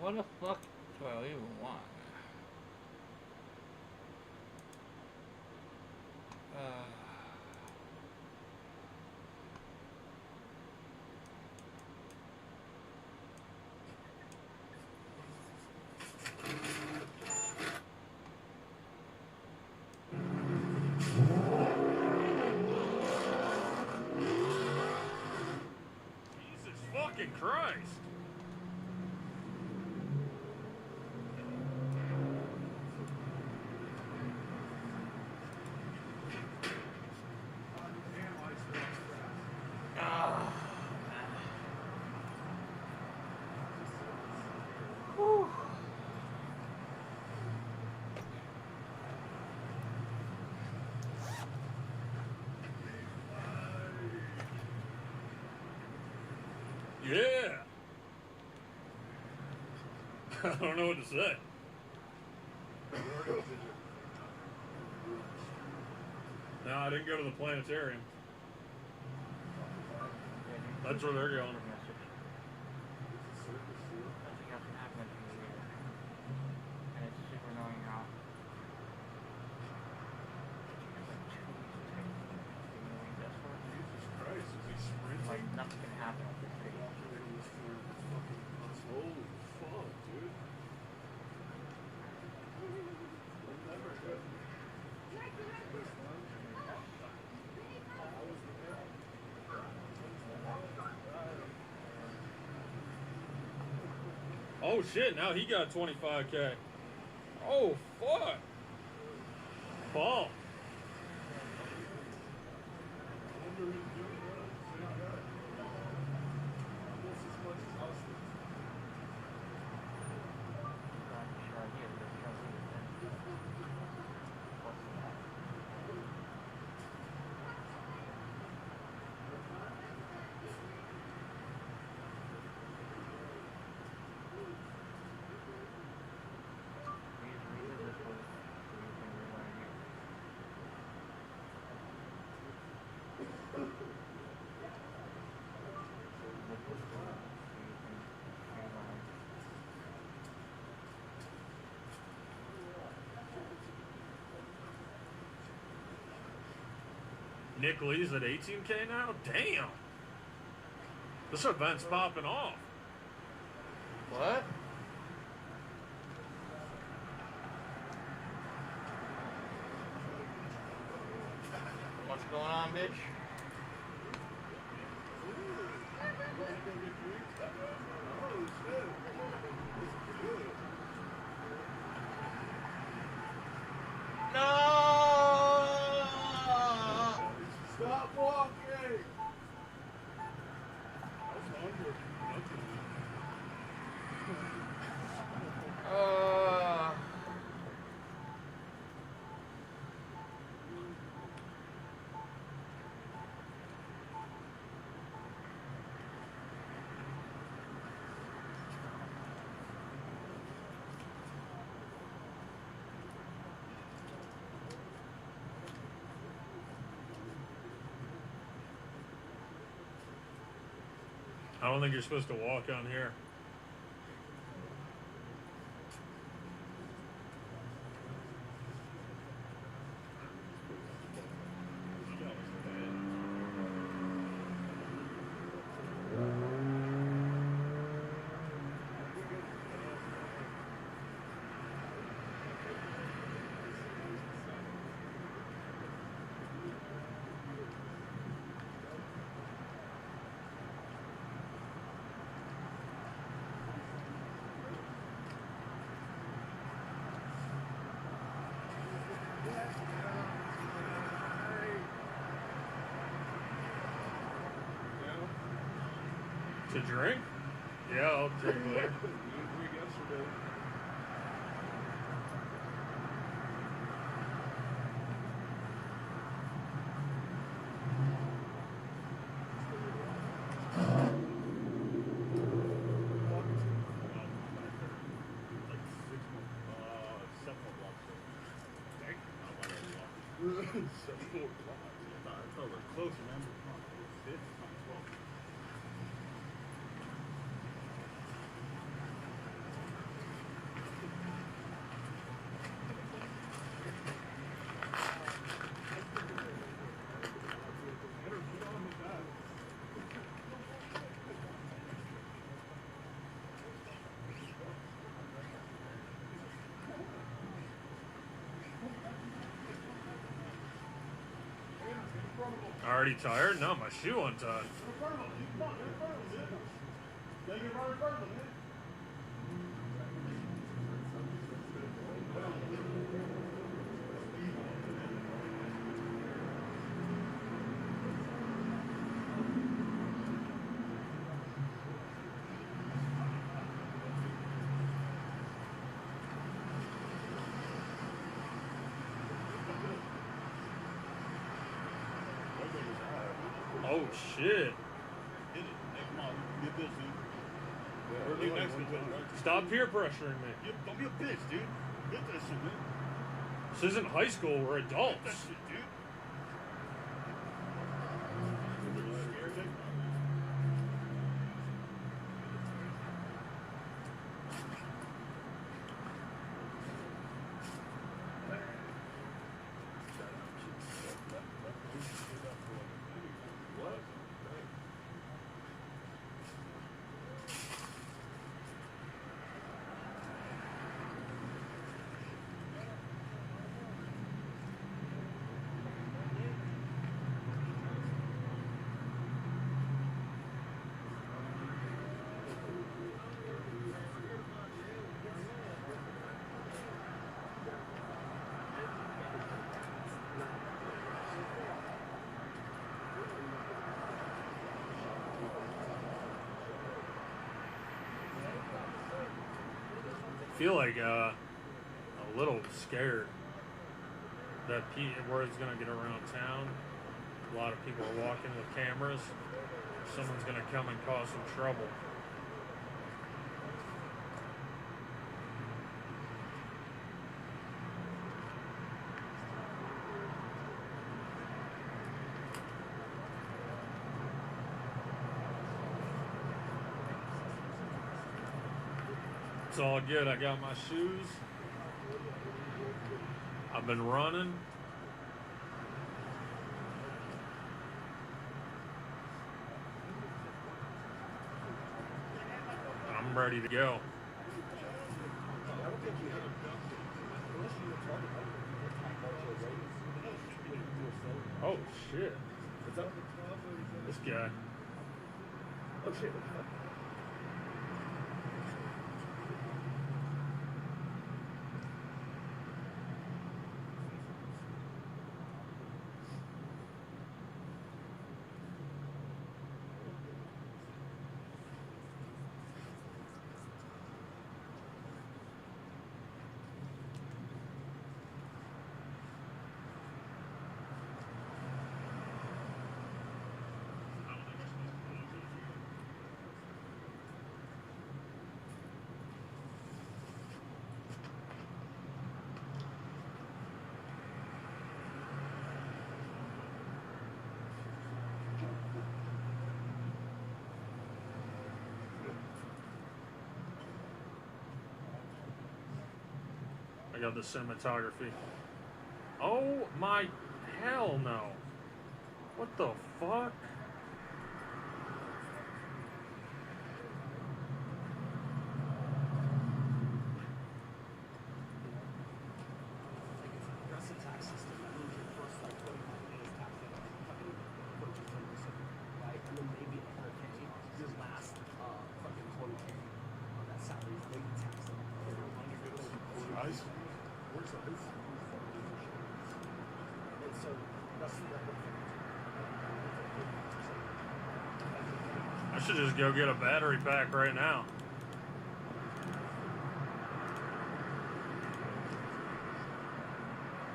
What the fuck do I even want? Jesus fucking Christ! Yeah! I don't know what to say. No, I didn't go to the planetarium. That's where they're going. And it's super annoying how Jesus Christ, is he sprinting? like nothing can happen at this stage. Holy fuck, dude. Never good. Oh shit, now he got 25K. Oh fuck. Paul. Nick Lee's at 18K now? Damn. This event's popping off. What? What's going on, bitch? No! Stop walking! I don't think you're supposed to walk on here. To drink? Yeah, I'll drink later. Closer, man. Come on. It's 12. Already tired? No, my shoe untied. Oh shit. Stop peer pressuring me. Don't be a bitch, dude. Get that shit, man. This isn't high school, we're adults. Get that shit, dude. I feel like a little scared that word's gonna get around town. A lot of people are walking with cameras. Someone's gonna come and cause some trouble. It's all good. I got my shoes. I've been running. I'm ready to go. Oh shit. This guy. Oh shit. I got the cinematography. Oh my hell no. What the fuck? I should just go get a battery pack right now.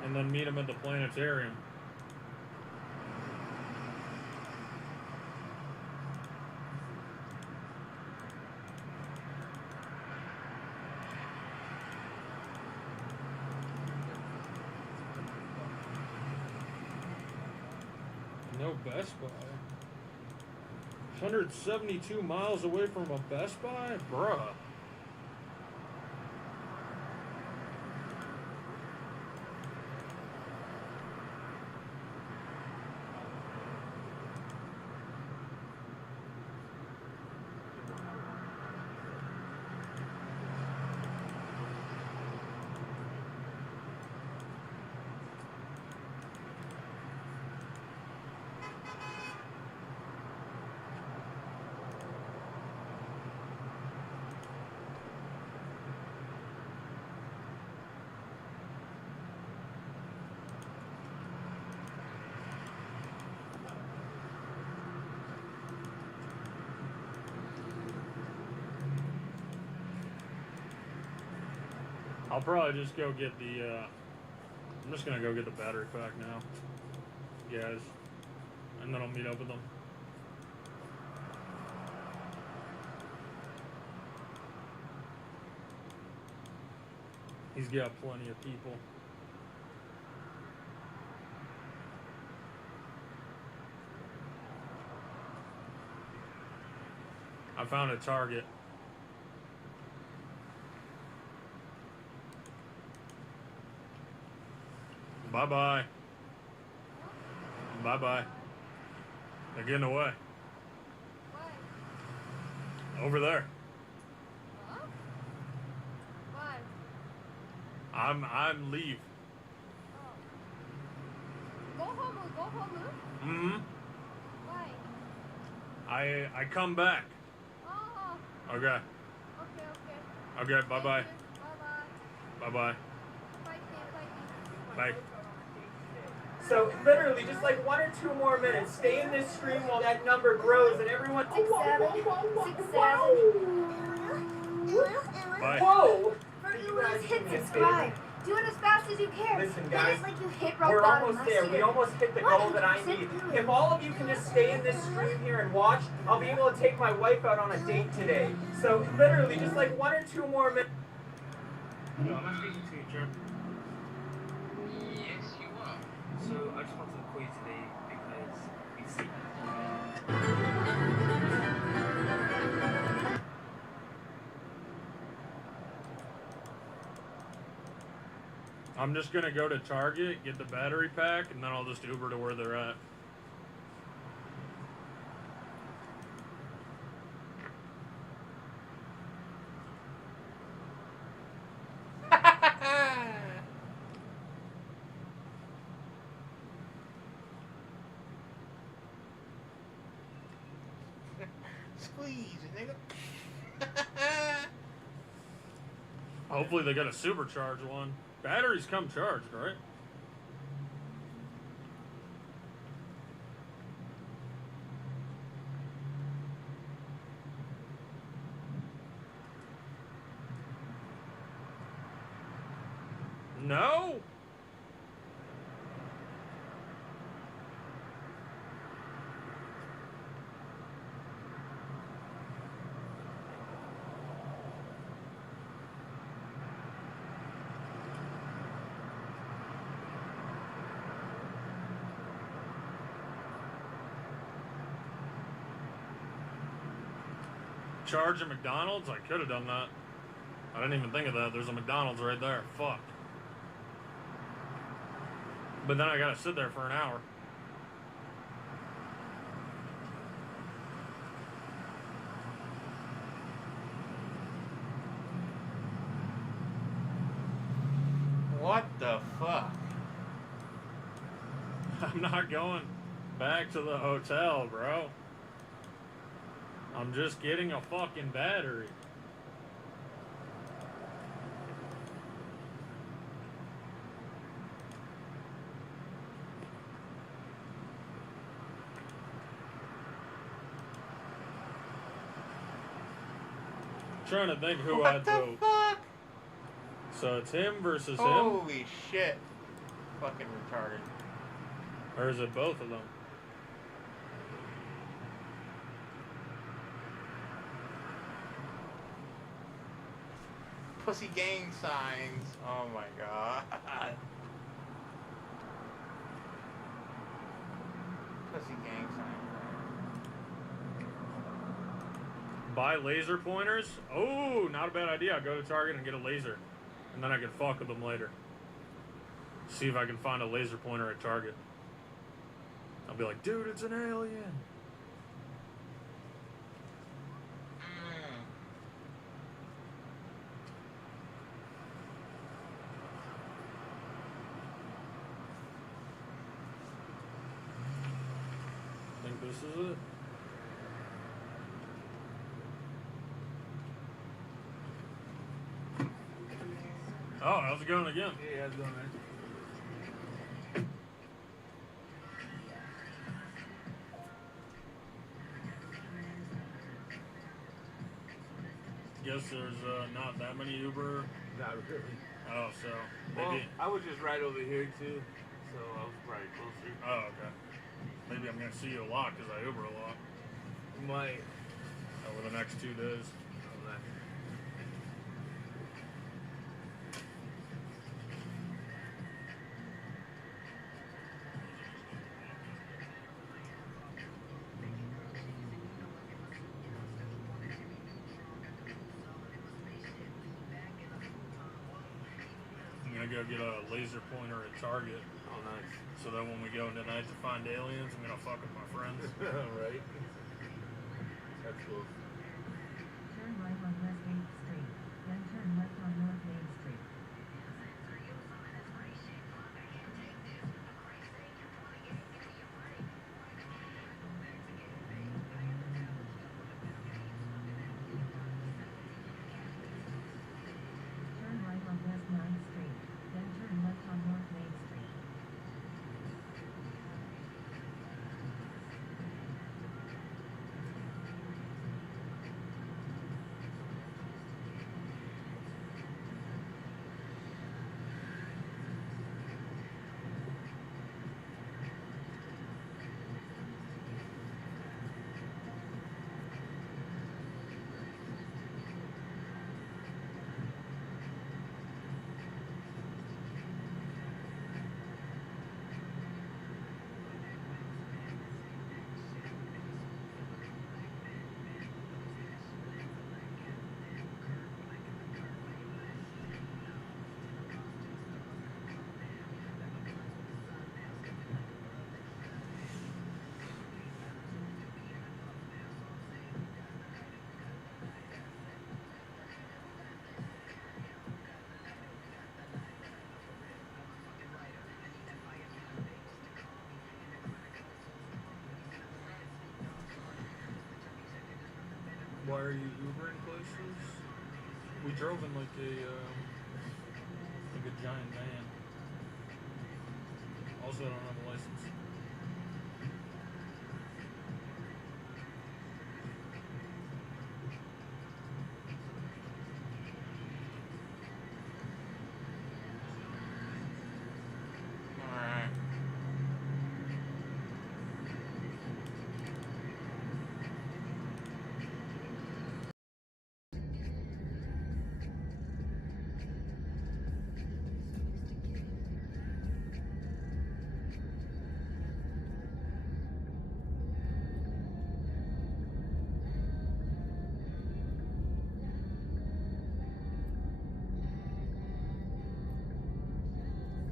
And then meet him at the planetarium. No Best Buy. 172 miles away from a Best Buy? Bruh. I'll probably just go get the, I'm just gonna go get the battery pack now, guys, and then I'll meet up with them. He's got plenty of people. I found a Target. Bye-bye. Bye-bye. They're getting away. Why? Over there. Huh? Why? I'm leave. Oh. Go home. Mm-hmm. Why? I come back. Oh. Okay. Okay, bye-bye. Bye-bye. Bye-bye. Bye, Kim. Bye. So literally, just like 1 or 2 more minutes, stay in this stream while that number grows, and everyone. 6, 7, 6, 7. Bye. Whoa! For You you, guys hit do me a subscribe. favor. Do it as fast as you can. Listen, Hit guys, it like you hit rock We're bottom almost last there. year. We almost hit the What? goal that I Sit need. through it. If all of you can just stay in this stream here and watch, I'll be able to take my wife out on a date today. So literally, just like 1 or 2 more minutes. No, I'm speaking to you, John. Yes, you are. So I just wanted to call you today because we see. I'm just gonna go to Target, get the battery pack, and then I'll just Uber to where they're at. Squeeze, nigga. Hopefully they got a supercharged one. Batteries come charged, right? No. Charge at McDonald's? I could have done that. I didn't even think of that. There's a McDonald's right there. Fuck. But then I gotta sit there for an hour. What the fuck? I'm not going back to the hotel, bro. I'm just getting a fucking battery. Trying to think who What I'd the vote. fuck? So it's him versus him? Holy shit. Fucking retarded. Or is it both of them? Pussy gang signs. Oh my god. Pussy gang signs. Buy laser pointers? Oh, not a bad idea. I'll go to Target and get a laser. And then I can fuck with them later. See if I can find a laser pointer at Target. I'll be like, dude, it's an alien. I think this is it. Oh, how's it going again? Yeah, how's it going, man? Guess there's not that many Uber. Not really. Oh, so Well, maybe. I was just right over here too, so I was probably closer. Oh, okay. Maybe I'm gonna see you a lot because I Uber a lot Might. over the next 2 days. I'm gonna go get a laser pointer at Target, Oh, nice. so that when we go tonight to find aliens, I'm gonna fuck with my friends. Right. That's cool. Turn right on West 8th Street, then turn left on North Main Street. Turn right on West 9th Street, then turn left on North Main Street. Why are you Ubering places? We drove in like a giant van. Also, I don't have a license. Alright.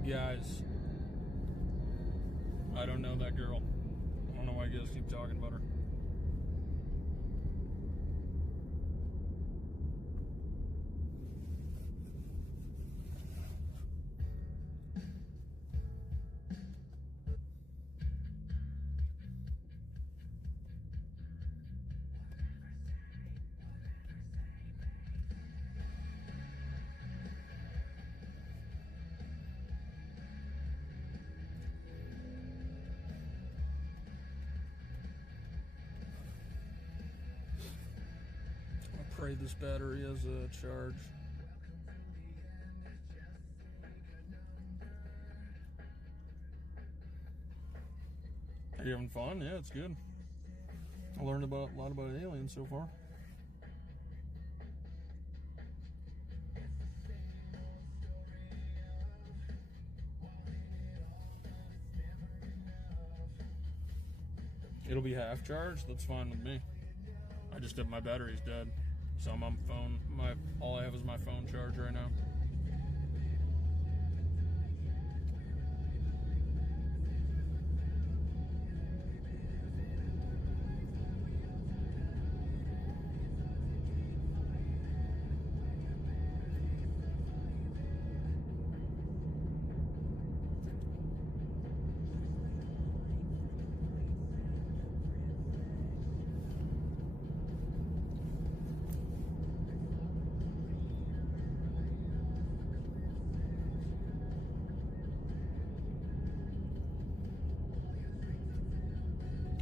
Guys, I don't know that girl. I don't know why you guys keep talking about her. I pray this battery has a charge. Are you having fun? Yeah, it's good. I learned a lot about aliens so far. It'll be half charged. That's fine with me. I just my battery's dead, so I'm on phone. All I have is my phone charge right now.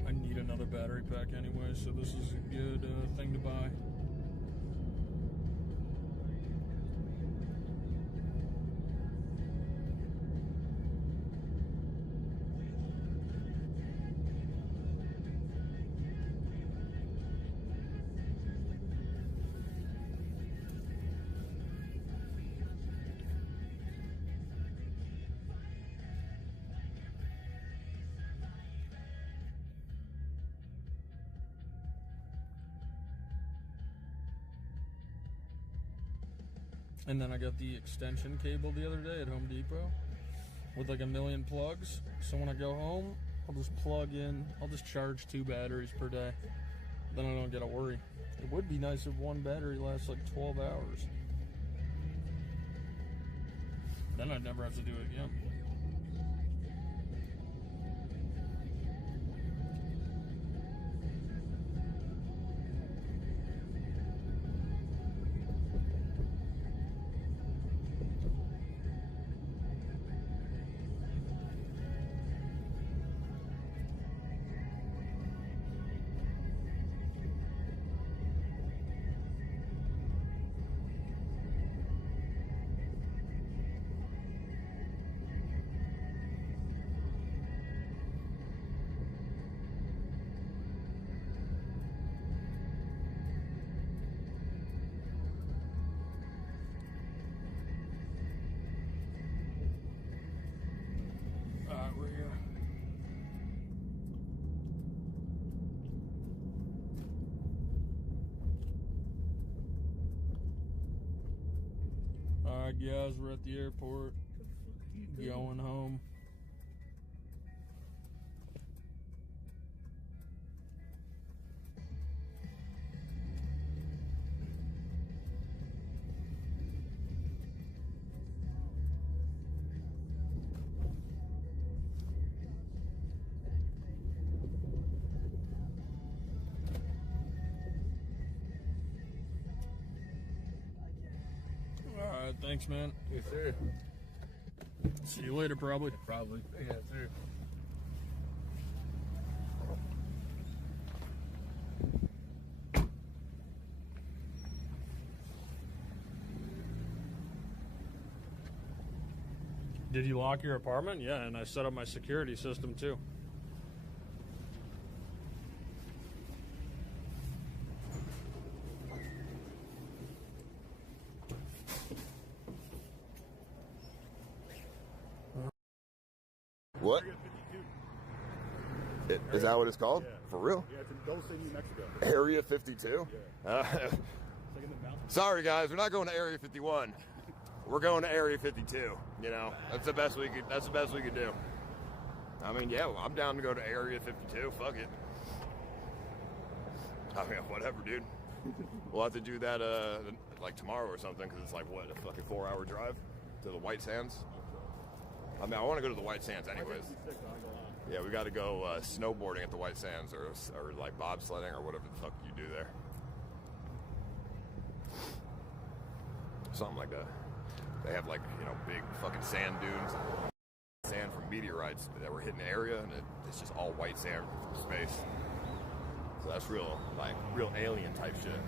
I need another battery pack anyway, so this is a good thing to buy. And then I got the extension cable the other day at Home Depot with like 1 million plugs. So when I go home, I'll just plug in, I'll just charge 2 batteries per day. Then I don't get to worry. It would be nice if one battery lasts like 12 hours. Then I'd never have to do it again. We're here. Alright guys, we're at the airport, going home. Alright, thanks man. Yes, sir. See you later probably. Probably. Yeah, sir. Did you lock your apartment? Yeah, and I set up my security system too. What? Area 52. Is that what it's called? Yeah. For real? Yeah, it's in Dulce, New Mexico. Area 52? Yeah. It's like in the mountains. Sorry guys, we're not going to Area 51. We're going to Area 52. You know, that's the best we could. That's the best we could do. I mean, yeah, I'm down to go to Area 52. Fuck it. I mean, whatever, dude. We'll have to do that like tomorrow or something because it's like what, a fucking 4-hour drive to the White Sands. I mean, I want to go to the White Sands anyways. Yeah, we got to go snowboarding at the White Sands or like bobsledding or whatever the fuck you do there. Something like that. They have like, you know, big fucking sand dunes, sand from meteorites that were hitting the area, and it's just all white sand from space. So that's real, like, real alien type shit.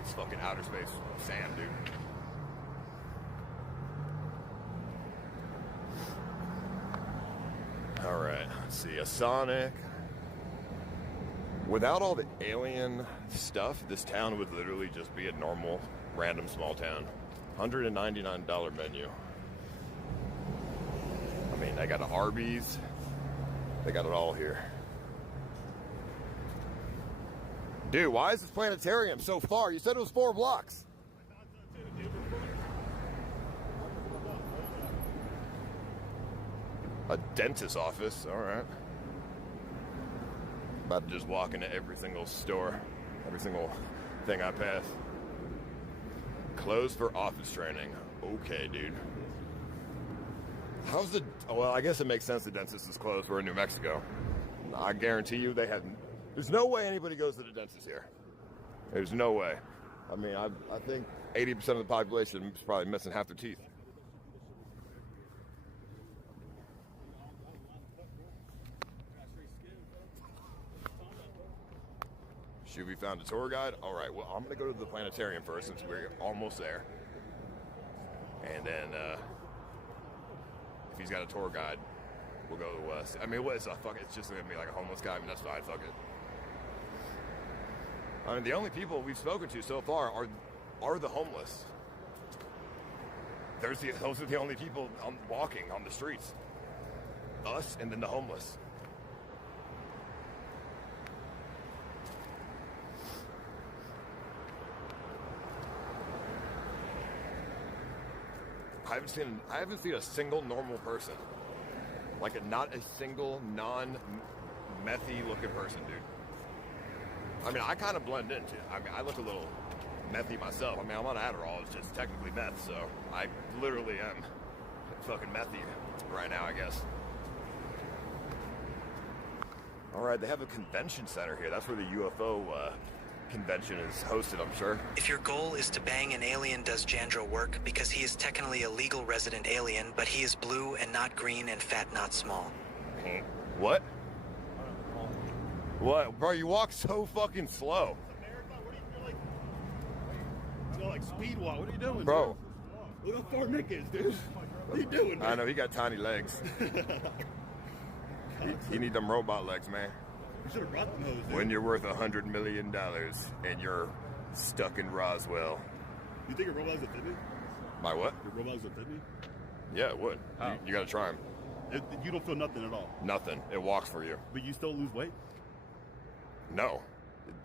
It's fucking outer space sand, dude. All right, let's see, a Sonic. Without all the alien stuff, this town would literally just be a normal, random small town. $199 menu. I mean, they got an Arby's. They got it all here. Dude, why is this planetarium so far? You said it was 4 blocks. A dentist's office, all right. About to just walk into every single store, every single thing I pass. Closed for office training. Okay, dude. How's the... Well, I guess it makes sense the dentist is closed. We're in New Mexico. I guarantee you they have... There's no way anybody goes to the dentist here. There's no way. I mean, I think 80% of the population is probably missing half their teeth. Should we found a tour guide? All right, well, I'm going to go to the planetarium first since we're almost there. And then if he's got a tour guide, we'll go to the west. I mean, what is a fuck? It's just going to be like a homeless guy. I mean, that's fine. Fuck it. I mean, the only people we've spoken to so far are the homeless. Those are the only people walking on the streets. Us and then the homeless. I haven't seen a single normal person. Like not a single non-methy looking person, dude. I mean, I kind of blend in too. I mean, I look a little methy myself. I mean, I'm on Adderall. It's just technically meth, so I literally am fucking methy right now, I guess. All right, they have a convention center here. That's where the UFO convention is hosted, I'm sure. If your goal is to bang an alien, does Jandro work? Because he is technically a legal resident alien, but he is blue and not green and fat, not small. What? What? Bro, you walk so fucking slow. Like speed walk. What are you doing, bro? Dude? Look how far Nick is, dude. What are you doing, man? I know, he got tiny legs. he need them robot legs, man. You should have brought them those, dude. When you're worth $100 million and you're stuck in Roswell. You think a robot's a fit me? My what? Your robot's a fit me? Yeah, it would. How? You gotta try them. You don't feel nothing at all. Nothing. It walks for you. But you still lose weight? No.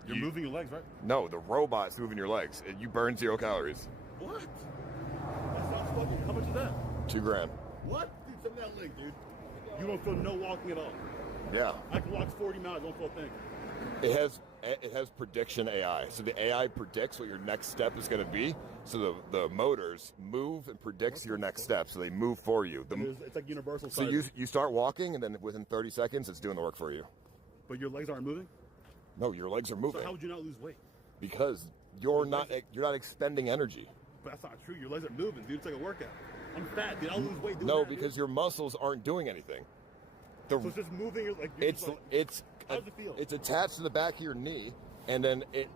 You're moving your legs, right? No, the robot's moving your legs. You burn 0 calories. What? That sounds fucking. How much is that? $2,000. What? Dude, send me that link, dude. You don't feel no walking at all. Yeah. I can walk 40 miles, don't feel a thing. It has prediction AI. So the AI predicts what your next step is going to be. So the motors move and predicts your next step. So they move for you. It's like universal. So you start walking, and then within 30 seconds, it's doing the work for you. But your legs aren't moving? No, your legs are moving. So how would you not lose weight? Because you're not expending energy. But that's not true. Your legs are moving, dude. It's like a workout. I'm fat, dude. I'll lose weight doing No, that, because dude. your muscles aren't doing anything. So it's just moving. Like how does it feel? It's attached to the back of your knee, and then it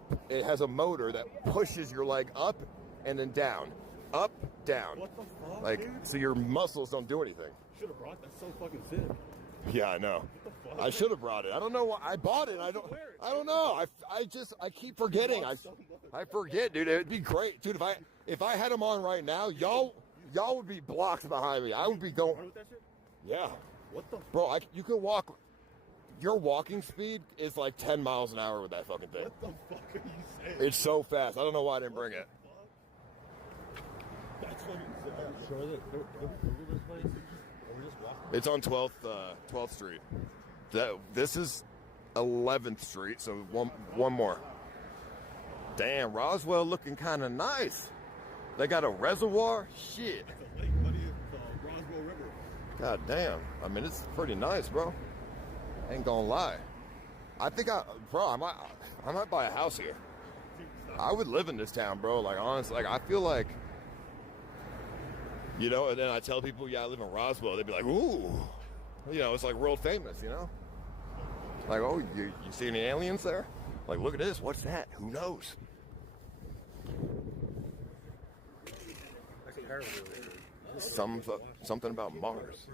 has a motor that pushes your leg up and then down, up, down. What the fuck, like, dude? so your muscles don't do anything. Should have brought. That's so fucking sick. Yeah, I know. What the fuck? I should have brought it. I don't know why I bought it. I don't know. I keep forgetting. I forget, dude. It'd be great, dude. If I had them on right now, y'all would be blocked behind me. I would be going. With that shit? Yeah. What the? Bro, you can walk. Your walking speed is like 10 miles an hour with that fucking thing. What the fuck are you saying? It's so fast. I don't know why I didn't bring it. That's fucking sick. Sure, this place. We're just walking. It's on 12th Street. This is 11th Street, so one more. Damn, Roswell looking kind of nice. They got a reservoir. Shit. It's a lake, buddy. It's the Roswell River. God damn. I mean, it's pretty nice, bro. Ain't gonna lie. I think I might buy a house here. I would live in this town, bro. Like, honestly, like, I feel like, you know, and then I tell people, yeah, I live in Roswell. They'd be like, ooh. You know, it's like world famous, you know? Like, oh, you see any aliens there? Like, look at this. What's that? Who knows? Something about Mars.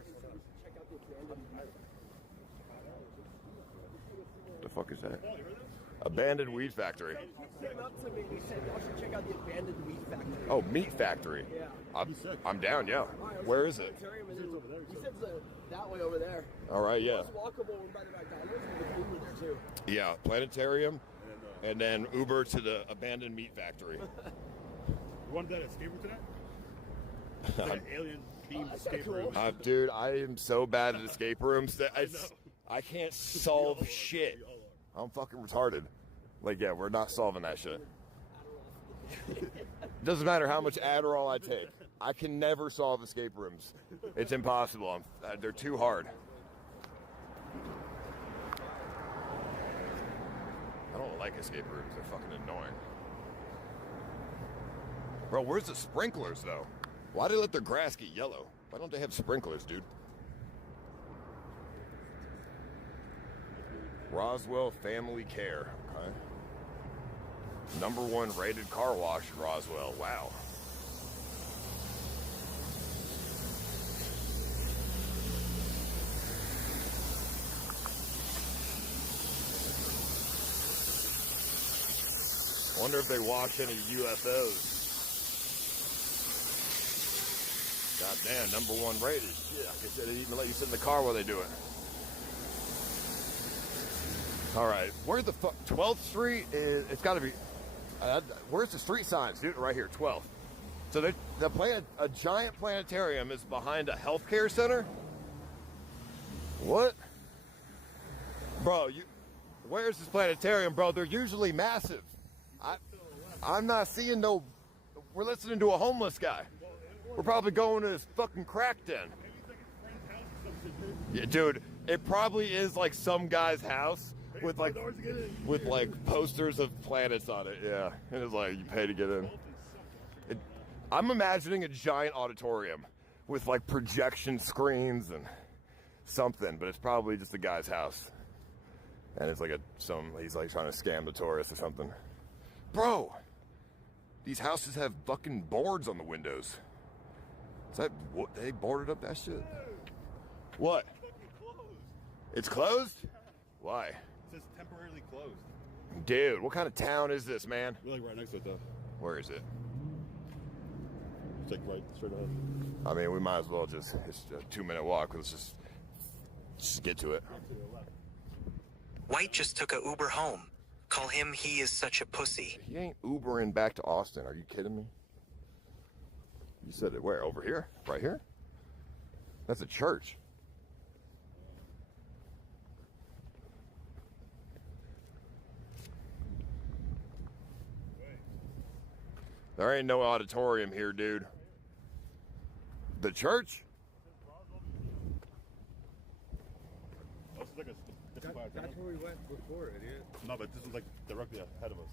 The fuck is that? Abandoned weed factory. Came up to me. He said y'all should check out the abandoned meat factory. Oh, meat factory. Yeah. I'm down. Yeah. Where is it? He said it's that way over there. All right. Yeah. It's walkable by the McDonald's and the Uber there too. Yeah. Planetarium, and then Uber to the abandoned meat factory. You wanted that escape room tonight? It's like an alien themed escape room. Dude, I am so bad at escape rooms that I can't solve shit. I'm fucking retarded. Like, yeah, we're not solving that shit. Doesn't matter how much Adderall I take. I can never solve escape rooms. It's impossible. They're too hard. I don't like escape rooms. They're fucking annoying. Bro, where's the sprinklers, though? Why do they let their grass get yellow? Why don't they have sprinklers, dude? Roswell Family Care. Okay. #1 rated car wash in Roswell. Wow. Wonder if they wash any UFOs. God damn, #1 rated. Shit, I guess they didn't even let you sit in the car while they do it. All right, where the fuck? 12th Street is. It's got to be. Where's the street signs, dude? Right here, 12th. So A giant planetarium is behind a healthcare center? What? Bro, where's this planetarium, bro? They're usually massive. I'm not seeing no... We're listening to a homeless guy. We're probably going to this fucking crack den. Yeah, dude, it probably is like some guy's house with like posters of planets on it. Yeah, and it's like you pay to get in. I'm imagining a giant auditorium with like projection screens and something, but it's probably just a guy's house. And it's like he's like trying to scam the tourists or something. Bro, these houses have fucking boards on the windows. Is that what they boarded up that shit? What? It's closed? Why? It says temporarily closed. Dude, what kind of town is this, man? We're like right next to it though. Where is it? It's like right straight ahead. I mean, we might as well it's a 2-minute walk. Let's just get to it. White just took a Uber home. Call him he is such a pussy. He ain't Ubering back to Austin. Are you kidding me? You said it where? Over here? Right here? That's a church. There ain't no auditorium here, dude. The church? This is like a different planetarium. That's where we went before, idiot. No, but this is like directly ahead of us.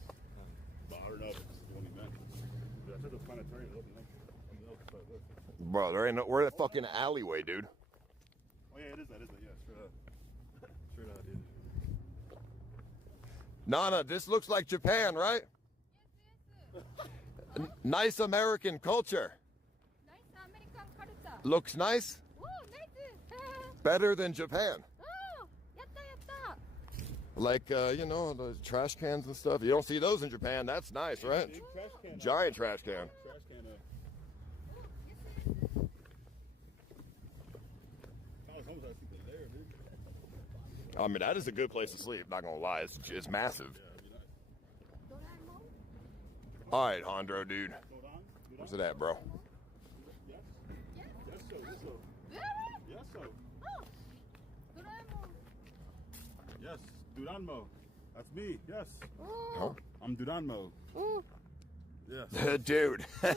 But I don't know if it's the one he meant. But I said the planetarium. Bro, there ain't no... We're in a fucking alleyway, dude. Oh yeah, it is that, yeah, straight up. Straight up, dude. Nana, this looks like Japan, right? Nice American culture. Nice American culture. Looks nice. Oh, nice. Better than Japan. Oh, yatta. Like, you know, the trash cans and stuff. You don't see those in Japan. That's nice, right? Big trash can. Giant trash can. Trash can. I mean, that is a good place to sleep. Not gonna lie, it's massive. All right, Hondro, dude. Where's it at, bro? Yes. Yes, so. Really? Yes, so. Oh, Doraemon. Yes, Duranmo. That's me. Yes. Oh. Huh? I'm Duranmo. Oh. Yes. Dude. Me.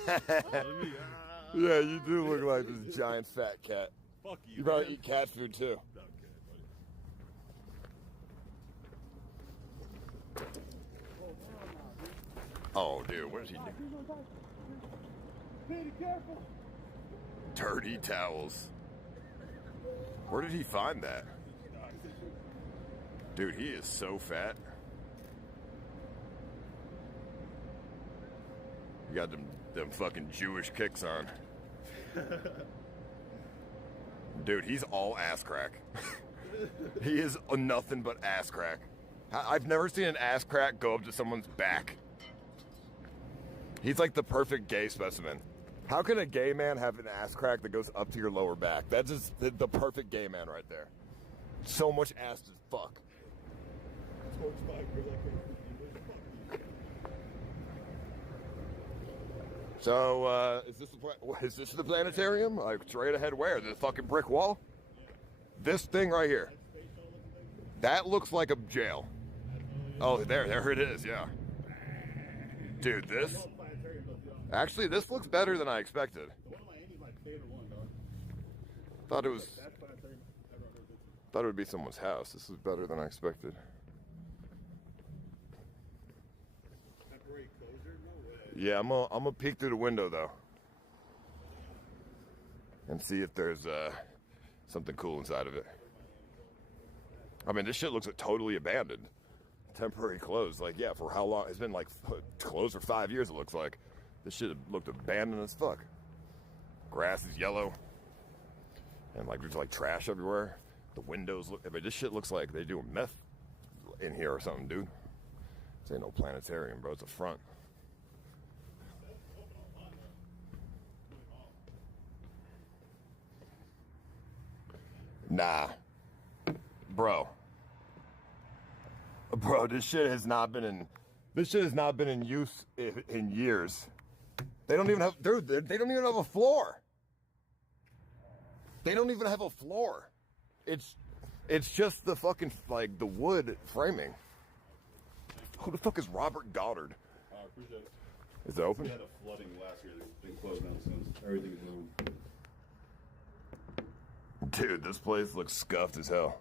Yeah, you do look like this giant fat cat. Fuck you. You probably eat cat food too. Okay, buddy. Oh, dude, what is he doing? Be careful. Dirty towels. Where did he find that? Dude, he is so fat. You got them fucking Jewish kicks on. Dude, he's all ass crack. He is nothing but ass crack. I've never seen an ass crack go up to someone's back. He's like the perfect gay specimen. How can a gay man have an ass crack that goes up to your lower back? That's just the perfect gay man right there. So much ass to fuck. So, is this the planetarium? Like, straight ahead where? The fucking brick wall? This thing right here. That looks like a jail. Oh, there it is, yeah. Dude, this... Actually, this looks better than I expected. Thought it would be someone's house. This is better than I expected. Yeah, I'm gonna peek through the window though, and see if there's something cool inside of it. I mean, this shit looks like totally abandoned, temporary closed. Like, yeah, for how long? It's been like closed for 5 years. It looks like this shit looked abandoned as fuck. Grass is yellow, and like there's like trash everywhere. The windows look. I mean, this shit looks like they do meth in here or something, dude. This ain't no planetarium, bro. It's a front. Nah, bro, this shit has not been in use in years. They don't even have, dude, they don't even have a floor. They don't even have a floor. It's just the fucking, like, the wood framing. Who the fuck is Robert Goddard? I appreciate it. Is it open? We had a flooding last year. They've been closed down since. Everything's ruined. Dude, this place looks scuffed as hell.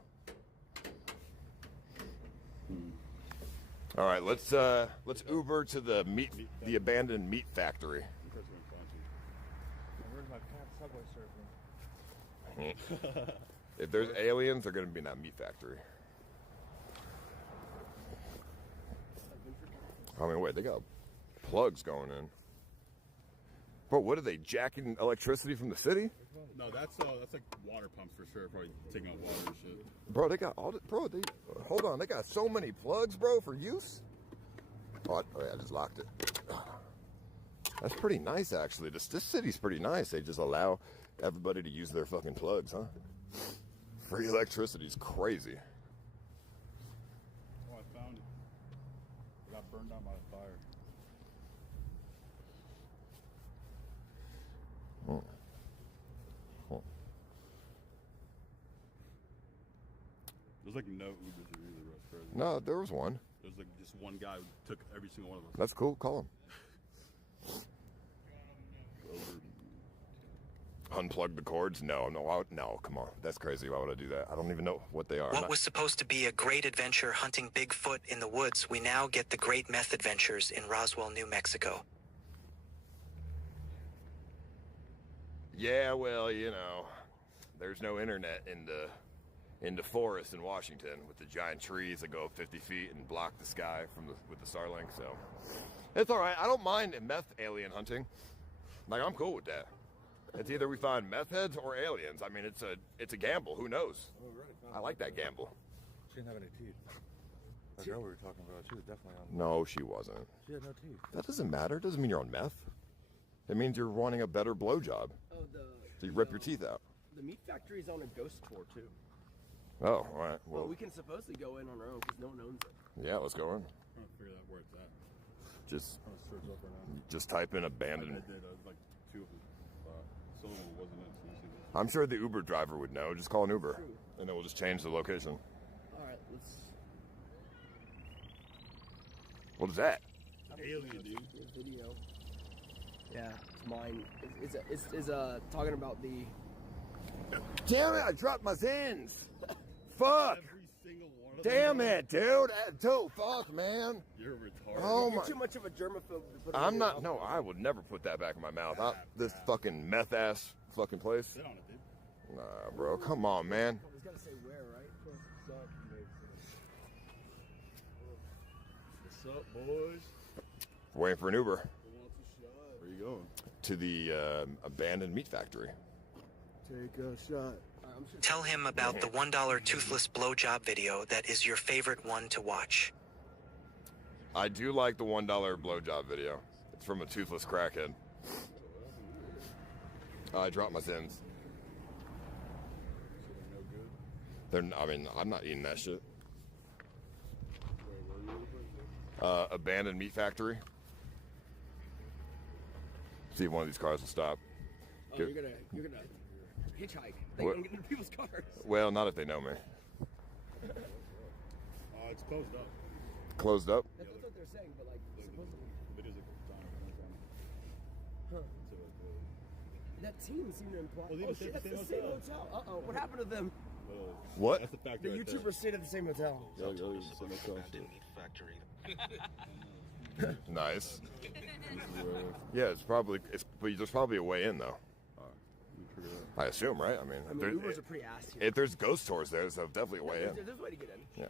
All right, let's Uber to the abandoned meat factory. Where's my Subway surfing? If there's aliens, they're gonna be in that meat factory. I mean, wait, they got plugs going in. Bro, what are they, jacking electricity from the city? No, that's like water pumps for sure. Probably taking out water and shit. Bro, they got all the, bro, they, hold on, they got so many plugs, bro, for use. Oh, I just locked it. That's pretty nice, actually. This city's pretty nice. They just allow everybody to use their fucking plugs, huh? Free electricity is crazy. Oh, I found it. It got burned down by a fire. There's like no Ubers or either, Russ. Crazy. No, there was one. There's like just one guy who took every single one of us. That's cool. Call him. Unplug the cords? No, come on. That's crazy. Why would I do that? I don't even know what they are. What was supposed to be a great adventure hunting Bigfoot in the woods, we now get the great meth adventures in Roswell, New Mexico. Yeah, well, you know, there's no internet in the forest in Washington with the giant trees that go up 50 feet and block the sky with the Starlink. So it's all right. I don't mind meth alien hunting. Like, I'm cool with that. It's either we find meth heads or aliens. I mean, it's a gamble. Who knows? Oh, right. I like that gamble. She didn't have any teeth. The girl we were talking about, she was definitely on. No, she wasn't. She had no teeth. That doesn't matter. It doesn't mean you're on meth. It means you're wanting a better blowjob. Oh, So you rip your teeth out. The meat factory's on a ghost tour too. Oh, all right. Well, we can supposedly go in on our own because no one owns it. Yeah, let's go in. I'm trying to figure out where it's at. Just I'm gonna search up right now. Just type in I abandoned. did. Like two of them. Sullivan wasn't it. So let me see this. I'm sure the Uber driver would know. Just call an Uber, True. and then we'll just change the location. All right, let's. What is that? Alien, dude. Video. Yeah, it's mine. It's talking about the. Damn it! I dropped my Zins. Fuck! Every single one of Damn them. it, dude! Dude, fuck, man! You're retarded. Oh You're my! too much of a germaphobe to put it I'm in not. your No, mouth. I would never put that back in my mouth. This fucking meth ass fucking place. Sit on it, dude. Nah, bro. Come on, man. He's gotta say where, right? What's up, boys? Waiting for an Uber Who wants a shot? Where you going? to the abandoned meat factory. Take a shot. Tell him about the $1 toothless blowjob video that is your favorite one to watch. I do like the $1 blowjob video. It's from a toothless crackhead. I dropped my Zins. No good. I mean, I'm not eating that shit. Abandoned meat factory. See if one of these cars will stop. Oh, you're gonna hitchhike. They What? can get into people's cars. Well, not if they know me. It's closed up. Closed up? That's what they're saying, but like supposedly. It is a time. Huh. So, That team seemed to imply. Well, they Oh just shit, stayed that's at the the same same hotel. Uh oh, what happened to them? What? That's the The factory. right there. YouTubers stayed at the same hotel. Nice. Yeah, there's probably a way in though. I assume, right? I mean, I mean, Ubers are pretty ass here. if there's ghost tours there, there's definitely a way in. There's a way to get in. Yeah.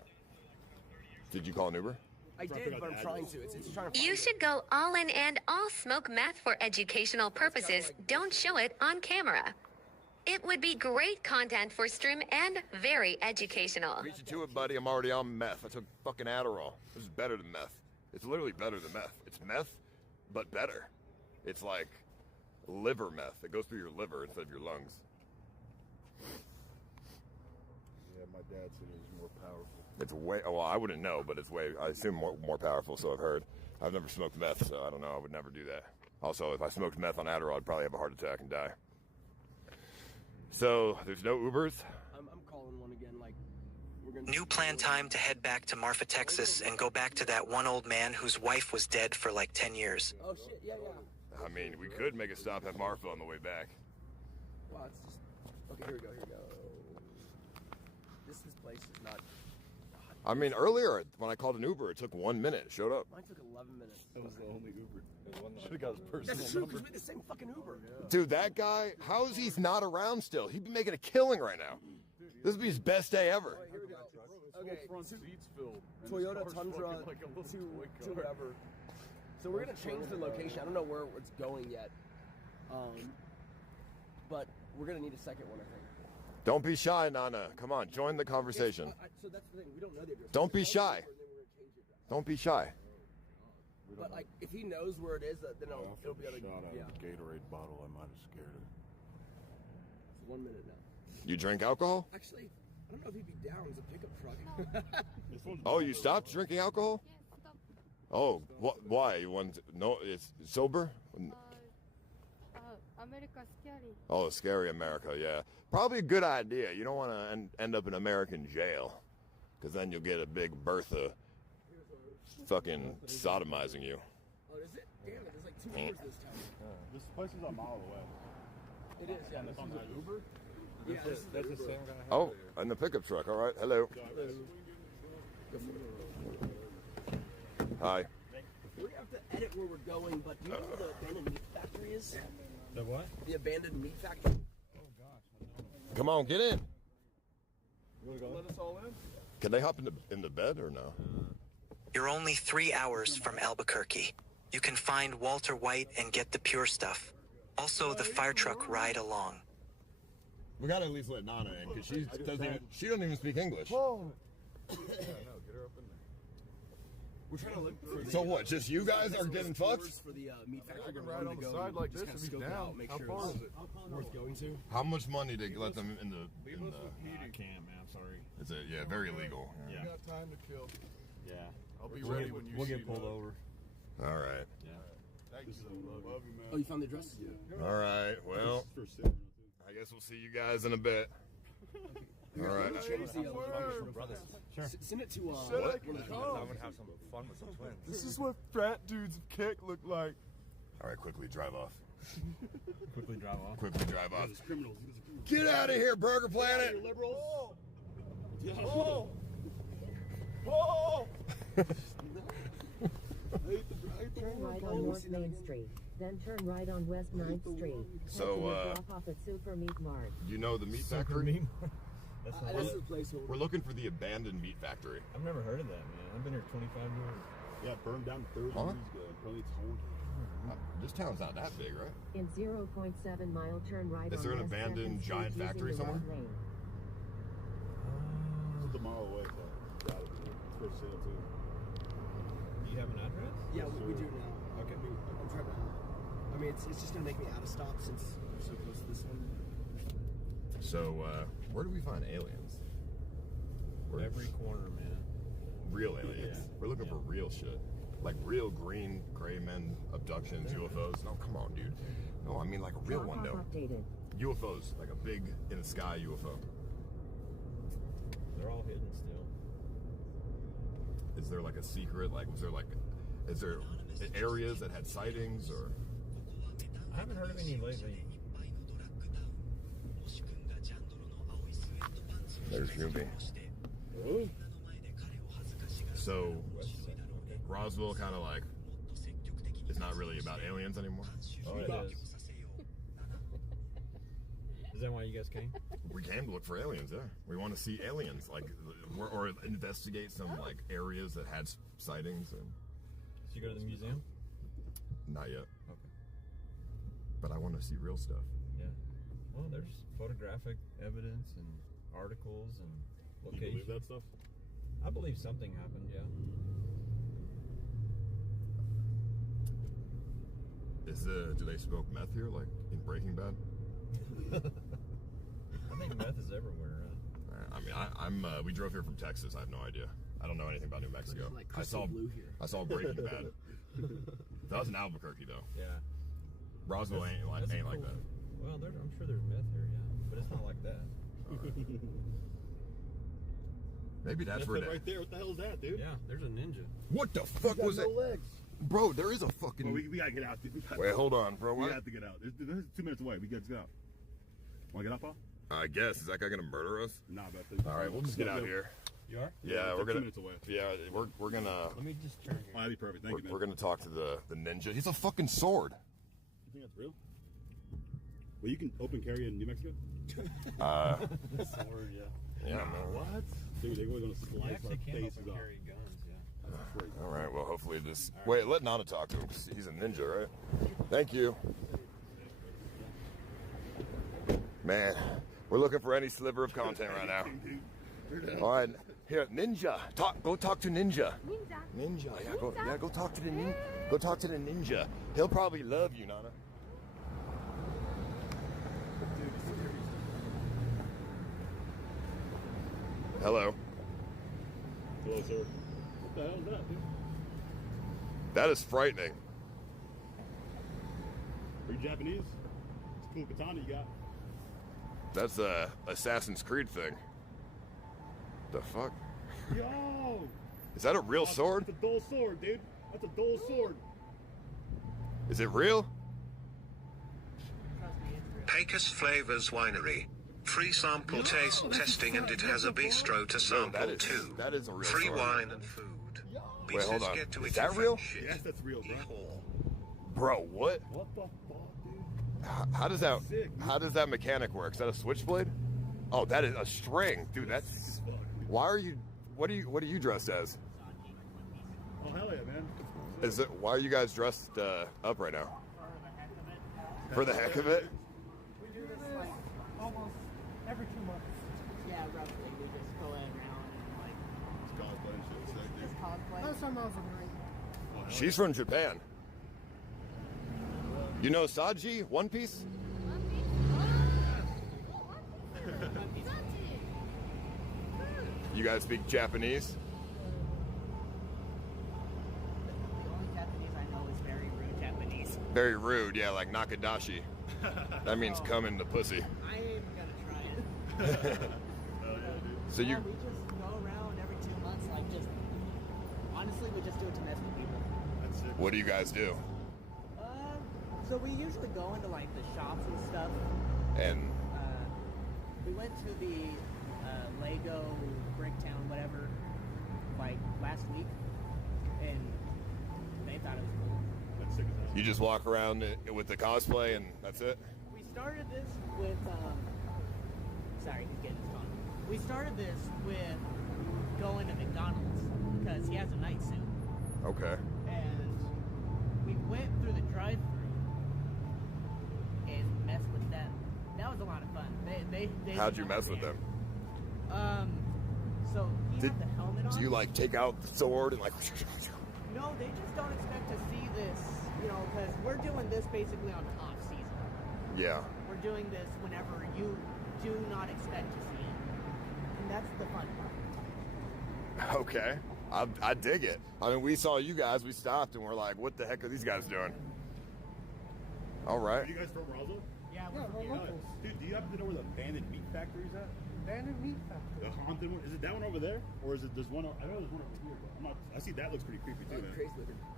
Did you call an Uber? I did, but I'm trying to. It's trying to. You should go all in and all smoke meth for educational purposes. Don't show it on camera. It would be great content for stream and very educational. Beat you to it, buddy. I'm already on meth. I took fucking Adderall. This is better than meth. It's literally better than meth. It's meth, but better. It's like liver meth. It goes through your liver instead of your lungs. Yeah, my dad said it was more powerful. It's way, well, I wouldn't know, but it's way, I assume more powerful, so I've heard. I've never smoked meth, so I don't know. I would never do that. Also, if I smoked meth on Adderall, I'd probably have a heart attack and die. So, there's no Ubers? I'm calling one again, like, we're gonna... New plan time to head back to Marfa, Texas, and go back to that one old man whose wife was dead for like 10 years. Oh, shit, yeah, yeah. I mean, we could make a stop at Marfa on the way back. Wow, it's just... Okay, here we go. This place is not... I mean, earlier, when I called an Uber, it took 1 minute. It showed up. Mine took 11 minutes. That was the only Uber. Should have got his personal That's true, number. because we had the same fucking Uber. Yeah. Dude, that guy, how is he not around still? He'd be making a killing right now. This would be his best day ever. Here we go. Okay, Front seats filled. and his Toyota car's Tundra fucking like a little toy to car. whatever. So we're gonna change the location. I don't know where it's going yet, but we're gonna need a second one, I think. Don't be shy, Nana. Come on, join the conversation. So that's the thing. We don't know the address. Don't be shy. Don't be shy. But like, if he knows where it is, then it'll be able to. Shot out Yeah. of the Gatorade bottle. I might have scared her. It's 1 minute now. You drink alcohol? Actually, I don't know if he'd be down. It's a pickup truck. Oh, you stopped drinking alcohol? Yes, stop. Oh, why? You want to, no? It's sober? America scary. Oh, scary America, yeah. Probably a good idea. You don't want to end up in American jail, because then you'll get a big Bertha fucking sodomizing you. Oh, is it? Damn it! There's like 2 Ubers this time. This place is a mile away. It is. Yeah. That's on that Uber? Yeah, this is That's the Uber. same guy. Oh, and the pickup truck. All right. Hello. Hi. We have to edit where we're going, but do you know where the abandoned meat factory is? The what? The abandoned meat factory. Come on, get in. Let us all in? Can they hop into bed or no? You're only 3 hours from Albuquerque. You can find Walter White and get the pure stuff. Also, the fire truck ride along. We gotta at least let Nana in, because she doesn't even speak English. Yeah, no, get her up in there. We're trying to look for. So what? Just you guys are getting fucked? For the meat factory. I can We're ride going on to the go side like just this kinda if he's scope it down. out, make How sure far it's is it? worth going to. How much money to let them in the? I can't, man. I'm sorry. It's very illegal. We Yeah. got time to kill. Yeah. I'll be ready when you see that. over. All right. Yeah. Thank you. Love you, man. Oh, you found the address? Yeah. All right. Well, For sale. I guess we'll see you guys in a bit. All right. Change the Send it to one of the I'm gonna have some fun with some twins. This is what frat dudes of kick look like. All right. Quickly drive off. Quickly drive off. Quickly drive off. These criminals. These criminals. Get out of here, Burger Planet. Liberals. Oh. Oh. Turn right on North Main Street, then turn right on West 9th Street. So, drop off at Super Meat Mart. You know the meat factory? That's That's the place where We're looking for the abandoned meat factory. I've never heard of that, man. I've been here 25 years. Yeah, burned down 30 Huh? years ago. Probably it's haunted. This town's not that big, right? In 0.7 mile, turn right Is on there an West abandoned 2nd Street giant using factory the right somewhere? lane. It's a mile away, so got it. It's for sale, too. Do you have an address? Yeah, we do now. Okay. I'm trying to. I mean, it's just gonna make me out of stop since we're so close to this one. So, where do we find aliens? Every corner, man. Real aliens. Yeah. We're looking for real shit. Like real green, gray men, abductions, UFOs. No, come on, dude. No, I mean like a real Drop one, off though. updated. UFOs, like a big in the sky UFO. They're all hidden still. Is there like a secret? Like, is there areas that had sightings or? I haven't heard of any lately. There's Snoopy. Really? So, Roswell kind of like, it's not really about aliens anymore. Oh, it is. Is that why you guys came? We came to look for aliens, yeah. We want to see aliens, like, or investigate some like areas that had sightings. And Did you go to the museum? not yet, Okay. but I want to see real stuff. Yeah. Well, there's photographic evidence and articles and You locations. believe that stuff? I believe something happened, yeah. Do they smoke meth here, like in Breaking Bad? I think meth is everywhere. I mean, we drove here from Texas. I have no idea. I don't know anything about New Mexico. Like I crystal saw blue here. I saw Breaking Bad. That was in Albuquerque, though. Yeah. Roswell ain't like that. Well, I'm sure there's meth here, yeah, but it's not like that. Maybe that's where right there. What the hell is that, dude? Yeah, there's a ninja. What the fuck was no it? legs. Bro, there is a fucking... Well, we gotta get out, dude. Wait, hold on, bro. We have to get out. This is 2 minutes away. We gotta get out. Wanna get out, Paul? I guess. Is that guy gonna murder us? Nah, but all right, we'll just get out here. You are? Yeah, we're 2 gonna. minutes away. Yeah, we're gonna. Let me just turn here. Oh, that'd be perfect. Thank you, man. We're gonna talk to the ninja. He's a fucking sword. You think that's real? Well, you can open carry in New Mexico. Sword, yeah. Yeah, man. What? Dude, they're gonna slice our faces off. Carry guns, yeah. That's crazy. All right. Well, hopefully this. Wait, let Nana talk to him. 'Cause he's a ninja, right? Thank you. Man, we're looking for any sliver of content right now. All right, here, ninja. Go talk to ninja. Ninja. Yeah, go talk to the Go talk to the ninja. He'll probably love you, Nana. Hello. Hello, sir. What the hell is that, dude? That is frightening. Are you Japanese? It's a cool katana you got. That's a Assassin's Creed thing. The fuck? Yo! Is that a real sword? That's a dull sword, dude. That's a dull sword. Is it real? Pecos Flavors Winery. Free sample taste testing, and it has a bistro to sample too. That is a real free sword. wine and food. Wait, hold on. Get to Is it that real? Yes, that's real, bro. Bro, what? What the fuck, dude? How does that mechanic work? Is that a switchblade? Oh, that is a string, dude. That's. Why are you? What are you dressed as? Oh hell yeah, man. Is it? Why are you guys dressed up right now? For the heck of it? We do this like almost every 2 months. Yeah, roughly. We just go around and like. It's cosplay and shit. It's sick, dude. Just cosplay. Last time I was in the She's from Japan. You know Saji, One Piece? You guys speak Japanese? The only Japanese I know is very rude Japanese. Very rude, yeah, like Nakadashi. That means come in the pussy. I ain't gonna try it. So you. We just go around every 2 months, like just. Honestly, we just do it to mess with people. That's sick. What do you guys do? So we usually go into like the shops and stuff. And We went to the Lego Bricktown, whatever, like last week, and they thought it was cool. That's sick as hell. you just walk around with the cosplay and that's it? We started this with, sorry, he's getting his phone. We started this with going to McDonald's because he has a night suit. Okay. And we went through the drive-thru and messed with them. That was a lot of fun. They How'd you mess with them? So he had the helmet on. Do you like take out the sword and like? No, they just don't expect to see this, you know, because we're doing this basically on off season. Yeah. We're doing this whenever you do not expect to see it, and that's the fun part. Okay. I dig it. I mean, we saw you guys. We stopped and we're like, "What the heck are these guys doing?" All Are right. you guys from Roswell? Yeah, we're locals. Dude, do you happen to know where the abandoned meat factory is at? Abandoned meat factory. The haunted one? Is it that one over there? Or is it there's one? I know there's one over here, but I'm not. I see that looks pretty creepy too, man.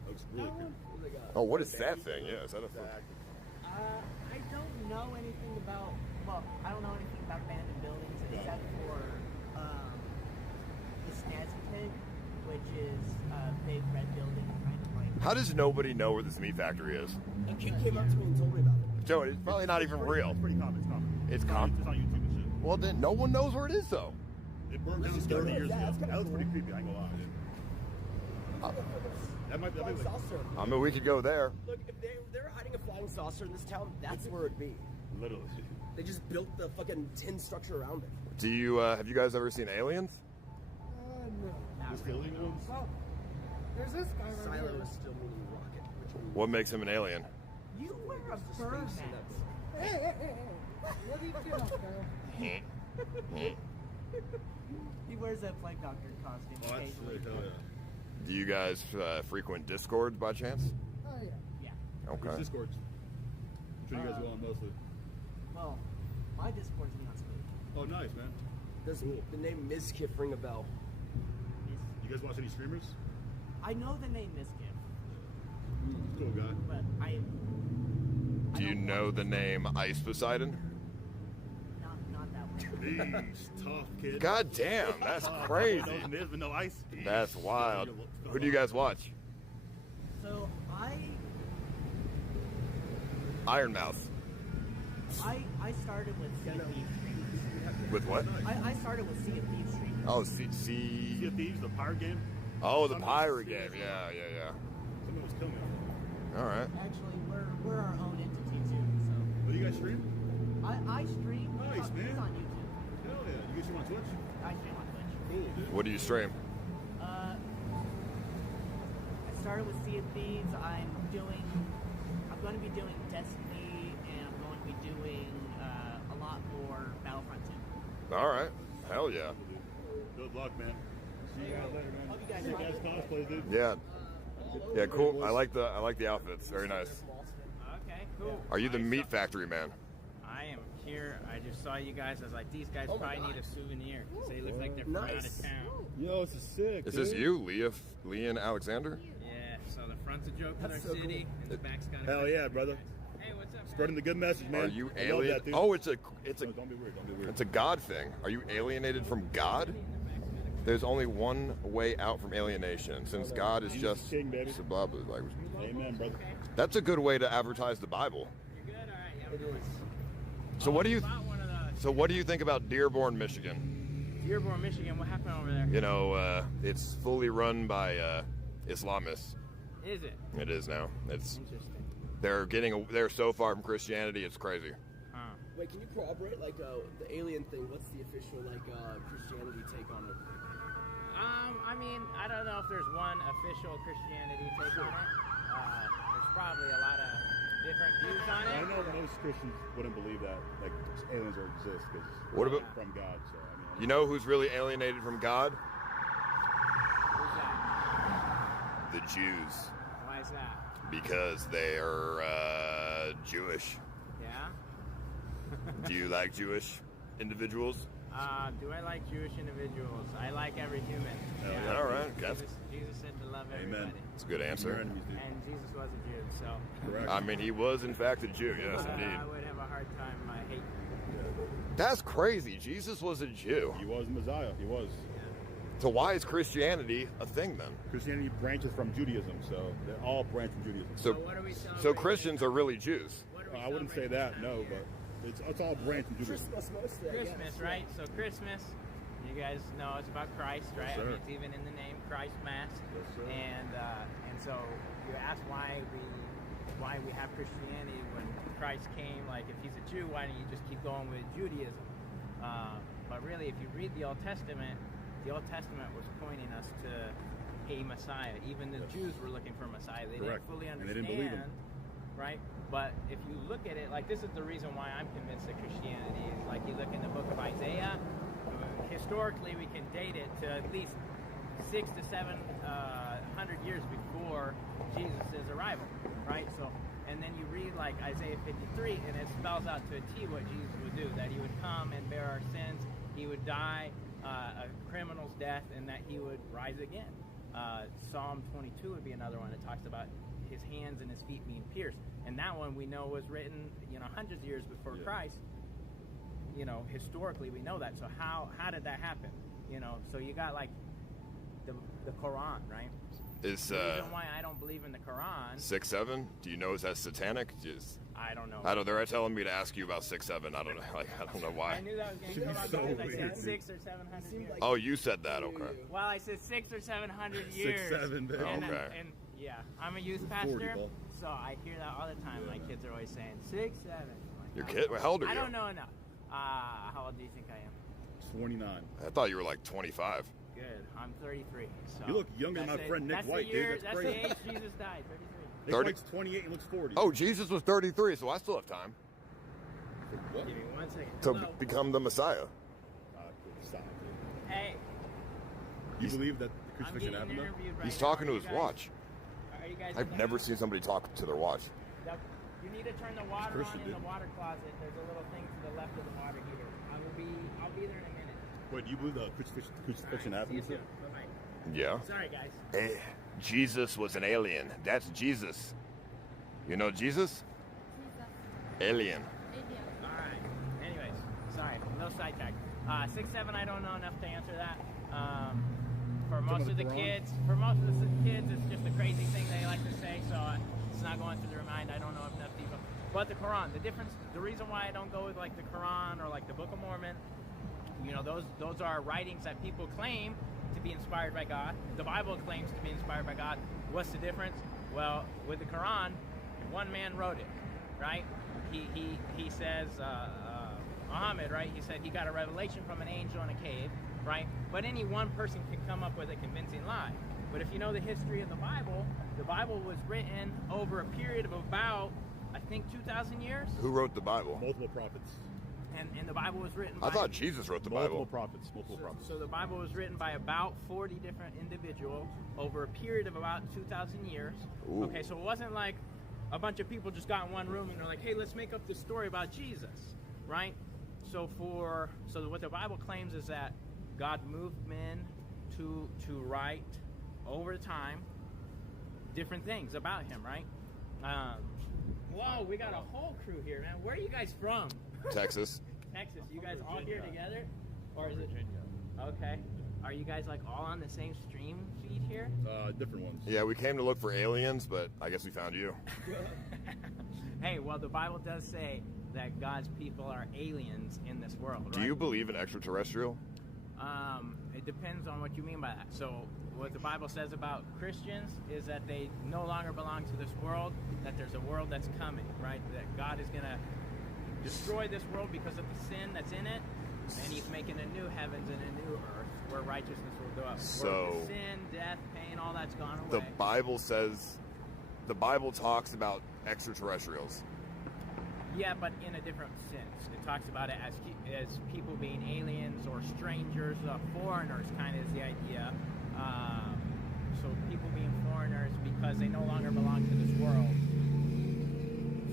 Looks really creepy. Oh, what is that thing? Yeah, is that a? I don't know anything about. Well, I don't know anything about abandoned buildings except for the Snazzy Pig, which is a big red building, kind of like. How does nobody know where this meat factory is? A kid came up to me and told me about it. Joe, it's probably not even real. It's pretty common. It's common. It's It's common. on YouTube and shit. Well, then no one knows where it is, though. It burned down 30 years ago. That was pretty creepy. I ain't gonna lie, dude. That might be like. I mean, we could go there. Look, if they were hiding a flying saucer in this town, that's where it'd be. Literally. They just built the fucking tin structure around it. Do you have you guys ever seen Aliens? No. Just the alien ones? Well, there's this guy right Silo here. is still moving rocket. Which means What makes him an alien? You wear a the bird space in mask. that- Hey. What do you do up there? He wears that flight doctor costume Oh, that's occasionally. sick. Hell yeah. Do you guys frequent Discord by chance? Oh, yeah. Okay. Who's Discord? Sure you guys go on mostly. Well, my Discord's not smooth. Oh, nice, man. Does the name Mizkif ring a bell? You guys watch any streamers? I know the name Mizkif, Cool guy. but Do you know the name Ice Poseidon? not that one. He's tough, kid. God damn, that's crazy. No Miz, but no Ice. That's wild. Who do you guys watch? So Ironmouth. I started with Sea of Thieves streamers. With what? I started with Sea of Thieves streamers. Oh, see. Sea of Thieves, the pirate game? Oh, the pirate game. Yeah. Someone was killing me. All right. Actually, we're our own entity too. So. What do you guys stream? I stream. Nice, man. He's on YouTube. Hell yeah. You guys stream on Twitch? I stream on Twitch. Cool, dude. What do you stream? I started with Sea of Thieves. I'm going to be doing Destiny, and I'm going to be doing a lot more Battlefront 2. All right. Hell yeah. Good luck, man. See you guys later, man. Hope you guys See you guys cosplay, dude. Yeah. Yeah, cool. I like the outfits. Very nice. Okay, cool. Are you the Meat Factory man? I am here. I just saw you guys. I was like, these guys probably need a souvenir. They look like they're from out of town. Yo, this is sick. Is this you, Leon Alexander? Yeah, so the front's a joke with our city, and the back's got a Hell yeah, brother. Hey, what's up, Spreading the good message, man. Are you I love alien? that, dude. Oh, it's a No, don't be weird. Don't be weird. it's a God thing. Are you alienated from God? There's only one way out from alienation, since God is Jesus just King, baby. so blah, blah, blah. Amen, brother. That's a good way to advertise the Bible. You're good? All right, yeah, So what do you bought one of those. so what do you think about Dearborn, Michigan? Dearborn, Michigan. What happened over there? You know, it's fully run by Islamists. Is it? It is now. It's Interesting. they're so far from Christianity. It's crazy. Huh. Wait, can you corroborate like the alien thing? What's the official Christianity take on it? I mean, I don't know if there's one official Christianity take on it. There's probably a lot of different views on I it. know most Christians wouldn't believe that, like, aliens exist, because What about- from God, so, I mean. You know who's really alienated from God? Who's that? The Jews, Why is that? because they're Jewish. Yeah? Do you like Jewish individuals? Do I like Jewish individuals? I like every human. Hell yeah. All right, that's- Jesus said to love Amen. everybody. It's a good Your answer. enemies, dude. And Jesus was a Jew, so Correct. I mean, he was in fact a Jew. Yes, indeed. I would have a hard time. I hate. That's crazy. Jesus was a Jew. He was Messiah. He was. So why is Christianity a thing then? Christianity branches from Judaism, so they all branch from Judaism. So, what are we celebrating? so Christians are really Jews. What are we I wouldn't say celebrating that, no, here? but it's all branched from Judaism. Christmas mostly. I Christmas, guess. right? So Christmas, you guys know it's about Christ, right? Yes, sir. I mean, it's even in the name, Christ Mass. Yes, sir. And so you ask why we have Christianity when Christ came. Like, if he's a Jew, why don't you just keep going with Judaism? But really, if you read the Old Testament was pointing us to a Messiah. Even the Jews were looking for a Messiah. They Correct. didn't fully And they understand, didn't believe him. right? But if you look at it, like, this is the reason why I'm convinced that Christianity is, like, you look in the book of Isaiah, historically we can date it to at least 600 to 700 years before Jesus' arrival, right? So, and then you read like Isaiah 53, and it spells out to a T what Jesus would do, that he would come and bear our sins, he would die a criminal's death, and that he would rise again. Psalm 22 would be another one that talks about his hands and his feet being pierced, and that one we know was written, hundreds of years before Christ. Historically we know that. So how did that happen? So you got like the Quran, right? Is The reason why I don't believe in the Quran, 6'7"? Do you know is that satanic? Just I don't know. I don't. They're telling me to ask you about 6'7". I don't know. Like, I don't know why. I knew that was going to come up So because I said weird. 600 or 700 years. Oh, you said that. Okay. Well, I said 600 or 700 years. 6'7", baby. And, Okay. and yeah, I'm a youth 40, pastor, ball. so I hear that all the time. My kids are always saying 6'7". Your kid? How old are you? I don't know enough. How old do you think I am? 29. I thought you were like 25. Good. I'm 33. So You look younger than that's my the- friend Nick that's White, the year, dude. That's the crazy. age Jesus died. 33. Nick 30? White's 28 and looks 40. Oh, Jesus was 33, so I still have time What? Give me 1 second. to Hello? become the Messiah. Stop, dude. Hey, You believe that the I'm crucifixion getting happened, though? interviewed right He's now. talking Are to you his guys- watch. Are you guys? I've never seen somebody talk to their watch. Yep. You need to turn the water Christian, on in dude. the water closet. There's a little thing to the left of the water heater. I'll be there in a minute. Wait, do you believe the crucifixion All right, happened? see you soon. Bye-bye. Yeah. Sorry, guys. Hey, Jesus was an alien. That's Jesus. You know Jesus? Alien. All right. Anyways, sorry, no sidetrack. 6'7", I don't know enough to answer that. For most of the kids, it's just a crazy thing they like to say, so it's not going through their mind. I don't know enough people. But the Quran, the reason why I don't go with like the Quran or like the Book of Mormon, you know, those are writings that people claim to be inspired by God. The Bible claims to be inspired by God. What's the difference? Well, with the Quran, one man wrote it, right? He says, Muhammad, right? He said he got a revelation from an angel in a cave, right? But any one person can come up with a convincing lie. But if you know the history of the Bible was written over a period of about, I think, 2,000 years. Who wrote the Bible? Multiple prophets. And the Bible was written by... I thought Jesus wrote the Multiple Bible. prophets. Multiple prophets. So the Bible was written by about 40 different individuals over a period of about 2,000 years. Ooh. Okay, so it wasn't like a bunch of people just got in one room and they're like, hey, let's make up this story about Jesus, right? So what the Bible claims is that God moved men to write over time different things about him, right? Whoa, we got a whole crew here, man. Where are you guys from? Texas. Texas. You guys all here together? Or is it? Okay. Are you guys like all on the same stream feed here? Different ones. Yeah, we came to look for aliens, but I guess we found you. Hey, well, the Bible does say that God's people are aliens in this world, right? Do you believe in extraterrestrial? It depends on what you mean by that. So what the Bible says about Christians is that they no longer belong to this world, that there's a world that's coming, right? That God is going to destroy this world because of the sin that's in it, and he's making a new heavens and a new earth where righteousness will go up. So where sin, death, pain, all that's gone the away. the Bible talks about extraterrestrials. Yeah, but in a different sense. It talks about it as people being aliens or strangers, foreigners kind of is the idea. So people being foreigners because they no longer belong to this world.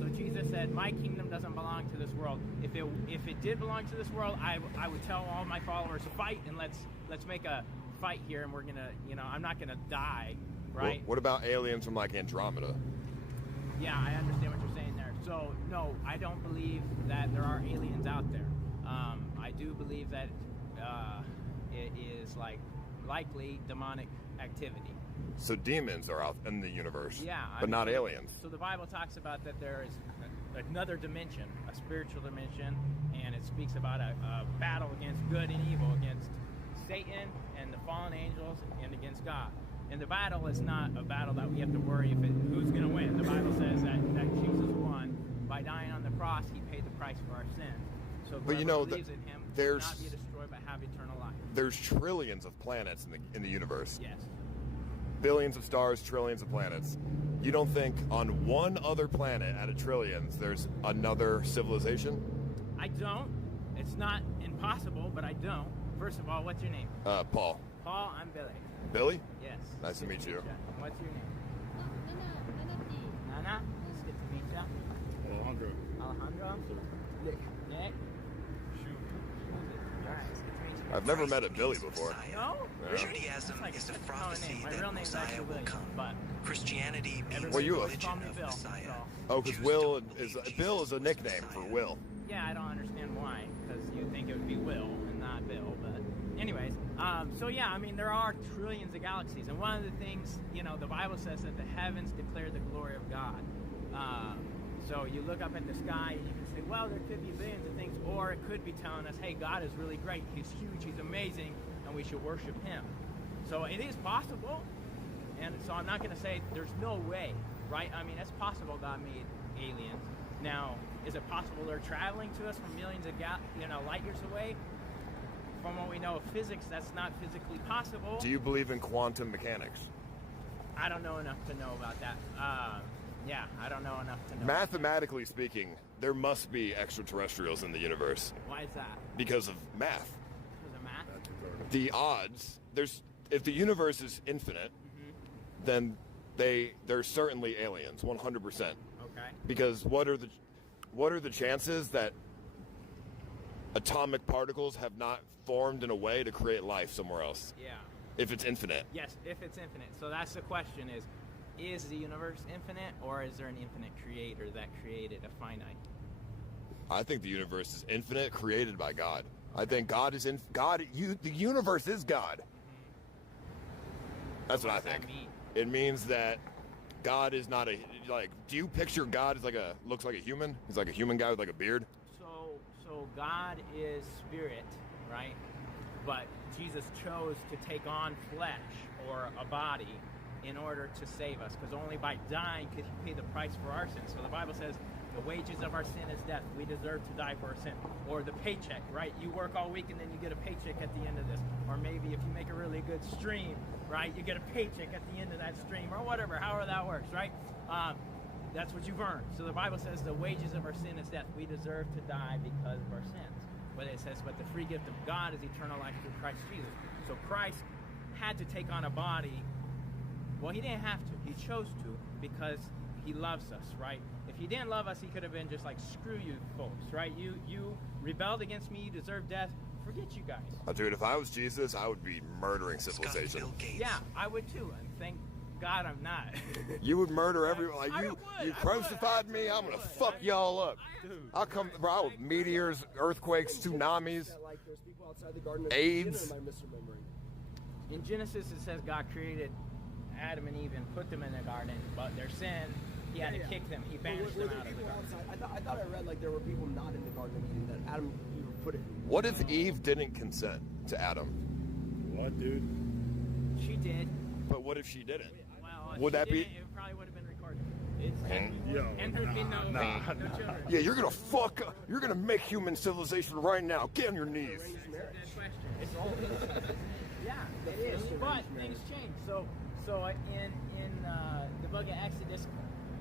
So Jesus said, my kingdom doesn't belong to this world. If it did belong to this world, I would tell all my followers, fight, and let's make a fight here, and we're gonna, I'm not gonna die, right? What about aliens from like Andromeda? Yeah, I understand what you're saying there. So, no, I don't believe that there are aliens out there. I do believe that it is likely demonic activity. So demons are out in the universe, Yeah. but not aliens. So the Bible talks about that there is another dimension, a spiritual dimension, and it speaks about a battle against good and evil, against Satan and the fallen angels, and against God. And the battle is not a battle that we have to worry who's going to win. The Bible says that Jesus won. By dying on the cross, he paid the price for our sins. So But whoever believes in him will there's not be destroyed but have eternal life. there's trillions of planets in the universe. Yes. Billions of stars, trillions of planets. You don't think on one other planet out of trillions there's another civilization? I don't. It's not impossible, but I don't. First of all, what's your name? Paul. Paul, I'm Billy. Billy? Yes. Nice to meet you. What's your name? Nana. It's good to meet you. Alejandro. Alejandro. Nick. Nick. All right. It's good to meet you. I've never met a Billy before. No? Yeah. Judaism is a prophecy My that real name's Messiah actually will William, come. but Christianity means Well, you the are- religion Call me of Bill. Messiah. So, Oh, because Jews Will don't is believe Bill Jesus is a was nickname Messiah. for Will. yeah, I don't understand why, because you think it would be Will and not Bill. But anyways, so yeah, I mean, there are trillions of galaxies, and one of the things, the Bible says that the heavens declare the glory of God. So you look up at the sky and you can say, well, there could be billions of things, or it could be telling us, hey, God is really great, he's huge, he's amazing, and we should worship him. So it is possible, and so I'm not going to say there's no way, right? I mean, it's possible God made aliens. Now, is it possible they're traveling to us from millions of light years away? From what we know of physics, that's not physically possible. Do you believe in quantum mechanics? I don't know enough to know about that. Yeah, I don't know enough to know. Mathematically speaking, there must be extraterrestrials in the universe Why is that? because of math. Because of math? The odds, if the universe is infinite, then they're certainly aliens, 100%. Okay. Because what are the chances that atomic particles have not formed in a way to create life somewhere else? Yeah. If it's infinite. Yes, if it's infinite. So that's the question: is the universe infinite, or is there an infinite creator that created a finite? I think the universe is infinite, created by God. I think God is the universe is God. Mm-hmm. That's what I think. That mean? It means that God is not do you picture God as looks like a human? He's like a human guy with like a beard? So God is spirit, right? But Jesus chose to take on flesh or a body in order to save us, because only by dying could he pay the price for our sins. So the Bible says the wages of our sin is death. We deserve to die for our sin. Or the paycheck, right? You work all week and then you get a paycheck at the end of this. Or maybe if you make a really good stream, right, you get a paycheck at the end of that stream, or whatever, however that works, right? That's what you've earned. So the Bible says the wages of our sin is death. We deserve to die because of our sins. But it says, but the free gift of God is eternal life through Christ Jesus. So Christ had to take on a body. Well, he didn't have to. He chose to because he loves us, right? If he didn't love us, he could have been just like, screw you folks, right? You rebelled against me, you deserve death. Forget you guys. Oh, dude, if I was Jesus, I would be murdering civilization. Yeah, I would too. And thank God I'm not. You would murder everyone. Like you crucified me, I'm gonna fuck y'all up. I'll come, bro, with meteors, earthquakes, tsunamis, There's people outside the Garden of AIDS. Eden, or am I misremembering? In Genesis, it says God created Adam and Eve and put them in the garden, but their sin, he had to kick them. He banished them out of the garden. I thought I read there were people not in the Garden of Eden that Adam and Eve put it. What if Eve didn't consent to Adam? What, dude? She did. But what if she didn't? Well, would that be? It probably would have been recorded. And there's been no children. Yeah, you're gonna fuck up. You're gonna make human civilization right now. Get on your knees. That's question. It's all yeah, it is. But things change. So in the book of Exodus,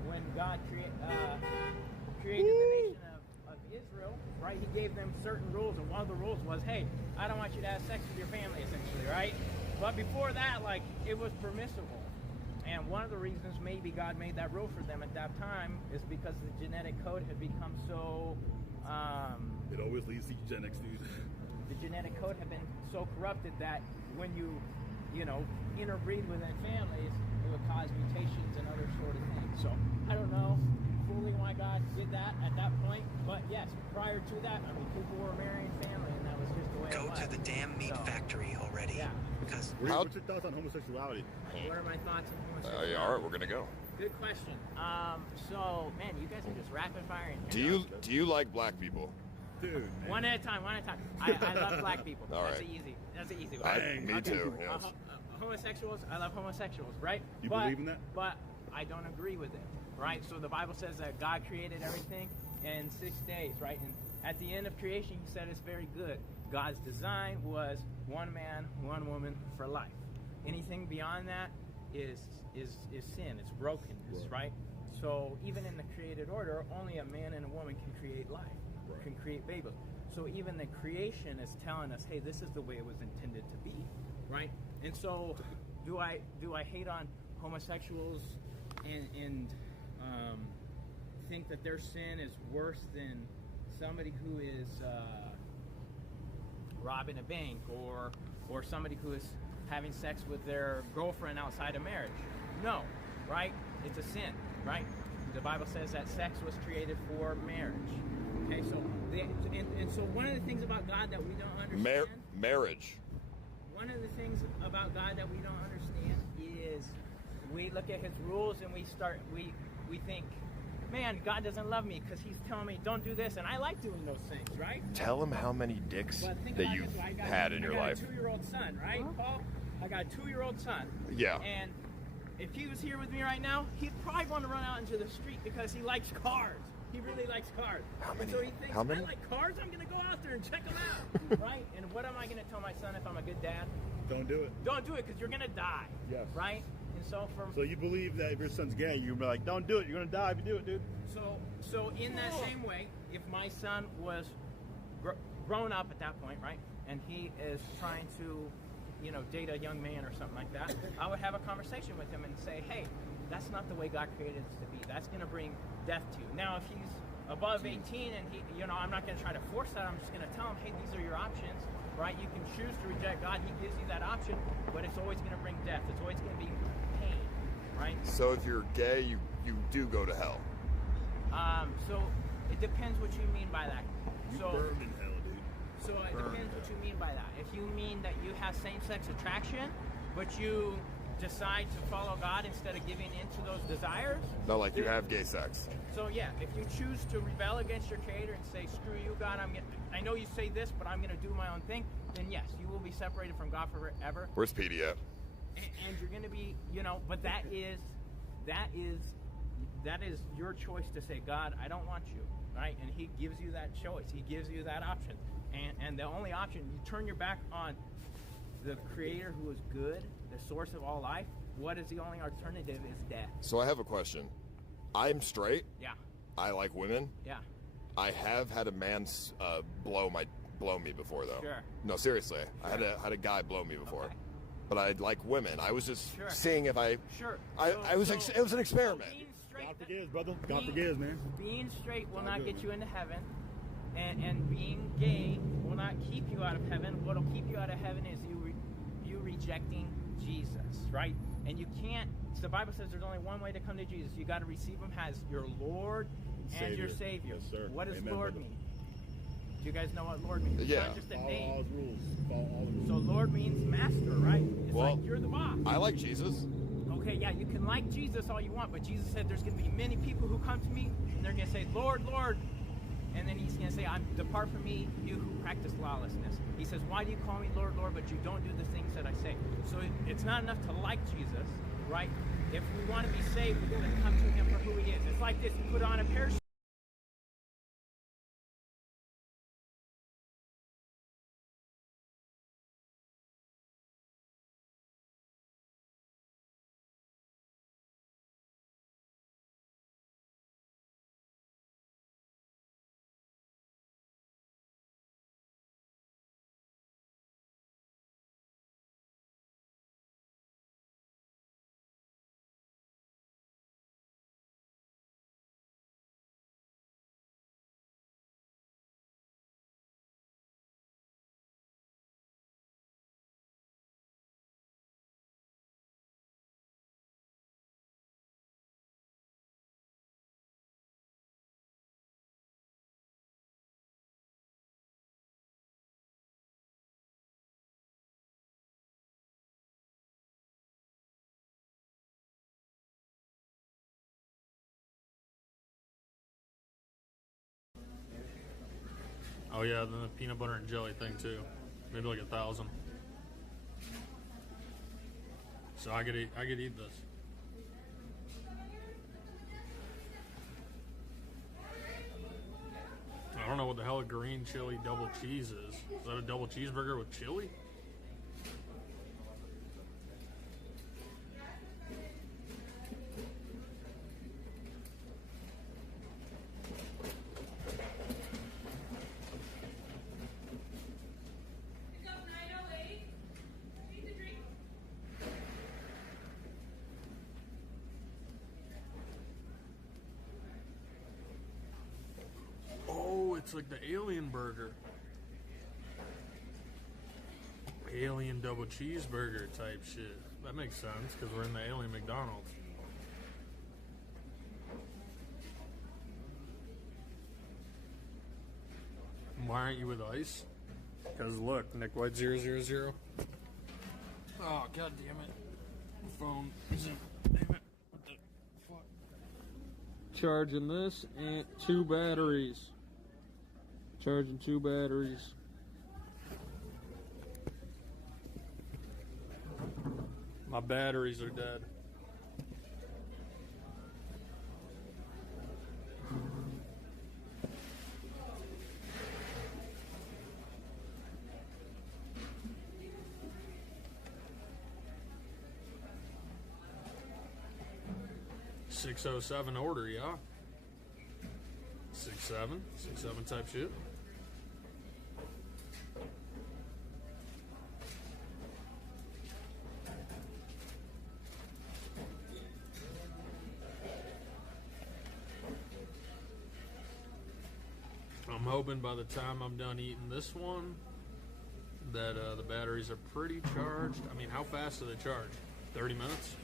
when God created the nation of Israel, right? He gave them certain rules, and one of the rules was, hey, I don't want you to have sex with your family, essentially, right? But before that, it was permissible. And one of the reasons maybe God made that rule for them at that time is because the genetic code had become so... it always leads to eugenics, dude. The genetic code had been so corrupted that when you interbreed within families, it would cause mutations and other sort of things. So I don't know fully why God did that at that point, but yes, prior to that, people were marrying family, and that was just the way it was. Go to the damn meat factory already. Yeah. Because what's your thoughts on homosexuality? What are my thoughts on homosexuality? All right, we're gonna go. Good question. So, man, you guys are just rapid firing. Do you like black people? Dude, man. One at a time. I love black people. All That's right. That's an easy one. Me too. Yes. Homosexuals, I love homosexuals, right? You believe in that? But I don't agree with it, right? So the Bible says that God created everything in 6 days, right? And at the end of creation, he said it's very good. God's design was one man, one woman for life. Anything beyond that is sin. It's brokenness, right? So even in the created order, only a man and a woman can create life, can create babies. So even the creation is telling us, hey, this is the way it was intended to be, right? And so, do I hate on homosexuals and think that their sin is worse than somebody who is robbing a bank or somebody who is having sex with their girlfriend outside of marriage? No, right? It's a sin, right? The Bible says that sex was created for marriage. Okay, so so one of the things about God that we don't understand, marriage. One of the things about God that we don't understand is we look at His rules and we think, man, God doesn't love me because He's telling me don't do this, and I like doing those things, right? Tell him how many dicks that you've had in your life. I got a 2-year-old son, right, Paul? I got a 2-year-old son. Yeah. And if he was here with me right now, he'd probably want to run out into the street because he likes cars. He really likes cars. How many? And so he thinks, How many? I like cars, I'm going to go out there and check them out, right? And what am I going to tell my son if I'm a good dad? Don't do it. Don't do it because you're going to die. Yes. Right? And so So you believe that if your son's gay, you're be like, don't do it. You're going to die if you do it, dude. So in that same way, if my son was grown up at that point, right, and he is trying to, date a young man or something like that, I would have a conversation with him and say, hey, That's not the way God created us to be. That's going to bring death to you. Now, if he's above 18 and he, I'm not going to try to force that. I'm just going to tell him, hey, these are your options, right? You can choose to reject God. He gives you that option, but it's always going to bring death. It's always going to be pain, right? So if you're gay, you do go to hell. So it depends what you mean by that. You burned in hell, dude. So it depends what you mean by that. If you mean that you have same-sex attraction, but you decide to follow God instead of giving into those desires. No, like you have gay sex. So yeah, if you choose to rebel against your Creator and say, "Screw you, God! I know you say this, but I'm going to do my own thing." Then yes, you will be separated from God forever. Where's Petey at? And you're going to be, but that is your choice to say, "God, I don't want you," right? And He gives you that choice. He gives you that option. And the only option, you turn your back on the Creator who is good, the source of all life. What is the only alternative is death. So I have a question. I'm straight. Yeah. I like women. Yeah. I have had a man blow me before, though. Sure. No, seriously. Sure. I had a guy blow me before. Okay. But I like women. I was just Sure. seeing if I. Sure. It was an experiment. Being straight, God forgives, brother. God forgives, man. Being straight will All not good, get man. you into heaven, and being gay will not keep you out of heaven. What'll keep you out of heaven is you rejecting Jesus, right? And you can't. The Bible says there's only one way to come to Jesus. You got to receive Him as your Lord and your Savior. Yes, sir. What does Amen, Lord brother. mean? Do you guys know what Lord means? It's Yeah. not just a Follow name. all His rules. Follow all the rules. So Lord means master, right? It's Well, like you're the boss. I like Jesus. Okay, yeah, you can like Jesus all you want, but Jesus said there's going to be many people who come to me and they're going to say, "Lord, Lord," and then He's going to say, "Depart from me, you who practice lawlessness." He says, "Why do you call me Lord, Lord, but you don't do the things that I say?" So it's not enough to like Jesus, right? If we want to be saved, we're going to come to Him for who He is. It's like this: you put on a parachute. Oh yeah, then the peanut butter and jelly thing too. Maybe like 1,000. So I could eat this. I don't know what the hell a green chili double cheese is. Is that a double cheeseburger with chili? Oh, it's like the alien burger. Alien double cheeseburger type shit. That makes sense because we're in the alien McDonald's. Why aren't you with ice? Because look, Nick White 000. Oh, god damn it. The phone isn't. Damn it. What the fuck? Charging this and 2 batteries. Charging 2 batteries. My batteries are dead. $607 order, yeah. 6-7 type shit. I'm hoping by the time I'm done eating this one that the batteries are pretty charged. I mean, how fast do they charge? 30 minutes?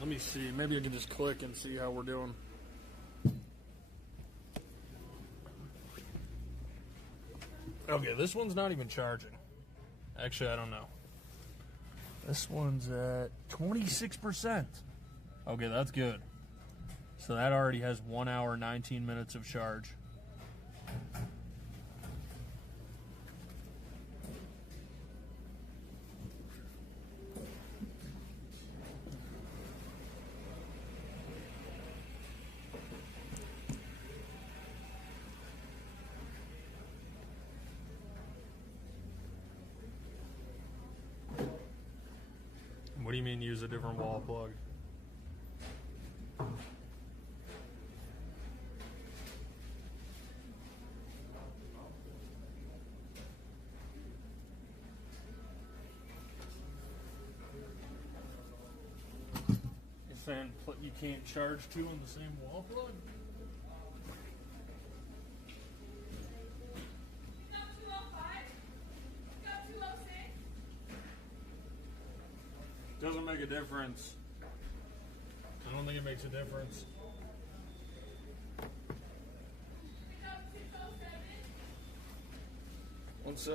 Let me see. Maybe I can just click and see how we're doing. Okay, this one's not even charging. Actually, I don't know. This one's at 26%. Okay, that's good. So that already has 1 hour, 19 minutes of charge. What do you mean use a different wall plug? You're saying you can't charge two on the same wall plug? Doesn't make a difference. I don't think it makes a difference. One sec.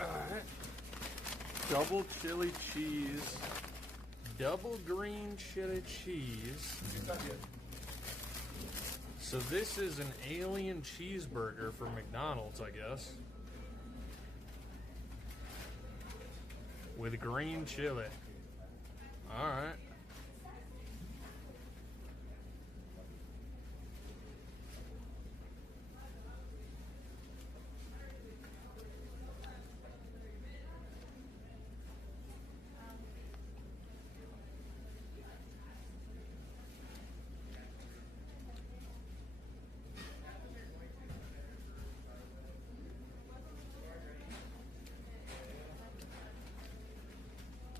Alright. Double chili cheese. Double green chili cheese. So this is an alien cheeseburger from McDonald's, I guess. With green chili. Alright.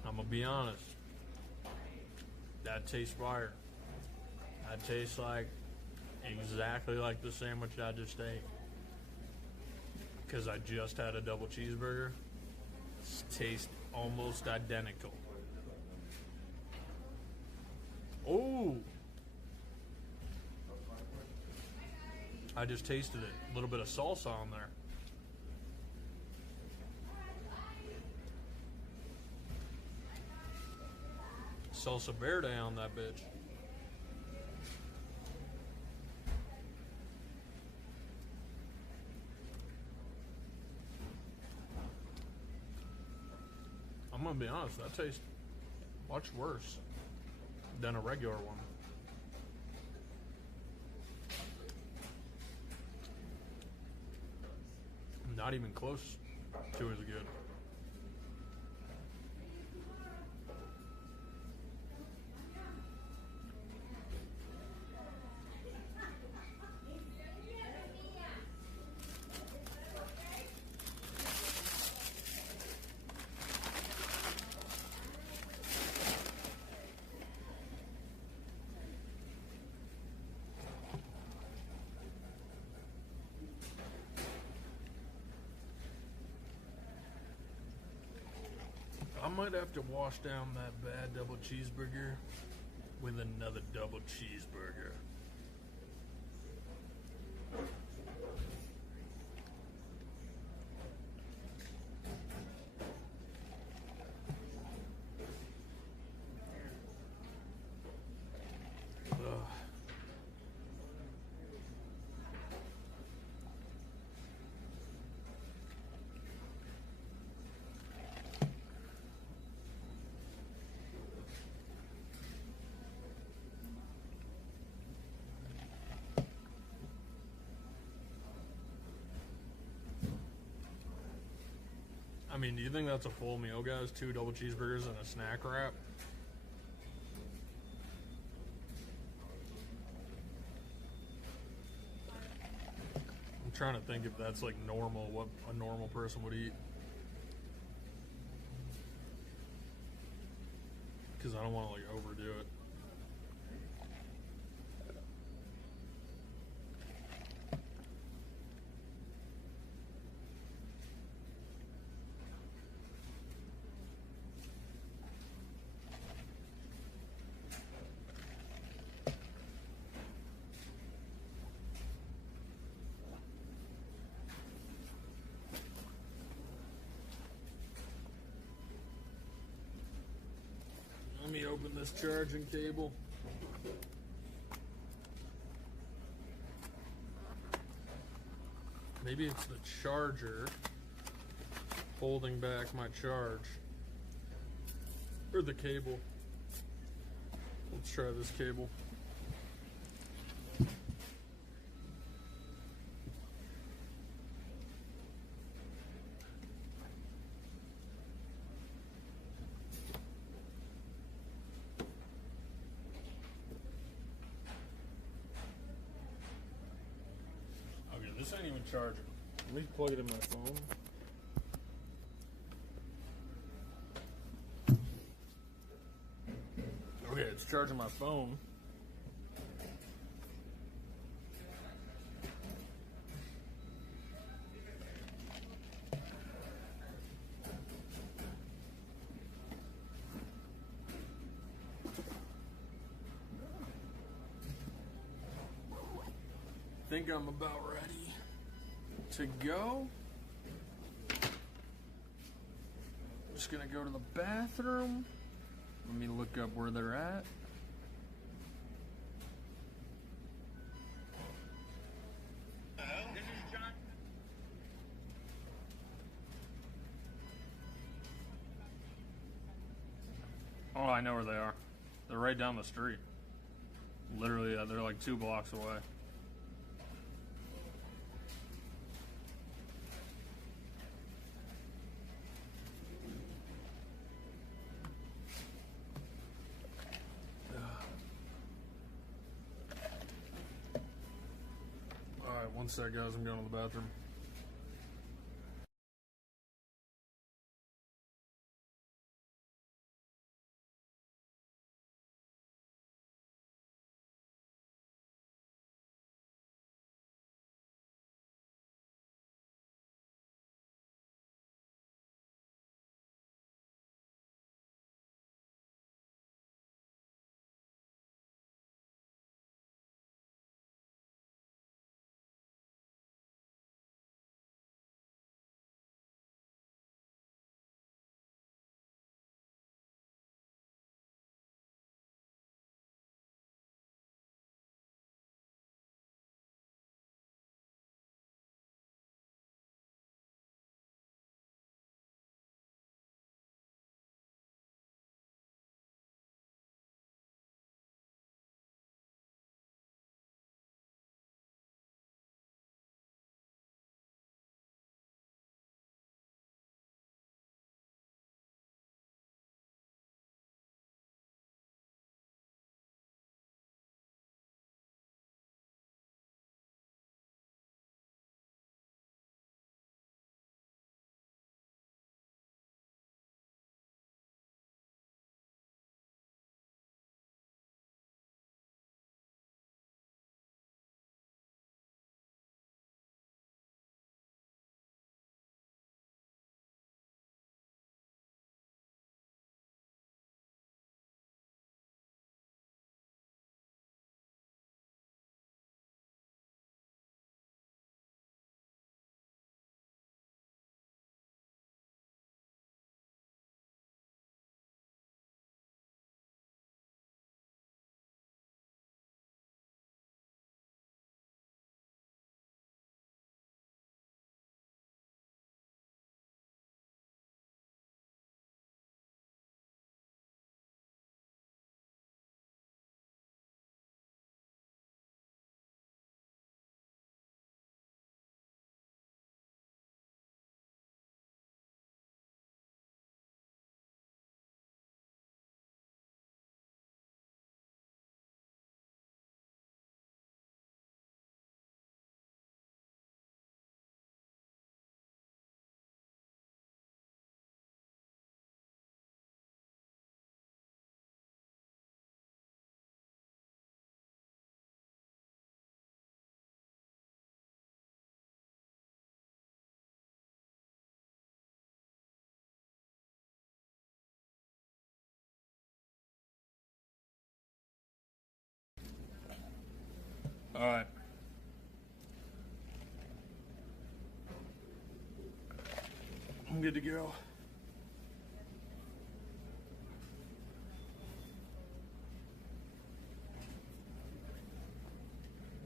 I'm gonna be honest. That tastes fire. That tastes like exactly like the sandwich I just ate. Because I just had a double cheeseburger. It tastes almost identical. Oh! I just tasted it. A little bit of salsa on there. Salsa verde on that bitch. I'm gonna be honest, that tastes much worse than a regular one. Not even close to as good. I might have to wash down that bad double cheeseburger with another double cheeseburger. I mean, do you think that's a full meal, guys? 2 double cheeseburgers and a snack wrap? trying to think if that's like normal, what a normal person would eat. Because I don't want to like overdo it. Let me open this charging cable. Maybe it's the charger holding back my charge. Or the cable. Let's try this cable. This ain't even charging. Let me plug it in my phone. Okay, it's charging my phone. Think I'm about ready to go. Just gonna go to the bathroom. Let me look up where they're at. This is John. Oh, I know where they are. They're right down the street. Literally, they're like 2 blocks away. Alright, one sec, guys. I'm going to the bathroom. Alright. I'm good to go.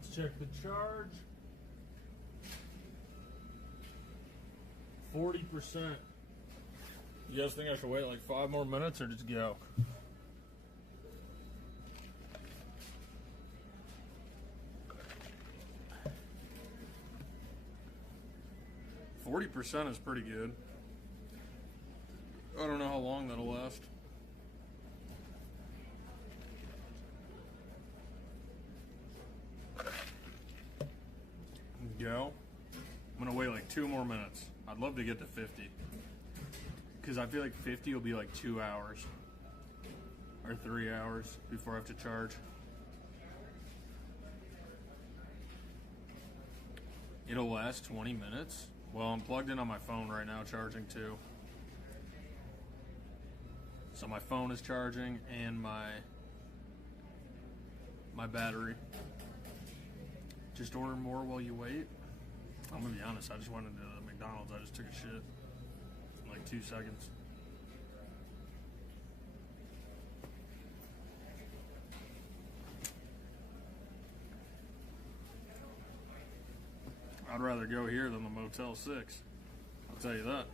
Let's check the charge. 40%. You guys think I should wait like 5 more minutes or just go? %40 is pretty good. I don't know how long that'll last. Go. I'm gonna wait like 2 more minutes. I'd love to get to 50. Because I feel like 50 will be like 2 hours. Or 3 hours before I have to charge. It'll last 20 minutes. Well, I'm plugged in on my phone right now, charging too. So my phone is charging and my battery. Just order more while you wait. I'm gonna be honest, I just went into McDonald's, I just took a shit in like 2 seconds. I'd rather go here than the Motel 6. I'll tell you that.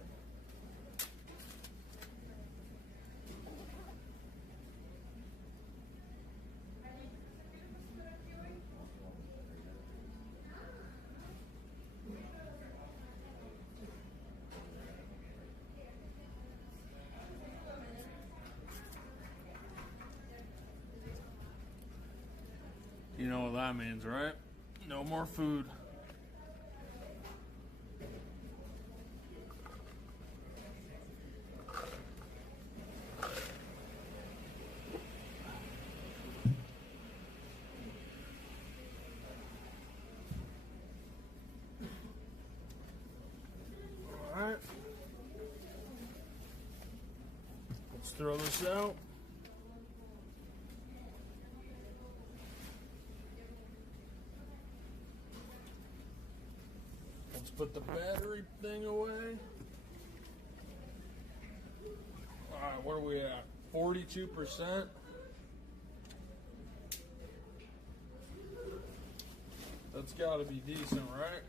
You know what that means, right? No more food. Alright. Let's throw this out. Let's put the battery thing away. Alright, what are we at? 42%? That's gotta be decent, right?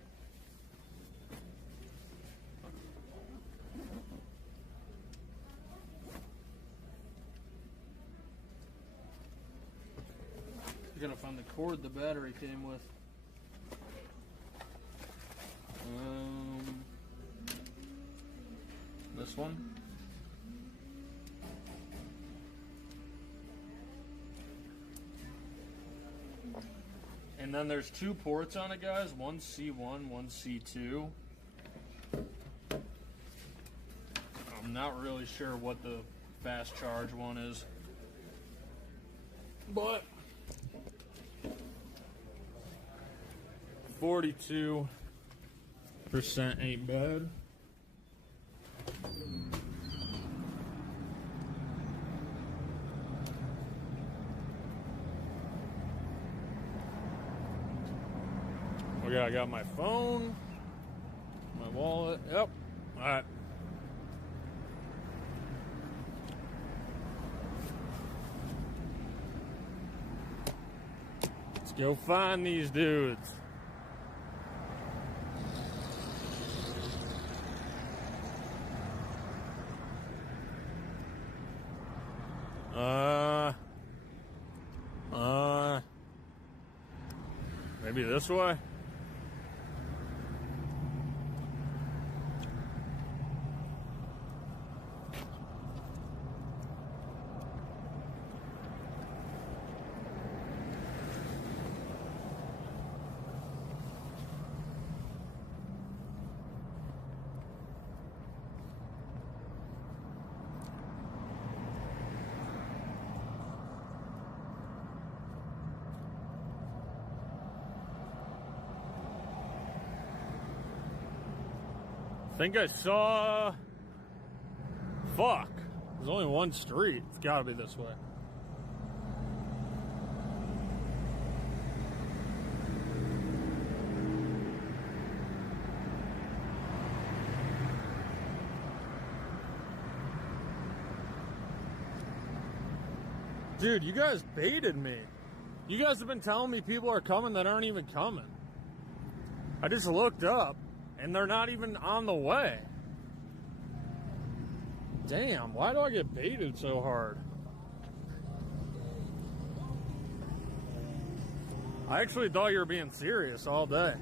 I gotta find the cord the battery came with. This one. And then there's 2 ports on it, guys. One C1, one C2. I'm not really sure what the fast charge one is, but 42% ain't bad. Okay, I got my phone, my wallet. Yep. All right. Let's go find these dudes. Maybe this way? I think I saw... Fuck. There's only one street. It's gotta be this way. Dude, you guys baited me. You guys have been telling me people are coming that aren't even coming. I just looked up, and they're not even on the way. Damn, why do I get baited so hard? I actually thought you were being serious all day.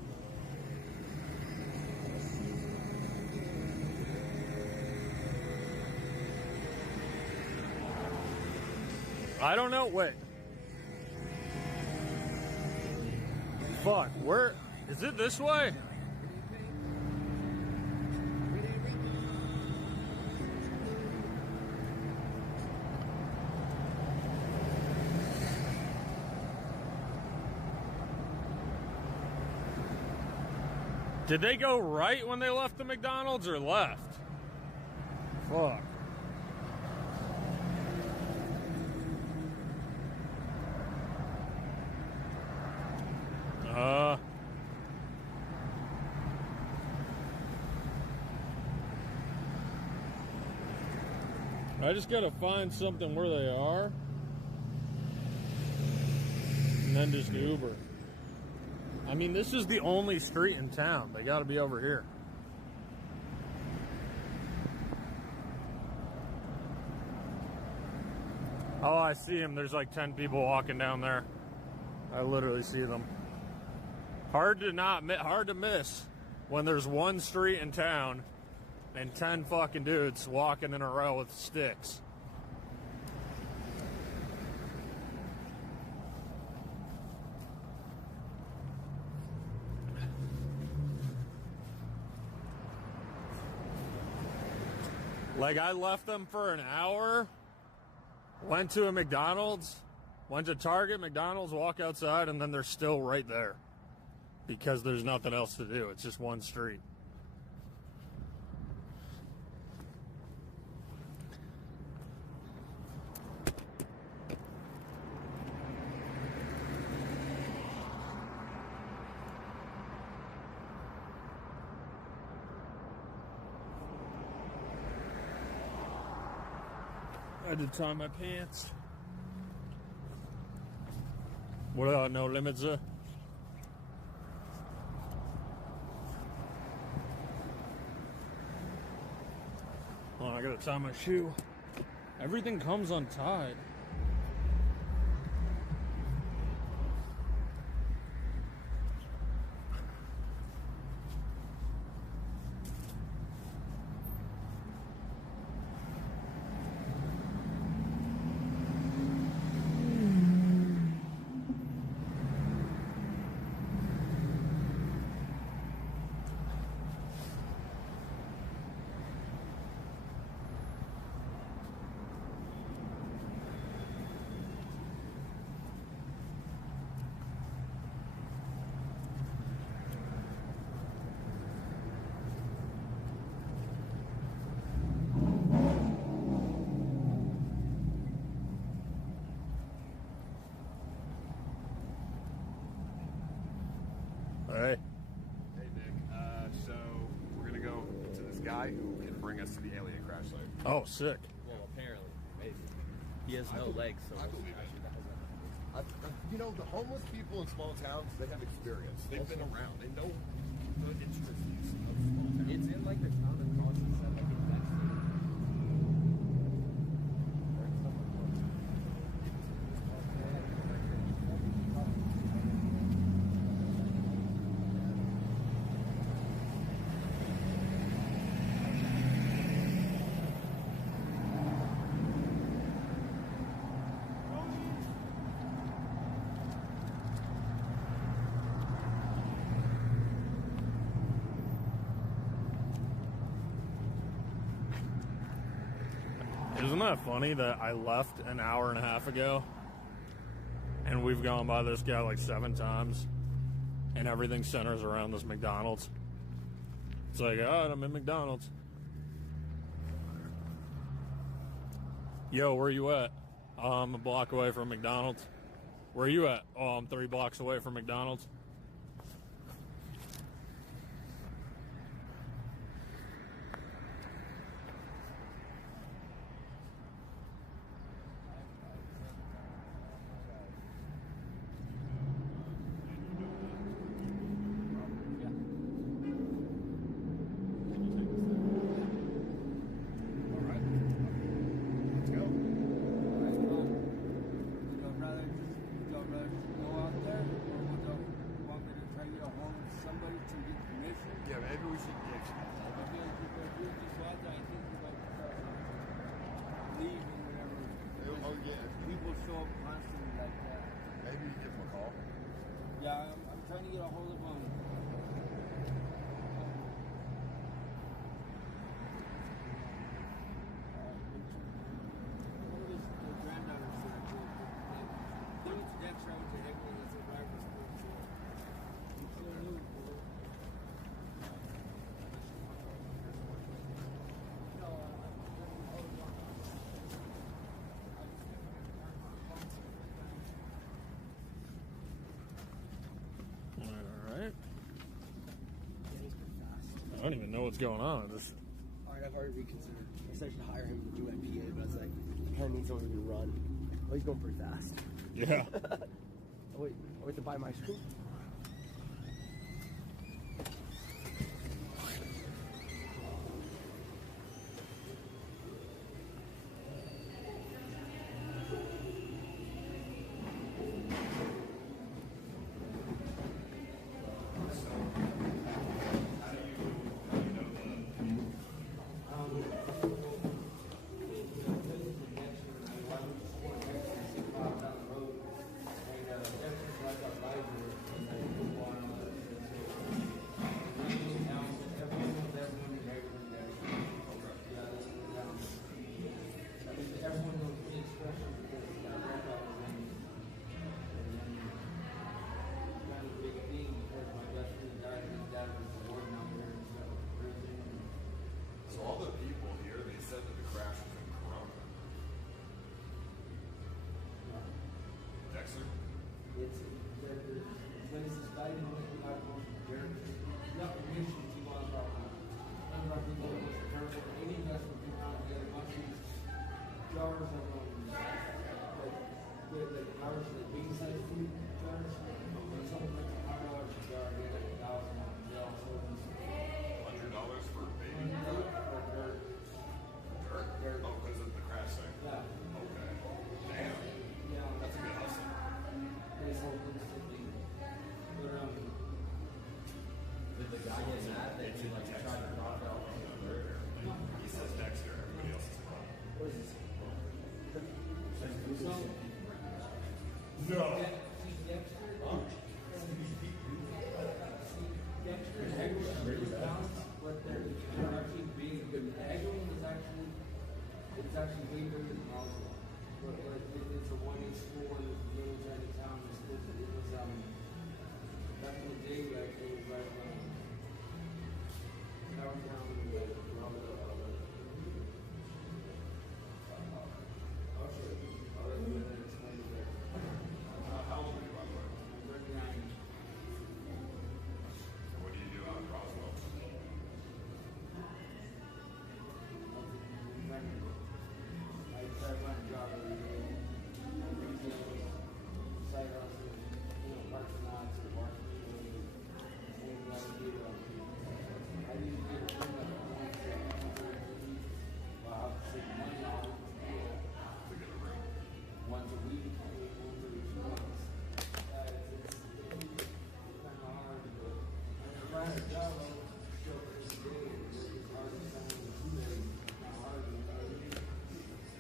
I don't know, wait. Fuck, where, is it this way? Did they go right when they left the McDonald's or left? Fuck. I just gotta find something where they are and then just Uber. I mean, this is the only street in town. They gotta be over here. Oh, I see them. There's like 10 people walking down there. I literally see them. Hard to miss when there's one street in town and 10 fucking dudes walking in a row with sticks. Like, I left them for an hour, went to a McDonald's, went to Target, McDonald's, walk outside, and then they're still right there. Because there's nothing else to do. It's just one street. I had to tie my pants. What, no limits, sir? Oh, I gotta tie my shoe. Everything comes untied. Hey. Hey, Nick. So we're gonna go to this guy who can bring us to the alien crash site. Oh, sick. Well, apparently, maybe. He has no legs, so I believe it. You know, the homeless people in small towns, they have experience. They've been around. They know the intricacies of small towns. it's in like the common causes that like infects you. Isn't that funny that I left an hour and a half ago and we've gone by this guy like 7 times and everything centers around this McDonald's? It's like, oh, I'm in McDonald's. Yo, where you at? I'm a block away from McDonald's. Where you at? Oh, I'm 3 blocks away from McDonald's. we should just leave and whatever. Oh yeah. People show up constantly like that. Maybe you give him a call. Yeah, I'm trying to get a hold of them. One of his granddaughters there. They went to Dexter, I went to Hector, that's a driver's school. It's so new, bro. Alright. I don't even know what's going on. Just Alright, I've already reconsidered. I said I should hire him to do my PA, but I was like, I kind of need someone who can run. Oh, he's going pretty fast. yeah. Oh, wait to buy my scoop. So all the people here, they said that the crash was in Corona. Dexter? It's when it's decided to make it out of there. Not permission to go on about none of our people that was terrible. Any investment came out, they had a bunch of these jars of like jars, like big size food jars. And something like $100 a jar, they had like 1,000 of them. They all sold them. $100 for baby dirt? Dirt. Dirt? Oh, because of the crash site? Yeah. Okay. Damn. Yeah. That's a good hustle. They sold instantly. But Did the guy get mad that you like tried to drop out on the bird? He says Dexter, everybody else is wrong. what is this? No. Dexter and Eglin is balanced, but they're actually big. Eglin is actually, it's actually way bigger than Roswell. But it's a 1-inch school in this little tiny town. It was back in the day, like it was like downtown, like I'll show you. I'll let you explain it there. How old are you, by the way? I'm 39. So what do you do out in Roswell? I try to find a job every day. Side hustles, parking lots or marketing. I need to get a thing like I'll save money on it. To get a room. Once a week, once every 2 months. It's kind of hard to do. If I had a job, I would show up every day. It's hard to find a 2 days. It's not hard to do.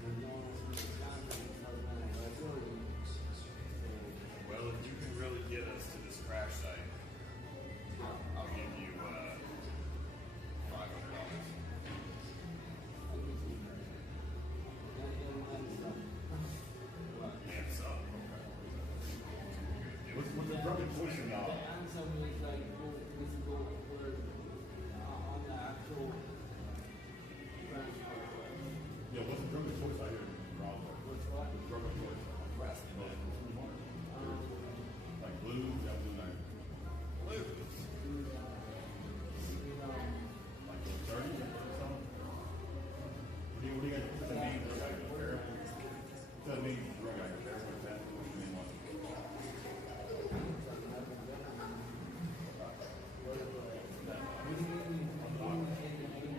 There's no one else in the contract. It's hard to find liability. Well, if you can really get us to this crash site, I'll give you $500. And some. What's the drug enforcement now? And some is like go where on the actual transport. Yeah, what's the drug enforcement out here in Roswell? What's what? The drug enforcement. Like blue, yeah, blue night. Blues. Like 30 or something? What do you guys, what's that mean? Drug addict, terrible? What's that mean? Drug addict, terrible, what's that? What do you mean? What do you mean?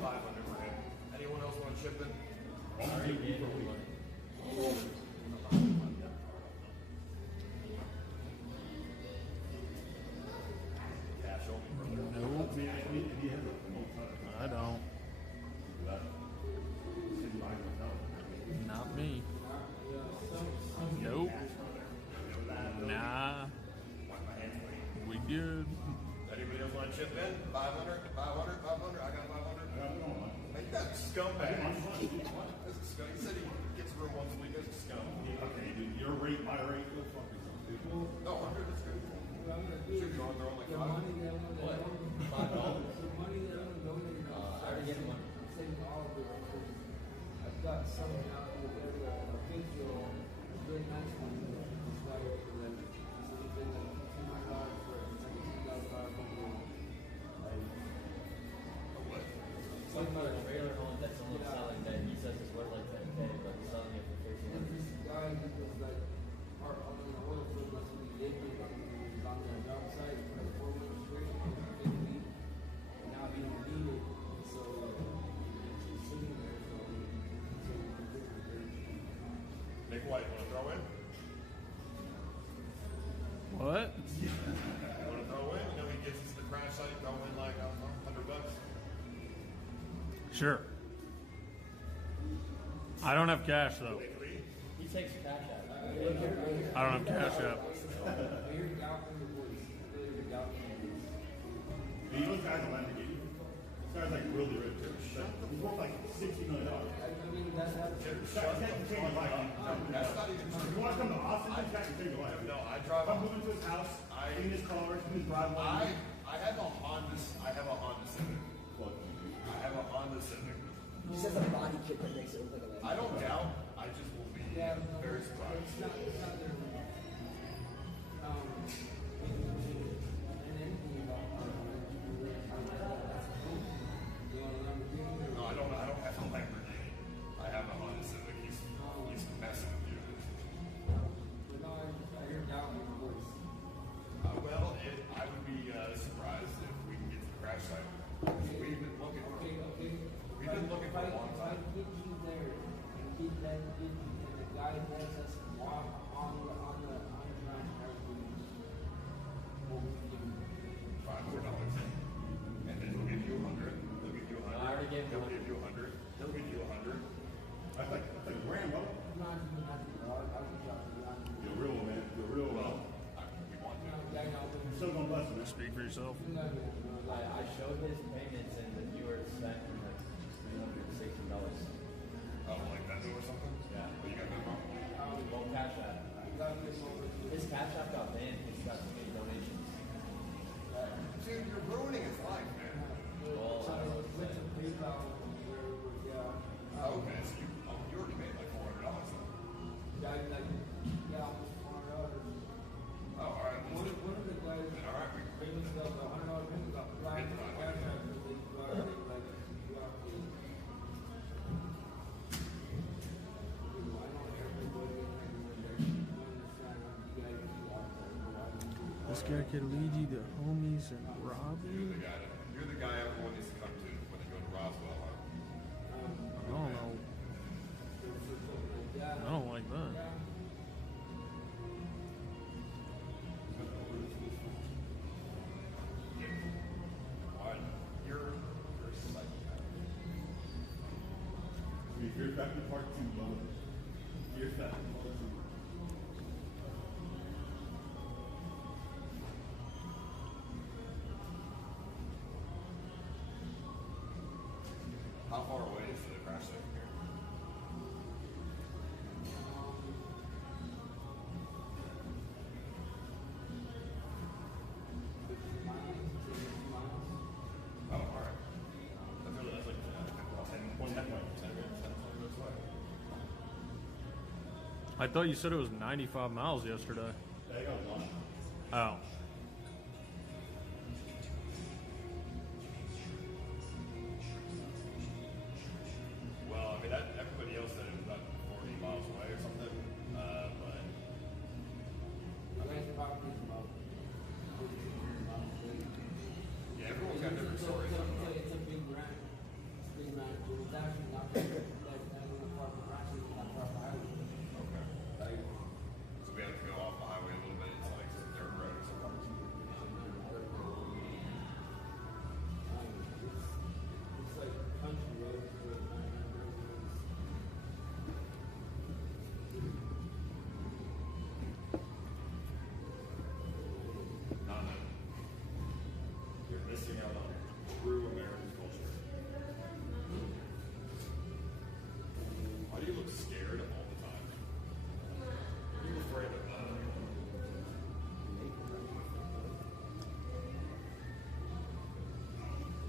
500 for him. Anyone else want to chip in? Cash only, brother. Nope. I don't. Not me. Nope. Nah. We good. Anybody else want to chip in? 500, 500, 500. I got 500. Hey, you got a scumbag. That's a scum. He said he gets room once a week. That's a scum. Okay, dude, your rate, my rate, go fuck yourself, dude. No, 100 is good. Should go on there like The $5. money that I'm What? $5? The money that I'm donating. I already get money. Saving all of it. I've got something out there, a video, a very nice one. It's like, it's been like $200 for it. It's like a $2,000 video. What? Talking about a trailer home that's almost selling that he says is worth like 10K, but he's selling it for 50. And this guy, he was like, on an oil field, that's what he did. He was on the job site, he put a 4-wheel straight, and now he don't need it. So it's sitting there, so he can fix it. Nick White, want to throw in? What? Want to throw in? You know, he gets us to the crash site, throw in like, I don't know, $100. Sure. I don't have cash though. He takes cash out. I don't have cash yet. These guys are Lamborghini. This guy's like really rich. He's worth like $60 million. That's not even true. You want to come to Austin? This guy can change your life. No, I drive. Come move into his house, clean his cars, clean his driveway. I have a Honda Civic. I have a Honda Civic. He says a body kit that makes it look like a I don't doubt. I just will be very surprised. It's not there. No, I don't have a Lamborghini. I have a Honda Civic. He's messing with you. Well, I would be surprised if we can get to the crash site. We've been looking for. We've been looking for a long If I time. get you there and get that, and the guy lets us walk on the ground, what would you give me? $500. And then he'll give you 100. He'll give you 100. I already gave him He'll give you 100. He'll give you 100. That's like a grand, bro. Not even nothing, bro. I would drop it down. You're real, man. You're real. Well, we want to. You're still gonna bless him. Speak for yourself. I showed his payments and the viewer spent like $360. Oh, like Venmo or something? Yeah. Oh, you got Venmo? Well, Cash App. His Cash App got banned because he got too many donations. Dude, you're ruining his life, man. Well, Oh, okay. So you already made like $400 then. Oh, all right. One of the guys, Then all right. payments got the $100 payment got flagged for Cash App because they got like blocked it. I know everybody in there, you understand, you guys do that. This guy could lead you to homies and rob You're you. the guy everyone needs to come to when they go to Roswell, huh? I don't know. I don't like that. Alright, you're a psychopath. Fear Factor Part 2, bro. Fear Factor Part 2. How far away is the crash site from here? Oh, all right. That's like 10 minutes away. I thought you said it was 95 miles yesterday. There you go, John. Oh. Well, I mean, everybody else said it was about 40 miles away or something, but yeah, everyone's got different stories. It's a big brand.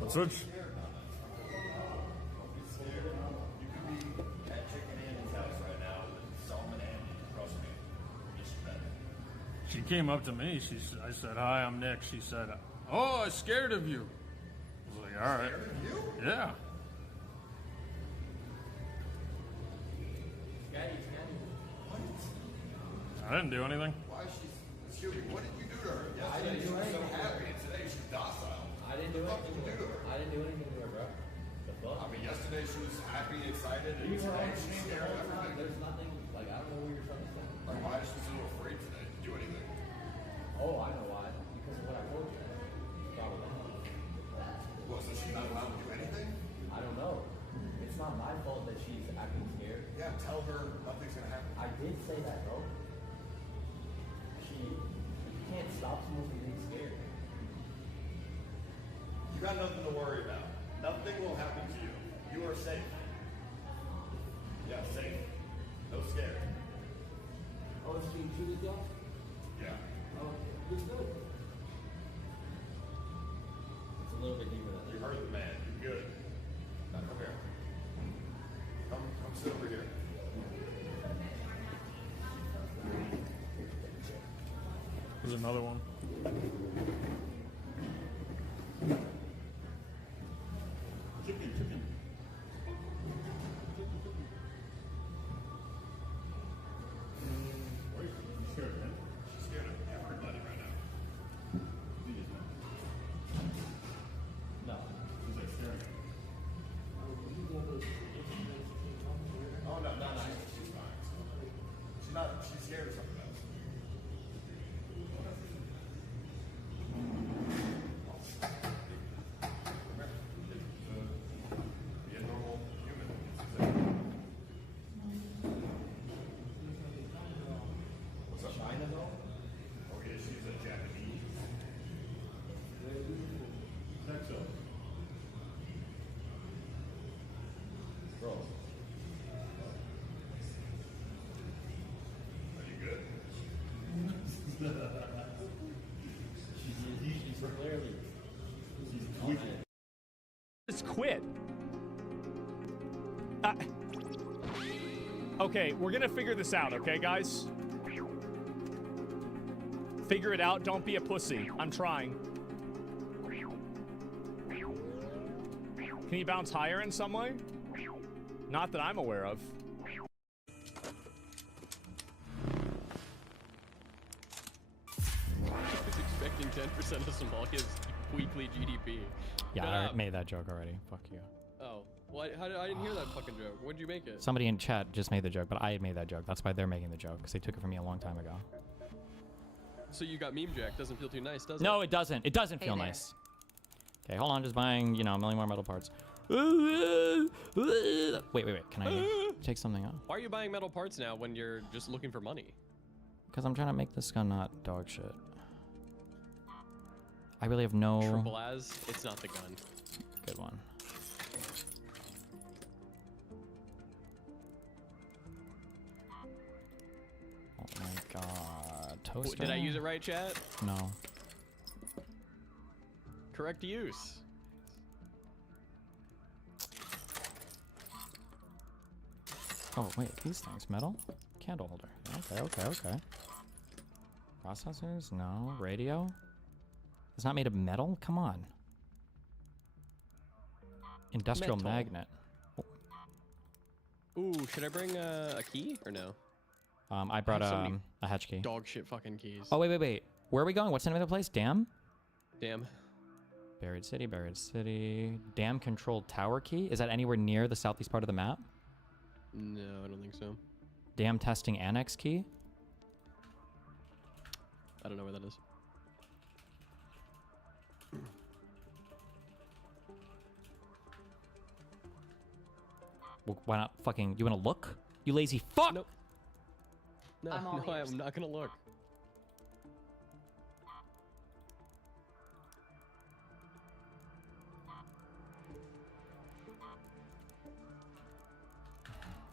Switch. She came up to me. I said, "Hi, I'm Nick." She said, "Oh, I'm scared of you." I was like, "All right." Scared of you? Yeah. I didn't do anything. Why is she? Excuse me. What did you do to her? Yesterday I didn't do anything. She was so happy, and today she's docile. I didn't do anything to her. I didn't do anything to her, bro. The fuck? I mean, yesterday she was happy, excited, and today she's scared of everything. There's nothing, like, I don't know what you're trying to say. Like, why is she so afraid today to do anything? Oh, I know why. Because of what I told you. Probably. Well, so she's not allowed to do anything? I don't know. It's not my fault that she's acting scared. Yeah, tell her nothing's gonna happen. I did say that, bro. You can't stop someone from being scared. You got nothing to worry about. Nothing will happen to you. You are safe. Yeah, safe. No scare. Oh, it's being treated well? Yeah. Oh, it's good. It's a little bit deeper than that. You heard the man. You're good. Now come here. Come sit over here. There's another one. Chicken. Why are you scared, man? She's scared of everybody right now. No. Who's like staring at her? Oh, no, she's fine. She's not, she's scared of something else. Be a normal human. What's up, China though? Oh yeah, she's a Japanese. Sexo. Bro. Are you good? She's clearly. Just quit. Okay, we're gonna figure this out, okay, guys? Figure it out. Don't be a pussy. I'm trying. Can you bounce higher in some way? Not that I'm aware of. I was expecting 10% of Somalia's weekly GDP. Yeah, I made that joke already. Fuck you. Oh, well, I didn't hear that fucking joke. When did you make it? Somebody in chat just made the joke, but I had made that joke. That's why they're making the joke, because they took it from me a long time ago. So you got meme jack. Doesn't feel too nice, does it? No, it doesn't. It doesn't feel nice. Okay, hold on. Just buying, you know, a million more metal parts. Wait. Can I take something out? Why are you buying metal parts now when you're just looking for money? Because I'm trying to make this gun not dog shit. I really have no... Triple as, it's not the gun. Good one. Oh my god. Toaster? Did I use it right, chat? No. Correct use. Oh, wait. These things. Metal? Candle holder. Okay. Processors? No. Radio? It's not made of metal? Come on. Industrial Metal. magnet. Oh. Ooh, should I bring a key or no? I brought have so many a hatch key. Dog shit fucking keys. Oh, wait. Where are we going? What's the name of the place? Dam? Damn. Buried City. Dam controlled tower key? Is that anywhere near the southeast part of the map? No, I don't think so. Dam testing annex key? I don't know where that is. Well, why not fucking... You wanna look? You lazy fuck! Nope. No, I'm all ears. I'm not gonna look.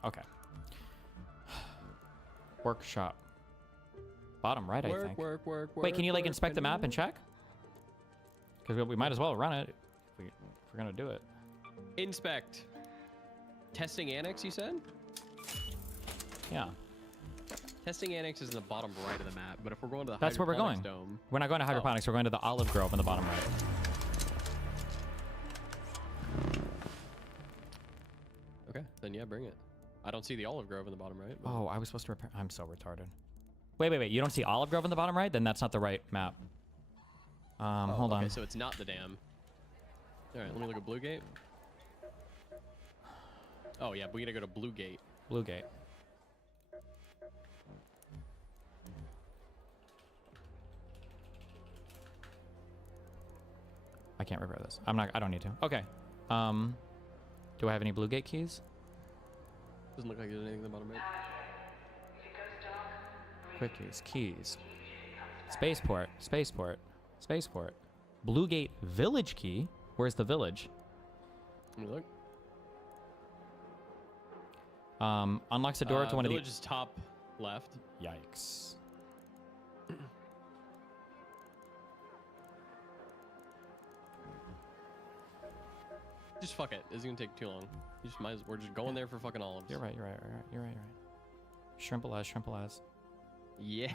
Okay. Workshop. Bottom right, I think. Work. Wait, can you like inspect the map and check? Because we might as well run it if we're gonna do it. Inspect. Testing annex, you said? Yeah. Testing annex is in the bottom right of the map, but if we're going to the That's where we're going. dome, We're not going to hydroponics. We're going to the olive grove in the bottom right. okay, then yeah, bring it. I don't see the olive grove in the bottom right. But... Oh, I was supposed to repair. I'm so retarded. Wait. You don't see olive grove in the bottom right? Then that's not the right map. Hold on. Okay, so it's not the dam. All right, let me look at Blue Gate. Oh yeah, we gotta go to Blue Gate. Blue Gate. I can't repair this. I don't need to. Okay. Do I have any Blue Gate keys? Doesn't look like there's anything in the bottom right. Quick keys. Spaceport. Blue Gate village key. Where's the village? Let me look. Unlocks the door to one of the... Village is top left. Yikes. Just fuck it. This is gonna take too long. You just we're just going there for fucking olives. You're right. Shrimple as. Yeah.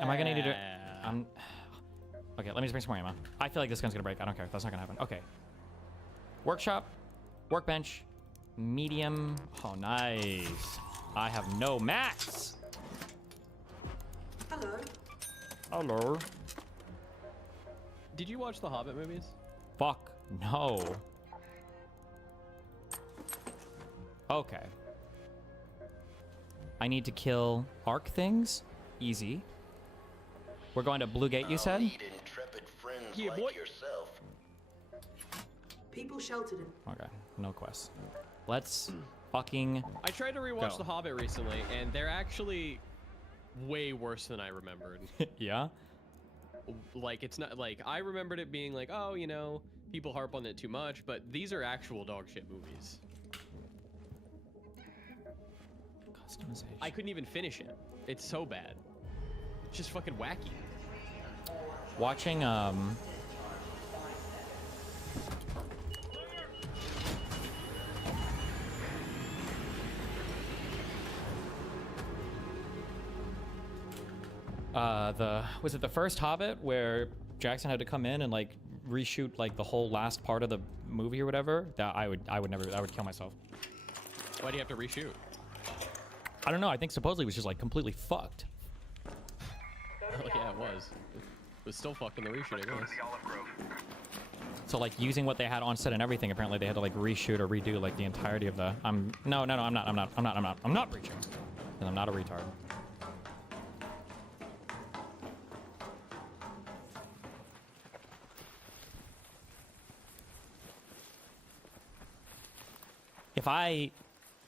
Am I gonna need to do... Okay, let me just bring some more ammo. I feel like this gun's gonna break. I don't care. That's not gonna happen. Okay. Workshop. Workbench. Medium. Oh, nice. I have no mats. Hello. Did you watch the Hobbit movies? Fuck no. Okay. I need to kill arc things. Easy. We're going to Blue Gate, you said? Yeah, like boy. People sheltered him. Okay, no quest. Let's fucking I tried to rewatch go. The Hobbit recently, and they're actually way worse than I remembered. Yeah? Like, it's not like I remembered it being like, oh, you know, people harp on it too much, but these are actual dog shit movies. Customization. I couldn't even finish it. It's so bad. It's just fucking wacky. Watching was it the first Hobbit where Jackson had to come in and like reshoot like the whole last part of the movie or whatever? That I would kill myself. Why do you have to reshoot? I don't know. I think supposedly it was just like completely fucked. Oh yeah, it was. It was still fucked in the reshoot, I guess. So like using what they had on set and everything, apparently they had to like reshoot or redo like the entirety of the. No, I'm not breaching. And I'm not a retard.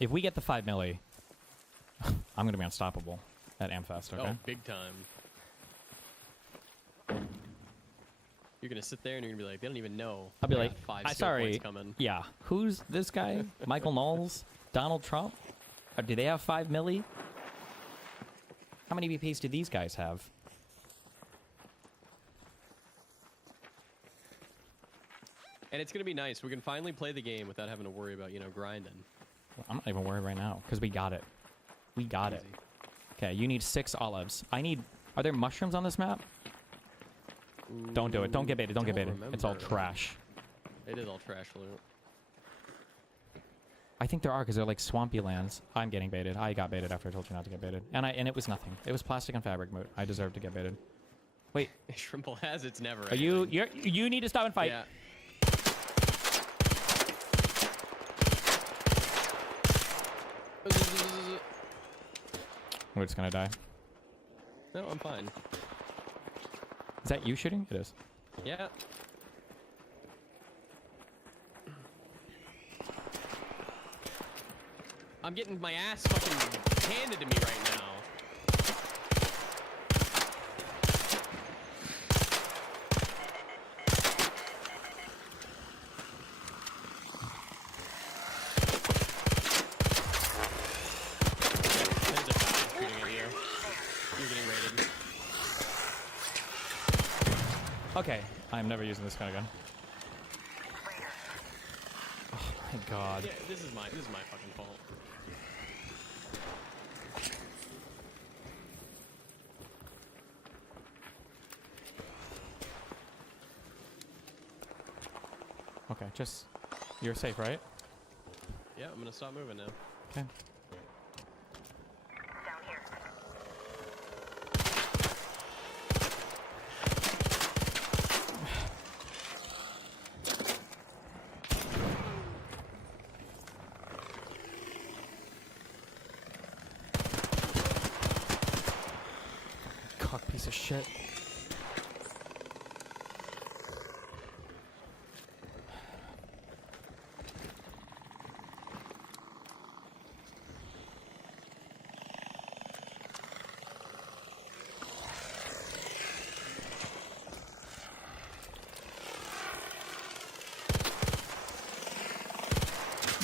If we get the 5 milli, I'm gonna be unstoppable at Amfest, okay? Oh, big time. You're gonna sit there and you're gonna be like, they don't even know. I'll be like, five skill sorry, points coming. yeah, who's this guy? Michael Knowles? Donald Trump? Or do they have 5 milli? How many BPs do these guys have? And it's gonna be nice. We can finally play the game without having to worry about, you know, grinding. I'm not even worried right now, because we got it. We got it. Okay, you need 6 olives. Are there mushrooms on this map? Ooh, don't do it. Don't get baited. Don't get baited. remember. It's all trash. It is all trash loot. I think there are, because they're like swampy lands. I'm getting baited. I got baited after I told you not to get baited. And it was nothing. It was plastic and fabric moot. I deserve to get baited. Wait. Shrimple has it's never. Are you need to stop and fight. Yeah. We're just gonna die. No, I'm fine. Is that you shooting? It is. Yeah. I'm getting my ass fucking handed to me right now. Okay, I'm never using this kind of gun. my god. Yeah, this is my fucking fault. Okay, just you're safe, right? Yeah, I'm gonna stop moving now. Okay. Cock piece of shit.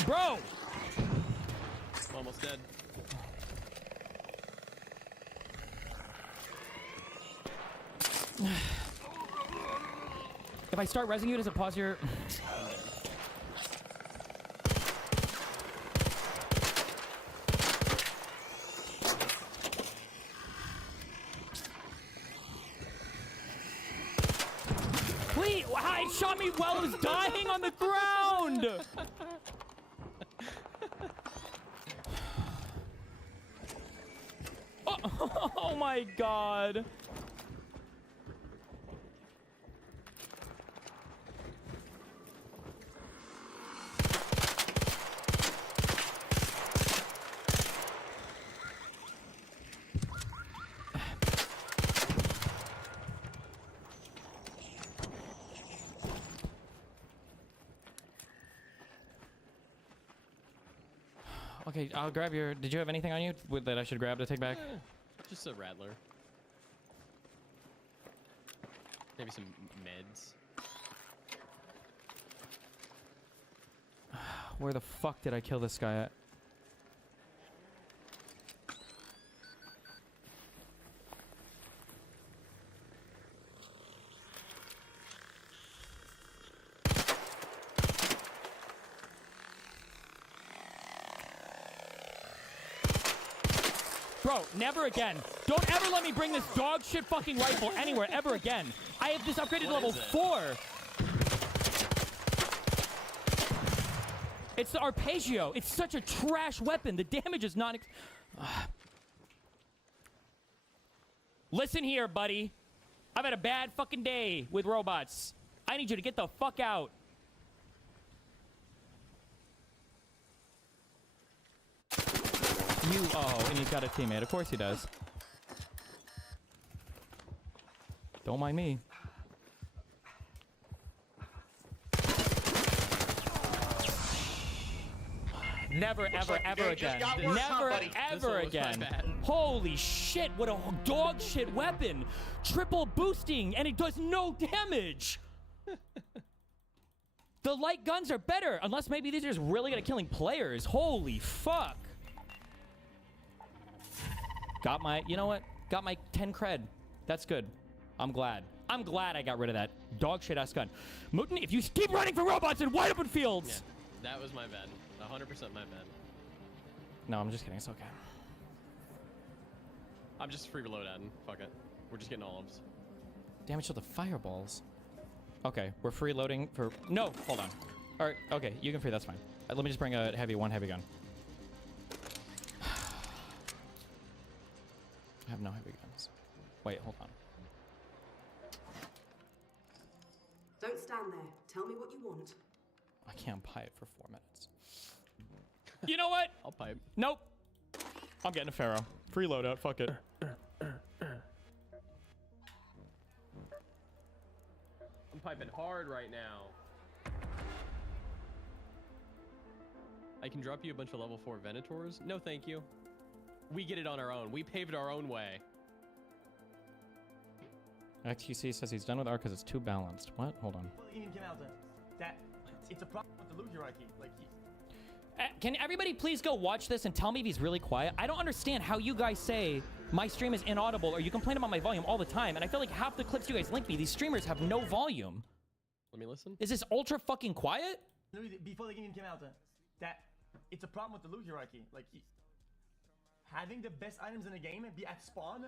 Bro! Almost dead. If I start rezzing you, does it pause your... Please! It shot me while I was dying on the ground! Oh my god. Okay, I'll grab your... Did you have anything on you that I should grab to take back? Just a rattler. Maybe some meds. Where the fuck did I kill this guy at? Bro, never again. Don't ever let me bring this dog shit fucking rifle anywhere ever again. I have this upgraded to level 4. It's the Arpeggio. It's such a trash weapon. The damage is not... Listen here, buddy. I've had a bad fucking day with robots. I need you to get the fuck out. Oh, and he's got a teammate. Of course he does. Don't mind me. Never, ever, ever again. Never, ever again. Holy shit, what a dog shit weapon. Triple boosting, and it does no damage. The light guns are better, unless maybe these are just really good at killing players. Holy fuck. Got my, you know what? Got my 10 cred. That's good. I'm glad. I'm glad I got rid of that dog shit ass gun. Mutin, if you keep running for robots in wide open fields. Yeah, that was my bad. 100% my bad. No, I'm just kidding. It's okay. I'm just free reload adding. Fuck it. We're just getting olives. Damage to the fireballs. Okay, we're free loading for... No, hold on. All right, okay, you can free. That's fine. Let me just bring a one heavy gun. I have no heavy guns. Wait, hold on. Don't stand there. Tell me what you want. I can't pipe for 4 minutes. You know what? I'll pipe. Nope. I'm getting a Pharaoh. Free loadout. Fuck it. I'm piping hard right now. I can drop you a bunch of level 4 Venators? No, thank you. We get it on our own. We paved our own way. XQC says he's done with art because it's too balanced. What? Hold on. It's a problem with the loot hierarchy. Like, can everybody please go watch this and tell me if he's really quiet? I don't understand how you guys say my stream is inaudible or you complain about my volume all the time. And I feel like half the clips you guys link me, these streamers have no volume. Let me listen. Is this ultra fucking quiet? literally before the game even came out, that it's a problem with the loot hierarchy. Like, having the best items in the game be at spawn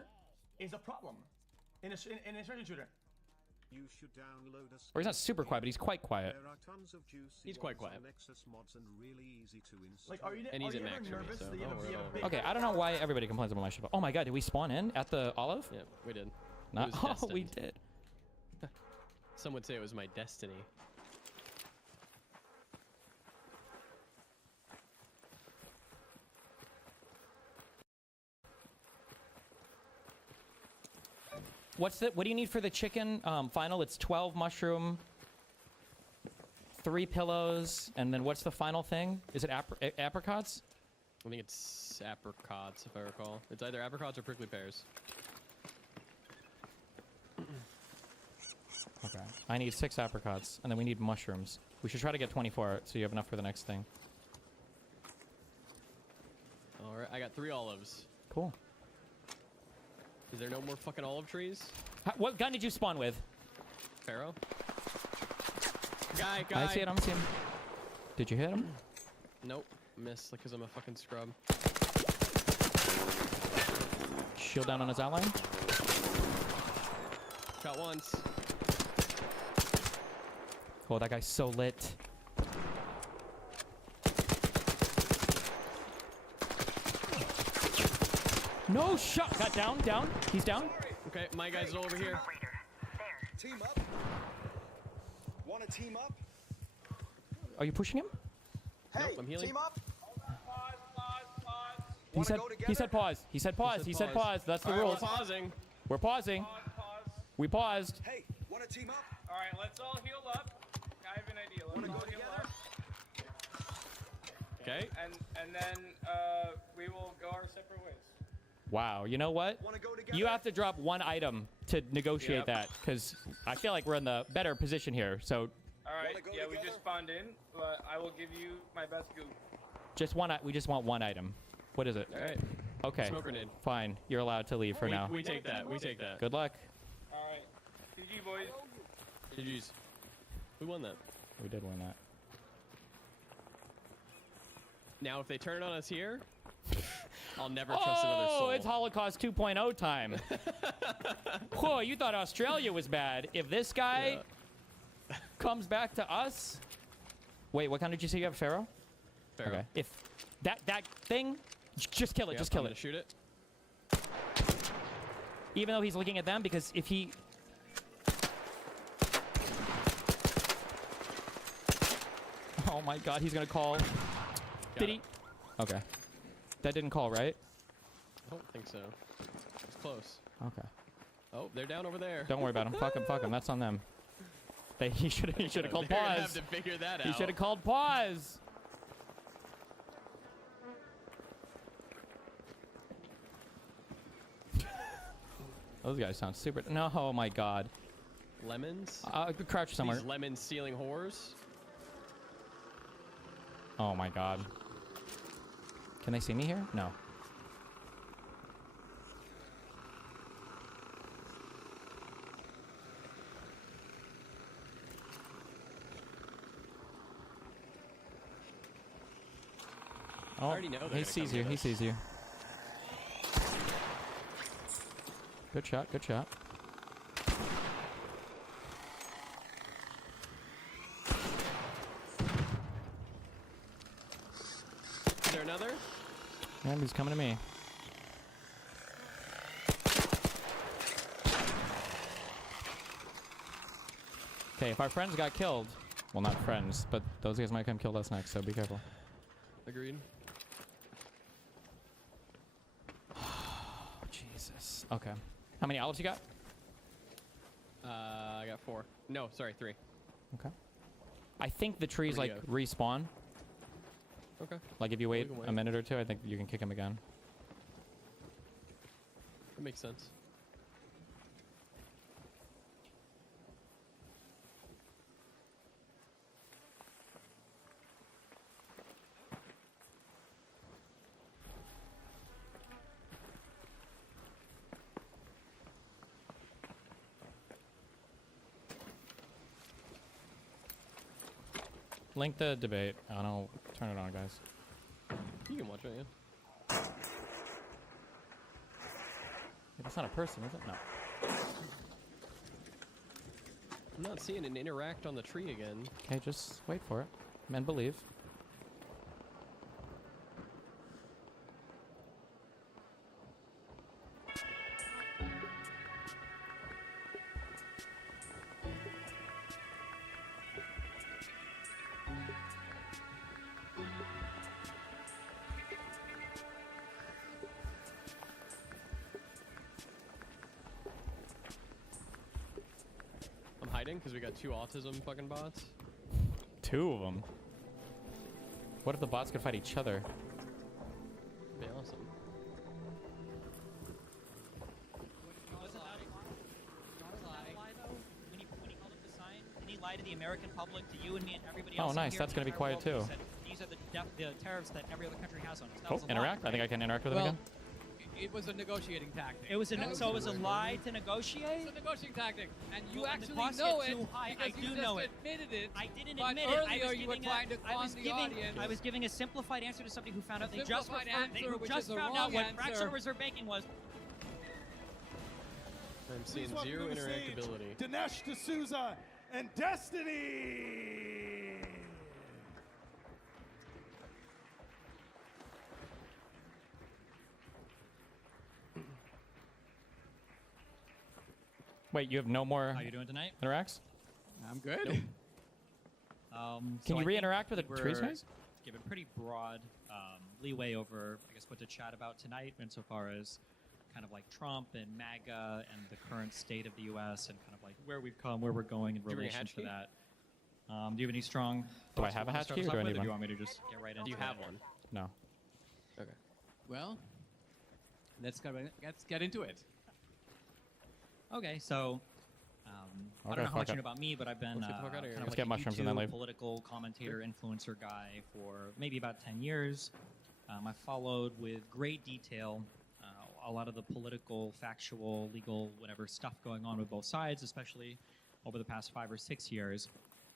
is a problem in a extraction shooter. You should download a Or he's not super quiet, but he's quite quiet. There are tons of juicy He's quite ones quiet. on Nexus mods and really easy to install. Like, are you, And he's are you at ever max for me, nervous so that you have don't a worry big... Okay, I don't know why everybody complains about my shit. Oh my god, did we spawn in at the olive? Yeah, we did. Not. It was Oh, we destined. did. Some would say it was my destiny. What do you need for the chicken final? It's 12 mushroom, 3 pillows, and then what's the final thing? Is it apricots? I think it's apricots, if I recall. It's either apricots or prickly pears. Okay. I need 6 apricots, and then we need mushrooms. We should try to get 24 so you have enough for the next thing. All right, I got 3 olives. Cool. Is there no more fucking olive trees? What gun did you spawn with? Pharaoh? Guy. I see it, I'm seeing him. Did you hit him? Nope. Missed, because I'm a fucking scrub. Shield down on his outline. Shot once. Oh, that guy's so lit. No shot. Got down. He's down. Okay, my guy's over here. Team up. Want to team up? Are you pushing him? Hey, Nope, I'm healing. team up. He said pause. He said pause. That's the All right, rules. we're pausing. We're pausing. We paused. Hey, want to team up? All right, let's all heal up. I have an idea. Let's all heal up. Okay. And then we will go our separate ways. Wow. You know what? You have to drop 1 item to negotiate that, because I feel like we're in the better position here. So. All right. Yeah, we just spawned in, but I will give you my best goop. We just want 1 item. What is it? All right. Okay. Smoke grenade. Fine. You're allowed to leave for now. We take that. We take that. Good luck. All right. GG, boys. GG's. Who won that? We did win that. Now, if they turn it on us here, I'll never trust another soul. Oh, it's Holocaust 2.0 time. Whoa, you thought Australia was bad. If this guy comes back to us... Wait, what kind did you say you have, Pharaoh? Pharaoh. Okay. If that thing... Just kill it. Just kill it. Shoot it. Even though he's looking at them, because if he... Oh my god, he's gonna call. Did he? Okay. That didn't call, right? I don't think so. It's close. Okay. Oh, they're down over there. Don't worry about him. Fuck him. That's on them. He should have called They're gonna pause. have to figure that out. He should have called pause. Those guys sound super. No, oh my god. Lemons? Crouch somewhere. These lemon stealing whores. Oh my god. Can they see me here? No. Oh, I already know they're he gonna sees come you. get He us. sees you. Good shot. Good shot. Is there another? Yeah, he's coming to me. Okay, if our friends got killed, well, not friends, but those guys might come kill us next, so be careful. Agreed. Jesus. Okay. How many olives you got? I got 4. No, sorry, 3. Okay. I think the trees, Where'd like, he respawn. Okay. Like, if you wait can wait. a minute or two, I think you can kick them again. That makes sense. Link the debate. I'll turn it on, guys. You can watch it, yeah. Yeah, that's not a person, is it? No. I'm not seeing an interact on the tree again. Okay, just wait for it. Men believe. I'm hiding because we got 2 autism fucking bots. 2 of them. What if the bots could fight each other? Be awesome. Did he lie to the American public, to you and me and everybody Oh, else? nice. That's gonna be quiet too. These are the tariffs that every other country has on us. That Oh, was a lie, interact. I think I can interact with him again. It was a negotiating tactic. It was so it was a lie to negotiate. It's a negotiating tactic, and you Well, actually the costs know get it too high. because I you do just know it. admitted it. I didn't but admit it. Earlier you were trying to con the audience. I was giving a simplified answer to somebody who found out they just Simplified referred, answer, who which just is a found out wrong what answer. fractional reserve banking was. I'm seeing 0 interactability. Dinesh D'Souza and Destiny. Wait, you have no more How you doing tonight? interacts? I'm good. Can So you I think re-interact with the we're trees, guys? given pretty broad leeway over, I guess, what to chat about tonight, insofar as kind of like Trump and MAGA and the current state of the U.S. and kind of like where we've come, where we're going in Do you bring a relation hatch to key? that. Do you have any strong? Do I thoughts have a you wanna hatch start key us or off do I with, need do one? you want me to just get right into Do you it? have one? No. Okay. Well, let's get into it. Okay, so I Okay, don't know how fuck much you it. know about me, but I've been Let's get the fuck outta here. kind of Let's like get a mushrooms and then YouTube leave. political commentator, influencer guy for maybe about 10 years. I followed with great detail a lot of the political, factual, legal, whatever stuff going on with both sides, especially over the past 5 or 6 years.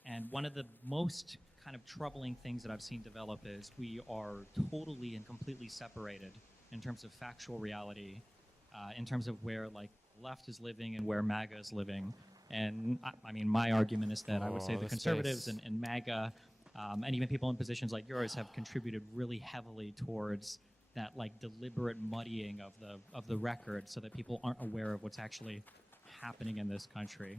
And one of the most kind of troubling things that I've seen develop is we are totally and completely separated in terms of factual reality, in terms of where like left is living and where MAGA is living. And I mean, my argument is that I would say Oh, the this conservatives space. and MAGA, and even people in positions like yours, have contributed really heavily towards that like deliberate muddying of the record, so that people aren't aware of what's actually happening in this country.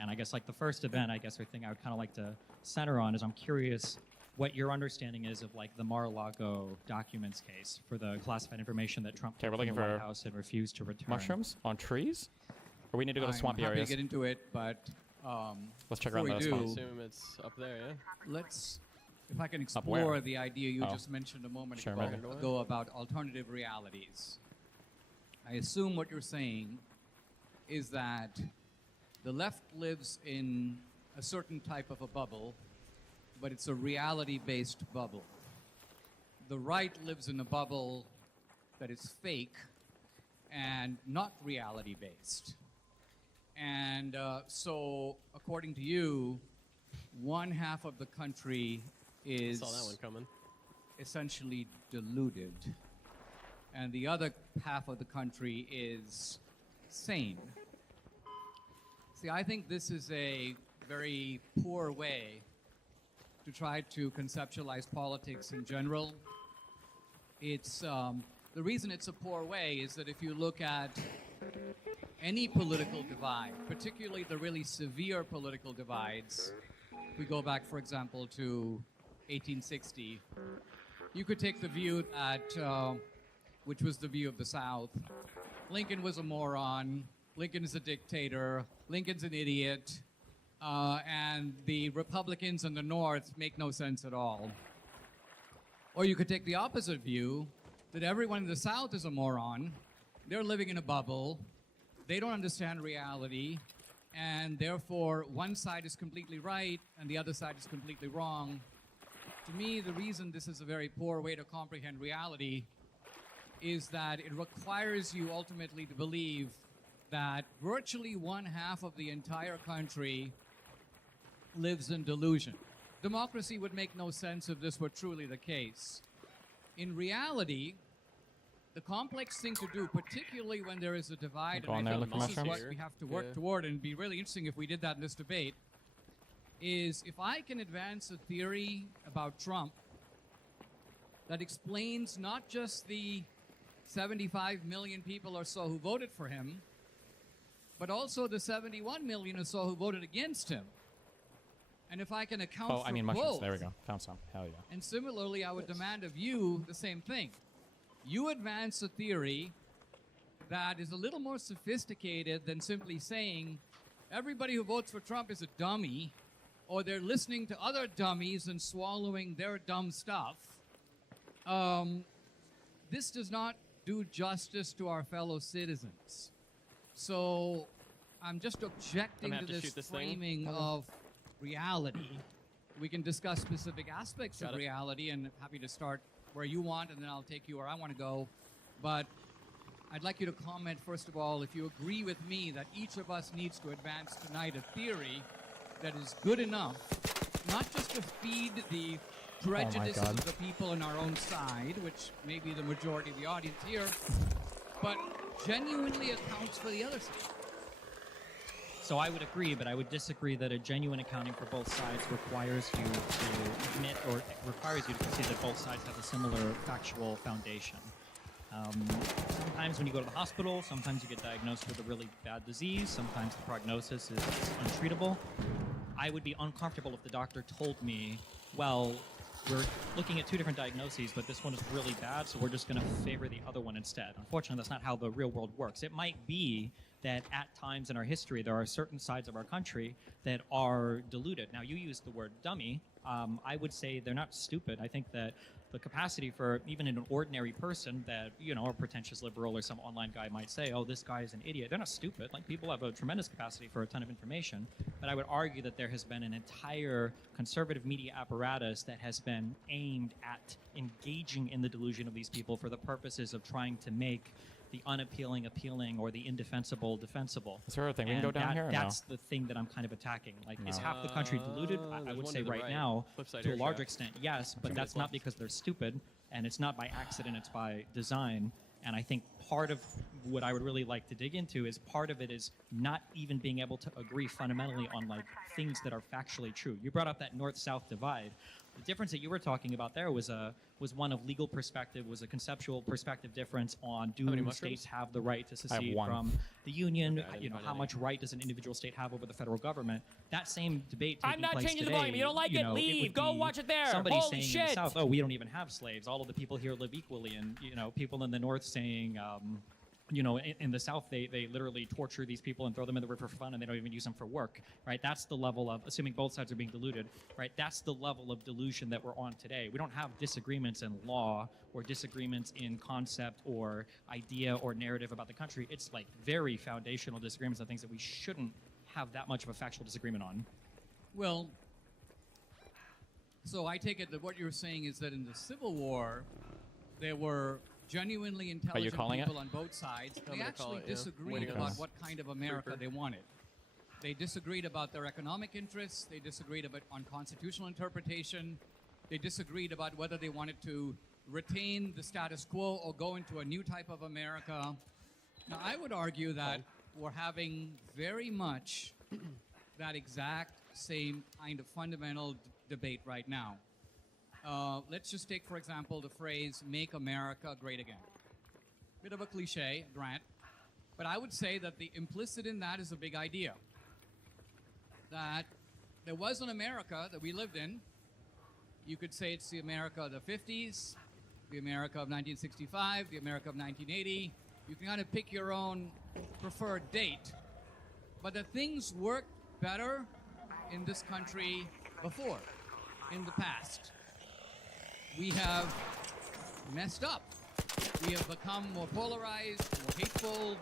And I guess like the first event, I guess, or thing I would kind of like to center on is I'm curious what your understanding is of like the Mar-a-Lago documents case for the classified information that Trump Okay, we're took looking from the for White House and refused to return. Mushrooms on trees? Or we need to go to I'm swampy happy areas? to get into it, but Let's check before around we the do, I spots. assume it's up there, yeah? let's, if I can Up where? explore the idea you Oh. just mentioned a moment Sure, ago, maybe. about alternative realities. I assume what you're saying is that the left lives in a certain type of a bubble, but it's a reality-based bubble. The right lives in a bubble that is fake and not reality-based. And so, according to you, one half of the country is Saw that one coming. essentially deluded, and the other half of the country is sane. See, I think this is a very poor way to try to conceptualize politics in general. It's the reason it's a poor way is that if you look at any political divide, particularly the really severe political divides, we go back, for example, to 1860, you could take the view that, which was the view of the South, Lincoln was a moron, Lincoln is a dictator, Lincoln's an idiot, and the Republicans in the North make no sense at all. Or you could take the opposite view, that everyone in the South is a moron, they're living in a bubble, they don't understand reality, and therefore one side is completely right and the other side is completely wrong. To me, the reason this is a very poor way to comprehend reality is that it requires you ultimately to believe that virtually one half of the entire country lives in delusion. democracy would make no sense if this were truly the case. In reality, the complex thing to do, particularly when there is a divide, Go on and there, I look think for this is what mushrooms. we have to work toward, and it'd be really interesting if we did that in this debate, is if I can advance a theory about Trump that explains not just the 75 million people or so who voted for him, but also the 71 million or so who voted against him. And if I can account Oh, for I mean mushrooms. both, There we go. Found some. Hell yeah. and similarly, I would demand of you the same thing. You advance a theory that is a little more sophisticated than simply saying everybody who votes for Trump is a dummy, or they're listening to other dummies and swallowing their dumb stuff. This does not do justice to our fellow citizens. So I'm just objecting I'm gonna to have to this shoot this thing. framing Okay. of reality. We can discuss specific aspects Got of it. reality, and happy to start where you want, and then I'll take you where I want to go. But I'd like you to comment, first of all, if you agree with me that each of us needs to advance tonight a theory that is good enough, not just to feed the prejudices God. of the people on our own side, which may be the majority of the audience here, but genuinely accounts for the other side. So I would agree, but I would disagree that a genuine accounting for both sides requires you to admit or requires you to concede that both sides have a similar factual foundation. Sometimes when you go to the hospital, sometimes you get diagnosed with a really bad disease, sometimes the prognosis is untreatable. I would be uncomfortable if the doctor told me, well, we're looking at two different diagnoses, but this one is really bad, so we're just going to favor the other one instead. Unfortunately, that's not how the real world works. It might be that at times in our history, there are certain sides of our country that are deluded. Now, you used the word dummy. I would say they're not stupid. I think that the capacity for even an ordinary person that, you know, a pretentious liberal or some online guy might say, oh, this guy is an idiot. They're not stupid. Like, people have a tremendous capacity for a ton of information. But I would argue that there has been an entire conservative media apparatus that has been aimed at engaging in the delusion of these people for the purposes of trying to make the unappealing appealing or the indefensible defensible. Is there a thing we can And go down here or no? That's the thing that I'm kind of attacking. Like, is No. half the country deluded? I There's would one say to the right right. now, Flipside to a air large shaft. extent, yes, but Somebody's that's not left. because they're stupid, and it's not by accident, it's by design. And I think part of what I would really like to dig into is part of it is not even being able to agree fundamentally on like things that are factually true. You brought up that north-south divide. The difference that you were talking about there was one of legal perspective, was a conceptual perspective difference on do many states mushrooms? have the right to secede one. from the union? Okay, I didn't You know, find how any. much right does an individual state have over the federal government? That same debate taking I'm not place changing the today, volume. You don't like it? know, Leave. would Go be watch it there. Somebody Holy saying in the shit. South, oh, we don't even have slaves. All of the people here live equally, and you know, people in the North saying, you know, in the South, they literally torture these people and throw them in the river for fun, and they don't even use them for work, right? That's the level of, assuming both sides are being deluded, right? That's the level of delusion that we're on today. We don't have disagreements in law or disagreements in concept or idea or narrative about the country. It's like very foundational disagreements on things that we shouldn't have that much of a factual disagreement on. Well, so I take it that what you're saying is that in the Civil War, there were genuinely intelligent calling it? people on both sides. I'm They gonna call actually it, yeah. disagreed Waiting on about us. what kind of America Creeper. they wanted. They disagreed about their economic interests. They disagreed about on constitutional interpretation. They disagreed about whether they wanted to retain the status quo or go into a new type of America. Now, I would argue that we're having very much that exact same kind of fundamental debate right now. Let's just take, for example, the phrase, make America great again. Bit of a cliche, grant, but I would say that the implicit in that is a big idea. That there was an America that we lived in. You could say it's the America of the 50s, the America of 1965, the America of 1980. You can kind of pick your own preferred date. But that things worked better in this country before, in the past. We have messed up. We have become more polarized, more hateful,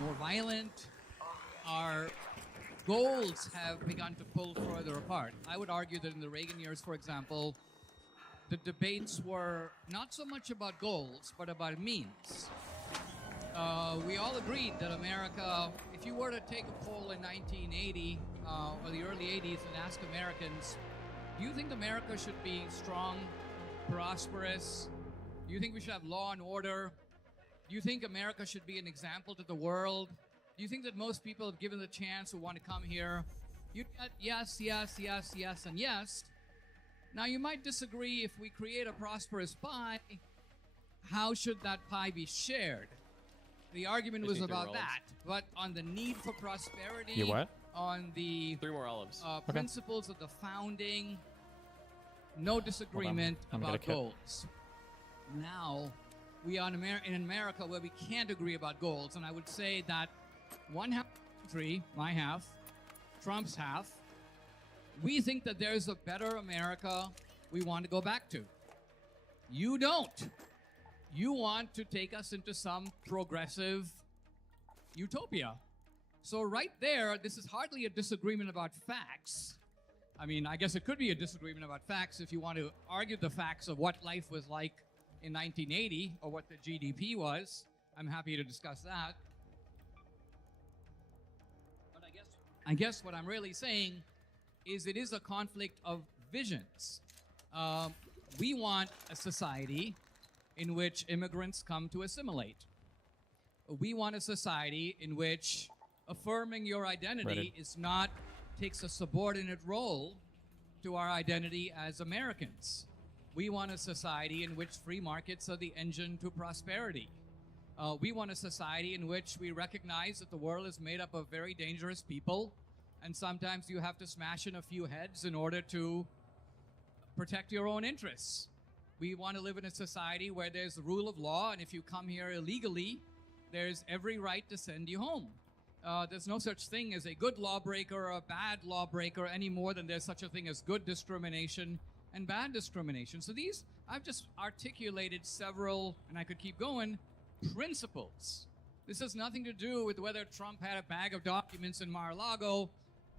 more violent. Our goals have begun to pull further apart. I would argue that in the Reagan years, for example, the debates were not so much about goals, but about means. We all agreed that America, if you were to take a poll in 1980 or the early 80s and ask Americans, Do you think America should be strong, prosperous? Do you think we should have law and order? Do you think America should be an example to the world? Do you think that most people, if given the chance, who want to come here, you'd get yes, yes, yes, yes, and yes. Now, you might disagree if we create a prosperous pie, how should that pie be shared? The argument was about that. But on the need for prosperity, You what? on the 3 more olives. Principles of the founding, no disagreement I'm gonna about get a kit. goals. Now, we are in America where we can't agree about goals, and I would say that one half of the country, my half, Trump's half, we think that there's a better America we want to go back to. You don't. You want to take us into some progressive utopia. So right there, this is hardly a disagreement about facts. I mean, I guess it could be a disagreement about facts if you want to argue the facts of what life was like in 1980 or what the GDP was. I'm happy to discuss that. But I guess what I'm really saying is it is a conflict of visions. We want a society in which immigrants come to assimilate. We want a society in which affirming your identity takes a subordinate role to our identity as Americans. We want a society in which free markets are the engine to prosperity. We want a society in which we recognize that the world is made up of very dangerous people, and sometimes you have to smash in a few heads in order to protect your own interests. We want to live in a society where there's the rule of law, and if you come here illegally, there's every right to send you home. There's no such thing as a good lawbreaker or a bad lawbreaker any more than there's such a thing as good discrimination and bad discrimination. So these, I've just articulated several, and I could keep going, principles. This has nothing to do with whether Trump had a bag of documents in Mar-a-Lago.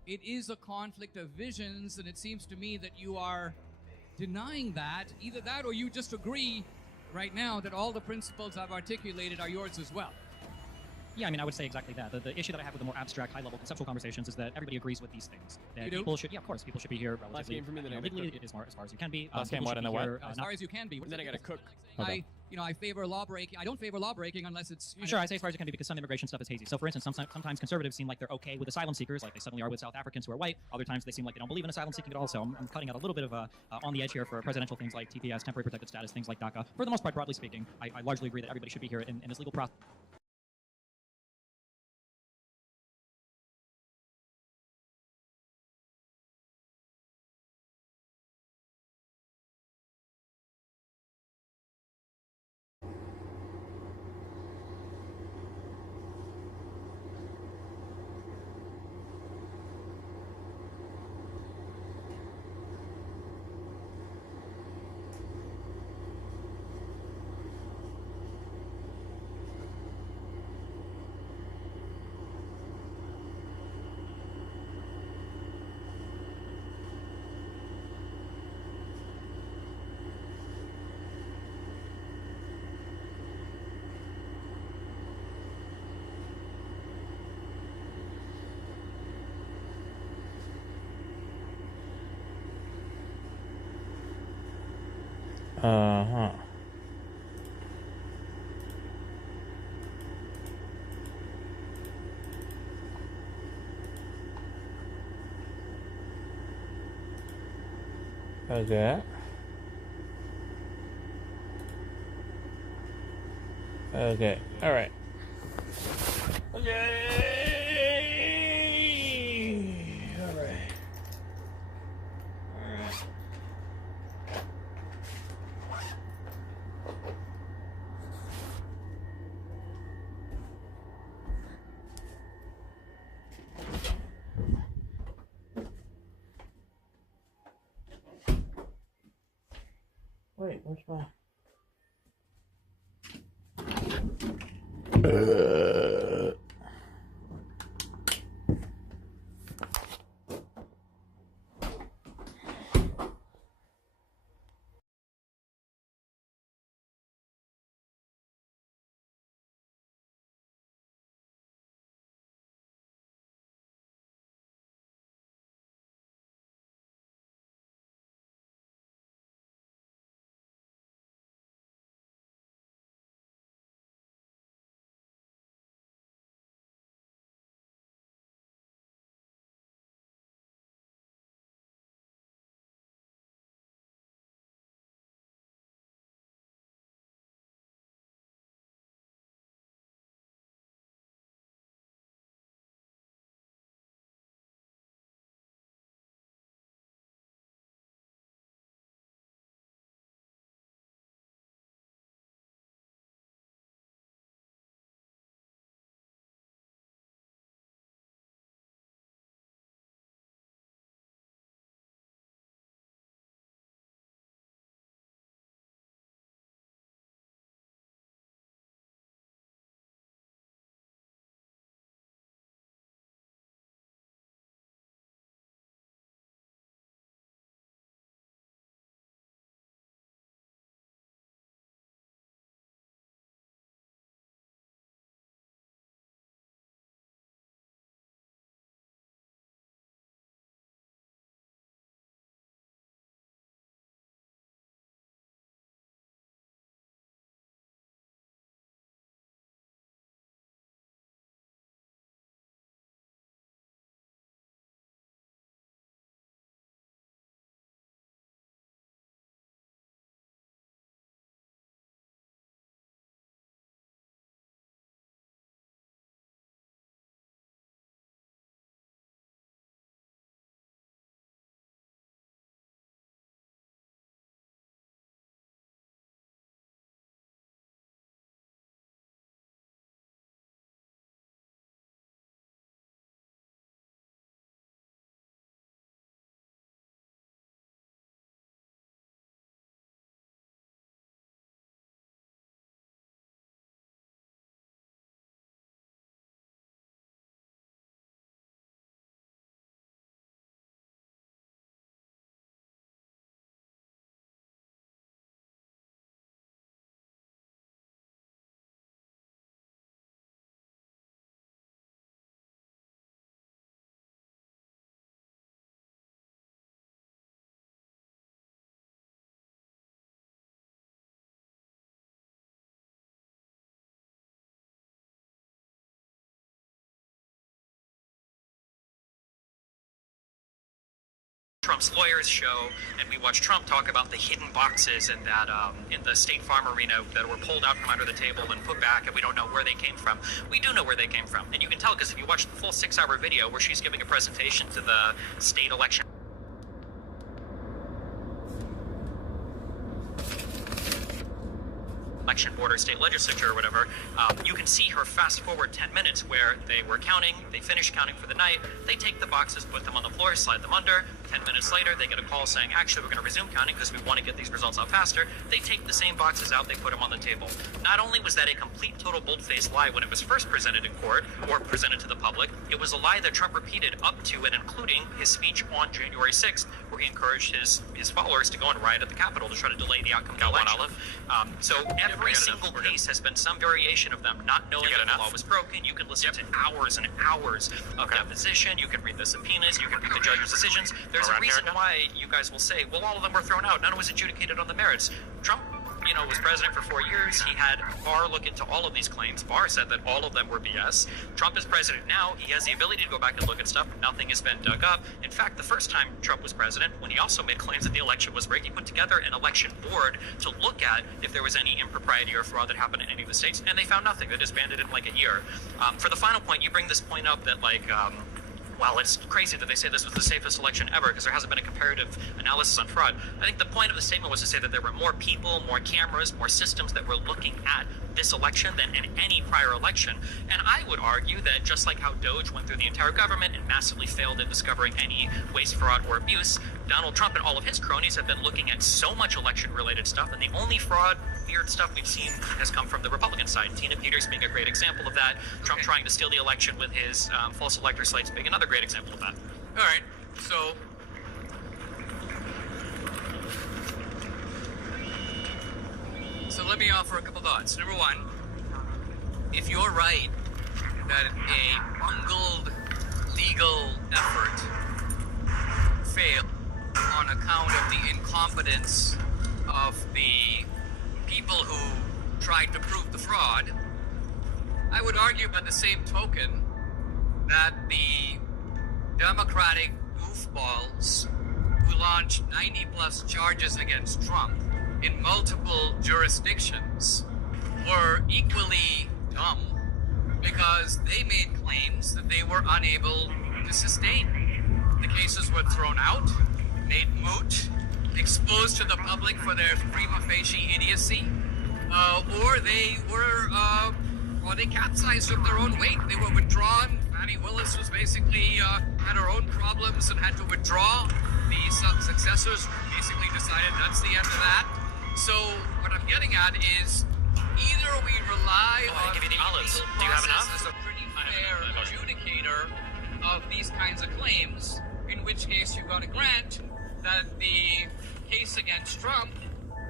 It is a conflict of visions, and it seems to me that you are denying that. Either that or you just agree right now that all the principles I've articulated are yours as well. Yeah, I mean, I would say exactly that. The issue that I have with the more abstract, high-level conceptual conversations is that everybody agrees with these things. That You do? people should, yeah, of course, people should be here relatively. Last game for me, then I gotta legally, cook. as far as you can be. Last game, People what, should in the be what? here, As not- far as you can be. And then I gotta cook. Okay. I favor law breaking. I don't favor law breaking unless it's. Sure, I say as far as you can be because some immigration stuff is hazy. So, for instance, sometimes conservatives seem like they're okay with asylum seekers, like they suddenly are with South Africans who are white. Other times they seem like they don't believe in asylum seeking at all. So I'm cutting out a little bit of on the edge here for presidential things like TPS, temporary protected status, things like DACA. For the most part, broadly speaking, I largely agree that everybody should be here in this legal process. Uh-huh. Okay. Okay. All right. Okay. All right. Wait, where's my... Trump's lawyers show, and we watch Trump talk about the hidden boxes in that in the State Farm arena that were pulled out from under the table and put back, and we don't know where they came from. We do know where they came from, and you can tell because if you watch the full 6-hour video where she's giving a presentation to the state election board or state legislature or whatever, you can see her fast forward 10 minutes where they were counting, they finished counting for the night, they take the boxes, put them on the floor, slide them under. 10 minutes later, they get a call saying, actually, we're going to resume counting because we want to get these results out faster. They take the same boxes out, they put them on the table. Not only was that a complete, total, bold-faced lie when it was first presented in court or presented to the public, it was a lie that Trump repeated up to and including his speech on January 6th, where he encouraged his followers to go and riot at the Capitol to try to delay the outcome of the election. So every single case has been some variation of them not knowing that the law was broken. You can listen to hours and hours of deposition. You can read the subpoenas. You can read the judge's decisions. There's a reason why you guys will say, well, all of them were thrown out. None was adjudicated on the merits. Trump, was president for 4 years. He had Barr look into all of these claims. Barr said that all of them were BS. Trump is president now. He has the ability to go back and look at stuff. Nothing has been dug up. In fact, the first time Trump was president, when he also made claims that the election was rigged, he put together an election board to look at if there was any impropriety or fraud that happened in any of the states, and they found nothing. They disbanded it in like a year. For the final point, you bring this point up that well, it's crazy that they say this was the safest election ever because there hasn't been a comparative analysis on fraud. I think the point of the statement was to say that there were more people, more cameras, more systems that were looking at this election than in any prior election. And I would argue that just like how Doge went through the entire government and massively failed in discovering any waste, fraud, or abuse, Donald Trump and all of his cronies have been looking at so much election-related stuff, and the only fraud, weird stuff we've seen has come from the Republican side. Tina Peters being a great example of that. Trump trying to steal the election with his false elector slates being another great example of that. All right, so let me offer a couple thoughts. Number one, if you're right that a bungled legal effort failed on account of the incompetence of the people who tried to prove the fraud, I would argue by the same token that the Democratic goofballs who launched 90-plus charges against Trump in multiple jurisdictions were equally dumb because they made claims that they were unable to sustain. The cases were thrown out, made moot, exposed to the public for their prima facie idiocy, or they capsized of their own weight. They were withdrawn. Fannie Willis was basically had her own problems and had to withdraw. The successors basically decided that's the end of that. So what I'm getting at is either we rely on the legal process as a pretty fair adjudicator of these kinds of claims, in which case you've got to grant that the case against Trump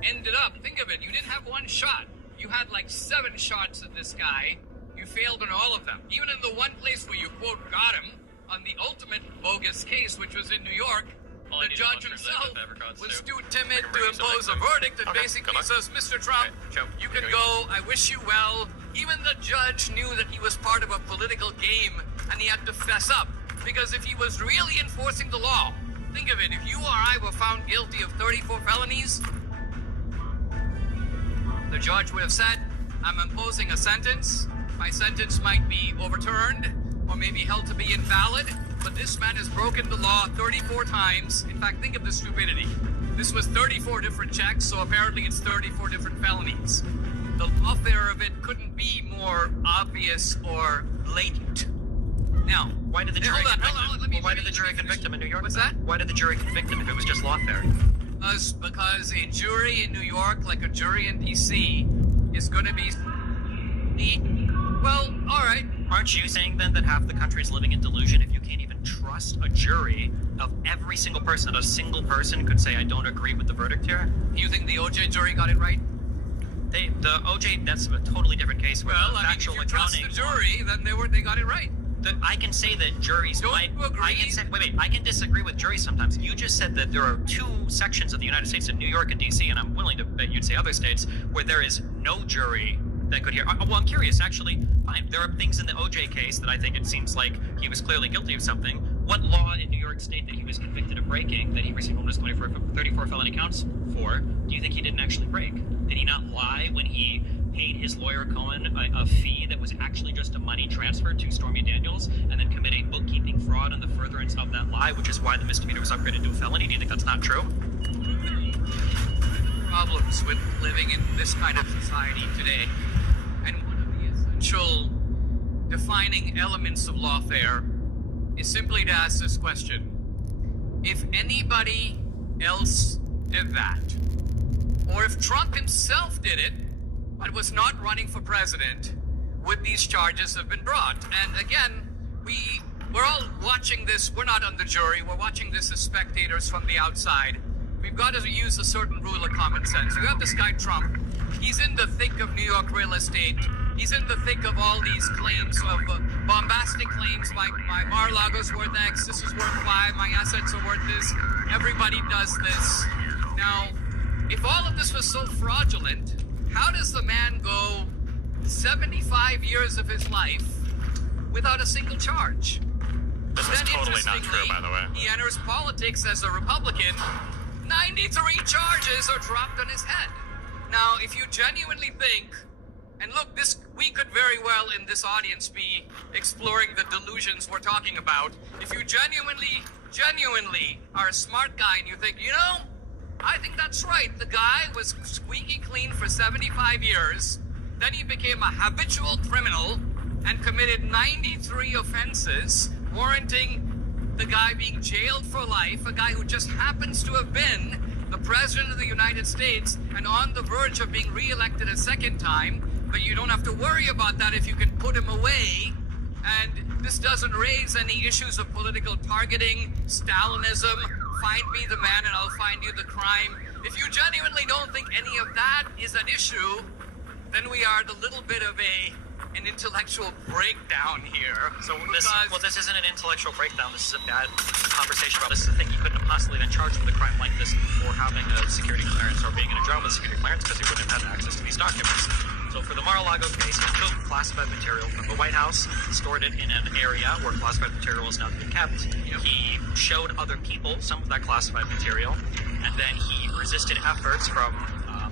ended up, think of it, you didn't have one shot. You had like 7 shots at this guy. You failed in all of them. Even in the one place where you, quote, got him, on the ultimate bogus case, which was in New York, the judge himself was too timid to impose a verdict that basically says, Mr. Trump, you can go, I wish you well. Even the judge knew that he was part of a political game and he had to fess up. Because if he was really enforcing the law, think of it, if you or I were found guilty of 34 felonies, the judge would have said, I'm imposing a sentence. My sentence might be overturned or maybe held to be invalid, but this man has broken the law 34 times. In fact, think of the stupidity. This was 34 different checks, so apparently it's 34 different felonies. The lawfare of it couldn't be more obvious or blatant. Now, why did the jury convict him in New York? What's that? Why did the jury convict him if it was just lawfare? Because a jury in New York, like a jury in D.C., is going to be... Well, all right. Aren't you saying then that half the country is living in delusion if you can't even trust a jury of every single person, that a single person could say, I don't agree with the verdict here? You think the OJ jury got it right? The OJ, that's a totally different case. Well, I mean, if you trust the jury, then they got it right. I can say that juries might... I can disagree with juries sometimes. You just said that there are 2 sections of the United States in New York and D.C., and I'm willing to bet you'd say other states, where there is no jury that could hear... Well, I'm curious, actually. Fine, there are things in the OJ case that I think it seems like he was clearly guilty of something. what law in New York State that he was convicted of breaking, that he received almost 34 felony counts for, do you think he didn't actually break? Did he not lie when he paid his lawyer Cohen a fee that was actually just a money transfer to Stormy Daniels, and then commit a bookkeeping fraud in the furtherance of that lie, which is why the misdemeanor was upgraded to a felony? Do you think that's not true? Problems with living in this kind of society today. And one of the essential defining elements of lawfare is simply to ask this question. If anybody else did that, or if Trump himself did it, but was not running for president, would these charges have been brought? And again, we're all watching this. We're not on the jury. We're watching this as spectators from the outside. We've got to use a certain rule of common sense. You have this guy Trump. He's in the thick of New York real estate. He's in the thick of all these claims of bombastic claims like my Mar-a-Lago's worth X, this is worth Y, my assets are worth this. Everybody does this. Now, if all of this was so fraudulent, how does the man go 75 years of his life without a single charge? This is totally not true, by the way. He enters politics as a Republican. 93 charges are dropped on his head. Now, if you genuinely think, and look, we could very well in this audience be exploring the delusions we're talking about. If you genuinely are a smart guy and you think, you know, I think that's right. The guy was squeaky clean for 75 years. Then he became a habitual criminal and committed 93 offenses, warranting the guy being jailed for life, a guy who just happens to have been the President of the United States and on the verge of being reelected a second time, but you don't have to worry about that if you can put him away. And this doesn't raise any issues of political targeting, Stalinism, find me the man and I'll find you the crime. If you genuinely don't think any of that is an issue, then we are at a little bit of an intellectual breakdown here. So this isn't an intellectual breakdown. This is a bad conversation about this. Is the thing. He couldn't have possibly been charged with a crime like this for having a security clearance or being in a job with a security clearance because he wouldn't have had access to these documents. So for the Mar-a-Lago case, he took classified material from the White House, stored it in an area where classified material is now being kept. He showed other people some of that classified material, and then he resisted efforts from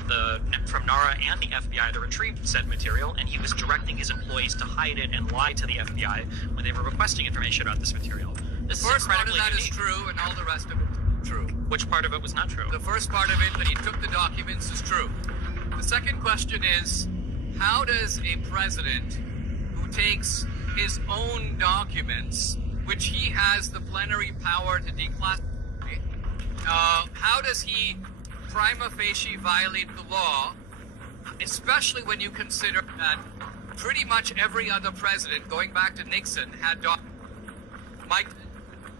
NARA and the FBI to retrieve said material, and he was directing his employees to hide it and lie to the FBI when they were requesting information about this material. This the first part of that is true, and all the rest of it is true. Which part of it was not true? The first part of it, that he took the documents, is true. The second question is, how does a president who takes his own documents, which he has the plenary power to declassify, how does he prima facie violate the law, especially when you consider that pretty much every other president, going back to Nixon, had Mike.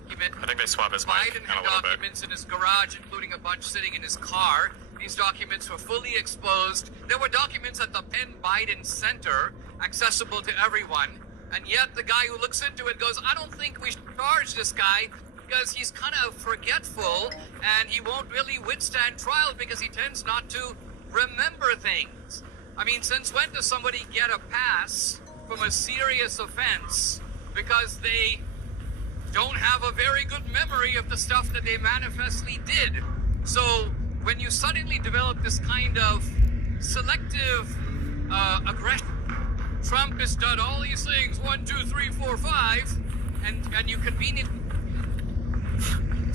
I think they swap his mic Biden in had a little bit. documents in his garage, including a bunch sitting in his car. These documents were fully exposed. There were documents at the Penn Biden Center, accessible to everyone, and yet the guy who looks into it goes, I don't think we should charge this guy because he's kind of forgetful and he won't really withstand trial because he tends not to remember things. I mean, since when does somebody get a pass from a serious offense because they don't have a very good memory of the stuff that they manifestly did? So when you suddenly develop this kind of selective aggression, Trump has done all these things, 1, 2, 3, 4, 5, and you conveniently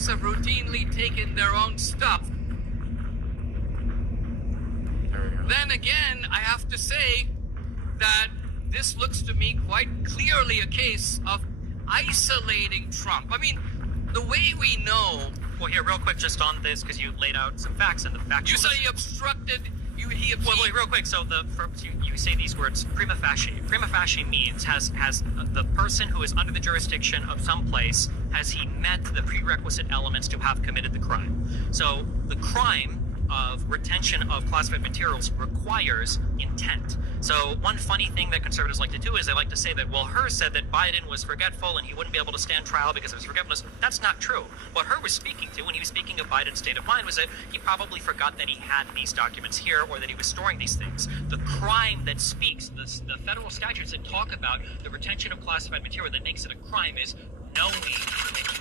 have routinely taken their own stuff. Then again, I have to say that this looks to me quite clearly a case of isolating Trump. I mean, the way we know... Well, here, real quick, just on this, because you laid out some facts, and the facts... You say he obstructed... Well, wait, real quick. So you say these words, prima facie. Prima facie means has the person who is under the jurisdiction of some place, has he met the prerequisite elements to have committed the crime? So the crime of retention of classified materials requires intent. So one funny thing that conservatives like to do is they like to say that, well, Herr said that Biden was forgetful and he wouldn't be able to stand trial because of his forgetfulness. That's not true. What Herr was speaking to when he was speaking of Biden's state of mind was that he probably forgot that he had these documents here or that he was storing these things. The crime that speaks, the federal statutes that talk about the retention of classified material that makes it a crime is knowing that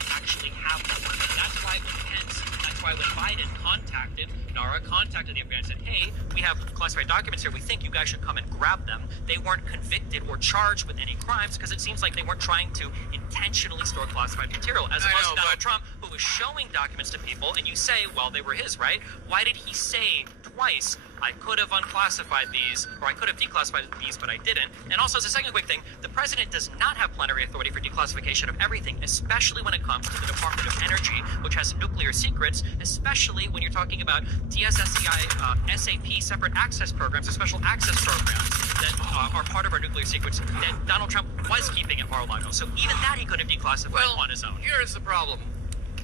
have them. That's why when Biden contacted NARA, contacted the FBI and said, hey, we have classified documents here. We think you guys should come and grab them. They weren't convicted or charged with any crimes because it seems like they weren't trying to intentionally store classified material. As opposed to Donald Trump, who was showing documents to people, and you say, well, they were his, right? Why did he say twice, I could have unclassified these, or I could have declassified these, but I didn't? And also, as a second quick thing, the president does not have plenary authority for declassification of everything, especially when it comes to the Department of Energy, which has nuclear secrets, especially when you're talking about TSSCI, SAP, separate access programs, or special access programs that are part of our nuclear secrets that Donald Trump was keeping at Mar-a-Lago. So even that he couldn't declassify on his own. Here's the problem.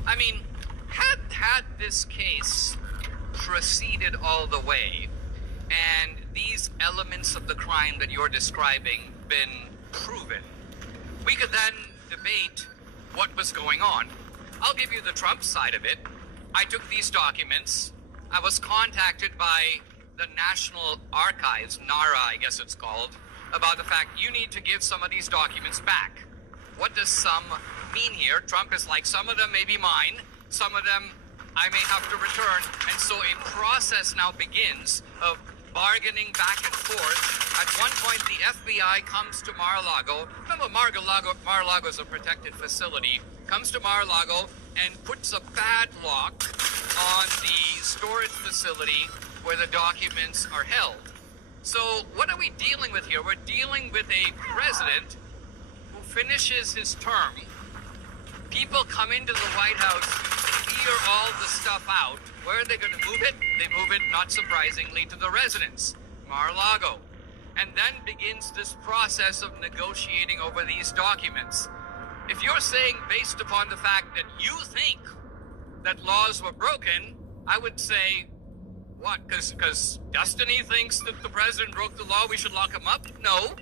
I mean, had this case proceeded all the way, and these elements of the crime that you're describing been proven, we could then debate what was going on. I'll give you the Trump side of it. I took these documents. I was contacted by the National Archives, NARA, I guess it's called, about the fact you need to give some of these documents back. What does some mean here? Trump is like, some of them may be mine, some of them I may have to return. And so a process now begins of bargaining back and forth. At one point, the FBI comes to Mar-a-Lago. Remember, Mar-a-Lago is a protected facility. Comes to Mar-a-Lago and puts a padlock on the storage facility where the documents are held. So what are we dealing with here? We're dealing with a president who finishes his term. People come into the White House, clear all the stuff out. Where are they going to move it? They move it, not surprisingly, to the residence, Mar-a-Lago. And then begins this process of negotiating over these documents. If you're saying, based upon the fact that you think that laws were broken, I would say, what? Because Destiny thinks that the president broke the law, we should lock him up? No.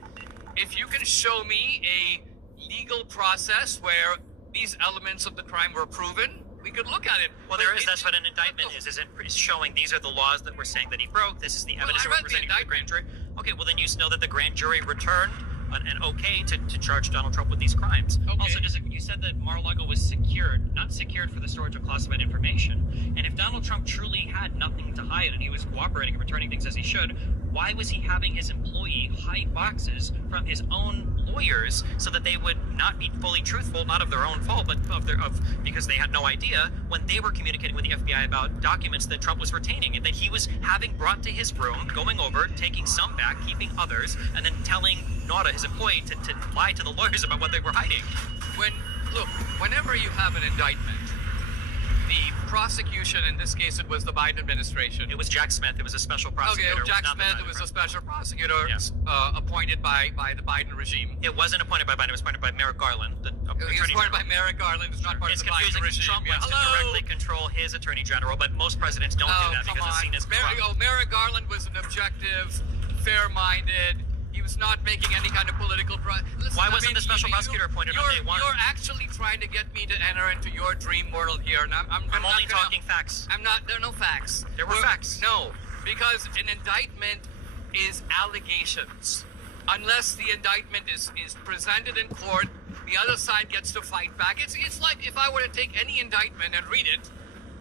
If you can show me a legal process where these elements of the crime were proven, we could look at it. Well, that's what an indictment is it's showing these are the laws that we're saying that he broke. This is the evidence we're presenting to the grand jury. Okay, well then you know that the grand jury returned an okay to charge Donald Trump with these crimes. Okay. Also, you said that Mar-a-Lago was secured, not secured for the storage of classified information. And if Donald Trump truly had nothing to hide and he was cooperating and returning things as he should, why was he having his employee hide boxes from his own lawyers so that they would not be fully truthful, not of their own fault, but because they had no idea when they were communicating with the FBI about documents that Trump was retaining and that he was having brought to his room, going over, taking some back, keeping others, and then telling Nora, his employee, to lie to the lawyers about what they were hiding. Whenever you have an indictment, the prosecution, in this case it was the Biden administration. It was Jack Smith, it was a special prosecutor. Okay, Jack Smith, it was a special prosecutor appointed by the Biden regime. It wasn't appointed by Biden, it was appointed by Merrick Garland. It was appointed by Merrick Garland, it's not part of the Biden regime. Trump wants to directly control his attorney general, but most presidents don't do that because it's seen as corrupt. Merrick Garland was an objective, fair-minded. He was not making any kind of political... Why wasn't the special prosecutor appointed on day one? You're actually trying to get me to enter into your dream world here, and I'm only talking facts. There are no facts. There were facts. No, because an indictment is allegations. Unless the indictment is presented in court, the other side gets to fight back. It's like if I were to take any indictment and read it,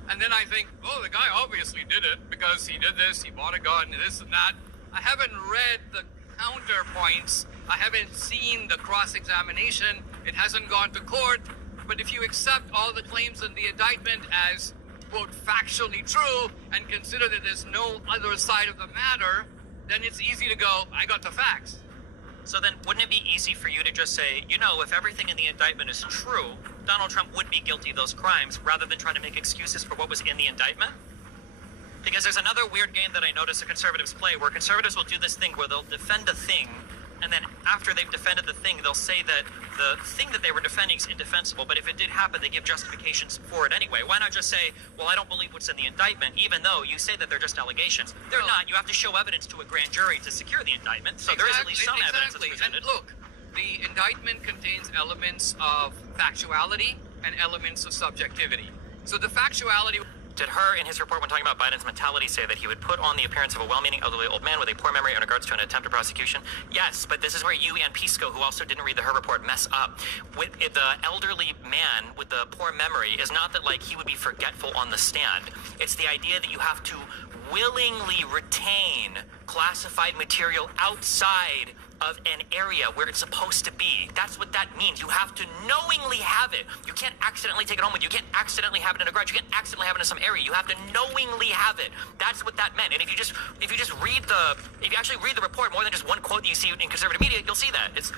and then I think, oh, the guy obviously did it because he did this, he bought a gun, this and that. I haven't read the counterpoints. I haven't seen the cross-examination. It hasn't gone to court. But if you accept all the claims in the indictment as, quote, factually true and consider that there's no other side of the matter, then it's easy to go, I got the facts. So then wouldn't it be easy for you to just say, if everything in the indictment is true, Donald Trump would be guilty of those crimes rather than trying to make excuses for what was in the indictment? Because there's another weird game that I notice the conservatives play where conservatives will do this thing where they'll defend a thing, and then after they've defended the thing, they'll say that the thing that they were defending is indefensible, but if it did happen, they give justifications for it anyway. Why not just say, well, I don't believe what's in the indictment, even though you say that they're just allegations. They're not. You have to show evidence to a grand jury to secure the indictment, so there is at least some evidence that's presented. And look, the indictment contains elements of factuality and elements of subjectivity. So the factuality, Did her, in his report when talking about Biden's mentality, say that he would put on the appearance of a well-meaning elderly old man with a poor memory in regards to an attempted prosecution? Yes, but this is where you and Pisco, who also didn't read the Her report, mess up. With the elderly man with the poor memory is not that, like, he would be forgetful on the stand. It's the idea that you have to willingly retain classified material outside of an area where it's supposed to be. That's what that means. You have to knowingly have it. You can't accidentally take it home with you. You can't accidentally have it in a garage. You can't accidentally have it in some area. You have to knowingly have it. That's what that meant. And if you actually read the report more than just one quote that you see in conservative media, you'll see that. It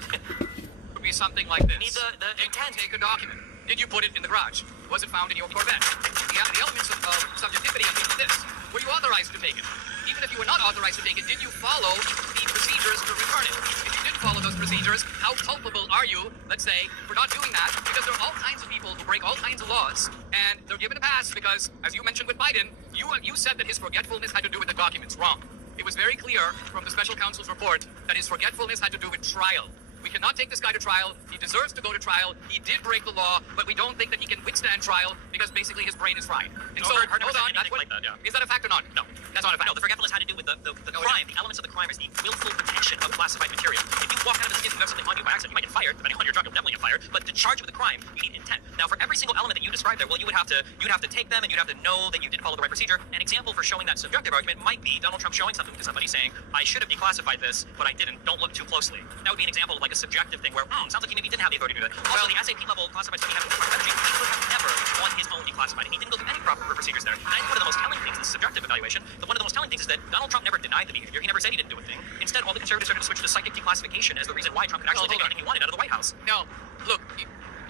would be something like this. Need the intent. Take a document. Did you put it in the garage? Was it found in your Corvette? The elements of subjectivity are this. Were you authorized to take it? Even if you were not authorized to take it, did you follow the procedures to return it? If you didn't follow those procedures, how culpable are you, let's say, for not doing that? Because there are all kinds of people who break all kinds of laws, and they're given a pass because, as you mentioned with Biden, you said that his forgetfulness had to do with the documents. Wrong. It was very clear from the special counsel's report that his forgetfulness had to do with trial. We cannot take this guy to trial. He deserves to go to trial. He did break the law, but we don't think that he can withstand trial because basically his brain is fried. And so, hold on, that's what, like that, yeah. Is that a fact or not? No, that's not a fact. No, the forgetfulness had to do with the crime. The elements of the crime is the willful retention of classified material. If you walk out of the skin and you have something on you by accident, you might get fired. Depending on your drug, you'll definitely get fired. But to charge you with a crime, you need intent. Now, for every single element that you described there, well, you'd have to take them and you'd have to know that you did follow the right procedure. An example for showing that subjective argument might be Donald Trump showing something to somebody saying, I should have declassified this, but I didn't. Don't look too closely. That would be an example of like a subjective thing where, sounds like he maybe didn't have the authority to do that. Also, the SAP level classified stuff he had with Department of Energy, he could have never on his own declassified it. He didn't go through any proper procedures there. And I think one of the most telling things, this subjective evaluation, but one of the most telling things is that Donald Trump never denied the behavior. He never said he didn't do a thing. Instead, all the conservatives started to switch to psychic declassification as the reason why Trump could actually take anything he wanted out of the White House. Now, look,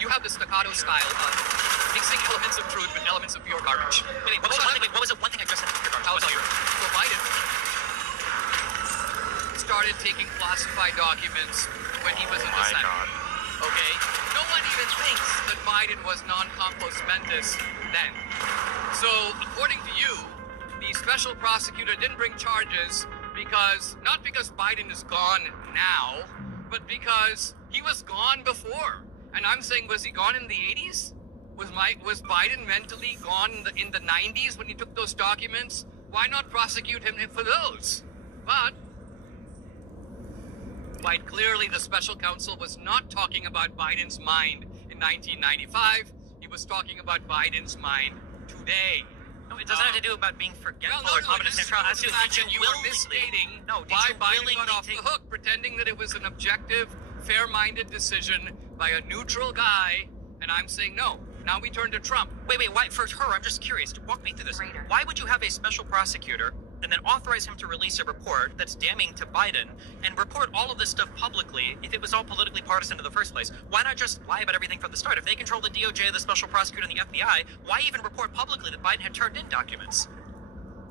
you have the staccato style of mixing elements of truth with elements of pure garbage. Wait, what was it? One thing I just said to pure garbage? I'll tell you. So Biden started taking classified documents when he was in the Senate. God. Okay? No one even thinks that Biden was non-compos mentis then. So, according to you, the special prosecutor didn't bring charges because, not because Biden is gone now, but because he was gone before. And I'm saying, was he gone in the 80s? Was Biden mentally gone in the 90s when he took those documents? Why not prosecute him for those? But quite clearly, the special counsel was not talking about Biden's mind in 1995. He was talking about Biden's mind today. No, it doesn't have to do about being forgetful or competent in trial. You were misstating why Biden got off the hook, pretending that it was an objective, fair-minded decision by a neutral guy, and I'm saying no. Now we turn to Trump. Wait, why? For her, I'm just curious. Walk me through this. Why would you have a special prosecutor and then authorize him to release a report that's damning to Biden and report all of this stuff publicly if it was all politically partisan in the first place? Why not just lie about everything from the start? If they control the DOJ, the special prosecutor, and the FBI, why even report publicly that Biden had turned in documents?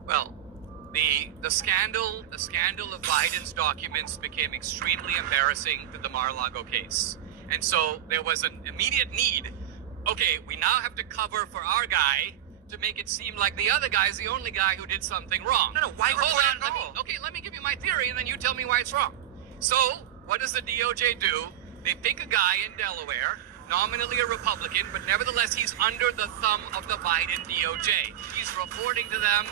Well, the scandal of Biden's documents became extremely embarrassing to the Mar-a-Lago case. And so there was an immediate need. Okay, we now have to cover for our guy to make it seem like the other guy is the only guy who did something wrong. No, why report it at all? Let me give you my theory, and then you tell me why it's wrong. So, what does the DOJ do? They pick a guy in Delaware, nominally a Republican, but nevertheless he's under the thumb of the Biden DOJ. He's reporting to them.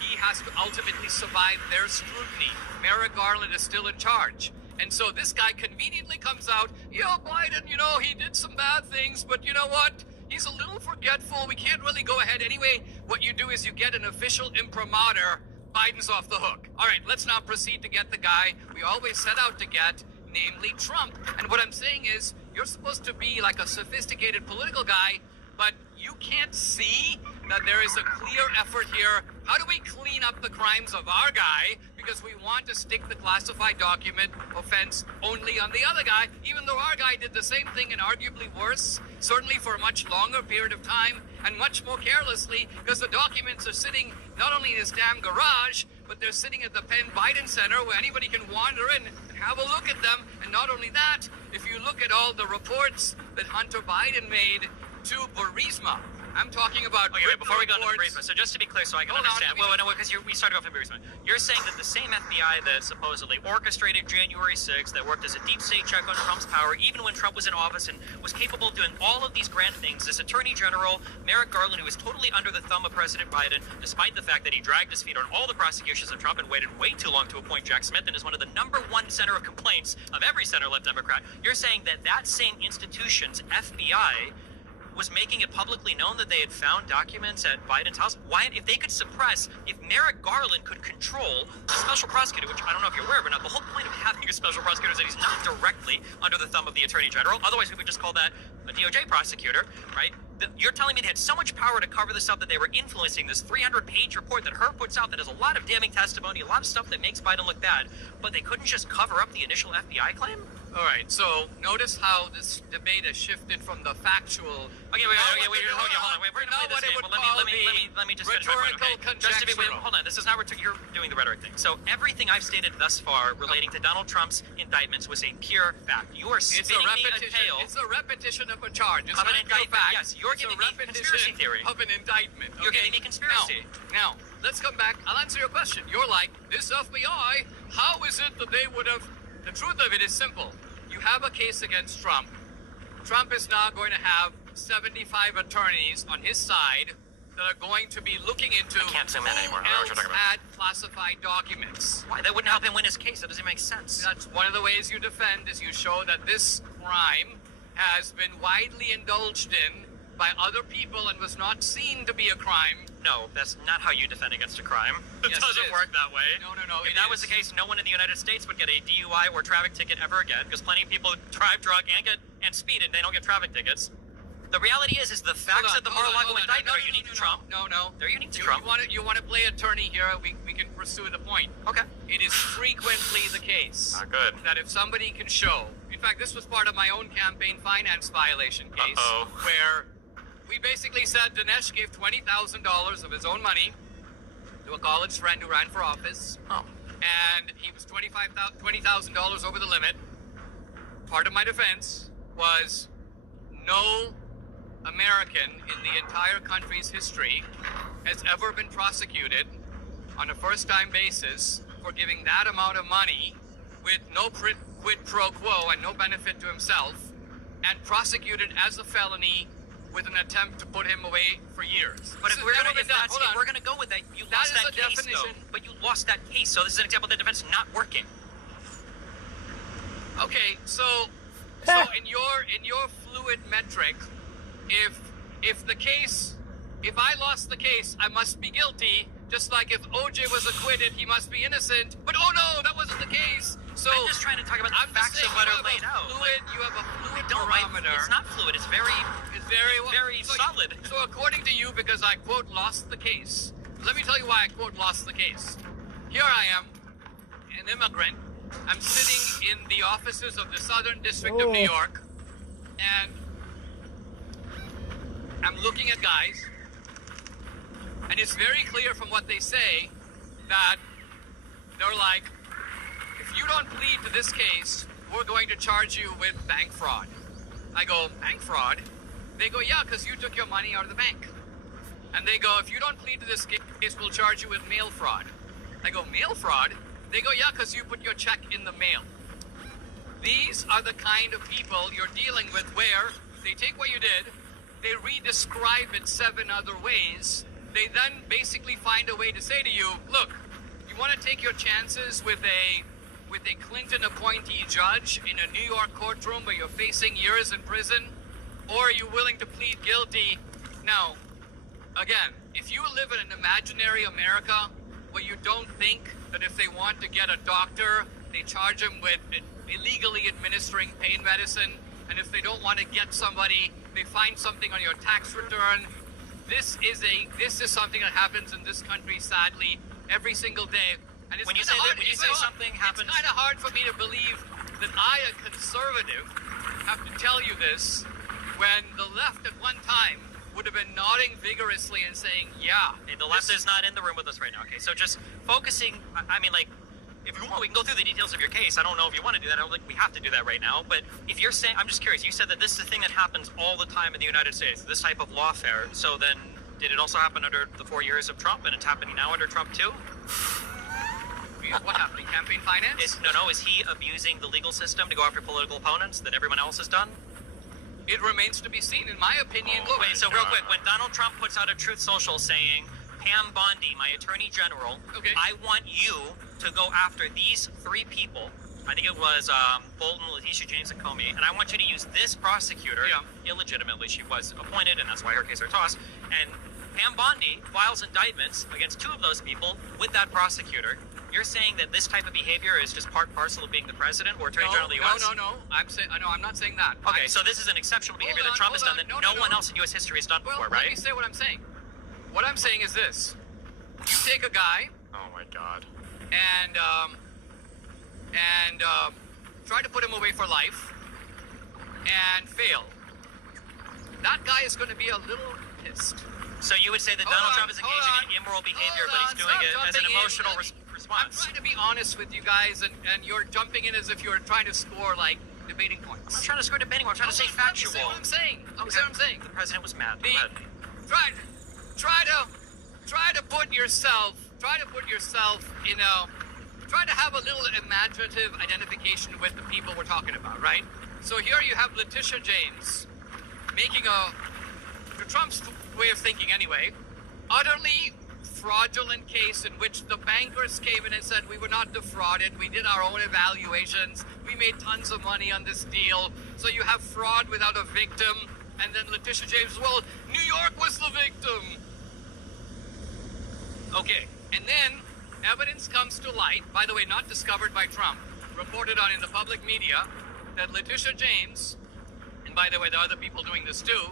He has to ultimately survive their scrutiny. Merrick Garland is still in charge. And so this guy conveniently comes out, Biden, he did some bad things, but you know what? He's a little forgetful. We can't really go ahead anyway. What you do is you get an official imprimatur. Biden's off the hook. All right, let's now proceed to get the guy we always set out to get, namely Trump. And what I'm saying is, you're supposed to be like a sophisticated political guy, but you can't see that there is a clear effort here. How do we clean up the crimes of our guy? Because we want to stick the classified document offense only on the other guy, even though our guy did the same thing and arguably worse, certainly for a much longer period of time and much more carelessly, because the documents are sitting not only in his damn garage, but they're sitting at the Penn Biden Center where anybody can wander in and have a look at them. And not only that, if you look at all the reports that Hunter Biden made to Burisma, I'm talking about. Okay, wait, before we go into the briefing, so just to be clear, so I can understand. Well, no, because we started off in briefing. You're saying that the same FBI that supposedly orchestrated January 6th, that worked as a deep state check on Trump's power, even when Trump was in office and was capable of doing all of these grand things, this Attorney General, Merrick Garland, who was totally under the thumb of President Biden, despite the fact that he dragged his feet on all the prosecutions of Trump and waited way too long to appoint Jack Smith, and is one of the #1 center of complaints of every center-left Democrat. You're saying that that same institution's FBI was making it publicly known that they had found documents at Biden's house? Why, if they could suppress, if Merrick Garland could control the special prosecutor, which I don't know if you're aware of or not, the whole point of having a special prosecutor is that he's not directly under the thumb of the Attorney General. Otherwise, we would just call that a DOJ prosecutor, right? You're telling me they had so much power to cover this up that they were influencing this 300-page report that Herb puts out that has a lot of damning testimony, a lot of stuff that makes Biden look bad, but they couldn't just cover up the initial FBI claim? All right, so notice how this debate has shifted from the factual. Okay, wait, hold on. Wait, we're gonna play this game. Well, let me just finish my point, okay? Just to be, hold on. This is not you're doing the rhetoric thing. So everything I've stated thus far relating to Donald Trump's indictments was a pure fact. You are spinning me a tale. It's a repetition of a charge. It's of not an indictment. fact. Yes, you're giving me conspiracy theory of an indictment. You're giving me conspiracy. Now, let's come back. I'll answer your question. You're like, this FBI, how is it that they would have... The truth of it is simple. You have a case against Trump. Trump is now going to have 75 attorneys on his side that are going to be looking into I can't zoom in anymore. who else had classified documents. Why? That wouldn't help him win his case. That doesn't make sense. That's one of the ways you defend, is you show that this crime has been widely indulged in by other people and was not seen to be a crime. No, that's not how you defend against a crime. It Yes, doesn't it is. work that way. No. If that was the case, no one in the United States would get a DUI or traffic ticket ever again, because plenty of people drive drunk and speed and they don't get traffic tickets. The reality is the facts of the Mar-a-Lago indictment are unique to Trump. No. They're unique to Trump. You want to play attorney here, we can pursue the point. Okay. It is frequently the case Not good. that if somebody can show... In fact, this was part of my own campaign finance violation case, where we basically said Dinesh gave $20,000 of his own money to a college friend who ran for office, and he was $20,000 over the limit. Part of my defense was no American in the entire country's history has ever been prosecuted on a first-time basis for giving that amount of money with no quid pro quo and no benefit to himself, and prosecuted as a felony with an attempt to put him away for years. But if we're gonna go with that, you lost that case, though. But you lost that case, so this is an example of the defense not working. Okay, so in your fluid metric, if I lost the case, I must be guilty. Just like if OJ was acquitted, he must be innocent. But oh no, that wasn't the case. So I'm just trying to talk about the facts of what are laid out. You have a fluid barometer. It's not fluid. It's very solid. So according to you, because I quote lost the case. Let me tell you why I quote lost the case. Here I am, an immigrant. I'm sitting in the offices of the Southern District of New York, and I'm looking at guys. And it's very clear from what they say that they're like, if you don't plead to this case, we're going to charge you with bank fraud. I go, bank fraud? They go, yeah, because you took your money out of the bank. And they go, if you don't plead to this case, we'll charge you with mail fraud. I go, mail fraud? They go, yeah, because you put your check in the mail. These are the kind of people you're dealing with where they take what you did, they re-describe it 7 other ways. They then basically find a way to say to you, look, you want to take your chances with a Clinton appointee judge in a New York courtroom where you're facing years in prison, or are you willing to plead guilty? Now, again, if you live in an imaginary America where you don't think that if they want to get a doctor, they charge them with illegally administering pain medicine, and if they don't want to get somebody, they find something on your tax return. This is something that happens in this country, sadly, every single day. And it's when you say something happens, it's kind of hard for me to believe that I, a conservative, have to tell you this when the left at one time would have been nodding vigorously and saying, yeah. Okay, the left is not in the room with us right now. Okay, so just focusing, I mean, like, if you want, we can go through the details of your case. I don't know if you want to do that. I don't think we have to do that right now. But if you're saying, I'm just curious, you said that this is a thing that happens all the time in the United States, this type of lawfare. So then, did it also happen under the 4 years of Trump, and it's happening now under Trump too? What happened? Campaign finance? Is he abusing the legal system to go after political opponents that everyone else has done? It remains to be seen, in my opinion. Oh, wait, so real quick, when Donald Trump puts out a Truth Social saying, Pam Bondi, my Attorney General, I want you to go after these 3 people. I think it was Bolton, Letitia James, and Comey, and I want you to use this prosecutor illegitimately. She was appointed, and that's why her case are tossed. And Pam Bondi files indictments against 2 of those people with that prosecutor. You're saying that this type of behavior is just part and parcel of being the president or Attorney General of the U.S.? No. I'm not saying that. Okay, so this is an exceptional behavior that Trump has done that no one else in U.S. history has done before, right? Let me say what I'm saying. What I'm saying is this. You take a guy... Oh, my God. And try to put him away for life and fail. That guy is going to be a little pissed. So you would say that Donald Trump is engaging in immoral behavior, but he's doing it as an emotional response. I'm trying to be honest with you guys, and you're jumping in as if you're trying to score, like, debating points. I'm not trying to score debating points. I'm trying to say factual. Say what I'm saying. Say what I'm saying. The president was mad. Try to put yourself, try to have a little imaginative identification with the people we're talking about, right? So here you have Letitia James making to Trump's way of thinking anyway, utterly fraudulent case in which the bankers came in and said we were not defrauded, we did our own evaluations, we made tons of money on this deal. So you have fraud without a victim, and then Letitia James, well, New York was the victim. Okay, and then evidence comes to light, by the way, not discovered by Trump, reported on in the public media, that Letitia James, and by the way, there are other people doing this too,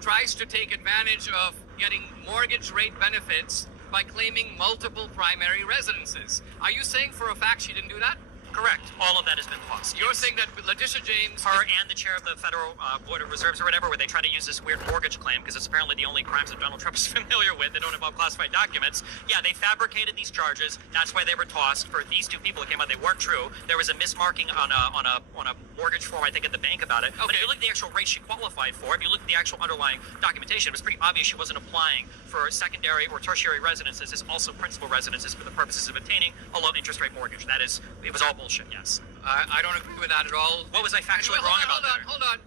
tries to take advantage of getting mortgage rate benefits by claiming multiple primary residences. Are you saying for a fact she didn't do that? Correct. All of that has been lost. You're saying that Letitia James... Her and the chair of the Federal Board of Reserves or whatever, where they try to use this weird mortgage claim, because it's apparently the only crimes that Donald Trump is familiar with. They don't involve classified documents. Yeah, they fabricated these charges. That's why they were tossed. For these 2 people that came out, they weren't true. There was a mismarking on a mortgage form, I think, at the bank about it. Okay. But if you look at the actual rate she qualified for, if you look at the actual underlying documentation, it was pretty obvious she wasn't applying for secondary or tertiary residences as also principal residences for the purposes of obtaining a low interest rate mortgage. It was all bullshit, yes. I don't agree with that at all. What was I factually wrong about that? Hold on.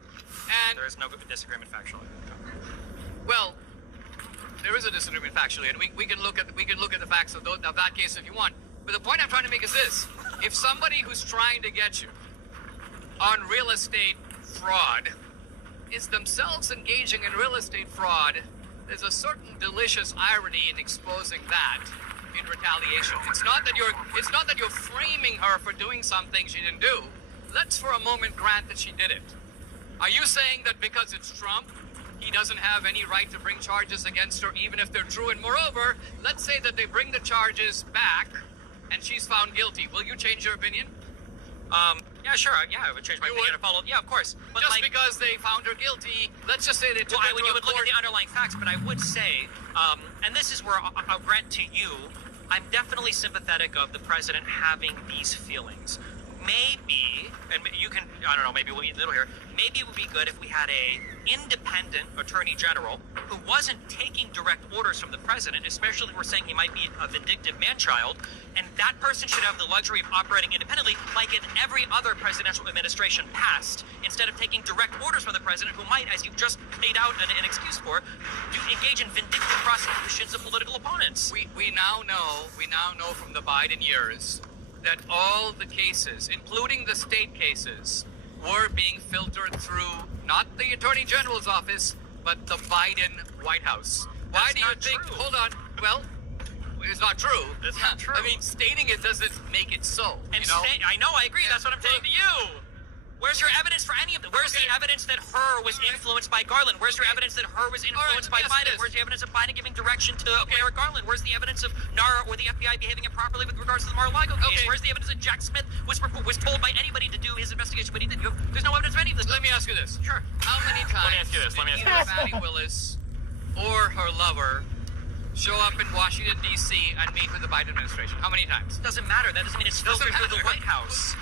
And there is no disagreement factually. Well, there is a disagreement factually, and we can look at the facts of that case if you want. But the point I'm trying to make is this: if somebody who's trying to get you on real estate fraud is themselves engaging in real estate fraud, there's a certain delicious irony in exposing that in retaliation. It's not that you're framing her for doing something she didn't do. Let's for a moment grant that she did it. Are you saying that because it's Trump, he doesn't have any right to bring charges against her, even if they're true? And moreover, let's say that they bring the charges back and she's found guilty. Will you change your opinion? Yeah, sure. Yeah, I would change my opinion to follow. Yeah, of course. But just because they found her guilty, let's just say they took her to you would look at the underlying facts, but I would say, and this is where I'll grant to you, I'm definitely sympathetic of the president having these feelings. Maybe, and you can, I don't know, maybe we'll be a little here, maybe it would be good if we had a independent attorney general who wasn't taking direct orders from the president, especially if we're saying he might be a vindictive man-child, and that person should have the luxury of operating independently like in every other presidential administration past, instead of taking direct orders from the president who might, as you've just laid out an excuse for, to engage in vindictive prosecutions of political opponents. We now know from the Biden years that all the cases, including the state cases, were being filtered through not the Attorney General's office, but the Biden White House. Why do you think? Hold on. Well, it's not true. It's not true. I mean, stating it doesn't make it so. And I know, I agree. That's what I'm saying to you. Where's your evidence for any of them? Where's the evidence that her was influenced by Garland? Where's your evidence that her was influenced by Biden? Where's the evidence of Biden giving direction to Merrick Garland? Where's the evidence of NARA or the FBI behaving improperly with regards to the Mar-a-Lago case? Where's the evidence that Jack Smith was told by anybody to do his investigation, but he didn't? There's no evidence of any of this. Let me ask you this. Sure. How many times Let me ask you this. either Fani Willis or her lover show up in Washington, D.C. and meet with the Biden administration? How many times? Doesn't matter. That doesn't mean it's filtered through the White House.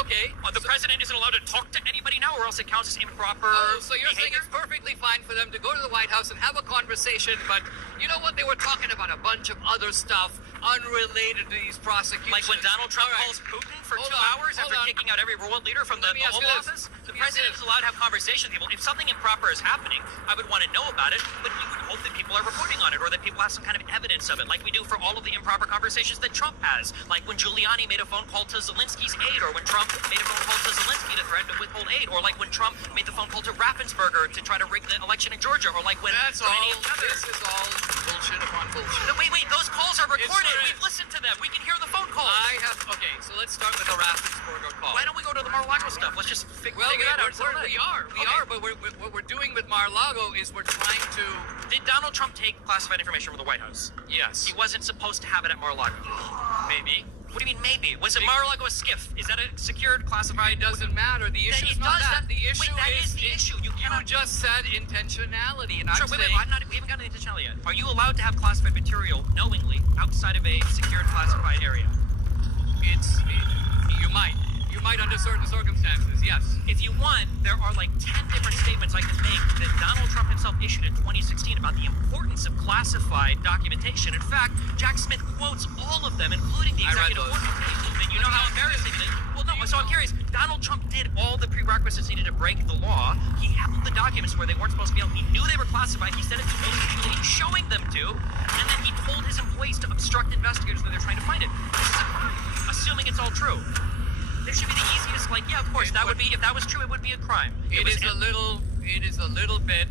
Okay. The president isn't allowed to talk to anybody now, or else it counts as improper So you're saying it's perfectly fine for them to go to the White House and have a conversation, but you know what? They were talking about a bunch of other stuff unrelated to these prosecutions. Like when Donald Trump calls Putin for 2 hours after kicking out every world leader from the Oval Office? The president is allowed to have conversations with people. If something improper is happening, I would want to know about it, but you would hope that people are reporting on it, or that people have some kind of evidence of it, like we do for all of the improper conversations that Trump has. Like when Giuliani made a phone call to Zelensky's aide, or when Trump made a phone call to Zelensky to threaten to withhold aid, or like when Trump made the phone call to Raffensperger to try to rig the election in Georgia, or like when... That's all. This is all bullshit upon bullshit. No, wait, those calls are recorded. We've listened to them. We can hear the phone calls. Okay, so let's start with the Raffensperger call. Why don't we go to the Mar-a-Lago stuff? Let's just figure that out. We are, but what we're doing with Mar-a-Lago is we're trying to... Did Donald Trump take classified information from the White House? Yes. He wasn't supposed to have it at Mar-a-Lago. Maybe. What do you mean maybe? Was it Mar-a-Lago a skiff? Is that a secured, classified? It doesn't matter. The issue is not that. The issue is the issue. You just said intentionality, and sure, I'm wait, saying... we haven't gotten to intentionality yet. Are you allowed to have classified material knowingly outside of a secured, classified area? You might under certain circumstances, yes. If you want, there are like 10 different statements I can make that Donald Trump himself issued in 2016 about the importance of classified documentation. In fact, Jack Smith quotes all of them, including the executive order. You know how embarrassing it is? Well, no, so I'm curious. Donald Trump did all the prerequisites needed to break the law. He held the documents where they weren't supposed to be held. He knew they were classified. He said it to those people he was showing them to. And then he told his employees to obstruct investigators when they're trying to find it. This is a crime, assuming it's all true. There should be the easiest, like, yeah, of course, that would be, if that was true, it would be a crime. It is a little bit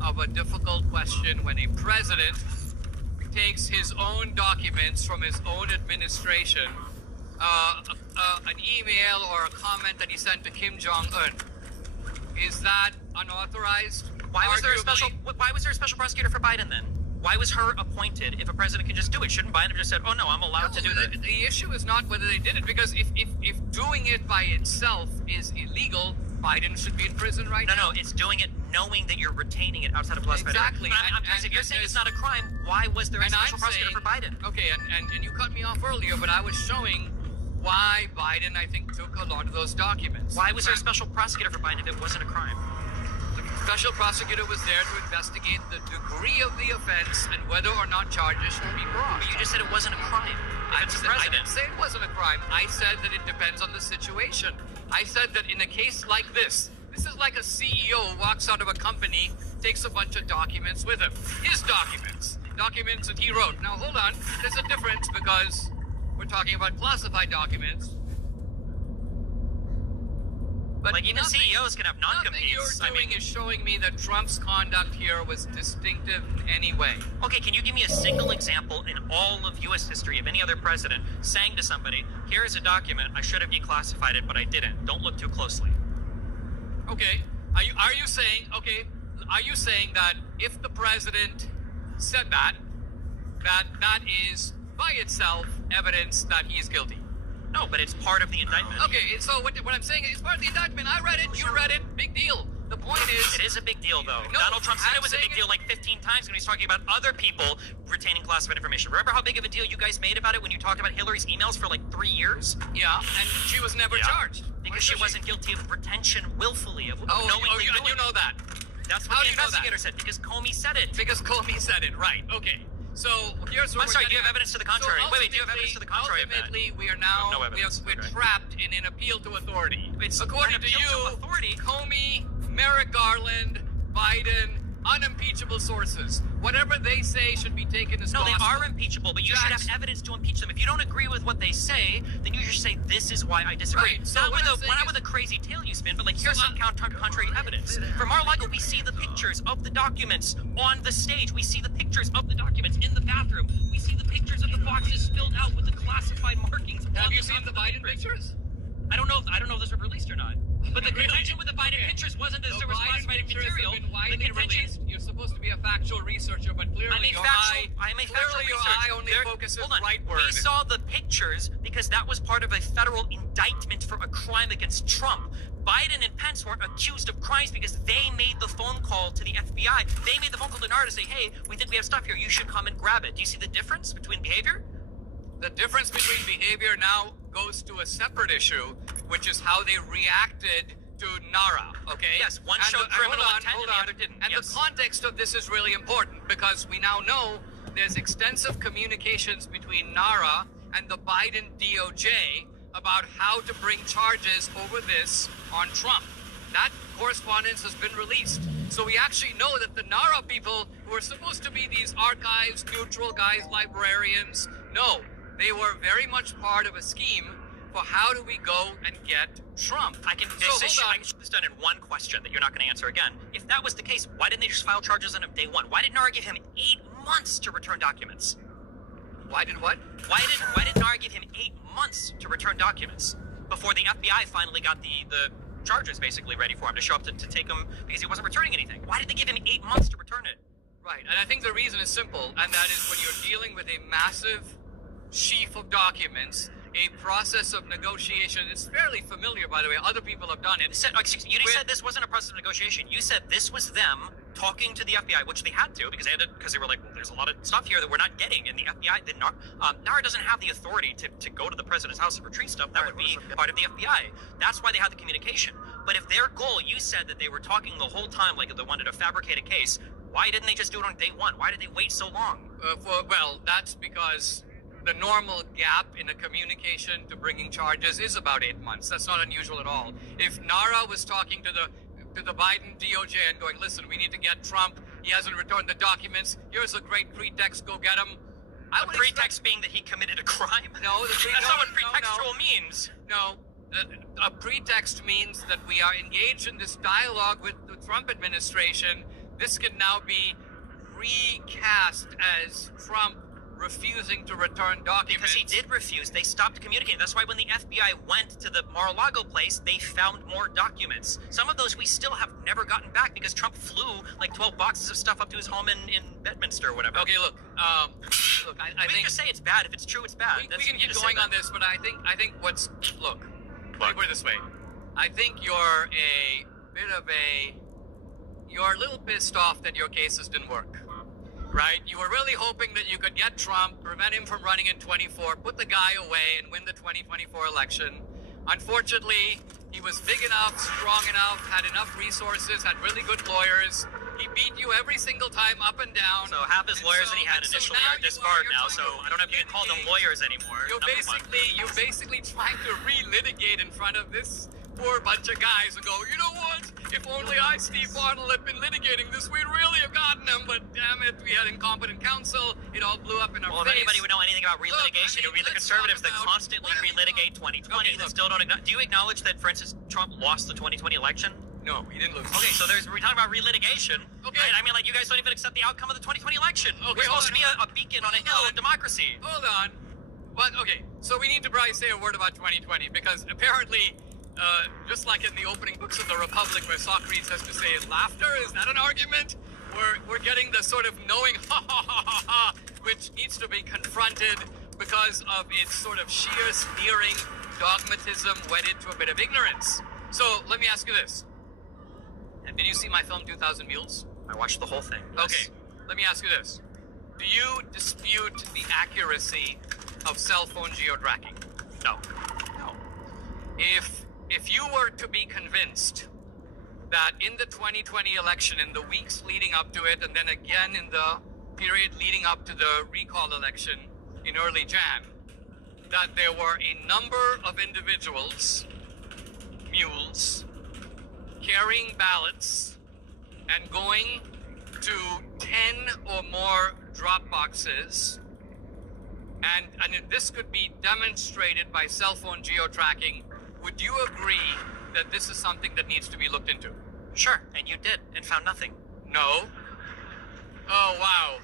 of a difficult question when a president takes his own documents from his own administration, an email or a comment that he sent to Kim Jong-un. Is that unauthorized? Why was there a special prosecutor for Biden then? Why was her appointed if a president can just do it? Shouldn't Biden have just said, oh no, I'm allowed to do that? The issue is not whether they did it, because if doing it by itself is illegal, Biden should be in prison right now. No, it's doing it knowing that you're retaining it outside of classified. Exactly. I'm curious, if you're saying it's not a crime, why was there a special prosecutor for Biden? Okay, and you cut me off earlier, but I was showing why Biden, I think, took a lot of those documents. Why was there a special prosecutor for Biden if it wasn't a crime? The special prosecutor was there to investigate the degree of the offense and whether or not charges should be brought. But you just said it wasn't a crime. I didn't say it wasn't a crime. I said that it depends on the situation. I said that in a case like this is like a CEO who walks out of a company, takes a bunch of documents with him. His documents that he wrote. Now hold on, there's a difference because we're talking about classified documents. But like even CEOs can have non-competes. Nothing you're doing is showing me that Trump's conduct here was distinctive in any way. Okay, can you give me a single example in all of U.S. history of any other president saying to somebody, here is a document, I should have declassified it, but I didn't. Don't look too closely. Okay, are you saying that if the president said that is by itself evidence that he's guilty? No, but it's part of the indictment. Okay, so what I'm saying is it's part of the indictment. I read it, you read it, big deal. The point is... It is a big deal, though. No, Donald Trump said it was a big deal like 15 times when he's talking about other people retaining classified information. Remember how big of a deal you guys made about it when you talked about Hillary's emails for like 3 years? Yeah, and she was never charged. Because she wasn't guilty of retention willfully, of knowingly doing you know that. That's what the investigator said, because Comey said it. Because Comey said it, right, okay. So here's what I'm sorry, do you have evidence to the contrary? So wait, do you have evidence to the contrary of that? Ultimately, we are now we're trapped in an appeal to authority. According to you, Comey, Merrick Garland, Biden, unimpeachable sources. Whatever they say should be taken as gospel. No, they are impeachable, but you should have evidence to impeach them. If you don't agree with what they say, then you should say, this is why I disagree. Right. So not with a crazy tale you spin, but like, here's some contrary evidence. For Mar-a-Lago, we see the pictures of the documents on the stage. We see the pictures of the documents in the bathroom. We see the pictures of the boxes filled out with the classified markings. Have you seen the Biden pictures? I don't know if those were released or not. But the contention with the Biden pictures wasn't that there was classified material. The contention... You're supposed to be a factual researcher, but clearly your eye only focuses rightward. We saw the pictures because that was part of a federal indictment for a crime against Trump. Biden and Pence were accused of crimes because they made the phone call to the FBI. They made the phone call to NARA to say, hey, we think we have stuff here. You should come and grab it. Do you see the difference between behavior? The difference between behavior now goes to a separate issue, which is how they reacted to NARA, okay? Yes, one And showed criminal intent and the other didn't. And Yes. the context of this is really important because we now know there's extensive communications between NARA and the Biden DOJ about how to bring charges over this on Trump. That correspondence has been released. So we actually know that the NARA people, who are supposed to be these archives, neutral guys, librarians, no, they were very much part of a scheme for how do we go and get Trump. I can shoot this done in one question that you're not going to answer again. If that was the case, why didn't they just file charges on him day one? Why did NARA give him 8 months to return documents? Why did what? Why did NARA give him 8 months to return documents before the FBI finally got the charges basically ready for him to show up to take him because he wasn't returning anything? Why did they give him 8 months to return it? Right, and I think the reason is simple, and that is when you're dealing with a massive sheaf of documents, a process of negotiation. It's fairly familiar, by the way. Other people have done it. You said this wasn't a process of negotiation. You said this was them talking to the FBI, which they had to because they were like, well, there's a lot of stuff here that we're not getting, and the FBI, NARA doesn't have the authority to go to the president's house and retrieve stuff. That would be part of the FBI. That's why they had the communication. But if their goal, you said that they were talking the whole time like they wanted to fabricate a case, why didn't they just do it on day one? Why did they wait so long? Well, that's because the normal gap in a communication to bringing charges is about 8 months. That's not unusual at all. If NARA was talking to the Biden DOJ and going, listen, we need to get Trump. He hasn't returned the documents. Here's a great pretext. Go get him. The pretext being that he committed a crime? No, that's not what pretextual means. No, a pretext means that we are engaged in this dialogue with the Trump administration. This can now be recast as Trump refusing to return documents. Because he did refuse. They stopped communicating. That's why when the FBI went to the Mar-a-Lago place, they found more documents. Some of those we still have never gotten back because Trump flew like 12 boxes of stuff up to his home in Bedminster or whatever. Okay, look, I we think just say it's bad. If it's true, it's bad. We can keep going on this, but I think what's look. Let me put it this way. I think you're you're a little pissed off that your cases didn't work. Right? You were really hoping that you could get Trump, prevent him from running in 24, put the guy away, and win the 2024 election. Unfortunately, he was big enough, strong enough, had enough resources, had really good lawyers. He beat you every single time up and down. So half his lawyers that he had initially are disbarred now, so I don't have to call them lawyers anymore. You're basically trying to relitigate in front of this poor bunch of guys and go, you know what? If only I, Steve Arnold, had been litigating this, we'd really have gotten him. But damn it, we had incompetent counsel. It all blew up in our face. Well, if anybody would know anything about relitigation, it would be the conservatives that constantly relitigate 2020 that still don't acknowledge. Do you acknowledge that, for instance, Trump lost the 2020 election? No, he didn't lose. Okay, so we're talking about relitigation. Okay. Right? I mean, like, you guys don't even accept the outcome of the 2020 election. Okay, we're supposed to be a beacon on a hill of democracy. Hold on. But, okay, so we need to probably say a word about 2020 because apparently, just like in the opening books of the Republic where Socrates has to say, laughter, is that an argument? We're getting the sort of knowing ha ha ha ha ha, which needs to be confronted because of its sort of sheer sneering dogmatism wedded to a bit of ignorance. So let me ask you this. Did you see my film 2,000 Mules? I watched the whole thing. Yes. Okay, let me ask you this. Do you dispute the accuracy of cell phone geo-tracking? No. If you were to be convinced that in the 2020 election, in the weeks leading up to it, and then again in the period leading up to the recall election in early Jan, that there were a number of individuals, mules, carrying ballots and going to 10 or more drop boxes, and this could be demonstrated by cell phone geo-tracking, would you agree that this is something that needs to be looked into? Sure, and you did, and found nothing. No. Oh, wow.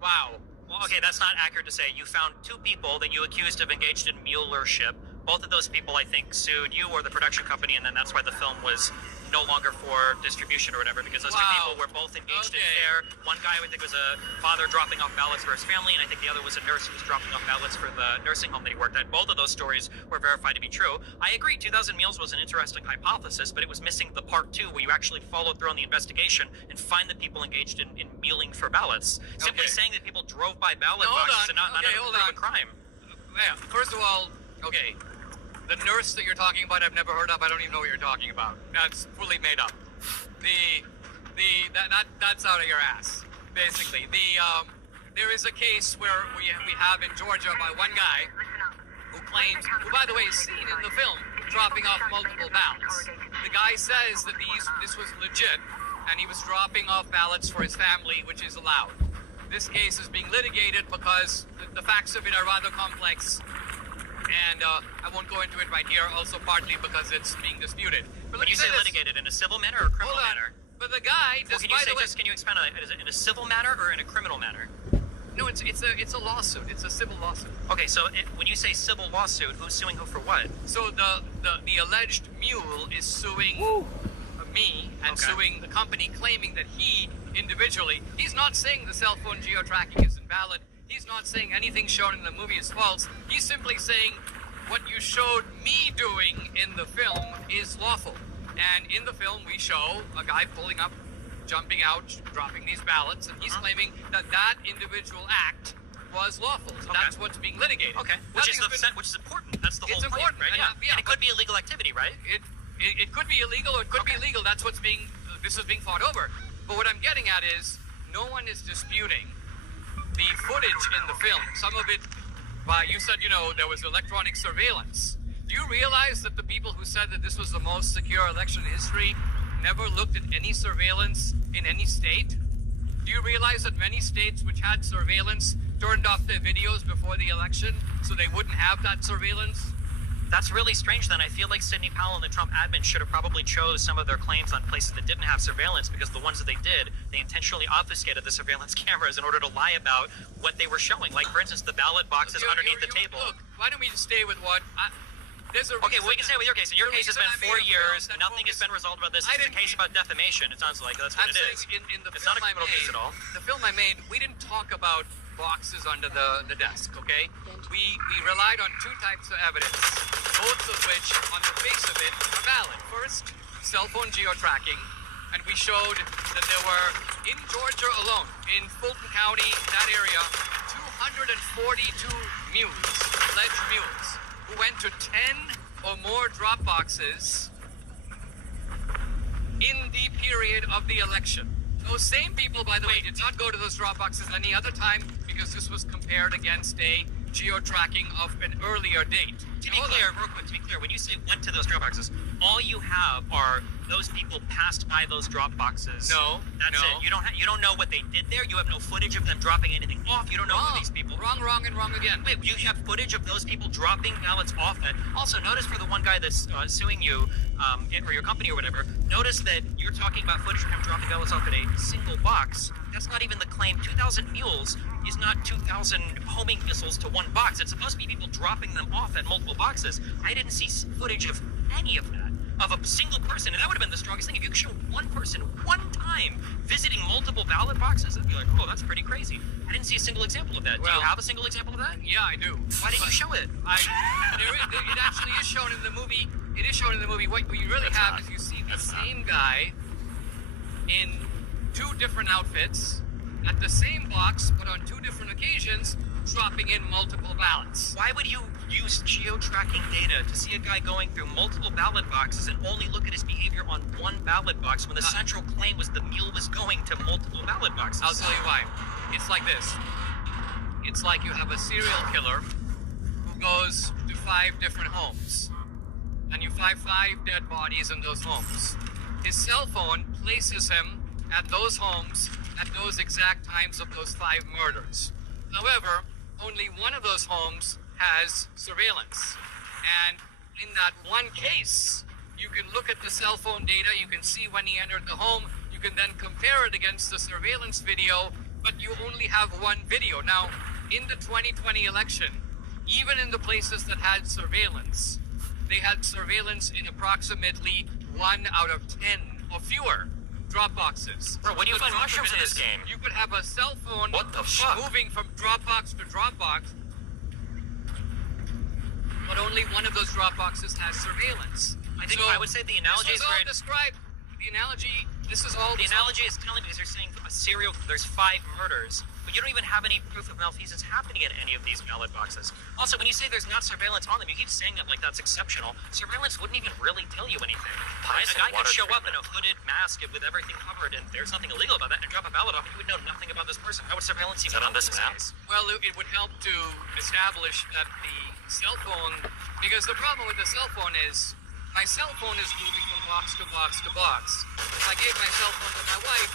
Well, okay, that's not accurate to say. You found 2 people that you accused of engaged in mulership. Both of those people, I think, sued you or the production company, and then that's why the film was no longer for distribution or whatever, because those two people were both engaged in care. One guy, I think, was a father dropping off ballots for his family, and I think the other was a nurse who was dropping off ballots for the nursing home that he worked at. Both of those stories were verified to be true. I agree, 2,000 meals was an interesting hypothesis, but it was missing the part 2 where you actually follow through on the investigation and find the people engaged in mealing for ballots. Simply saying that people drove by ballot boxes and not prove a crime. Yeah, first of all, okay, the nurse that you're talking about, I've never heard of. I don't even know what you're talking about. That's fully made up. That's out of your ass, basically. There is a case where we have in Georgia by one guy who claims, who by the way is seen in the film dropping off multiple ballots. The guy says that this was legit, and he was dropping off ballots for his family, which is allowed. This case is being litigated because the facts of it are rather complex, and I won't go into it right here, also partly because it's being disputed. But when you say litigated, in a civil manner or a criminal manner? But the guy, can you expand on it? Is it in a civil manner or in a criminal manner? No, it's a lawsuit. It's a civil lawsuit. Okay, so when you say civil lawsuit, who's suing who for what? So the alleged mule is suing me and suing the company, claiming that he individually, he's not saying the cell phone geo-tracking is invalid. He's not saying anything shown in the movie is false. He's simply saying what you showed me doing in the film is lawful. And in the film, we show a guy pulling up, jumping out, dropping these ballots, and he's claiming that that individual act was lawful. So that's what's being litigated. Okay, which is important. That's the whole point, right? And it could be illegal activity, right? It could be illegal or it could be legal. That's what's this is being fought over. But what I'm getting at is, no one is disputing the footage in the film. Some of it, you said, there was electronic surveillance. Do you realize that the people who said that this was the most secure election in history never looked at any surveillance in any state? Do you realize that many states which had surveillance turned off their videos before the election so they wouldn't have that surveillance? That's really strange then. I feel like Sidney Powell and the Trump admin should have probably chose some of their claims on places that didn't have surveillance, because the ones that they did, they intentionally obfuscated the surveillance cameras in order to lie about what they were showing. Like, for instance, the ballot boxes underneath the table. Look, why don't we just stay with what... Okay, well, we can stay with your case. In your case, it's been 4 years. Nothing has been resolved about this. It's a case about defamation. It sounds like that's what it is. It's not a criminal case at all. The film I made, we didn't talk about boxes under the desk, okay? We relied on 2 types of evidence, both of which, on the face of it, are valid. First, cell phone geo-tracking, and we showed that there were, in Georgia alone, in Fulton County, that area, 242 mules, alleged mules, who went to 10 or more drop boxes in the period of the election. Those same people, by the way, did not go to those drop boxes any other time, because this was compared against a geo-tracking of an earlier date. To be clear, real quick, to be clear, when you say went to those drop boxes, all you have are those people passed by those drop boxes. No, that's it. You don't know what they did there. You have no footage of them dropping anything off. You don't know who these people. Wrong, and wrong again. Wait, you have footage of those people dropping ballots off. And also, notice for the one guy that's suing you, or your company or whatever, notice that you're talking about footage of him dropping ballots off at a single box. That's not even the claim. 2,000 mules is not 2,000 homing missiles to one box. It's supposed to be people dropping them off at multiple boxes. I didn't see footage of any of that, of a single person, and that would have been the strongest thing. If you could show one person, one time, visiting multiple ballot boxes, I'd be like, oh, that's pretty crazy. I didn't see a single example of that. Do you have a single example of that? Yeah, I do. Why didn't you show it? It actually is shown in the movie. It is shown in the movie. What you really have is you see the same guy in 2 different outfits at the same box, but on 2 different occasions, dropping in multiple ballots. Why would you use geo-tracking data to see a guy going through multiple ballot boxes and only look at his behavior on one ballot box when the central claim was the mule was going to multiple ballot boxes? I'll tell you why. It's like this. It's like you have a serial killer who goes to 5 different homes, and you find 5 dead bodies in those homes. His cell phone places him at those homes at those exact times of those 5 murders. However, only one of those homes has surveillance. And in that one case, you can look at the cell phone data, you can see when he entered the home, you can then compare it against the surveillance video, but you only have one video. Now, in the 2020 election, even in the places that had surveillance, they had surveillance in approximately 1 out of 10 or fewer drop boxes. Bro, when do you find mushrooms in this game? You could have a cell phone What the fuck? moving from Dropbox to Dropbox, but only one of those Dropboxes has surveillance. I would say the analogy this is all very... described. The analogy. This is all. The analogy is telling me because you're saying there's 5 murders, but you don't even have any proof of malfeasance happening at any of these ballot boxes. Also, when you say there's not surveillance on them, you keep saying that like that's exceptional. Surveillance wouldn't even really tell you anything. A guy could show up in a hooded mask with everything covered, and there's nothing illegal about that, and drop a ballot off, and you would know nothing about this person. How would surveillance even on this map? Well, it would help to establish that the cell phone, because the problem with the cell phone is my cell phone is moving from box to box to box. If I gave my cell phone to my wife,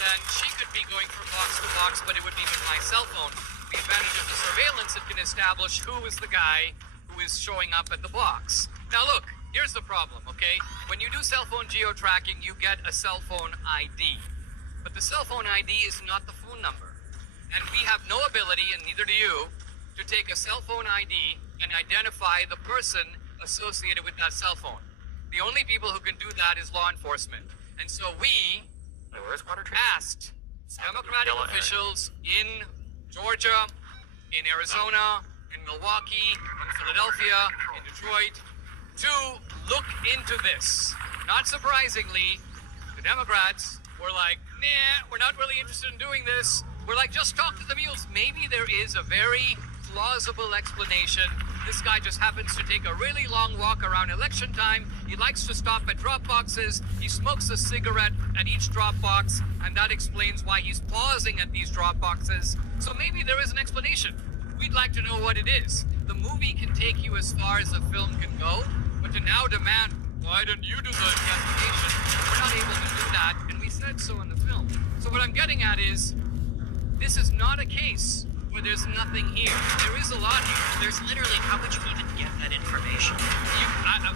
then she could be going from box to box, but it would be with my cell phone. The advantage of the surveillance, it can establish who is the guy who is showing up at the box. Now look, here's the problem, okay? When you do cell phone geo-tracking, you get a cell phone ID. But the cell phone ID is not the phone number. And we have no ability, and neither do you, to take a cell phone ID and identify the person associated with that cell phone. The only people who can do that is law enforcement. And so we asked Democratic officials in Georgia, in Arizona, in Milwaukee, in Philadelphia, in Detroit, to look into this. Not surprisingly, the Democrats were like, nah, we're not really interested in doing this. We're like, just talk to the mules. Maybe there is a very plausible explanation. This guy just happens to take a really long walk around election time. He likes to stop at drop boxes. He smokes a cigarette at each drop box, and that explains why he's pausing at these drop boxes. So maybe there is an explanation. We'd like to know what it is. The movie can take you as far as the film can go, but to now demand, why didn't you do the investigation? We're not able to do that, and we said so in the film. So what I'm getting at is, this is not a case where there's nothing here. There is a lot here. There's literally, how would you even get that information?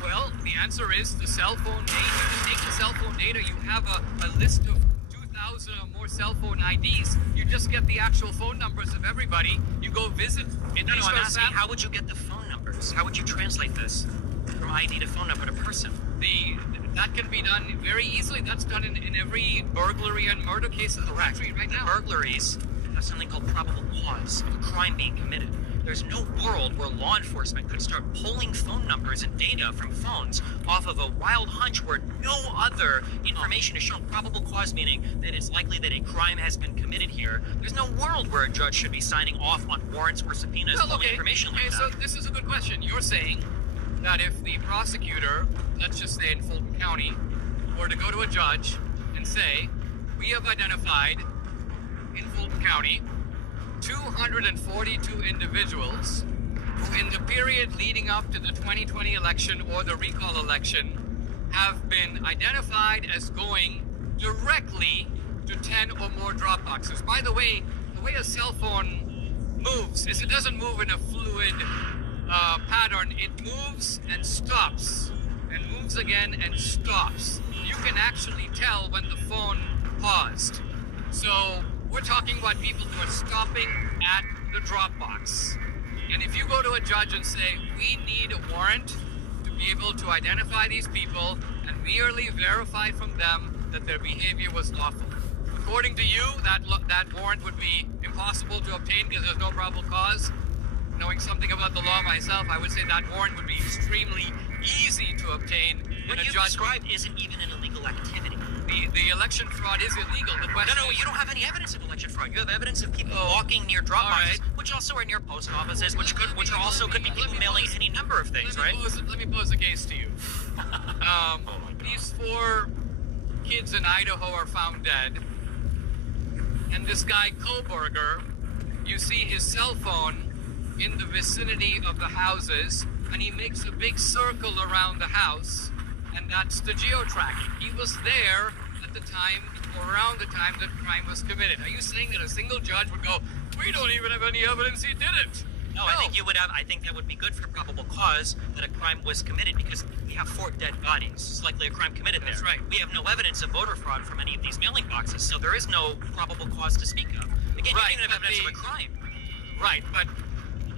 Well, the answer is the cell phone data. You take the cell phone data, you have a list of 2,000 or more cell phone IDs. You just get the actual phone numbers of everybody. You go visit. I'm asking, how would you get the phone numbers? How would you translate this from ID to phone number to person? That can be done very easily. That's done in every burglary and murder case in the country right now. Burglaries have something called probable cause of a crime being committed. There's no world where law enforcement could start pulling phone numbers and data from phones off of a wild hunch where no other information is shown. Probable cause meaning that it's likely that a crime has been committed here. There's no world where a judge should be signing off on warrants or subpoenas pulling information like that. So this is a good question. You're saying that if the prosecutor, let's just say in Fulton County, were to go to a judge and say, we have identified in Fulton County 242 individuals who in the period leading up to the 2020 election or the recall election have been identified as going directly to 10 or more drop boxes. By the way a cell phone moves is it doesn't move in a fluid pattern. It moves and stops and moves again and stops. You can actually tell when the phone paused. So we're talking about people who are stopping at the drop box. And if you go to a judge and say, we need a warrant to be able to identify these people and merely verify from them that their behavior was lawful. According to you, that warrant would be impossible to obtain because there's no probable cause. Knowing something about the law myself, I would say that warrant would be extremely easy to obtain. What you described isn't even an illegal activity. The election fraud is illegal. The question No, you don't have any evidence of election fraud. You have evidence of people walking near drop boxes, which also are near post offices, which also could be people mailing any number of things, right? Let me pose a case to you. These 4 kids in Idaho are found dead, and this guy Koberger, you see his cell phone in the vicinity of the houses, and he makes a big circle around the house, and that's the geo-tracking. He was there at the time, or around the time that crime was committed. Are you saying that a single judge would go, we don't even have any evidence he did it? No, I think you would have. I think that would be good for probable cause that a crime was committed because we have 4 dead bodies. It's likely a crime committed there. That's right. We have no evidence of voter fraud from any of these mailing boxes, so there is no probable cause to speak of. Again, Right, you don't even have but evidence of a crime. Right, but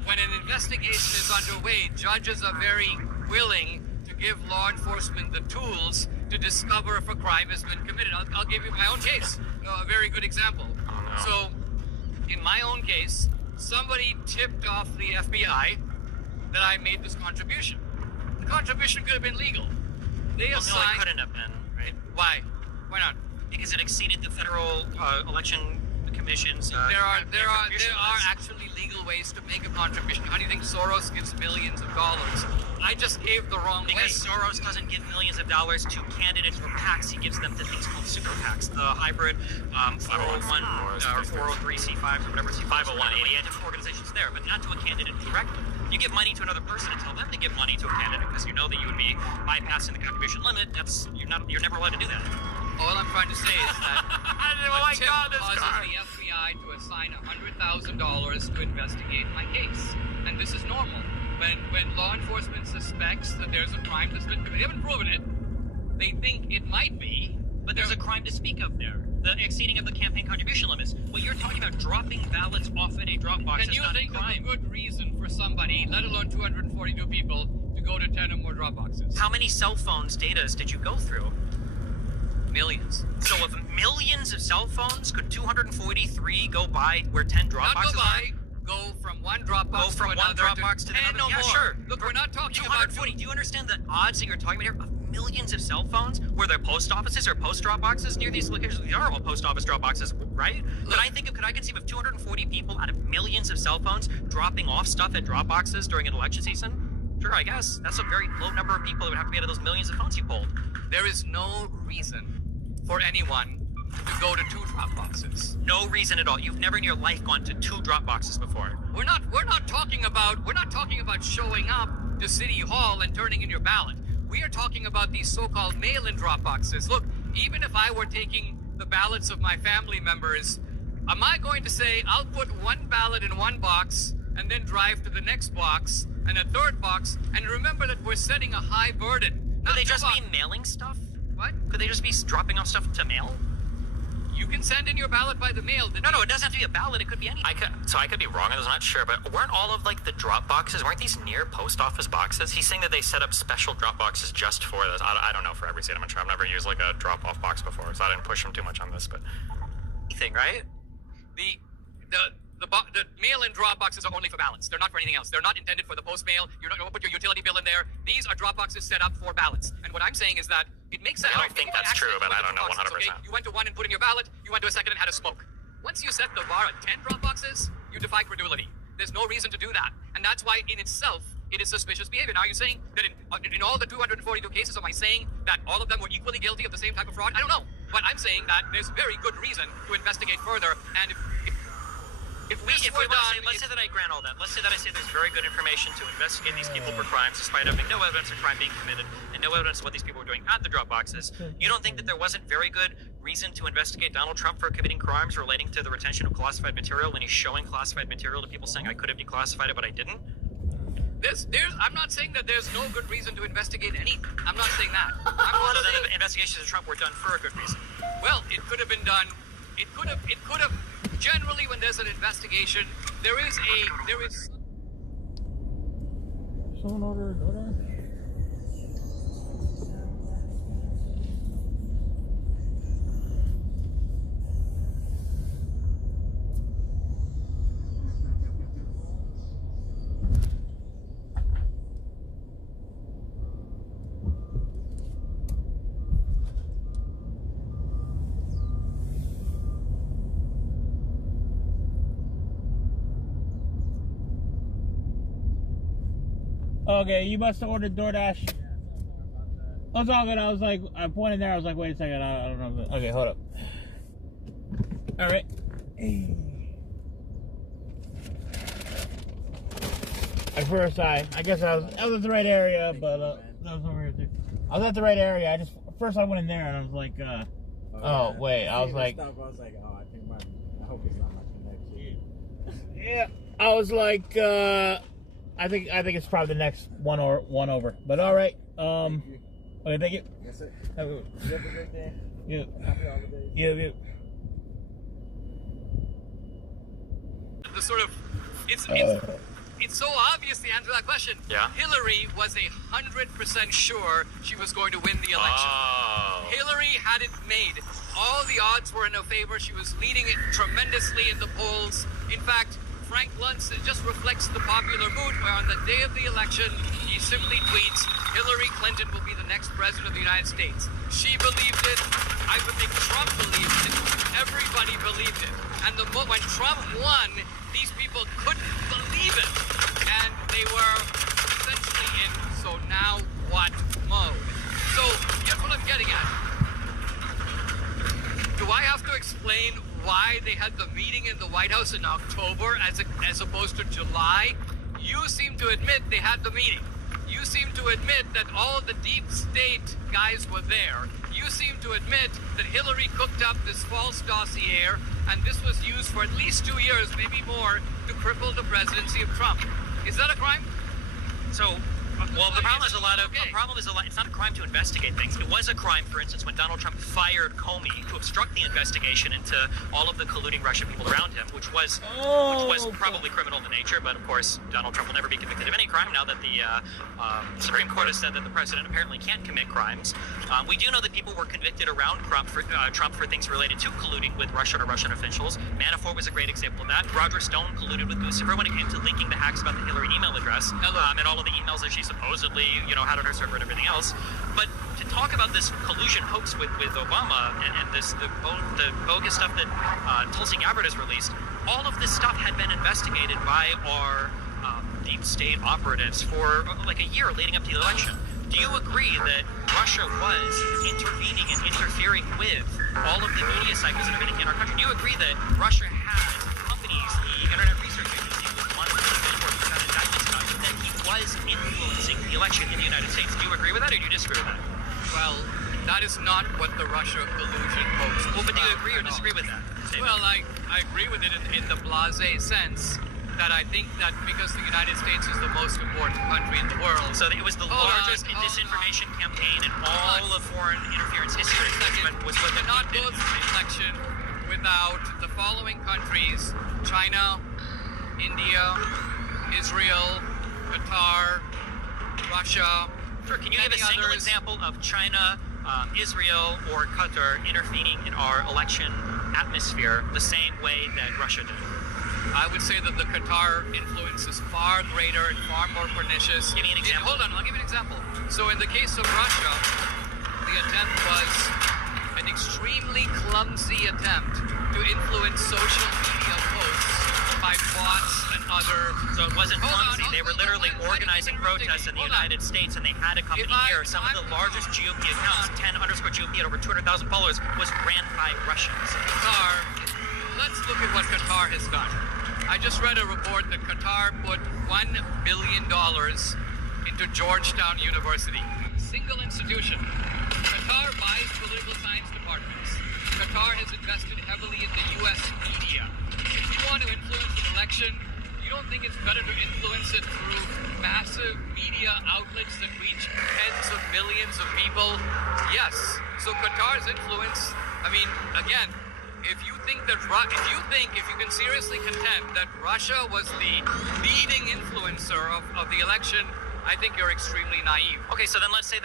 when an investigation is underway, judges are very willing to give law enforcement the tools to discover if a crime has been committed. I'll give you my own case, a very good example. So, in my own case, somebody tipped off the FBI that I made this contribution. The contribution could have been legal. They Well, no, assigned... it couldn't have been, right? Why? Why not? Because it exceeded the federal election commission's. There are contribution limits. actually legal ways to make a contribution. How do you think Soros gives millions of dollars? I just gave the wrong way. Because Soros doesn't give millions of dollars to candidates or PACs. He gives them to things called super PACs, the hybrid 401 or 403c5 or whatever. 501 organizations there, but not to a candidate directly. You give money to another person and tell them to give money to a candidate because you know that you would be bypassing the contribution limit. You're never allowed to do that. All I'm trying to say is that a tip causes the FBI to assign $100,000 to investigate my case. And this is normal. When law enforcement suspects that there's a crime that's been committed, they haven't proven it, they think it might be. But there's a crime to speak of there. The exceeding of the campaign contribution limits. What you're talking about, dropping ballots off at a drop box, Can is you not a think of a crime. good reason for somebody, let alone 242 people, to go to 10 or more drop boxes? How many cell phones datas did you go through? Millions. So of millions of cell phones, could 243 go by where 10 drop Not boxes go by, are? go from one drop box Go from to one another drop to box to the 10 other? no Yeah, more. sure. Look, we're not talking about 240. Do you understand the odds that you're talking about here of millions of cell phones where they're post offices or post drop boxes near these locations? These are all post office drop boxes, right? Could I conceive of 240 people out of millions of cell phones dropping off stuff at drop boxes during an election season? Sure, I guess. That's a very low number of people that would have to be out of those millions of phones you pulled. There is no reason for anyone to go to 2 drop boxes. No reason at all. You've never in your life gone to 2 drop boxes before. We're not talking about showing up to City Hall and turning in your ballot. We are talking about these so-called mail-in drop boxes. Look, even if I were taking the ballots of my family members, am I going to say I'll put one ballot in one box and then drive to the next box and a third box, and remember that we're setting a high burden? Could they just be mailing stuff? What? Could they just be dropping off stuff to mail? You can send in your ballot by the mail. No, it doesn't have to be a ballot. It could be anything. I could be wrong. I'm not sure, but weren't all of like the drop boxes? Weren't these near post office boxes? He's saying that they set up special drop boxes just for this. I don't know for every state. I'm sure. I've never used like a drop off box before, so I didn't push him too much on this. But anything, right? The mail-in drop boxes are only for ballots. They're not for anything else. They're not intended for the post mail. You're not going to put your utility bill in there. These are drop boxes set up for ballots. And what I'm saying is that it makes sense. I don't think that's true, but I don't know 100%. Okay? You went to one and put in your ballot. You went to a second and had a smoke. Once you set the bar at 10 drop boxes, you defy credulity. There's no reason to do that. And that's why in itself, it is suspicious behavior. Now, are you saying that in all the 242 cases, am I saying that all of them were equally guilty of the same type of fraud? I don't know. But I'm saying that there's very good reason to investigate further. And let's say that I grant all that. Let's say that I say there's very good information to investigate these people for crimes, despite having no evidence of crime being committed and no evidence of what these people were doing at the drop boxes. You don't think that there wasn't very good reason to investigate Donald Trump for committing crimes relating to the retention of classified material when he's showing classified material to people saying I could have declassified it, but I didn't? I'm not saying that there's no good reason to investigate anything. I'm not saying that. A lot of the investigations of Trump were done for a good reason. Well, it could have been done. It could have. Generally, when there's an investigation, there is. Someone ordered. Okay, you must have ordered DoorDash. That's all good. I was like, I pointed there. I was like, wait a second. I don't know. Okay, hold up. All right. At first, I guess I was at the right area, but that was over here too. I was at the right area. First I went in there and I was like, oh wait. I was like, I was like, oh, I hope it's not my connection. yeah. I was like, I think it's probably the next one over. But all right. Okay, thank you. That's it. Have a You have a great day. Yeah. Happy holidays. Yeah. The sort of it's so obvious the answer to that question. Yeah. Hillary was 100% sure she was going to win the election. Oh. Hillary had it made. All the odds were in her favor. She was leading it tremendously in the polls. In fact, Frank Luntz, it just reflects the popular mood where on the day of the election, he simply tweets, Hillary Clinton will be the next president of the United States. She believed it. I would think Trump believed it. Everybody believed it. And when Trump won, these people couldn't believe it. And they were essentially in so now what mode. So here's what I'm getting at. Do I have to explain why they had the meeting in the White House in October as opposed to July? You seem to admit they had the meeting. You seem to admit that all the deep state guys were there. You seem to admit that Hillary cooked up this false dossier, and this was used for at least 2 years, maybe more, to cripple the presidency of Trump. Is that a crime? So, well, the problem is it's not a crime to investigate things. It was a crime, for instance, when Donald Trump fired Comey to obstruct the investigation into all of the colluding Russian people around him, which was probably criminal in nature. But of course, Donald Trump will never be convicted of any crime now that the Supreme Court has said that the president apparently can't commit crimes. We do know that people were convicted around Trump for things related to colluding with Russia or Russian officials. Manafort was a great example of that. Roger Stone colluded with Lucifer when it came to leaking the hacks about the Hillary email address and all of the emails that she supposedly, had on her server and everything else. But to talk about this collusion hoax with Obama and the bogus stuff that Tulsi Gabbard has released, all of this stuff had been investigated by our deep state operatives for like a year leading up to the election. Do you agree that Russia was intervening and interfering with all of the media cycles and everything in our country? Do you agree that Russia has companies, the Internet Research Agency, was one of the important indictments about it, that he was influencing the election in the United States? Do you agree with that, or do you disagree with that? Well, that is not what the Russia collusion hoax was. Well, but do you agree or disagree with that? Well, I agree with it in the blasé sense that I think that because the United States is the most important country in the world. So it was the largest disinformation campaign in all of foreign interference history. We cannot go through the election without the following countries: China, India, Israel, Qatar, Russia. Sure, can you give a single example of China, Israel, or Qatar intervening in our election atmosphere the same way that Russia did? I would say that the Qatar influence is far greater and far more pernicious. Give me an example. Hold on, I'll give you an example. So in the case of Russia, the attempt was an extremely clumsy attempt to influence social media posts by bots and other... So it wasn't clumsy. They were literally organizing protests in the United States, and they had a company here. Some of the largest GOP accounts, 10_GOP at over 200,000 followers, was ran by Russians. Qatar, let's look at what Qatar has done. I just read a report that Qatar put $1 billion into Georgetown University. Single institution. Qatar buys political science departments. Qatar has invested heavily in the U.S. media. If you want to influence an election, you don't think it's better to influence it through massive media outlets that reach tens of millions of people? Yes. So Qatar's influence, I mean, again, if you can seriously contend that Russia was the leading influencer of the election, I think you're extremely naive. Okay, so then let's say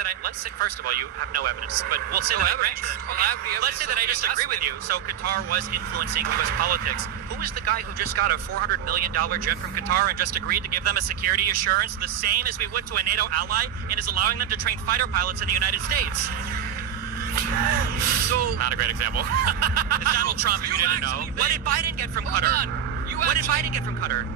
first of all, you have no evidence, but we'll say let's say that I disagree with you. So Qatar was influencing U.S. politics. Who is the guy who just got a $400 million jet from Qatar and just agreed to give them a security assurance the same as we would to a NATO ally and is allowing them to train fighter pilots in the United States? So not a great example. It's Donald Trump, if you didn't know. What did Biden get from Qatar? What did Biden get from Qatar?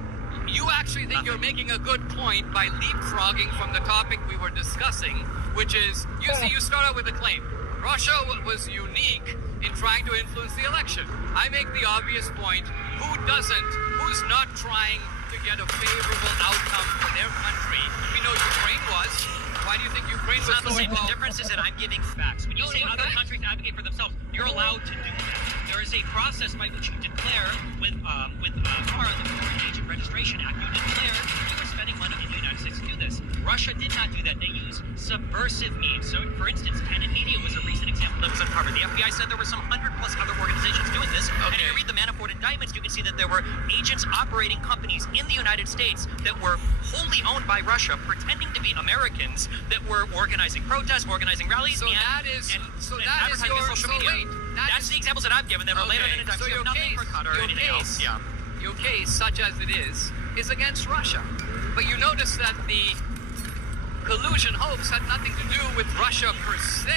You actually think you're making a good point by leapfrogging from the topic we were discussing, which is, you start out with a claim. Russia was unique in trying to influence the election. I make the obvious point, who's not trying to get a favorable outcome for their country? We know Ukraine was. Why do you think Ukraine was not the same? The difference is that I'm giving facts. When you say other countries advocate for themselves, you're allowed to do that. There is a process by which you declare with FAR, the Foreign Agent Registration Act, you declare you are spending money in the United States to do this. Russia did not do that. They used subversive means. So, for instance, Tenet Media was a recent example that was uncovered. The FBI said there were some 100+ other organizations doing this. And if you read the Manafort indictments, you can see that there were agents operating companies in the United States that were wholly owned by Russia, pretending to be Americans that were organizing protests, organizing rallies, So that is and your social media. wait. That's the examples that I've given that are later in the indictments. So You your have nothing case, for Qatar or anything else. Yeah. your case, such as it is against Russia. But you notice that the collusion hoax had nothing to do with Russia per se.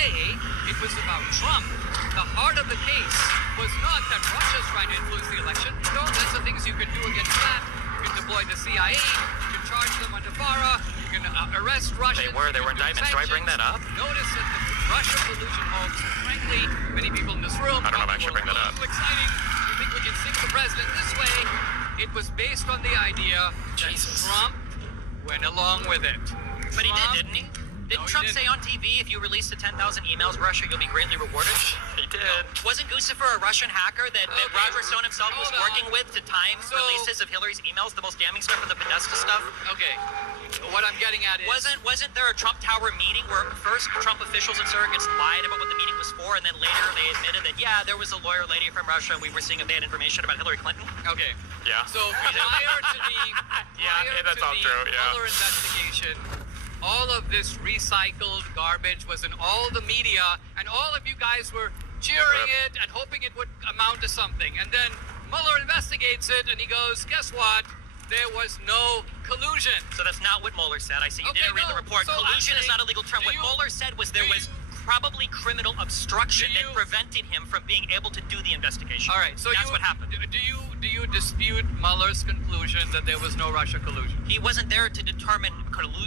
It was about Trump. The heart of the case was not that Russia's trying to influence the election. No, that's the things you can do against that. You can deploy the CIA. You can charge them under FARA. You can arrest Russians. They were indictments. Do I bring that up? Notice that the Russia collusion hoax, frankly, many people in this room, I don't know if I should bring that up. too exciting. You think we can sink the president this way? It was based on the idea that Trump went along with it. But he did, didn't he? Didn't Trump say on TV, if you release the 10,000 emails Russia, you'll be greatly rewarded? He did. Wasn't Guccifer a Russian hacker that Roger Stone himself was working with to time releases of Hillary's emails, the most damning stuff of the Podesta stuff? Okay. What I'm getting at is... Wasn't there a Trump Tower meeting where first Trump officials and surrogates lied about what the meeting was for, and then later they admitted that, yeah, there was a lawyer lady from Russia, and we were seeing if they had information about Hillary Clinton? Okay. Yeah. So prior to the that's all true, yeah. Mueller investigation, all of this recycled garbage was in all the media, and all of you guys were cheering it and hoping it would amount to something. And then Mueller investigates it, and he goes, guess what? There was no collusion. So that's not what Mueller said. I see you didn't read the report. So collusion is not a legal term. What Mueller said was there was probably criminal obstruction that prevented him from being able to do the investigation. All right, so that's what happened. Do you dispute Mueller's conclusion that there was no Russia collusion? He wasn't there to determine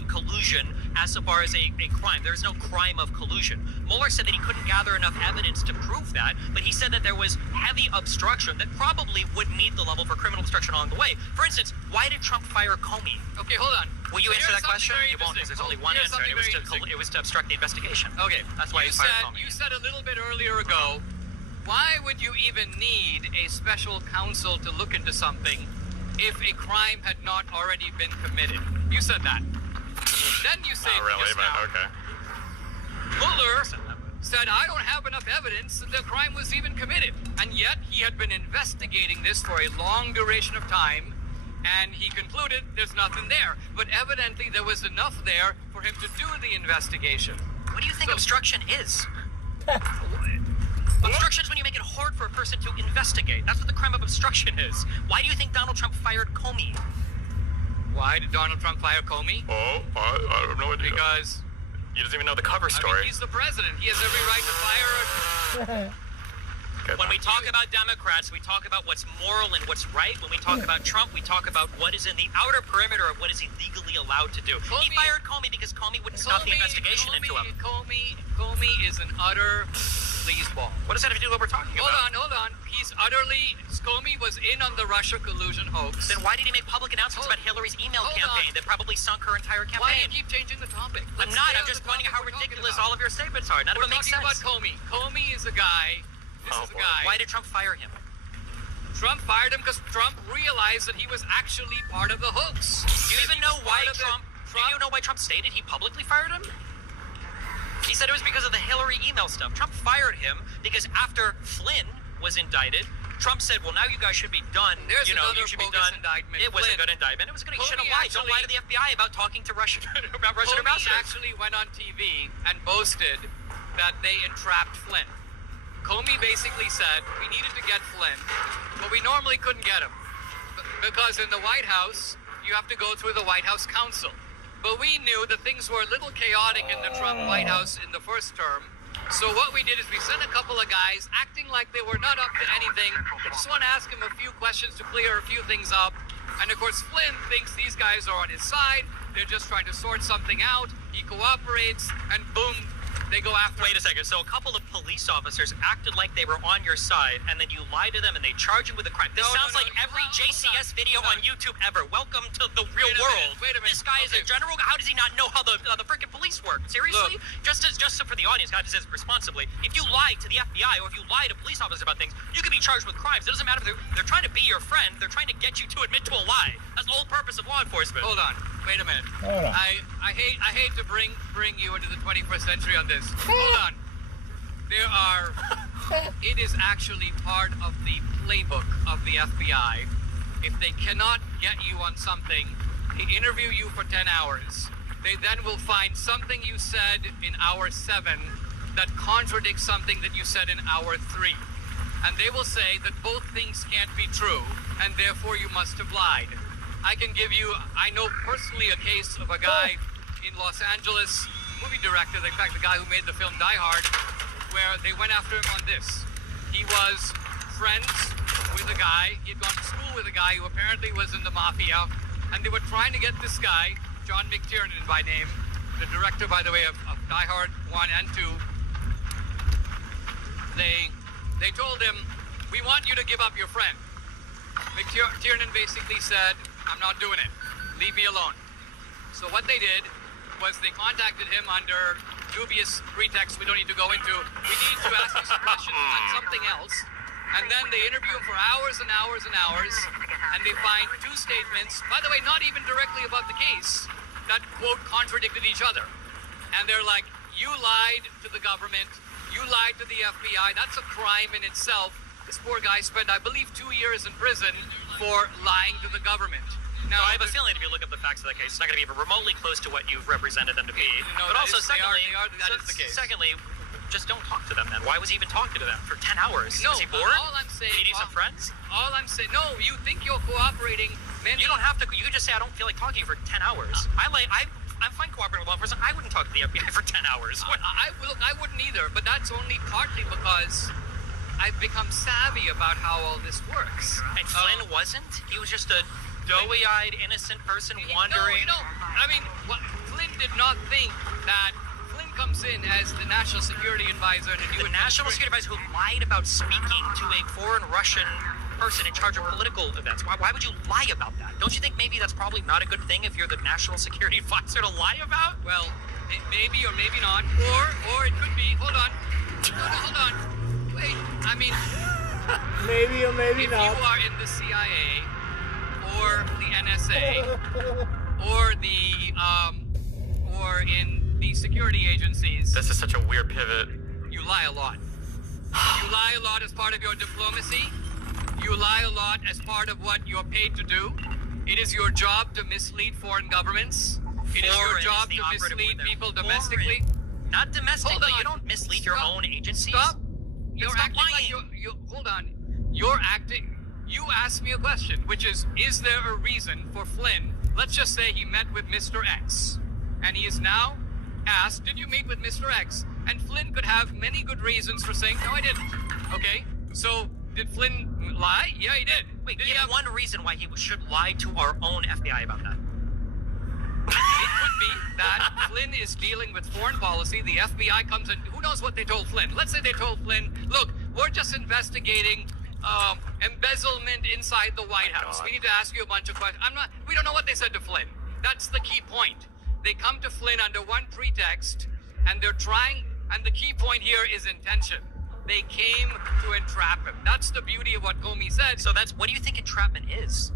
collusion as far as a crime. There's no crime of collusion. Mueller said that he couldn't gather enough evidence to prove that, but he said that there was heavy obstruction that probably would meet the level for criminal obstruction along the way. For instance, why did Trump fire Comey? Okay, hold on. Will you answer that question? You won't, because there's only one answer. It was to obstruct the investigation. Okay, that's why he fired Comey. You said a little bit earlier ago, why would you even need a special counsel to look into something if a crime had not already been committed? You said that. Then you say Not really, just but now, okay. Mueller said, I don't have enough evidence that the crime was even committed. And yet he had been investigating this for a long duration of time, and he concluded there's nothing there. But evidently there was enough there for him to do the investigation. What do you think obstruction is? Obstruction is when you make it hard for a person to investigate. That's what the crime of obstruction is. Why do you think Donald Trump fired Comey? Why did Donald Trump fire Comey? Oh, I have no idea. Because he doesn't even know the cover story. I mean, he's the president. He has every right to fire. When we talk about Democrats, we talk about what's moral and what's right. When we talk about Trump, we talk about what is in the outer perimeter of what is he legally allowed to do. He fired Comey because Comey wouldn't stop the investigation into him. Comey is an utter sleazeball. What does that have to do with what we're talking about? Hold on. Comey was in on the Russia collusion hoax. Then why did he make public announcements about Hillary's email campaign that probably sunk her entire campaign? Why do you keep changing the topic? I'm not. I'm just pointing out how ridiculous all of your statements are. None of them make sense. We're talking about Comey. Comey is a guy. This is a guy. Why did Trump fire him? Trump fired him because Trump realized that he was actually part of the hoax. Do you even know why Trump stated he publicly fired him? He said it was because of the Hillary email stuff. Trump fired him because after Flynn was indicted, Trump said, well, now you guys should be done. You should be done. Indictment. It was a good indictment. It was good. You shouldn't lie. Don't lie to the FBI about talking to Russian ambassadors. Comey actually went on TV and boasted that they entrapped Flynn. Comey basically said we needed to get Flynn, but we normally couldn't get him because in the White House, you have to go through the White House counsel. But we knew that things were a little chaotic in the Trump White House in the first term. So what we did is we sent a couple of guys acting like they were not up to anything. They just want to ask him a few questions to clear a few things up. And of course, Flynn thinks these guys are on his side. They're just trying to sort something out. He cooperates, and boom, they go after him. Wait a second. So a couple of police officers acted like they were on your side, and then you lie to them, and they charge you with a crime. This sounds like every JCS video on YouTube ever. Welcome to the real world. Wait a minute. This guy is a general. How does he not know how the freaking police police work? Seriously? Just for the audience, God says responsibly. If you lie to the FBI or if you lie to police officers about things, you can be charged with crimes. It doesn't matter if they're trying to be your friend. They're trying to get you to admit to a lie. That's the whole purpose of law enforcement. Hold on. Wait a minute. Hold on. I hate to bring you into the 21st century on this. Hold on. It is actually part of the playbook of the FBI. If they cannot get you on something, they interview you for 10 hours. They then will find something you said in hour 7 that contradicts something that you said in hour 3. And they will say that both things can't be true, and therefore you must have lied. I know personally a case of a guy in Los Angeles, movie director, in fact the guy who made the film Die Hard, where they went after him on this. He was friends with a guy, he'd gone to school with a guy who apparently was in the mafia, and they were trying to get this guy, John McTiernan by name, the director, by the way, of Die Hard 1 and 2. They told him, we want you to give up your friend. McTiernan basically said, I'm not doing it. Leave me alone. So what they did was they contacted him under dubious pretext we don't need to go into. We need to ask you some questions on something else. And then they interview him for hours and hours and hours, and they find 2 statements, by the way, not even directly about the case, that, quote, contradicted each other. And they're like, you lied to the government, you lied to the FBI, that's a crime in itself. This poor guy spent, I believe, 2 years in prison for lying to the government. Now, I have a feeling if you look up the facts of the case, it's not going to be remotely close to what you've represented them to be. No, but also, secondly, that is the case. Secondly, just don't talk to them then. Why was he even talking to them for 10 hours? No, was he bored? all I'm saying... Did he need some friends? All I'm saying... No, you think you're cooperating... You don't have to... You can just say, I don't feel like talking for 10 hours. I'm fine cooperating with law enforcement. I wouldn't talk to the FBI for 10 hours. I wouldn't either, but that's only partly because I've become savvy about how all this works. And Flynn wasn't? He was just a doughy-eyed, innocent person wandering... No, I mean, Flynn did not think that... Flynn comes in as the National Security Advisor... The National Security Advisor who lied about speaking to a foreign Russian person in charge of political events. Why would you lie about that? Don't you think maybe that's probably not a good thing if you're the National Security Advisor to lie about? Well, maybe or maybe not. Or it could be... Hold on. No, hold on. Wait, I mean... Maybe or maybe not. If you are in the CIA... or the NSA, or in the security agencies. This is such a weird pivot. You lie a lot. You lie a lot as part of your diplomacy. You lie a lot as part of what you're paid to do. It is your job to mislead foreign governments. It is your job to mislead people domestically. Not domestically. You don't mislead your own agencies. Stop. You're acting lying. Like hold on. You're acting... You asked me a question, which is there a reason for Flynn? Let's just say he met with Mr. X, and he is now asked, did you meet with Mr. X? And Flynn could have many good reasons for saying, no, I didn't. Okay, so did Flynn lie? Yeah, he did. Wait, give me one reason why he should lie to our own FBI about that. It could be that Flynn is dealing with foreign policy, the FBI comes in, who knows what they told Flynn? Let's say they told Flynn, look, we're just investigating embezzlement inside the White House. We need to ask you a bunch of questions. We don't know what they said to Flynn. That's the key point. They come to Flynn under one pretext, and they're trying, and the key point here is intention. They came to entrap him. That's the beauty of what Comey said. So what do you think entrapment is?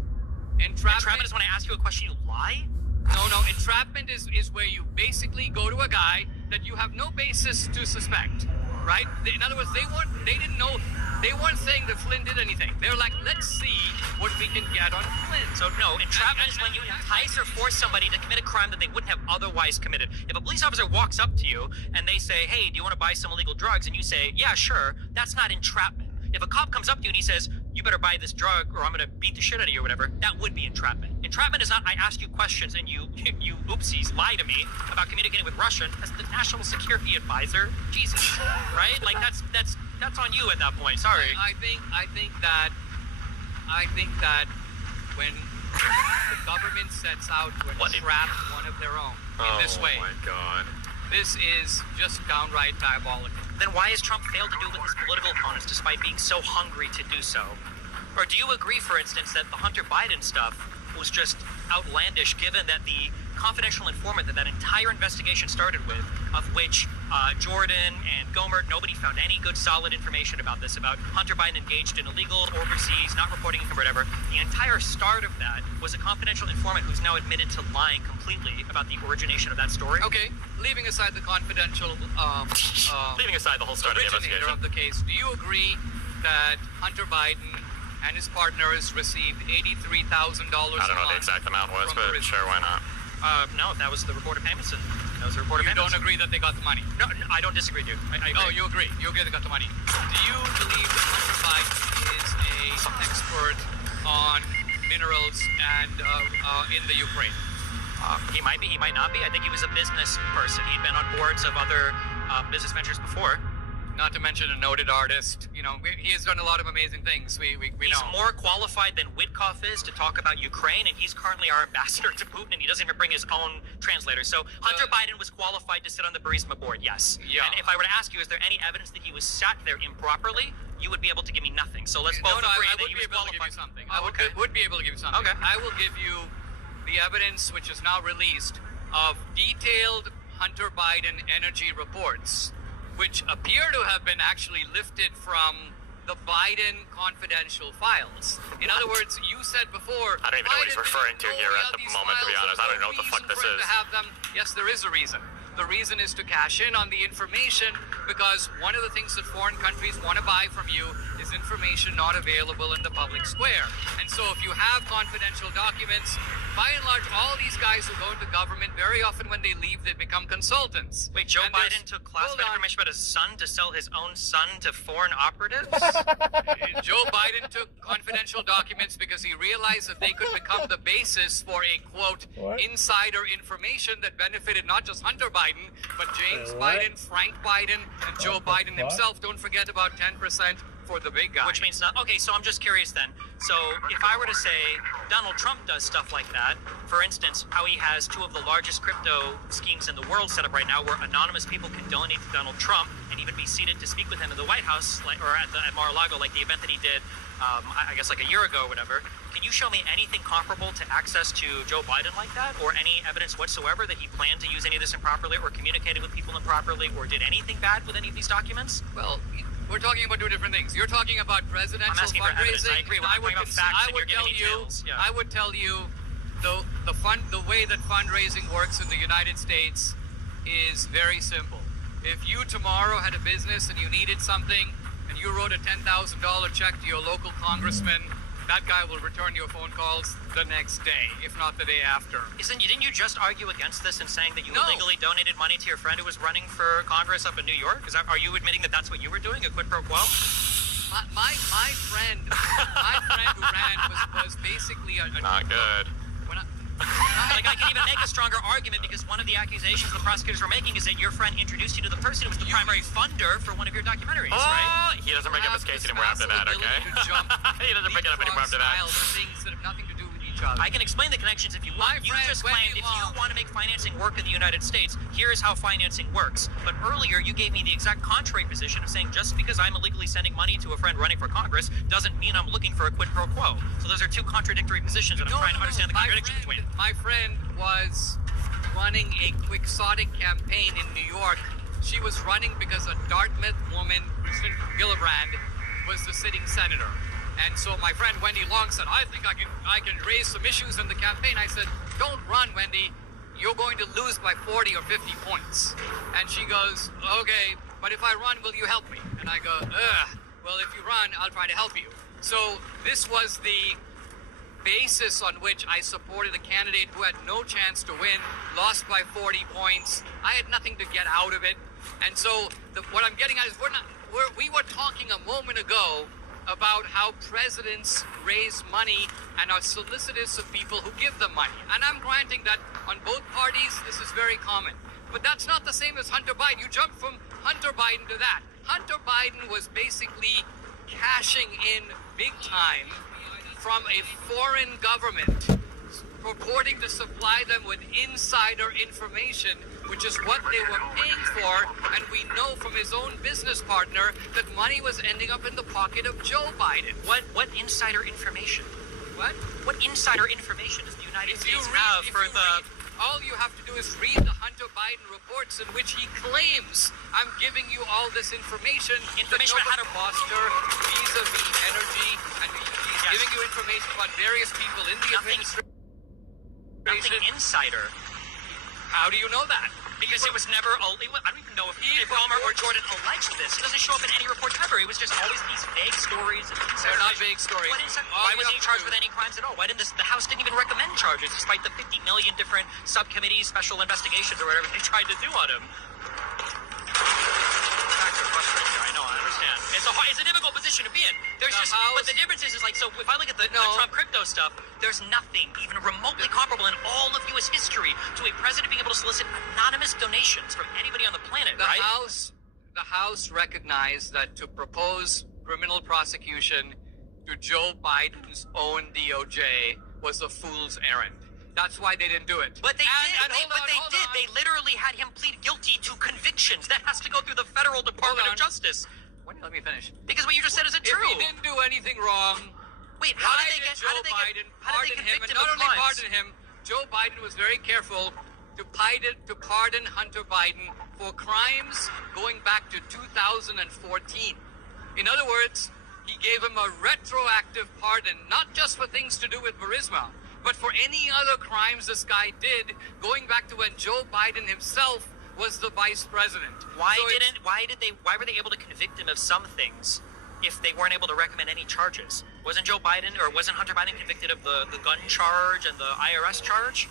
Entrapment is when I ask you a question, you lie? No, entrapment is where you basically go to a guy that you have no basis to suspect, right? In other words, they weren't saying that Flynn did anything. They're like, let's see what we can get on Flynn. So no, entrapment is when you entice or force somebody to commit a crime that they wouldn't have otherwise committed. If a police officer walks up to you and they say, hey, do you want to buy some illegal drugs? And you say, yeah, sure, that's not entrapment. If a cop comes up to you and he says, you better buy this drug or I'm going to beat the shit out of you or whatever, that would be entrapment. Entrapment is not, I ask you questions and you oopsies lie to me about communicating with Russian as the National Security Advisor. Jesus, right? Like that's on you at that point. Sorry. I think that when the government sets out to entrap one of their own in this way, oh my God, this is just downright diabolical. Then why has Trump failed to do it with his political opponents despite being so hungry to do so? Or do you agree, for instance, that the Hunter Biden stuff was just outlandish given that the confidential informant that entire investigation started with, of which Jordan and Gomer, nobody found any good solid information about this, about Hunter Biden engaged in illegal overseas, not reporting income or whatever. The entire start of that was a confidential informant who's now admitted to lying completely about the origination of that story. Okay, leaving aside the confidential, Leaving aside the whole start of the originator investigation. of the case, do you agree that Hunter Biden and his partners received $83,000 I don't know what the exact amount was, but sure, why not? No, that was the reported payments. That was the reported You payments. don't agree that they got the money? No, I don't disagree, dude. I agree. Oh, you agree. You agree they got the money. Do you believe that Hunter Biden is an expert on minerals and in the Ukraine? He might be, he might not be. I think he was a business person. He'd been on boards of other business ventures before. Not to mention a noted artist. You know, he has done a lot of amazing things. We He's know. more qualified than Witkoff is to talk about Ukraine, and he's currently our ambassador to Putin, and he doesn't even bring his own translator. So Hunter Biden was qualified to sit on the Burisma board, yes. Yeah. And if I were to ask you, is there any evidence that he was sat there improperly, you would be able to give me nothing. So let's both agree I that would he be was able to give qualified. you something. Oh, I would be able to give you something. Okay. I will give you the evidence, which is now released, of detailed Hunter Biden energy reports, which appear to have been actually lifted from the Biden confidential files. In other words, you said before, I don't even know what he's referring to here at the moment, to be honest. I don't even know what the fuck this is. to have them. Yes, there is a reason. The reason is to cash in on the information, because one of the things that foreign countries want to buy from you is information not available in the public square. And so if you have confidential documents, by and large, all these guys who go into government, very often when they leave, they become consultants. Wait, Joe And Biden took classified information about his son to sell his own son to foreign operatives? Joe Biden took confidential documents because he realized that they could become the basis for a, quote, insider information that benefited not just Hunter Biden, but James Biden, Frank Biden, and Joe Biden himself. Don't forget about 10% for the big guy. Which means not. Okay, so I'm just curious then. So if I were to say Donald Trump does stuff like that, for instance, how he has two of the largest crypto schemes in the world set up right now, where anonymous people can donate to Donald Trump and even be seated to speak with him in the White House, like, or at Mar-a-Lago, like the event that he did, I guess like a year ago or whatever. Can you show me anything comparable to access to Joe Biden like that, or any evidence whatsoever that he planned to use any of this improperly, or communicated with people improperly, or did anything bad with any of these documents? Well, we're talking about two different things. You're talking about presidential I'm asking for evidence. fundraising. I agree. We're talking about facts, and you're giving me details. Yeah. I would tell you the way that fundraising works in the United States is very simple. If you tomorrow had a business and you needed something, and you wrote a $10,000 check to your local congressman, that guy will return your phone calls the next day, if not the day after. Didn't you just argue against this and saying that you illegally donated money to your friend who was running for Congress up in New York? Are you admitting that that's what you were doing, a quid pro quo? My friend who ran was basically a Not good. Like, I can even make a stronger argument, because one of the accusations the prosecutors were making is that your friend introduced you to the person who was the primary funder for one of your documentaries, right? He doesn't bring up his case anymore after that, okay? He doesn't bring it up anymore after that. Things that have nothing to do with each other. I can explain the connections if you want. You just claimed if you want to make financing work in the United States, here's how financing works. But earlier, you gave me the exact contrary position of saying just because I'm illegally sending money to a friend running for Congress doesn't mean I'm looking for a quid pro quo. So those are two contradictory positions, and I'm trying to understand the contradiction between them. My friend was running a quixotic campaign in New York. She was running because a Dartmouth woman, Kristen Gillibrand, was the sitting senator. And so my friend Wendy Long said, I think I can raise some issues in the campaign. I said, don't run, Wendy. You're going to lose by 40 or 50 points. And she goes, okay, but if I run, will you help me? And I go, well, if you run, I'll try to help you. So this was the basis on which I supported a candidate who had no chance to win, lost by 40 points. I had nothing to get out of it. And so what I'm getting at is we were talking a moment ago about how presidents raise money and are solicitous of people who give them money. And I'm granting that on both parties, this is very common. But that's not the same as Hunter Biden. You jump from Hunter Biden to that. Hunter Biden was basically cashing in big time from a foreign government, purporting to supply them with insider information, which is what they were paying for. And we know from his own business partner that money was ending up in the pocket of Joe Biden. What insider information? What? What insider information does the United If you States read, have if for you the... read, all you have to do is read the Hunter Biden reports in which he claims, I'm giving you all this information. Information about how to foster vis-a-vis energy, and he's giving you information about various people in the administration. Nothing insider. How do you know that? Because it was never... I don't even know if Palmer or Jordan alleged this. It doesn't show up in any reports ever. It was just always these vague stories. They're not vague stories. Why wasn't he charged with any crimes at all? Why didn't the House didn't even recommend charges, despite the 50 million different subcommittees, special investigations, or whatever they tried to do on him? Facts are frustrating here. I know, I understand. It's a difficult position to be in. There's but the difference is like, so if I look at the Trump crypto stuff, there's nothing even remotely comparable in all of U.S. history to a president being able to solicit anonymous donations from anybody on the planet, right? The House recognized that to propose criminal prosecution to Joe Biden's own DOJ was a fool's errand. That's why they didn't do it. But they did. They literally had him plead guilty to convictions. That has to go through the federal Department of Justice. Let me finish. Because what you just said isn't true. If he didn't do anything wrong, wait, how did Joe Biden pardon him? And not only pardon him, Joe Biden was very careful to pardon Hunter Biden for crimes going back to 2014. In other words, he gave him a retroactive pardon, not just for things to do with Burisma, but for any other crimes this guy did, going back to when Joe Biden himself was the vice president. Why were they able to convict him of some things if they weren't able to recommend any charges? Wasn't Hunter Biden convicted of the gun charge and the IRS charge?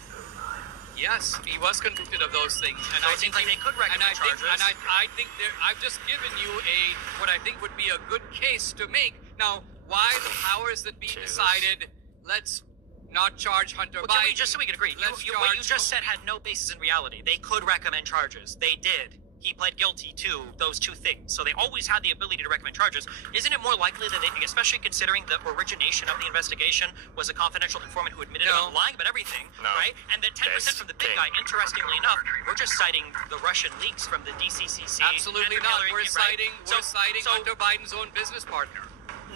Yes, he was convicted of those things, and so it seems like they could recommend charges. I think I've just given you what I think would be a good case to make. Now, why the powers that be decided, let's not charge Hunter Biden. Just so we can agree, what you just said had no basis in reality. They could recommend charges. They did. He pled guilty to those two things. So they always had the ability to recommend charges. Isn't it more likely that they, especially considering the origination of the investigation was a confidential informant who admitted about lying about everything, right? And the 10% from the big guy, interestingly enough, we're just citing the Russian leaks from the DCCC. Absolutely not. We're citing Hunter Biden's own business partner.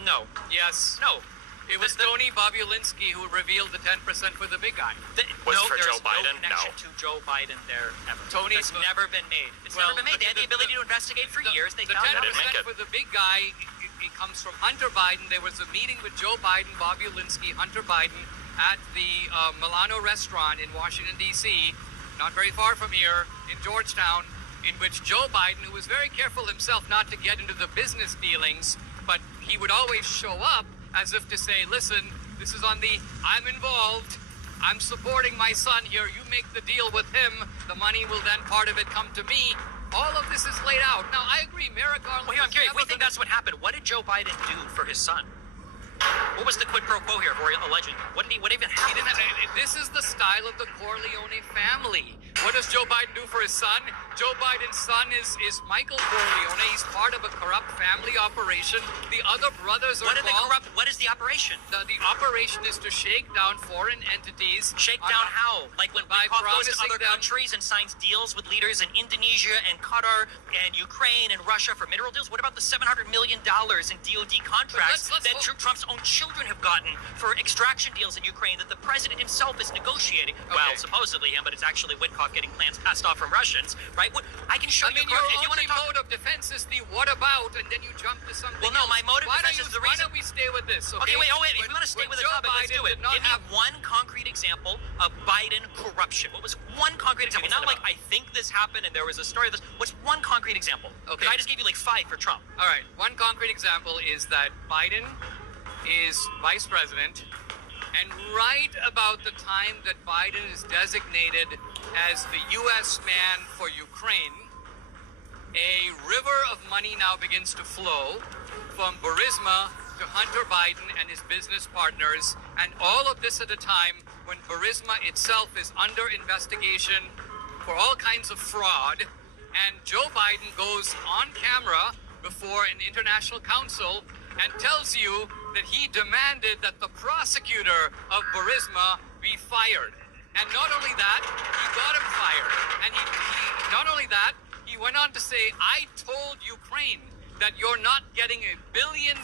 No. Yes. No. It was Tony Bobulinski who revealed the 10% for the big guy. There's no connection to Joe Biden there ever. It's never been made. It's never been made. They had the ability to investigate for years. They found out. The 10% for the big guy, it comes from Hunter Biden. There was a meeting with Joe Biden, Bobulinski, Hunter Biden at the Milano restaurant in Washington, D.C., not very far from here, in Georgetown, in which Joe Biden, who was very careful himself not to get into the business dealings, but he would always show up as if to say, listen, this is on the I'm involved, I'm supporting my son here, you make the deal with him, the money will then, part of it, come to me. All of this is laid out. Now, I agree, Merrick Garland... Well, here, I'm curious, if we think that's what happened, what did Joe Biden do for his son? What was the quid pro quo here for allegedly? What even happened? This is the style of the Corleone family. What does Joe Biden do for his son? Joe Biden's son is Michael Corleone. He's part of a corrupt family operation. The other brothers are involved. What is the operation? The operation is to shake down foreign entities. Shake down how? Like when Wyckoff goes to other countries and signs deals with leaders in Indonesia and Qatar and Ukraine and Russia for mineral deals? What about the $700 million in DoD contracts that Trump's own children have gotten for extraction deals in Ukraine that the president himself is negotiating? Well, supposedly him, but it's actually Wyckoff getting plans passed off from Russians, right? I can show you. Your only mode of defense is the what about, and then you jump to something Well, no, my mode of defense is the reason. Why don't we stay with this, okay? Wait. If we want to stay with the topic, let's do it. Give me one concrete example of Biden corruption. What was one concrete example? Not like I think this happened and there was a story of this. What's one concrete example? Okay. I just gave you like 5 for Trump. All right. One concrete example is that Biden is vice president, and right about the time that Biden is designated as the U.S. man for Ukraine, a river of money now begins to flow from Burisma to Hunter Biden and his business partners, and all of this at a time when Burisma itself is under investigation for all kinds of fraud, and Joe Biden goes on camera before an international council and tells you that he demanded that the prosecutor of Burisma be fired. And not only that, he got him fired. And he went on to say, I told Ukraine that you're not getting $1 billion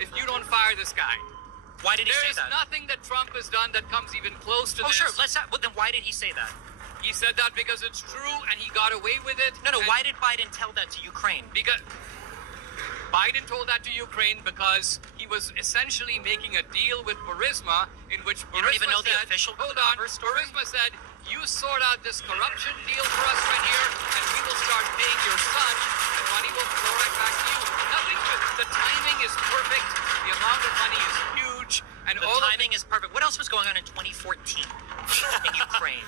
if you don't fire this guy. Why did he say that? There's nothing that Trump has done that comes even close to Oh, this. sure. Well, then why did he say that? He said that because it's true and he got away with it. No. Why did Biden tell that to Ukraine? Because Biden told that to Ukraine because he was essentially making a deal with Burisma in which Burisma You don't even know said, the official hold on, Burisma said, you sort out this corruption deal for us right here and we will start paying your son and money will flow right back to you. Nothing to it. The timing is perfect. The amount of money is huge. And The all timing is perfect. What else was going on in 2014 in Ukraine?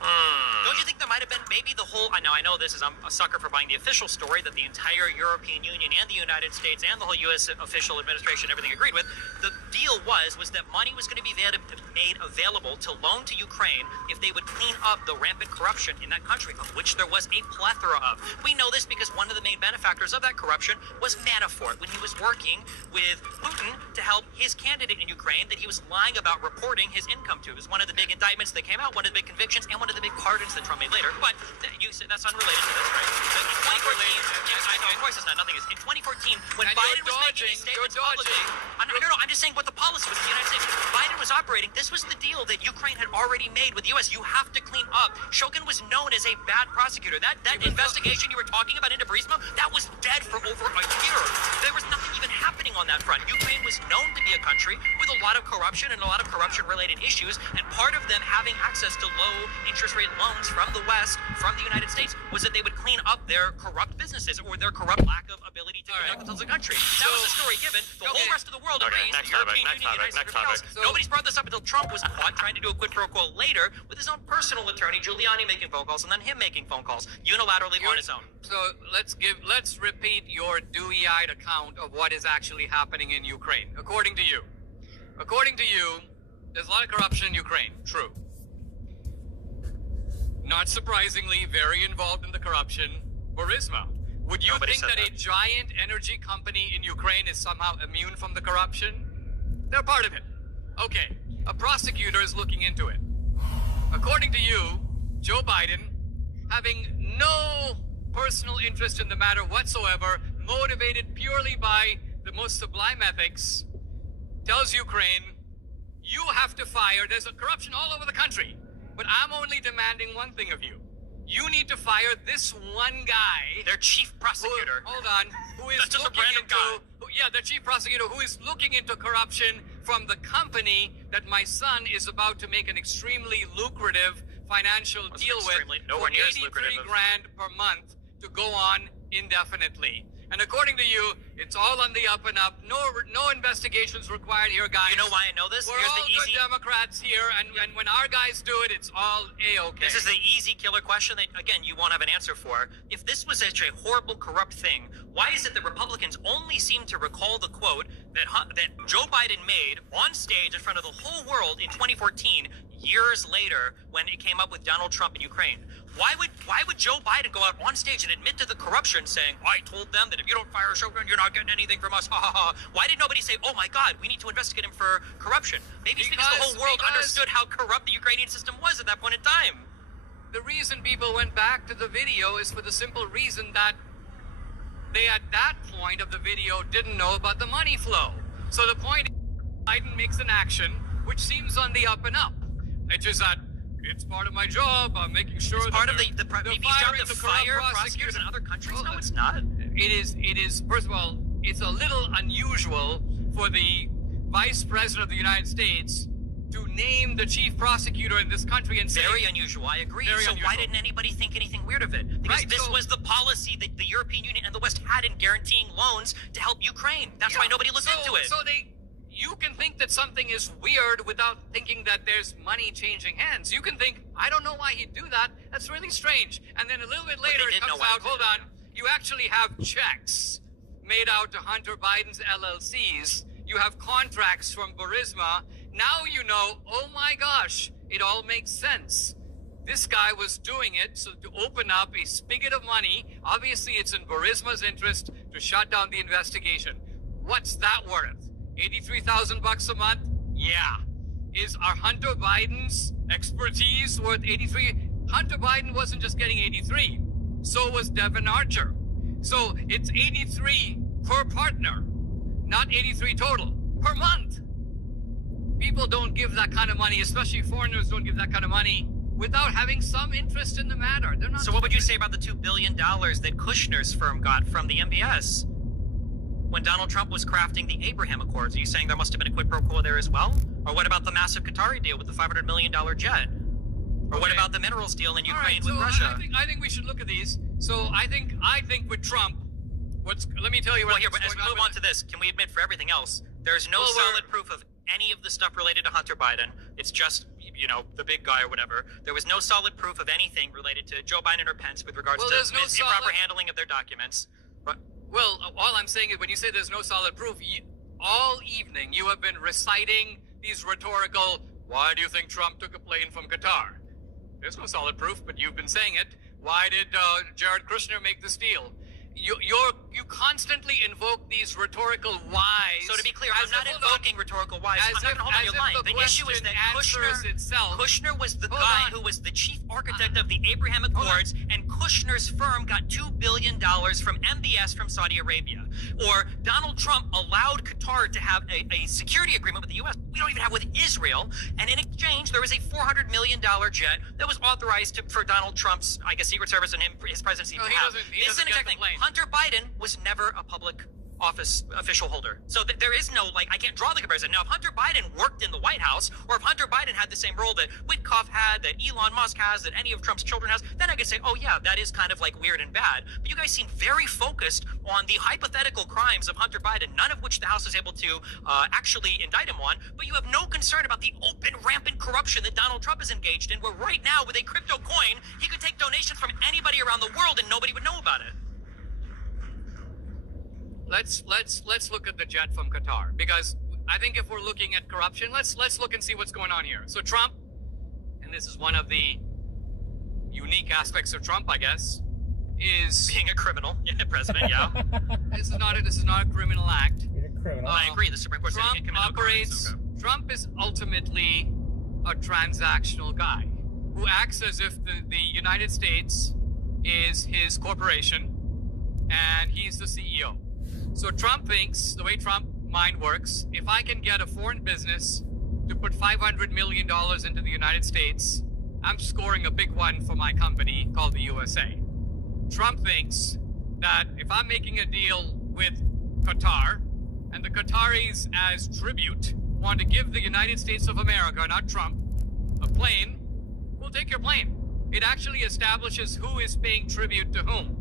Don't you think there might have been maybe the whole... I know this is... I'm a sucker for buying the official story that the entire European Union and the United States and the whole U.S. official administration, everything agreed with. The deal was that money was going to be made available to loan to Ukraine if they would clean up the rampant corruption in that country, of which there was a plethora of. We know this because one of the main benefactors of that corruption was Manafort, when he was working with Putin to help his candidate in Ukraine that he was lying about reporting his income to. It was one of the big indictments that came out, one of the big convictions, and one of the big pardons that Trump made later. But you said that's unrelated to this, right? In 2014, yes, I know, of course it's not. Nothing is. In 2014, when And Biden you're was making dodging, these statements you're publicly, no, I'm just saying what the policy was in the United States. Biden was operating. This was the deal that Ukraine had already made with the U.S. You have to clean up. Shogun was known as a bad prosecutor. That investigation you were talking about into Burisma, that was dead for over a year. There was nothing even happening on that front. Ukraine was known to be a country with a lot of corruption and a lot of corruption-related issues, and part of them having access to low interest rate loans from the West, from the United States, was that they would clean up their corrupt businesses or their corrupt lack of ability to conduct themselves as a country. That was the story given. The whole rest of the world agrees, the European Union, the United States, everything else. Nobody's brought this up until Trump was caught trying to do a quid pro quo later with his own personal attorney, Giuliani, making phone calls, and then him making phone calls unilaterally on his own. So let's repeat your dewy-eyed account of what is actually happening in Ukraine. According to you, there's a lot of corruption in Ukraine. True. Not surprisingly, very involved in the corruption, Burisma. Would you think that a giant energy company in Ukraine is somehow immune from the corruption? They're part of it. Okay, a prosecutor is looking into it. According to you, Joe Biden, having no personal interest in the matter whatsoever, motivated purely by the most sublime ethics, tells Ukraine, you have to fire, there's a corruption all over the country, but I'm only demanding one thing of you. You need to fire this one guy. Their chief prosecutor. Who is just looking a random into, guy. the chief prosecutor who is looking into corruption from the company that my son is about to make an extremely lucrative financial deal with nowhere for near as lucrative. $83 grand per month to go on indefinitely. And according to you, it's all on the up and up. No investigations required here, guys. You know why I know this? We're Here's all the easy... good Democrats here, and when our guys do it, it's all A-okay. This is the easy killer question that, again, you won't have an answer for. If this was such a horrible, corrupt thing, why is it that Republicans only seem to recall the quote that Joe Biden made on stage in front of the whole world in 2014, years later, when it came up with Donald Trump in Ukraine? Why would Joe Biden go out on stage and admit to the corruption, saying, I told them that if you don't fire Shogun, you're not getting anything from us, ha ha ha. Why did nobody say, oh my God, we need to investigate him for corruption? Maybe it's because the whole world understood how corrupt the Ukrainian system was at that point in time. The reason people went back to the video is for the simple reason that they, at that point of the video, didn't know about the money flow. So the point is, Biden makes an action which seems on the up and up. It's just that it's part of my job. I'm making sure it's that part of the job to fire prosecutors in other countries. No, it's not. It is. First of all, it's a little unusual for the Vice President of the United States to name the chief prosecutor in this country and say... Very unusual, I agree. So why didn't anybody think anything weird of it? Because this was the policy that the European Union and the West had in guaranteeing loans to help Ukraine. That's why nobody looked into it. You can think that something is weird without thinking that there's money changing hands. You can think, I don't know why he'd do that. That's really strange. And then a little bit later it comes out, hold on, you actually have checks made out to Hunter Biden's LLCs. You have contracts from Burisma. Now you know, oh my gosh, it all makes sense. This guy was doing it so to open up a spigot of money. Obviously, it's in Burisma's interest to shut down the investigation. What's that worth? $83,000 a month? Yeah. Is our Hunter Biden's expertise worth 83? Hunter Biden wasn't just getting 83. So was Devin Archer. So it's 83 per partner, not 83 total. per month. People don't give that kind of money, especially foreigners don't give that kind of money without having some interest in the matter. They're not. So what would you say about the $2 billion that Kushner's firm got from the MBS? When Donald Trump was crafting the Abraham Accords, are you saying there must have been a quid pro quo there as well? Or what about the massive Qatari deal with the $500 million jet? Or what about the minerals deal in Ukraine with Russia? I think we should look at these. So I think with Trump, let me tell you what. Well, here, but as we move on to this, can we admit for everything else, there's no solid proof of any of the stuff related to Hunter Biden. It's just, you know, the big guy or whatever. There was no solid proof of anything related to Joe Biden or Pence with regards to improper handling of their documents. But well, all I'm saying is when you say there's no solid proof, all evening you have been reciting these rhetorical, why do you think Trump took a plane from Qatar? There's no solid proof, but you've been saying it. Why did Jared Kushner make this deal? You constantly invoke these rhetorical whys. So to be clear, I'm not invoking rhetorical whys. I'm not going to hold on, you're lying. The issue is that Kushner was the guy who was the chief architect of the Abraham Accords, and Kushner's firm got $2 billion from MBS from Saudi Arabia. Or Donald Trump allowed Qatar to have a security agreement with the U.S. we don't even have with Israel, and in exchange, there was a $400 million jet that was authorized for Donald Trump's, I guess, Secret Service and his presidency to have. This is an exact thing. Hunter Biden was never a public office official holder. So there is no, like, I can't draw the comparison. Now, if Hunter Biden worked in the White House, or if Hunter Biden had the same role that Witkoff had, that Elon Musk has, that any of Trump's children has, then I could say, oh yeah, that is kind of like weird and bad. But you guys seem very focused on the hypothetical crimes of Hunter Biden, none of which the House is able to actually indict him on, but you have no concern about the open, rampant corruption that Donald Trump is engaged in, where right now, with a crypto coin, he could take donations from anybody around the world and nobody would know about it. Let's look at the jet from Qatar, because I think if we're looking at corruption, let's look and see what's going on here. So Trump, and this is one of the unique aspects of Trump, I guess, is being a criminal, president. Yeah, this is not a criminal act. I agree. The Supreme Court said he can't commit no crimes. Okay. Trump is ultimately a transactional guy who acts as if the United States is his corporation and he's the CEO. So Trump thinks, the way Trump mind works, if I can get a foreign business to put $500 million into the United States, I'm scoring a big one for my company called the USA. Trump thinks that if I'm making a deal with Qatar, and the Qataris as tribute want to give the United States of America, not Trump, a plane, we'll take your plane. It actually establishes who is paying tribute to whom.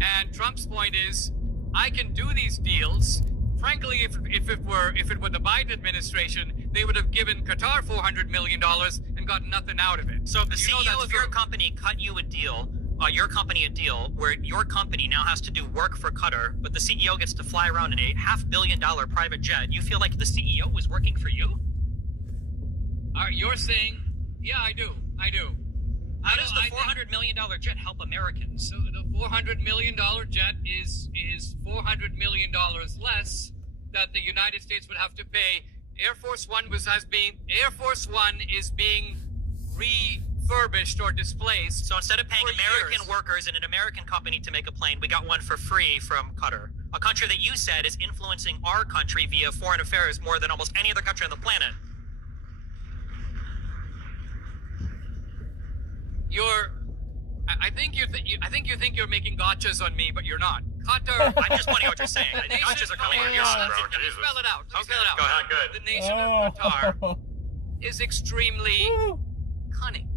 And Trump's point is, I can do these deals. Frankly, if it were the Biden administration, they would have given Qatar $400 million and got nothing out of it. So if the CEO of your company cut you a deal, your company a deal, where your company now has to do work for Qatar, but the CEO gets to fly around in a $500 million private jet, you feel like the CEO was working for you? You're saying, yeah, I do. How does the $400 million jet help Americans? So the $400 million jet is $400 million less that the United States would have to pay. Air Force One is being refurbished or displaced. So instead of paying American workers in an American company to make a plane, we got one for free from Qatar, a country that you said is influencing our country via foreign affairs more than almost any other country on the planet. I think you think you're making gotchas on me, but you're not. Qatar. I'm just pointing out what you're saying. I think gotchas are coming out. Let me spell it out. Go ahead. Good. The nation of Qatar is extremely cunning.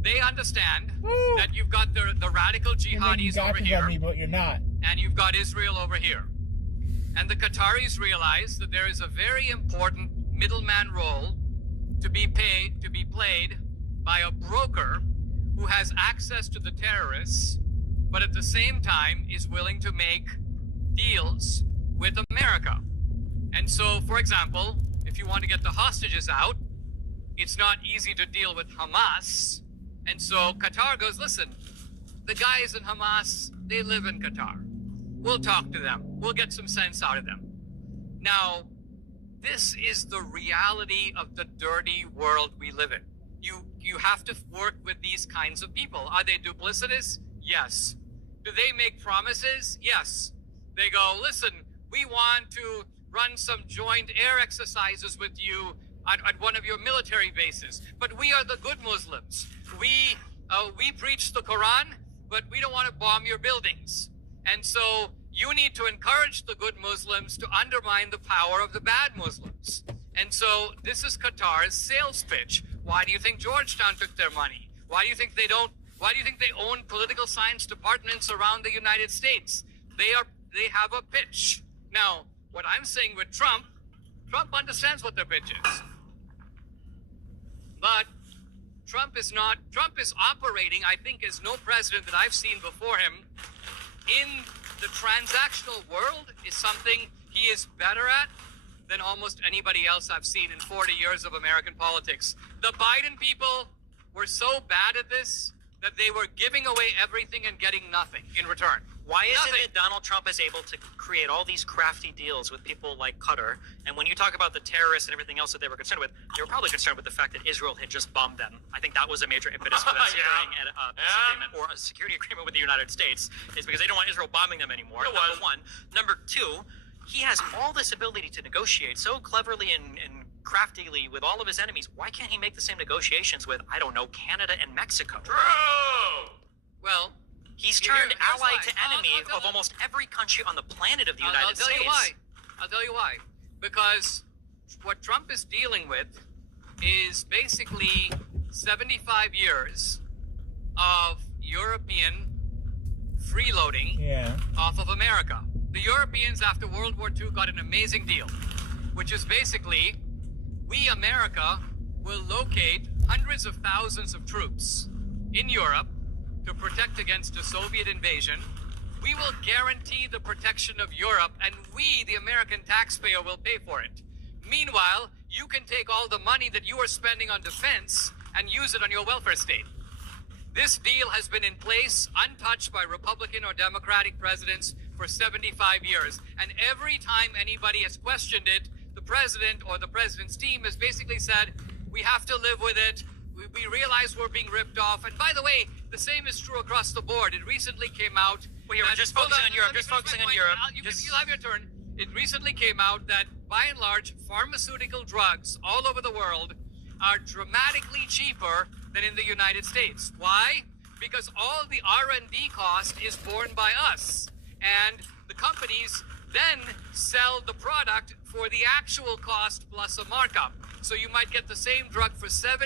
They understand that you've got the radical jihadis over here, me, but you're not. And you've got Israel over here. And the Qataris realize that there is a very important middleman role to be played by a broker who has access to the terrorists, but at the same time is willing to make deals with America. And so, for example, if you want to get the hostages out, it's not easy to deal with Hamas. And so Qatar goes, listen, the guys in Hamas, they live in Qatar. We'll talk to them. We'll get some sense out of them. Now, this is the reality of the dirty world we live in. You have to work with these kinds of people. Are they duplicitous? Yes. Do they make promises? Yes. They go, listen, we want to run some joint air exercises with you at one of your military bases. But we are the good Muslims. We preach the Quran, but we don't want to bomb your buildings. And so you need to encourage the good Muslims to undermine the power of the bad Muslims. And so this is Qatar's sales pitch. Why do you think Georgetown took their money? Why do you think they own political science departments around the United States? They have a pitch. Now, what I'm saying with Trump understands what their pitch is. But Trump is operating, I think, as no president that I've seen before him in the transactional world is something he is better at than almost anybody else I've seen in 40 years of American politics. The Biden people were so bad at this that they were giving away everything and getting nothing in return. Why is it that Donald Trump is able to create all these crafty deals with people like Qatar? And when you talk about the terrorists and everything else that they were concerned with, they were probably concerned with the fact that Israel had just bombed them. I think that was a major impetus for them securing a peace agreement or a security agreement with the United States, is because they don't want Israel bombing them anymore. Number one. Number two, he has all this ability to negotiate so cleverly and craftily with all of his enemies. Why can't he make the same negotiations with, I don't know, Canada and Mexico? True! Well, he's turned ally to enemy of almost every country on the planet of the United States. I'll tell you why. Because what Trump is dealing with is basically 75 years of European freeloading off of America. The Europeans after World War II got an amazing deal, which is basically, we, America, will locate hundreds of thousands of troops in Europe to protect against a Soviet invasion. We will guarantee the protection of Europe, and we, the American taxpayer, will pay for it. Meanwhile, you can take all the money that you are spending on defense and use it on your welfare state. This deal has been in place, untouched by Republican or Democratic presidents for 75 years. And every time anybody has questioned it, the president or the president's team has basically said, we have to live with it. We realize we're being ripped off. And by the way, the same is true across the board. It recently came out... We're just focusing on Europe. Just focusing on Europe. You'll have your turn. It recently came out that, by and large, pharmaceutical drugs all over the world are dramatically cheaper than in the United States. Why? Because all the R&D cost is borne by us. And the companies then sell the product for the actual cost plus a markup. So you might get the same drug for $7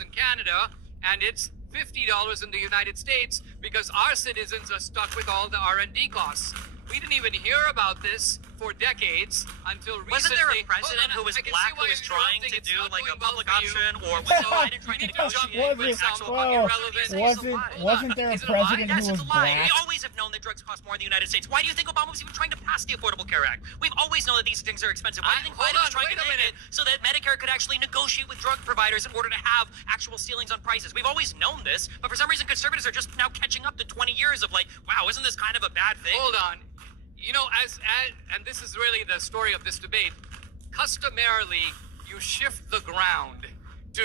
in Canada, and it's $50 in the United States because our citizens are stuck with all the R&D costs. We didn't even hear about this for decades until recently. Wasn't there a president who was black who was trying to do like a public option, or was Biden trying to negotiate with actual irrelevant? Wasn't there a president Yes, who was it's a lie. black? We always have known that drugs cost more in the United States. Why do you think Obama was even trying to pass the Affordable Care Act? We've always known that these things are expensive. Why do you think Biden was trying to make it so that Medicare could actually negotiate with drug providers in order to have actual ceilings on prices? We've always known this, but for some reason conservatives are just now catching up to 20 years of like, wow, isn't this kind of a bad thing? Hold on. You know, and this is really the story of this debate, customarily, you shift the ground to,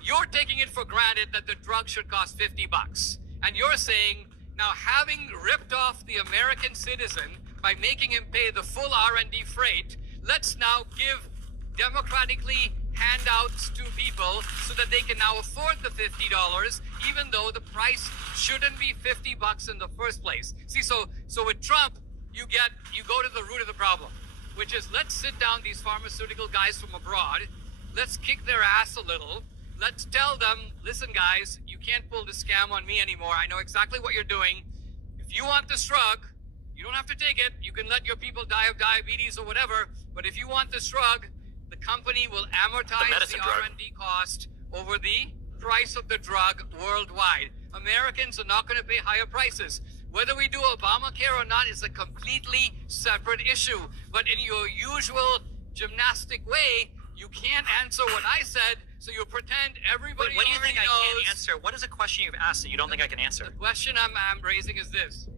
you're taking it for granted that the drug should cost $50. And you're saying, now having ripped off the American citizen by making him pay the full R&D freight, let's now give democratically handouts to people so that they can now afford the $50, even though the price shouldn't be $50 in the first place. See, so with Trump, you go to the root of the problem, which is let's sit down these pharmaceutical guys from abroad, let's kick their ass a little, let's tell them, listen guys, you can't pull this scam on me anymore. I know exactly what you're doing. If you want this drug, you don't have to take it. You can let your people die of diabetes or whatever, but if you want this drug, the company will amortize the R&D cost over the price of the drug worldwide. Americans are not going to pay higher prices. Whether we do Obamacare or not is a completely separate issue. But in your usual gymnastic way, you can't answer what I said, so you pretend everybody What do you think I knows. can't answer? What is a question you've asked that you don't think I can answer? The question I'm raising is this.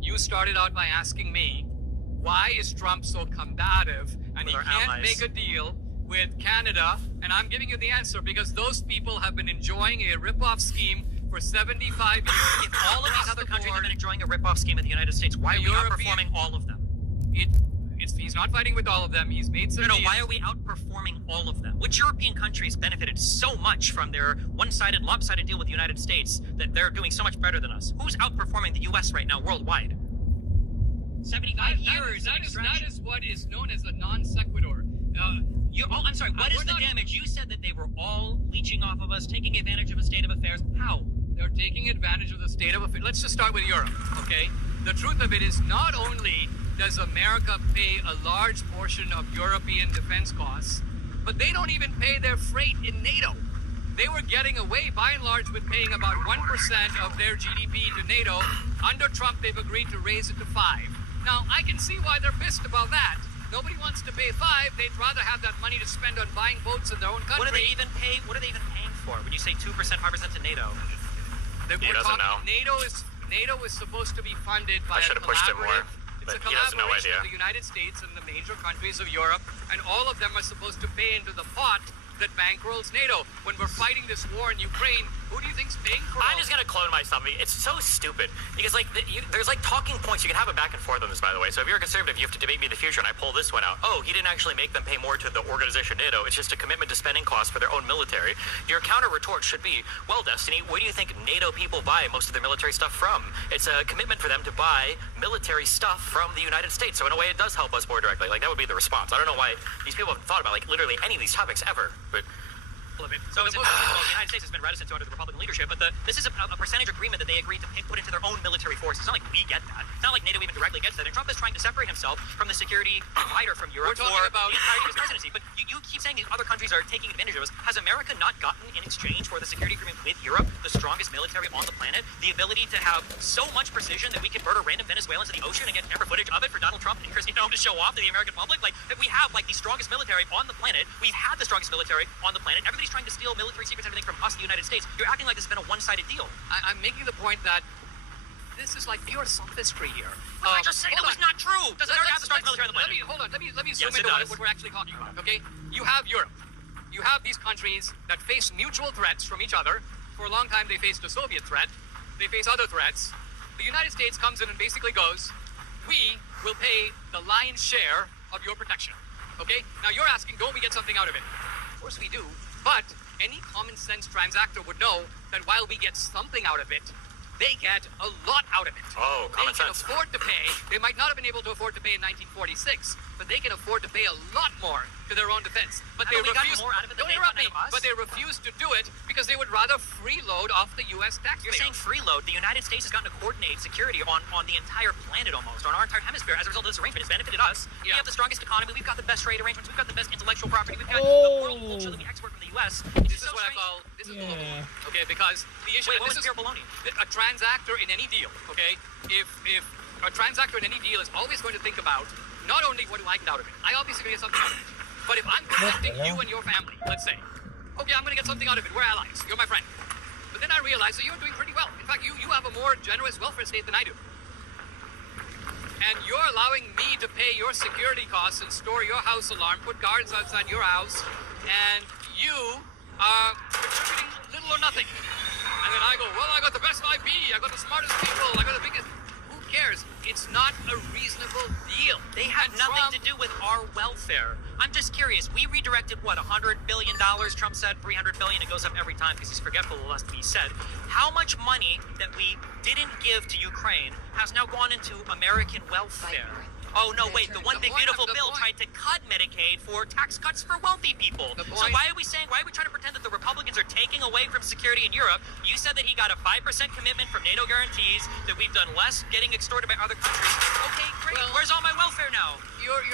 You started out by asking me, why is Trump so combative and he can't make a deal with Canada? And I'm giving you the answer because those people have been enjoying a rip-off scheme for 75 years. If all of these other countries have been enjoying a rip-off scheme in the United States, why are we outperforming all of them? He's not fighting with all of them. He's made some. No, why are we outperforming all of them? Which European countries benefited so much from their one-sided, lopsided deal with the United States that they're doing so much better than us? Who's outperforming the U.S. right now worldwide? 75 years. That is what is known as a non sequitur. I'm sorry. What is the damage? You said that they were all leeching off of us, taking advantage of a state of affairs. How? They're taking advantage of the state of affairs. Let's just start with Europe, okay? The truth of it is, not only does America pay a large portion of European defense costs, but they don't even pay their freight in NATO. They were getting away, by and large, with paying about 1% of their GDP to NATO. Under Trump, they've agreed to raise it to 5%. Now, I can see why they're pissed about that. Nobody wants to pay 5%. They'd rather have that money to spend on buying boats in their own country. What are they even paying for when you say 2%, 5% to NATO? He doesn't know. NATO is supposed to be funded by I should have pushed him more. It's a But he has no collaboration idea. of the United States and the major countries of Europe, and all of them are supposed to pay into the pot that bankrolls NATO. When we're fighting this war in Ukraine, who do you think's paying for I'm just gonna clone myself. It's so stupid because like there's like talking points. You can have a back and forth on this, by the way. So if you're a conservative, you have to debate me in the future, and I pull this one out. Oh, he didn't actually make them pay more to the organization NATO. It's just a commitment to spending costs for their own military. Your counter retort should be, well, Destiny, where do you think NATO people buy most of their military stuff from? It's a commitment for them to buy military stuff from the United States. So in a way, it does help us more directly. Like that would be the response. I don't know why these people haven't thought about like literally any of these topics ever, but. So the United States has been reticent to under the Republican leadership, but this is a percentage agreement that they agreed to put into their own military forces. It's not like we get that. It's not like NATO even directly gets that. And Trump is trying to separate himself from the security provider from Europe for the entirety of his presidency. But you keep saying these other countries are taking advantage of us. Has America not gotten in exchange for the security agreement with Europe, the strongest military on the planet, the ability to have so much precision that we can murder random Venezuelans in the ocean and get camera footage of it for Donald Trump and Christine to show off to the American public? Like, we have like the strongest military on the planet. We've had the strongest military on the planet. Everybody's trying to steal military secrets, everything from us, the United States. You're acting like this has been a one-sided deal. I'm making the point that this is like pure sophistry here. I just saying that was not true. Does America have the strongest military on the planet? Let me zoom into what we're actually talking about, okay? You have Europe. You have these countries that face mutual threats from each other. For a long time, they faced a Soviet threat. They face other threats. The United States comes in and basically goes, we will pay the lion's share of your protection, okay? Now, you're asking, don't we get something out of it? Of course we do. But any common sense transactor would know that while we get something out of it, they get a lot out of it. Oh, common sense. They can afford to pay. They might not have been able to afford to pay in 1946, but they can afford to pay a lot more to their own defense. But they refuse. Don't interrupt me. But they refuse to do it because they would rather freeload off the U.S. taxpayer. You're saying freeload. The United States has gotten to coordinate security on the entire planet almost, on our entire hemisphere as a result of this arrangement. It's benefited us. Yeah. We have the strongest economy. We've got the best trade arrangements. We've got the best intellectual property. We've got the world culture that we export from the U.S. This is what I call baloney. Okay, because the issue. Wait, what is pure baloney? A transactor in any deal. Okay, if a transactor in any deal is always going to think about not only what do I get out of it. I obviously going to get something out of it. But if I'm protecting you and your family, let's say, okay, I'm going to get something out of it. We're allies. You're my friend. But then I realize that you're doing pretty well. In fact, you have a more generous welfare state than I do. And you're allowing me to pay your security costs and store your house alarm, put guards outside your house, and you are contributing little or nothing. And then I go, well, I got the best IP, I got the smartest people, I got the biggest... Who cares? It's not a reasonable deal. They have nothing to do with our welfare. I'm just curious. We redirected, what, $100 billion? Trump said $300 billion. It goes up every time because he's forgetful of the last he said. How much money that we didn't give to Ukraine has now gone into American welfare? Oh, no, wait. The one big beautiful bill tried to cut Medicaid for tax cuts for wealthy people. So why are we trying to pretend that the Republicans are taking away from security in Europe? You said that he got a 5% commitment from NATO guarantees, that we've done less getting extorted by other countries. Okay, great. Well, where's all my welfare now? You're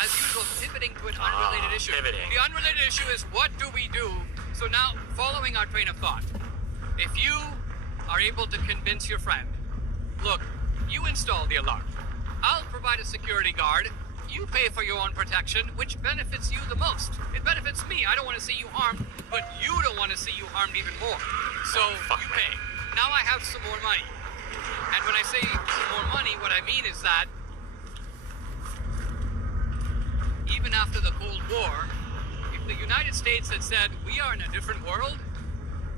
as usual pivoting to an unrelated issue. Pivoting. The unrelated issue is what do we do? So now, following our train of thought, if you are able to convince your friend, look, you install the alarm. I'll provide a security guard. You pay for your own protection, which benefits you the most. It benefits me. I don't want to see you harmed, but you don't want to see you harmed even more. So you pay. Now I have some more money. And when I say some more money, what I mean is that even after the Cold War, if the United States had said, we are in a different world,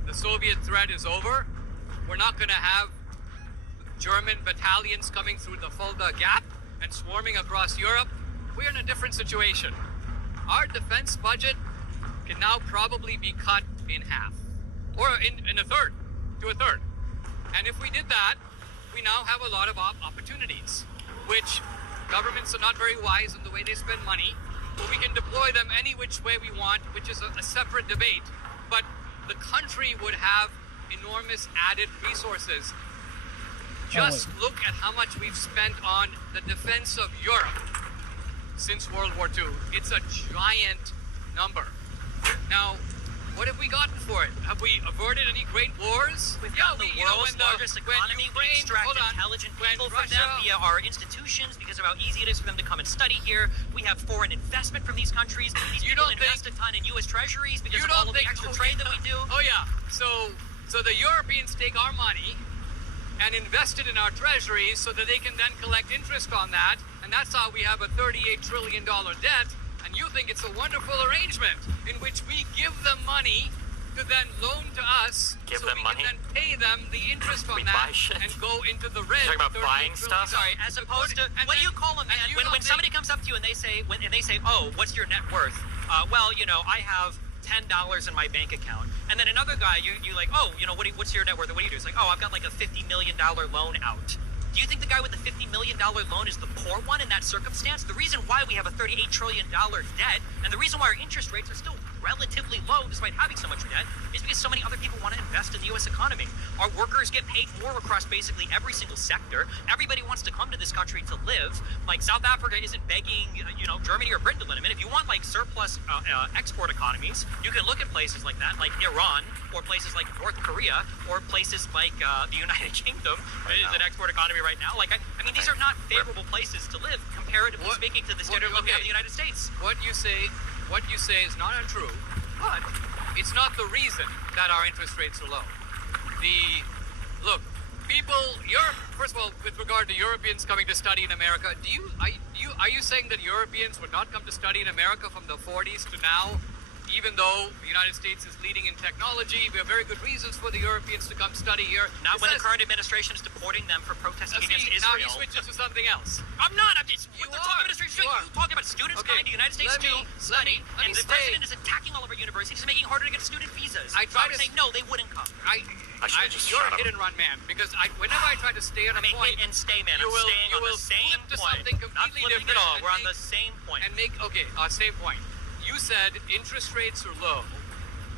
the Soviet threat is over, we're not going to have German battalions coming through the Fulda Gap, and swarming across Europe, we're in a different situation. Our defense budget can now probably be cut in half, or in a third, to a third. And if we did that, we now have a lot of opportunities, which governments are not very wise in the way they spend money, but we can deploy them any which way we want, which is a separate debate. But the country would have enormous added resources. Just look at how much we've spent on the defense of Europe since World War II. It's a giant number. Now, what have we gotten for it? Have we averted any great wars? We've got the world's largest economy. We extract intelligent people from them via our institutions because of how easy it is for them to come and study here. We have foreign investment from these countries. These people invest a ton in U.S. treasuries because of all of the extra trade that we do. Oh yeah. So the Europeans take our money and invest it in our treasuries so that they can then collect interest on that, and that's how we have a $38 trillion debt. And you think it's a wonderful arrangement in which we give them money to then loan to us, Give so them we money? can then pay them the interest on We that buy shit? and go into the red. You're talking about buying $38 stuff? trillion. Sorry, as opposed to what do you call them, man? When somebody comes up to you and they say, "Oh, what's your net worth?" Well, I have $10 in my bank account. And then another guy, you like, "Oh, what's your net worth?" What do you do? It's like, "Oh, I've got like a $50 million loan out." Do you think the guy with the $50 million loan is the poor one in that circumstance? The reason why we have a $38 trillion debt, and the reason why our interest rates are still relatively low despite having so much debt, is because so many other people want to invest in the U.S. economy. Our workers get paid more across basically every single sector. Everybody wants to come to this country to live. Like, South Africa isn't begging, Germany or Britain to let them in. If you want, like, surplus export economies, you can look at places like that, like Iran, or places like North Korea, or places like the United Kingdom, which is an export economy right now. Like, I mean, these are not favorable places to live, comparatively speaking, to the standard of living of the United States. What you say is not untrue, but it's not the reason that our interest rates are low. First of all, with regard to Europeans coming to study in America, are you saying that Europeans would not come to study in America from the 40s to now? Even though the United States is leading in technology, we have very good reasons for the Europeans to come study here. Not when the current administration is deporting them for protesting against Israel. Now he switches to something else. I'm not. I'm just. What the Trump administration doing? You talking about students coming to the United States to study, and the president is attacking all of our universities, making it harder to get student visas. I try to say no, they wouldn't come. You're a hit and run man, because whenever I try to stay on a point, hit and stay, man. you I'm will, staying you on will the same flip to point. something completely Not flipping different. at all. We're on the same point. Same point. You said interest rates are low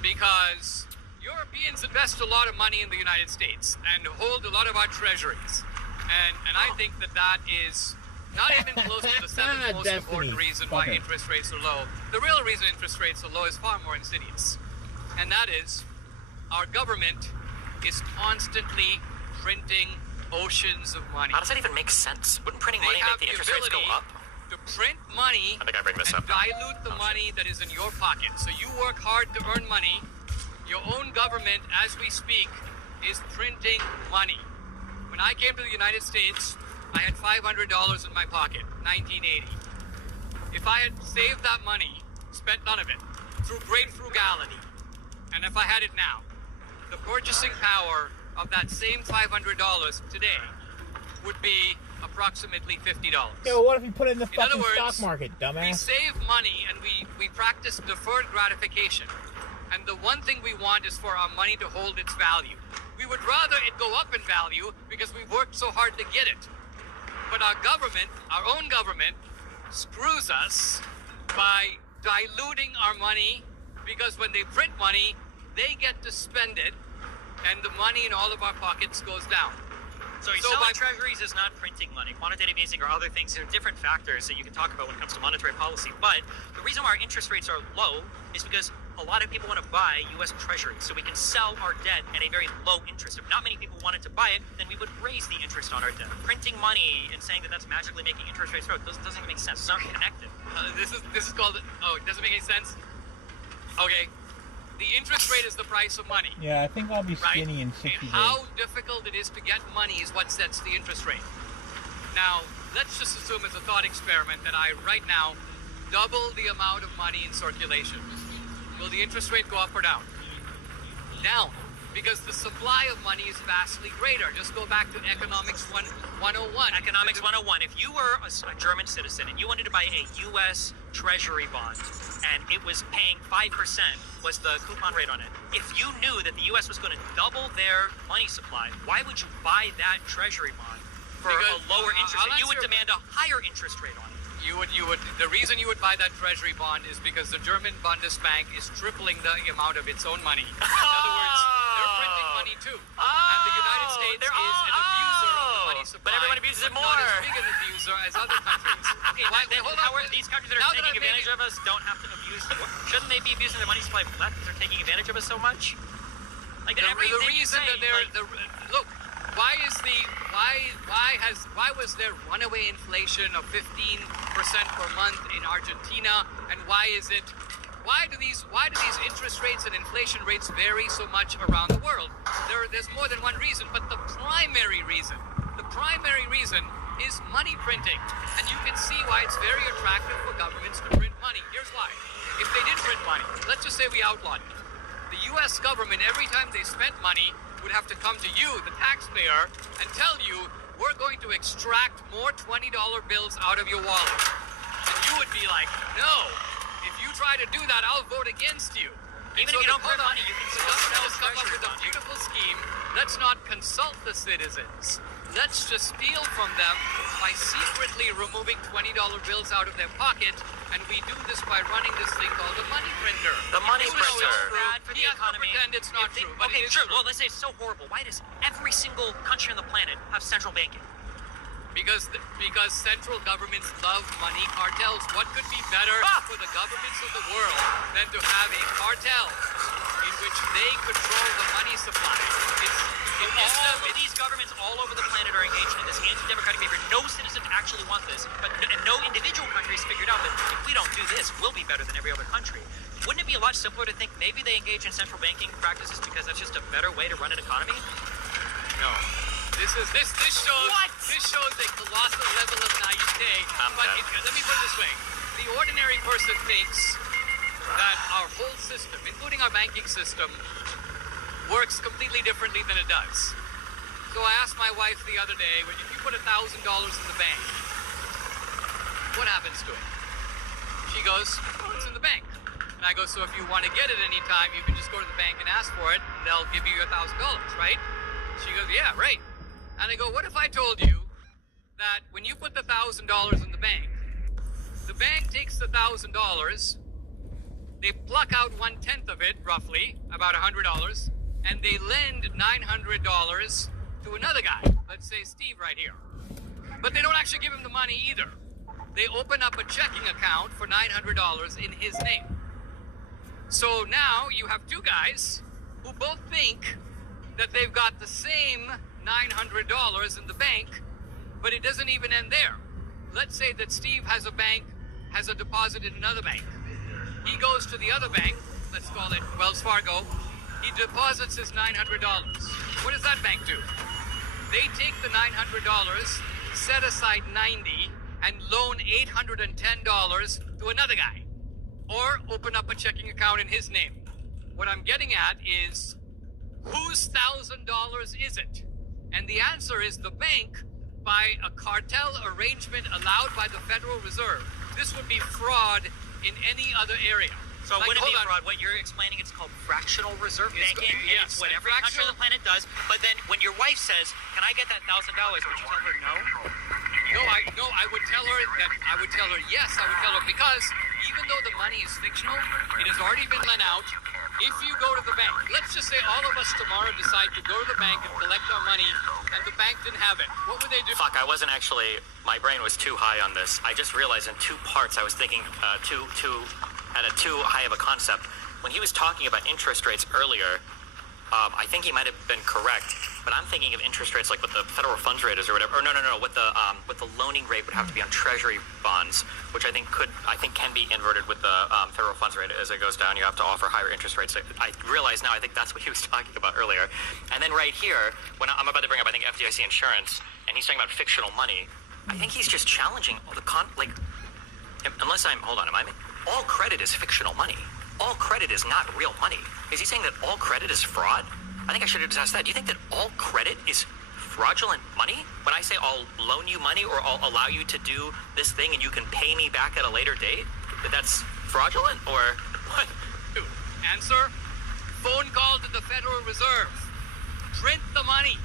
because Europeans invest a lot of money in the United States and hold a lot of our treasuries. And I think that is not even close to the seventh most important reason why interest rates are low. The real reason interest rates are low is far more insidious. And that is our government is constantly printing oceans of money. How does that even make sense? Wouldn't printing money make the interest rates go up? To print money I think I bring this and up now. dilute the money that is in your pocket. So you work hard to earn money. Your own government, as we speak, is printing money. When I came to the United States, I had $500 in my pocket, 1980. If I had saved that money, spent none of it, through great frugality, and if I had it now, the purchasing power of that same $500 today would be approximately $50. Yeah, well, what if you put it in the In other fucking words, stock market, we dumbass? save money and we practice deferred gratification. And the one thing we want is for our money to hold its value. We would rather it go up in value because we've worked so hard to get it. But our government, our own government, screws us by diluting our money, because when they print money, they get to spend it, and the money in all of our pockets goes down. So selling treasuries is not printing money. Quantitative easing or other things. There are different factors that you can talk about when it comes to monetary policy. But the reason why our interest rates are low is because a lot of people want to buy U.S. treasuries. So we can sell our debt at a very low interest. If not many people wanted to buy it, then we would raise the interest on our debt. Printing money and saying that that's magically making interest rates grow doesn't make sense. It's not connected. This is called, it doesn't make any sense? Okay. The interest rate is the price of money. Yeah, I think I'll be skinny in 60 days. How difficult it is to get money is what sets the interest rate. Now, let's just assume as a thought experiment that I, right now, double the amount of money in circulation. Will the interest rate go up or down? Down. Because the supply of money is vastly greater. Just go back to Economics 101. Economics 101. If you were a German citizen and you wanted to buy a U.S. Treasury bond and it was paying 5% was the coupon rate on it, if you knew that the U.S. was going to double their money supply, why would you buy that Treasury bond for a lower interest rate? You would demand a higher interest rate on it. The reason you would buy that Treasury bond is because the German Bundesbank is tripling the amount of its own money. In other words, they're printing money too. And the United States is an abuser of the money supply. But everyone abuses it more. Not as big an abuser as other countries. These countries that are taking advantage of us don't have to abuse it. Shouldn't they be abusing their money supply less because they're taking advantage of us so much? Like the reason that they're look. Why was there runaway inflation of 15% per month in Argentina, and why do these interest rates and inflation rates vary so much around the world? There's more than one reason, but the primary reason is money printing, and you can see why it's very attractive for governments to print money. Here's why: if they did print money, let's just say we outlawed it, the U.S. government, every time they spent money, would have to come to you, the taxpayer, and tell you, we're going to extract more $20 bills out of your wallet. And you would be like, no, if you try to do that, I'll vote against you. Even if you don't print money, you can still come up with a beautiful scheme. Let's not consult the citizens. Let's just steal from them by secretly removing $20 bills out of their pocket, and we do this by running this thing called a money printer. The money printer. It's bad for the economy. Pretend it's not true. But okay, true. Well, let's say it's so horrible. Why does every single country on the planet have central banking? Because central governments love money cartels. What could be better for the governments of the world than to have a cartel in which they control the money supply? All of these governments all over the planet are engaged in this anti-democratic behavior. No citizen actually wants this, and no individual country has figured out that if we don't do this, we'll be better than every other country. Wouldn't it be a lot simpler to think maybe they engage in central banking practices because that's just a better way to run an economy? No. This shows a colossal level of naivete. But let me put it this way: the ordinary person thinks that our whole system, including our banking system, works completely differently than it does. So I asked my wife the other day, if you put $1,000 in the bank, what happens to it? She goes, oh, it's in the bank. And I go, so if you want to get it anytime, you can just go to the bank and ask for it, and they'll give you $1,000, right? She goes, yeah, right. And I go, what if I told you that when you put the $1,000 in the bank takes the $1,000, they pluck out 1/10 of it, roughly, about $100, and they lend $900 to another guy, let's say Steve right here. But they don't actually give him the money either. They open up a checking account for $900 in his name. So now you have two guys who both think that they've got the same $900 in the bank, but it doesn't even end there. Let's say that Steve has a deposit in another bank. He goes to the other bank, let's call it Wells Fargo. He deposits his $900. What does that bank do? They take the $900, set aside $90, and loan $810 to another guy, or open up a checking account in his name. What I'm getting at is, whose $1,000 is it? And the answer is the bank, by a cartel arrangement allowed by the Federal Reserve. This would be fraud in any other area. So it wouldn't be fraud. What you're explaining, it's called fractional reserve banking. Yes, it's what every country on the planet does. But then when your wife says, can I get that $1,000, would you tell her no? I would tell her yes, I would tell her, because even though the money is fictional, it has already been lent out. If you go to the bank, let's just say all of us tomorrow decide to go to the bank and collect our money, and the bank didn't have it. What would they do? Fuck, I wasn't actually, my brain was too high on this. I just realized in two parts I was thinking at too high of a concept. When he was talking about interest rates earlier, I think he might have been correct, but I'm thinking of interest rates like what the federal funds rate is or whatever. Or no, what the loaning rate would have to be on Treasury bonds, which I think can be inverted with the federal funds rate. As it goes down, you have to offer higher interest rates. I realize now, I think that's what he was talking about earlier. And then right here, when I'm about to bring up, I think FDIC insurance, and he's talking about fictional money, I think he's just challenging all the all credit is fictional money. All credit is not real money. Is he saying that all credit is fraud? I think I should have just asked that. Do you think that all credit is fraudulent money? When I say I'll loan you money or I'll allow you to do this thing and you can pay me back at a later date, that's fraudulent or what? Answer, phone call to the Federal Reserve. Print the money.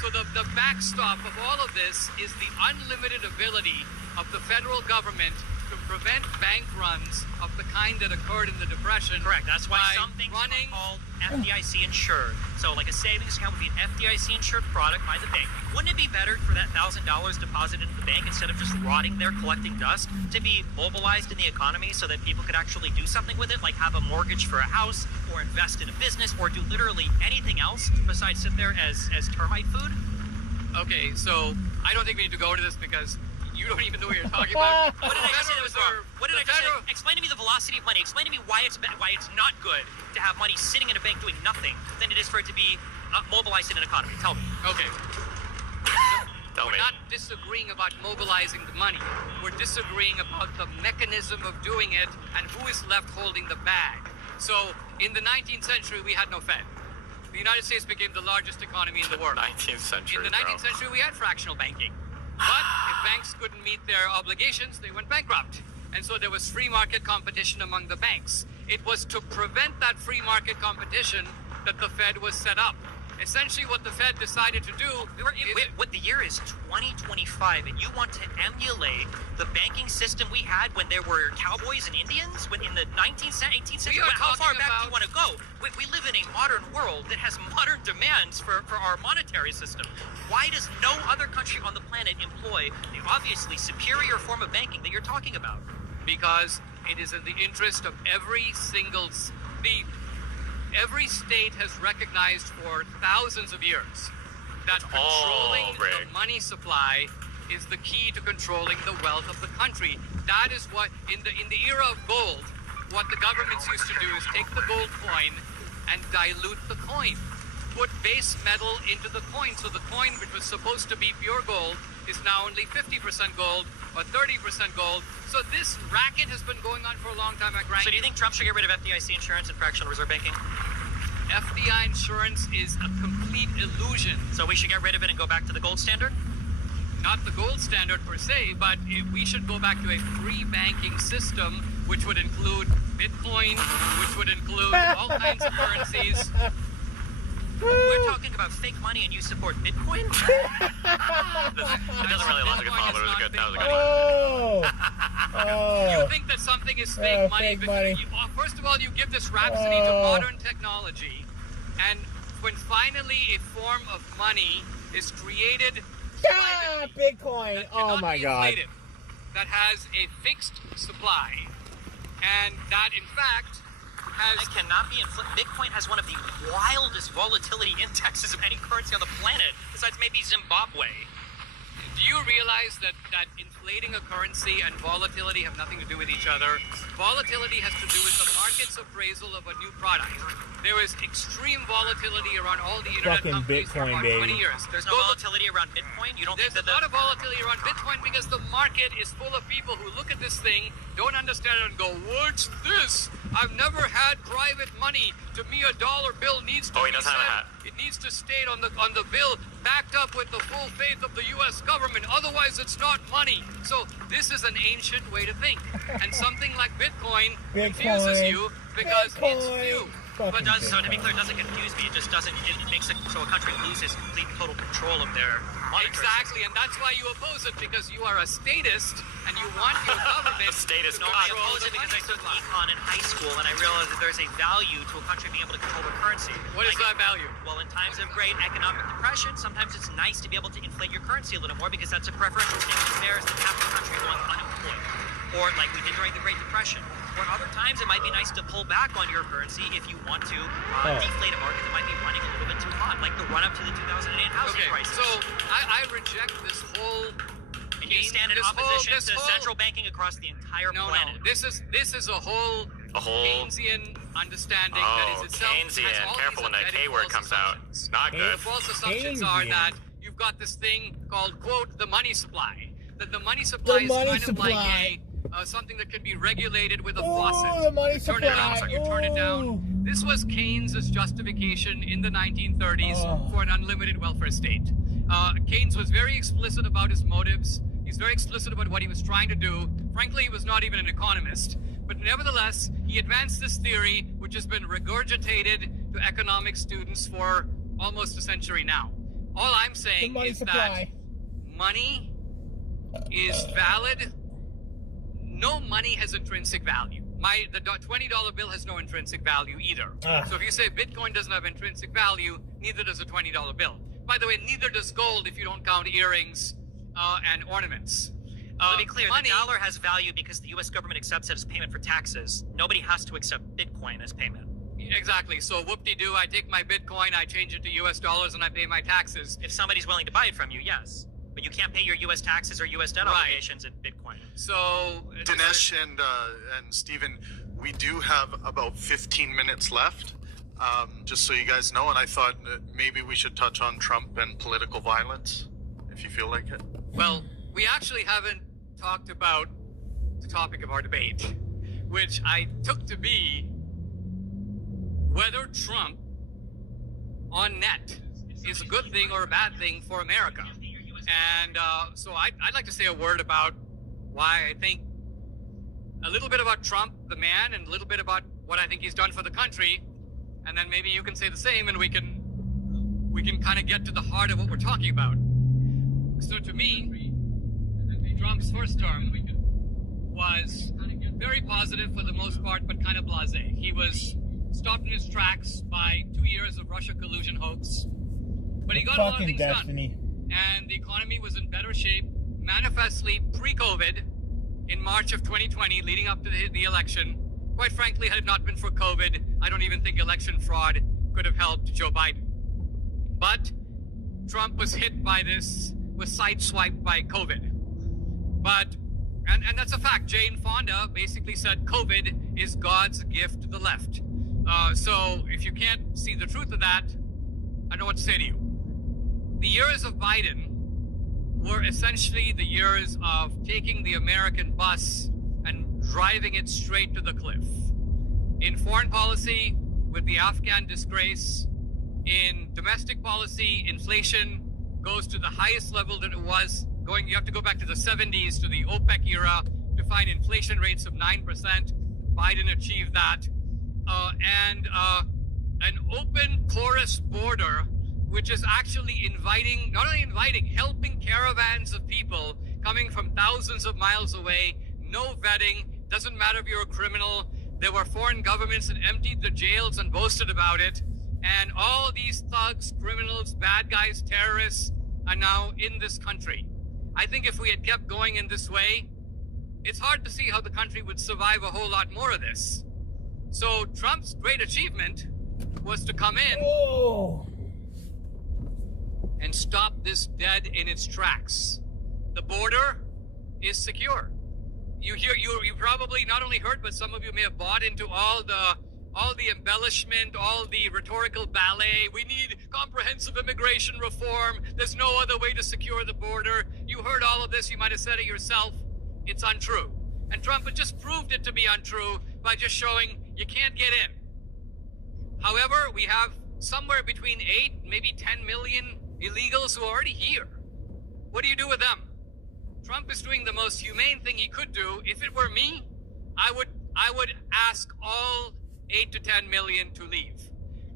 So the backstop of all of this is the unlimited ability of the federal government to prevent bank runs of the kind that occurred in the Depression. Correct. That's why some things are called FDIC insured. So like a savings account would be an FDIC insured product by the bank. Wouldn't it be better for that $1,000 deposited in the bank instead of just rotting there collecting dust to be mobilized in the economy so that people could actually do something with it, like have a mortgage for a house or invest in a business or do literally anything else besides sit there as termite food? Okay, so I don't think we need to go into this because you don't even know what you're talking about. What did I just say that was wrong? What did I just say? Explain to me the velocity of money. Explain to me why it's not good to have money sitting in a bank doing nothing than it is for it to be mobilized in an economy. Tell me. Okay. We're not disagreeing about mobilizing the money. We're disagreeing about the mechanism of doing it and who is left holding the bag. So in the 19th century, we had no Fed. The United States became the largest economy in the world. 19th century, In the 19th century, we had fractional banking. But if banks couldn't meet their obligations, they went bankrupt. And so there was free market competition among the banks. It was to prevent that free market competition that the Fed was set up. Essentially what the Fed decided to do what the year is 2025 and you want to emulate the banking system we had when there were cowboys and Indians when in the 19th 18th century. How far back do you want to go? We live in a modern world that has modern demands for our monetary system. Why does no other country on the planet employ the obviously superior form of banking that you're talking about? Because it is in the interest of every single every state has recognized for thousands of years that controlling the money supply is the key to controlling the wealth of the country. That is what, in the era of gold, what the governments used to do is take the gold coin and dilute the coin. Put base metal into the coin, so the coin, which was supposed to be pure gold, is now only 50% gold or 30% gold. So this racket has been going on for a long time. So do you think Trump should get rid of FDIC insurance and fractional reserve banking? FDI insurance is a complete illusion. So we should get rid of it and go back to the gold standard? Not the gold standard per se, but we should go back to a free banking system, which would include Bitcoin, which would include all kinds of currencies. We're talking about fake money and you support Bitcoin? It doesn't really logic at all, but it was a good, that was a good one. You think that something is fake money because first of all, you give this rhapsody to modern technology, and when finally a form of money is created Bitcoin, oh my god, that has a fixed supply, and that in fact it cannot be Bitcoin has one of the wildest volatility indexes of any currency on the planet, besides maybe Zimbabwe. Do you realize that inflating a currency and volatility have nothing to do with each other? Volatility has to do with the market's appraisal of a new product. There is extreme volatility around all the internet companies for about 20 years. There's no volatility around Bitcoin? You don't think that there's a lot of volatility around Bitcoin because the market is full of people who look at this thing, don't understand it, and go, "What's this? I've never had private money. To me, a dollar bill needs to be set. It needs to stay on the bill, backed up with the full faith of the U.S. government. Otherwise, it's not money." So this is an ancient way to think, and something like Bitcoin confuses you because it's new. But so to be clear, it doesn't confuse me. It just doesn't. It makes it so a country loses complete total control of their monetary exactly, and that's why you oppose it, because you are a statist and you want your government. Statist. No, I oppose it because I took econ in high school and I realized that there's a value to a country being able to control their currency. What is that value? Well, in times of great economic depression, sometimes it's nice to be able to inflate your currency a little more because that's a preferential thing compares to half the country going unemployed, or like we did during the Great Depression. Or other times, it might be nice to pull back on your currency if you want to deflate a market that might be running a little bit too hot, like the run-up to the 2008 housing crisis. So I reject this whole... And you stand in opposition to central banking across the entire planet. No, this is a whole Keynesian understanding that is itself... Keynesian. Careful when that K word comes out. Not good. The false assumptions are that you've got this thing called, quote, the money supply. That the money supply is kind of like a... something that can be regulated with a faucet. The money you turn it up, or you turn it down. This was Keynes' justification in the 1930s for an unlimited welfare state. Keynes was very explicit about his motives. He's very explicit about what he was trying to do. Frankly, he was not even an economist. But nevertheless, he advanced this theory, which has been regurgitated to economics students for almost a century now. All I'm saying is that money is valid. No money has intrinsic value. The $20 bill has no intrinsic value either. So if you say Bitcoin doesn't have intrinsic value, neither does a $20 bill. By the way, neither does gold if you don't count earrings and ornaments. To be clear, the dollar has value because the U.S. government accepts it as payment for taxes. Nobody has to accept Bitcoin as payment. Exactly. So whoop-de-doo, I take my Bitcoin, I change it to U.S. dollars, and I pay my taxes. If somebody's willing to buy it from you, yes. But you can't pay your U.S. taxes or U.S. debt obligations in Bitcoin. So... Dinesh and Steven, we do have about 15 minutes left, just so you guys know, and I thought maybe we should touch on Trump and political violence, if you feel like it. Well, we actually haven't talked about the topic of our debate, which I took to be whether Trump on net is a good thing or a bad thing for America. And so I'd like to say a word about why I think a little bit about Trump, the man, and a little bit about what I think he's done for the country. And then maybe you can say the same, and we can kind of get to the heart of what we're talking about. So to me, Trump's first term was very positive for the most part, but kind of blasé. He was stopped in his tracks by 2 years of Russia collusion hoax, but he got a lot of things done. And the economy was in better shape, manifestly pre-COVID, in March of 2020, leading up to the election. Quite frankly, had it not been for COVID, I don't even think election fraud could have helped Joe Biden. But Trump was hit by this, was sideswiped by COVID. But, and that's a fact, Jane Fonda basically said COVID is God's gift to the left. So if you can't see the truth of that, I don't know what to say to you. The years of Biden were essentially the years of taking the American bus and driving it straight to the cliff. In foreign policy, with the Afghan disgrace, in domestic policy, inflation goes to the highest level that it was going. You have to go back to the 70s, to the OPEC era, to find inflation rates of 9%. Biden achieved that. And an open, porous border, which is actually inviting, not only inviting, helping caravans of people coming from thousands of miles away, no vetting, doesn't matter if you're a criminal. There were foreign governments that emptied the jails and boasted about it. And all these thugs, criminals, bad guys, terrorists are now in this country. I think if we had kept going in this way, it's hard to see how the country would survive a whole lot more of this. So Trump's great achievement was to come in and stop this dead in its tracks. The border is secure. You probably not only heard, but some of you may have bought into all the embellishment, all the rhetorical ballet. We need comprehensive immigration reform. There's no other way to secure the border. You heard all of this. You might have said it yourself. It's untrue. And Trump had just proved it to be untrue by just showing you can't get in. However, we have somewhere between 8, maybe 10 million illegals who are already here. What do you do with them? Trump is doing the most humane thing he could do. If it were me, I would ask all 8 to 10 million to leave.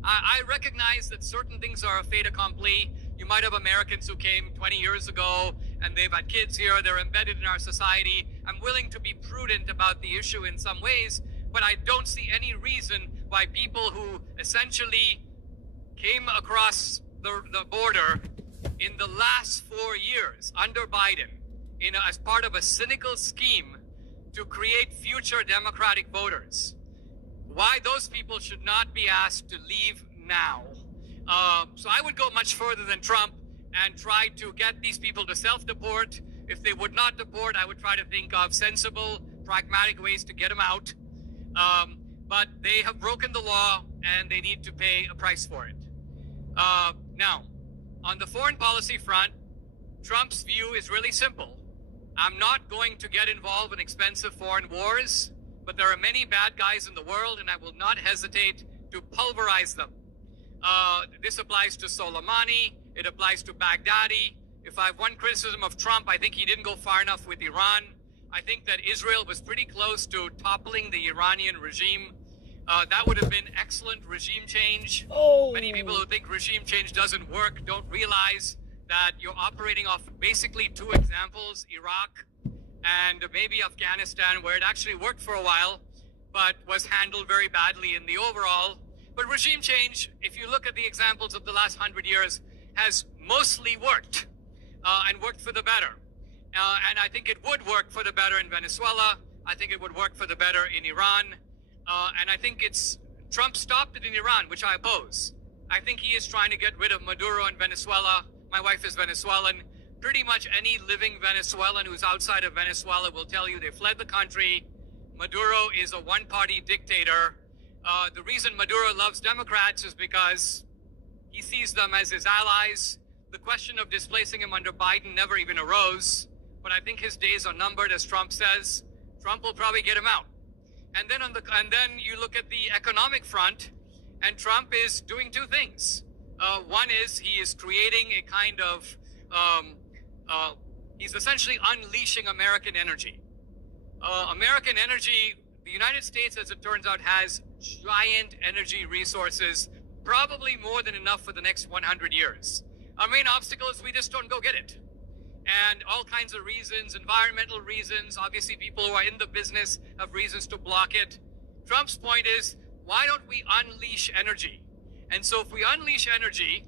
I recognize that certain things are a fait accompli. You might have Americans who came 20 years ago and they've had kids here, they're embedded in our society. I'm willing to be prudent about the issue in some ways, but I don't see any reason why people who essentially came across the border in the last 4 years under Biden as part of a cynical scheme to create future Democratic voters, why those people should not be asked to leave now. So I would go much further than Trump and try to get these people to self-deport. If they would not deport, I would try to think of sensible, pragmatic ways to get them out. But they have broken the law and they need to pay a price for it. Now, on the foreign policy front, Trump's view is really simple. I'm not going to get involved in expensive foreign wars, but there are many bad guys in the world, and I will not hesitate to pulverize them. This applies to Soleimani. It applies to Baghdadi. If I have one criticism of Trump, I think he didn't go far enough with Iran. I think that Israel was pretty close to toppling the Iranian regime. That would have been excellent regime change. Many people who think regime change doesn't work don't realize that you're operating off basically two examples, Iraq and maybe Afghanistan, where it actually worked for a while, but was handled very badly in the overall. But regime change, if you look at the examples of the last 100 years, has mostly worked and worked for the better. And I think it would work for the better in Venezuela. I think it would work for the better in Iran. And I think Trump stopped it in Iran, which I oppose. I think he is trying to get rid of Maduro in Venezuela. My wife is Venezuelan. Pretty much any living Venezuelan who's outside of Venezuela will tell you they fled the country. Maduro is a one-party dictator. The reason Maduro loves Democrats is because he sees them as his allies. The question of displacing him under Biden never even arose. But I think his days are numbered, as Trump says. Trump will probably get him out. And then you look at the economic front, and Trump is doing two things. One is he is creating a kind of, he's essentially unleashing American energy. American energy, the United States, as it turns out, has giant energy resources, probably more than enough for the next 100 years. Our main obstacle is we just don't go get it. And all kinds of reasons, environmental reasons, obviously people who are in the business have reasons to block it. Trump's point is, why don't we unleash energy? And so if we unleash energy,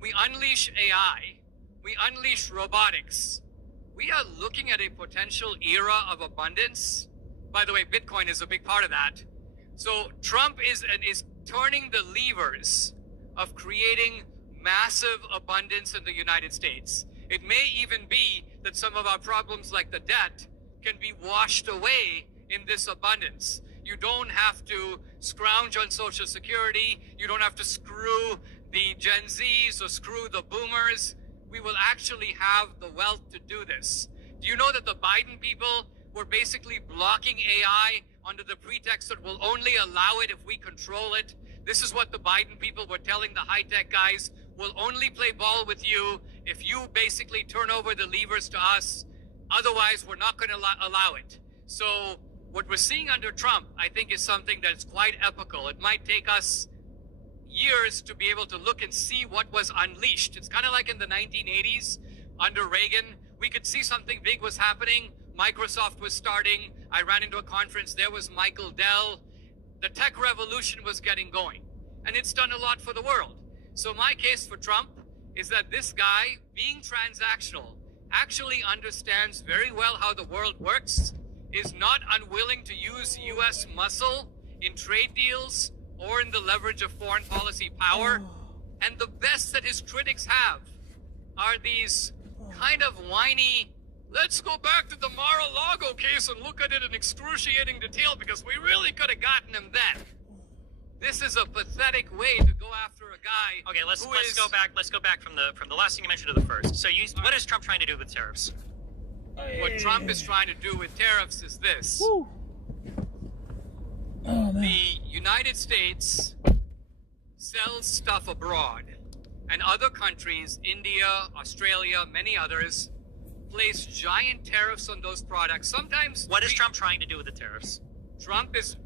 we unleash AI, we unleash robotics, we are looking at a potential era of abundance. By the way, Bitcoin is a big part of that. So Trump is turning the levers of creating massive abundance in the United States. It may even be that some of our problems like the debt can be washed away in this abundance. You don't have to scrounge on Social Security. You don't have to screw the Gen Zs or screw the boomers. We will actually have the wealth to do this. Do you know that the Biden people were basically blocking AI under the pretext that we'll only allow it if we control it? This is what the Biden people were telling the high-tech guys. We'll only play ball with you if you basically turn over the levers to us. Otherwise, we're not going to allow it. So what we're seeing under Trump, I think, is something that's quite epical. It might take us years to be able to look and see what was unleashed. It's kind of like in the 1980s under Reagan. We could see something big was happening. Microsoft was starting. I ran into a conference. There was Michael Dell. The tech revolution was getting going. And it's done a lot for the world. So my case for Trump is that this guy, being transactional, actually understands very well how the world works, is not unwilling to use U.S. muscle in trade deals or in the leverage of foreign policy power. And the best that his critics have are these kind of whiny, let's go back to the Mar-a-Lago case and look at it in excruciating detail because we really could have gotten him then. This is a pathetic way to go after a guy. Okay, let's go back. Let's go back from the last thing you mentioned to the first. So what is Trump trying to do with tariffs? What Trump is trying to do with tariffs is this. Oh, the United States sells stuff abroad, and other countries, India, Australia, many others, place giant tariffs on those products. Sometimes. What is Trump trying to do with the tariffs? Trump is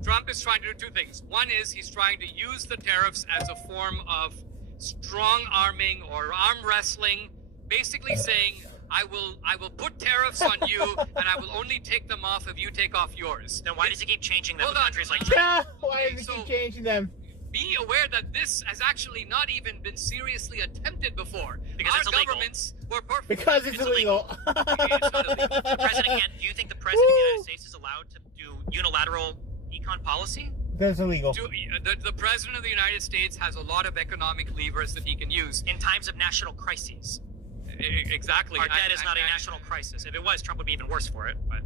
trying to do two things. One is he's trying to use the tariffs as a form of strong arming or arm wrestling, basically saying, I will put tariffs on you, and I will only take them off if you take off yours. Then why does he keep changing them with countries like China? Why does he keep changing them? Be aware that this has actually not even been seriously attempted before. Because our governments were perfect. Because it's illegal. It's not illegal. The president can't. Do you think the president of the United States is allowed to do unilateral econ policy? That's illegal. The president of the United States has a lot of economic levers that he can use in times of national crises. Exactly. Our debt is not a national crisis. If it was, Trump would be even worse for it. But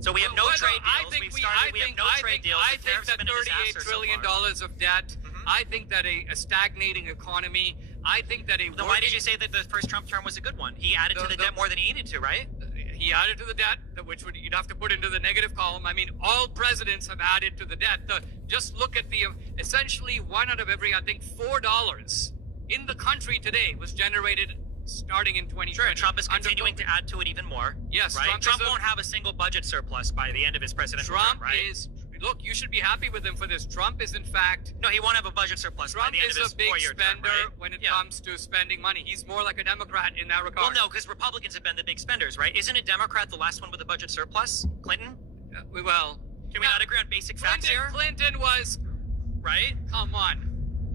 so we have no trade deals. We have no trade deals. I think that $38 trillion of debt. I think that a stagnating economy. I think that Then why did you say that the first Trump term was a good one? He added to the debt more than he needed to, right? he added to the debt, which would you'd have to put into the negative column. I mean, all presidents have added to the debt. Just look at the essentially one out of every, I think, $4 in the country today was generated starting in 2020. Sure, Trump is continuing to add to it even more. Yes, right? Trump won't have a single budget surplus by the end of his presidential term, right? Look, you should be happy with him for this. Trump is, in fact... No, he won't have a budget surplus Trump by the end of his 4-year term, is a big spender when it Yeah. comes to spending money. He's more like a Democrat in that regard. Well, no, because Republicans have been the big spenders, right? Isn't a Democrat the last one with a budget surplus? Clinton? Well... Can we not agree on basic facts here? Clinton was... Right? Come on.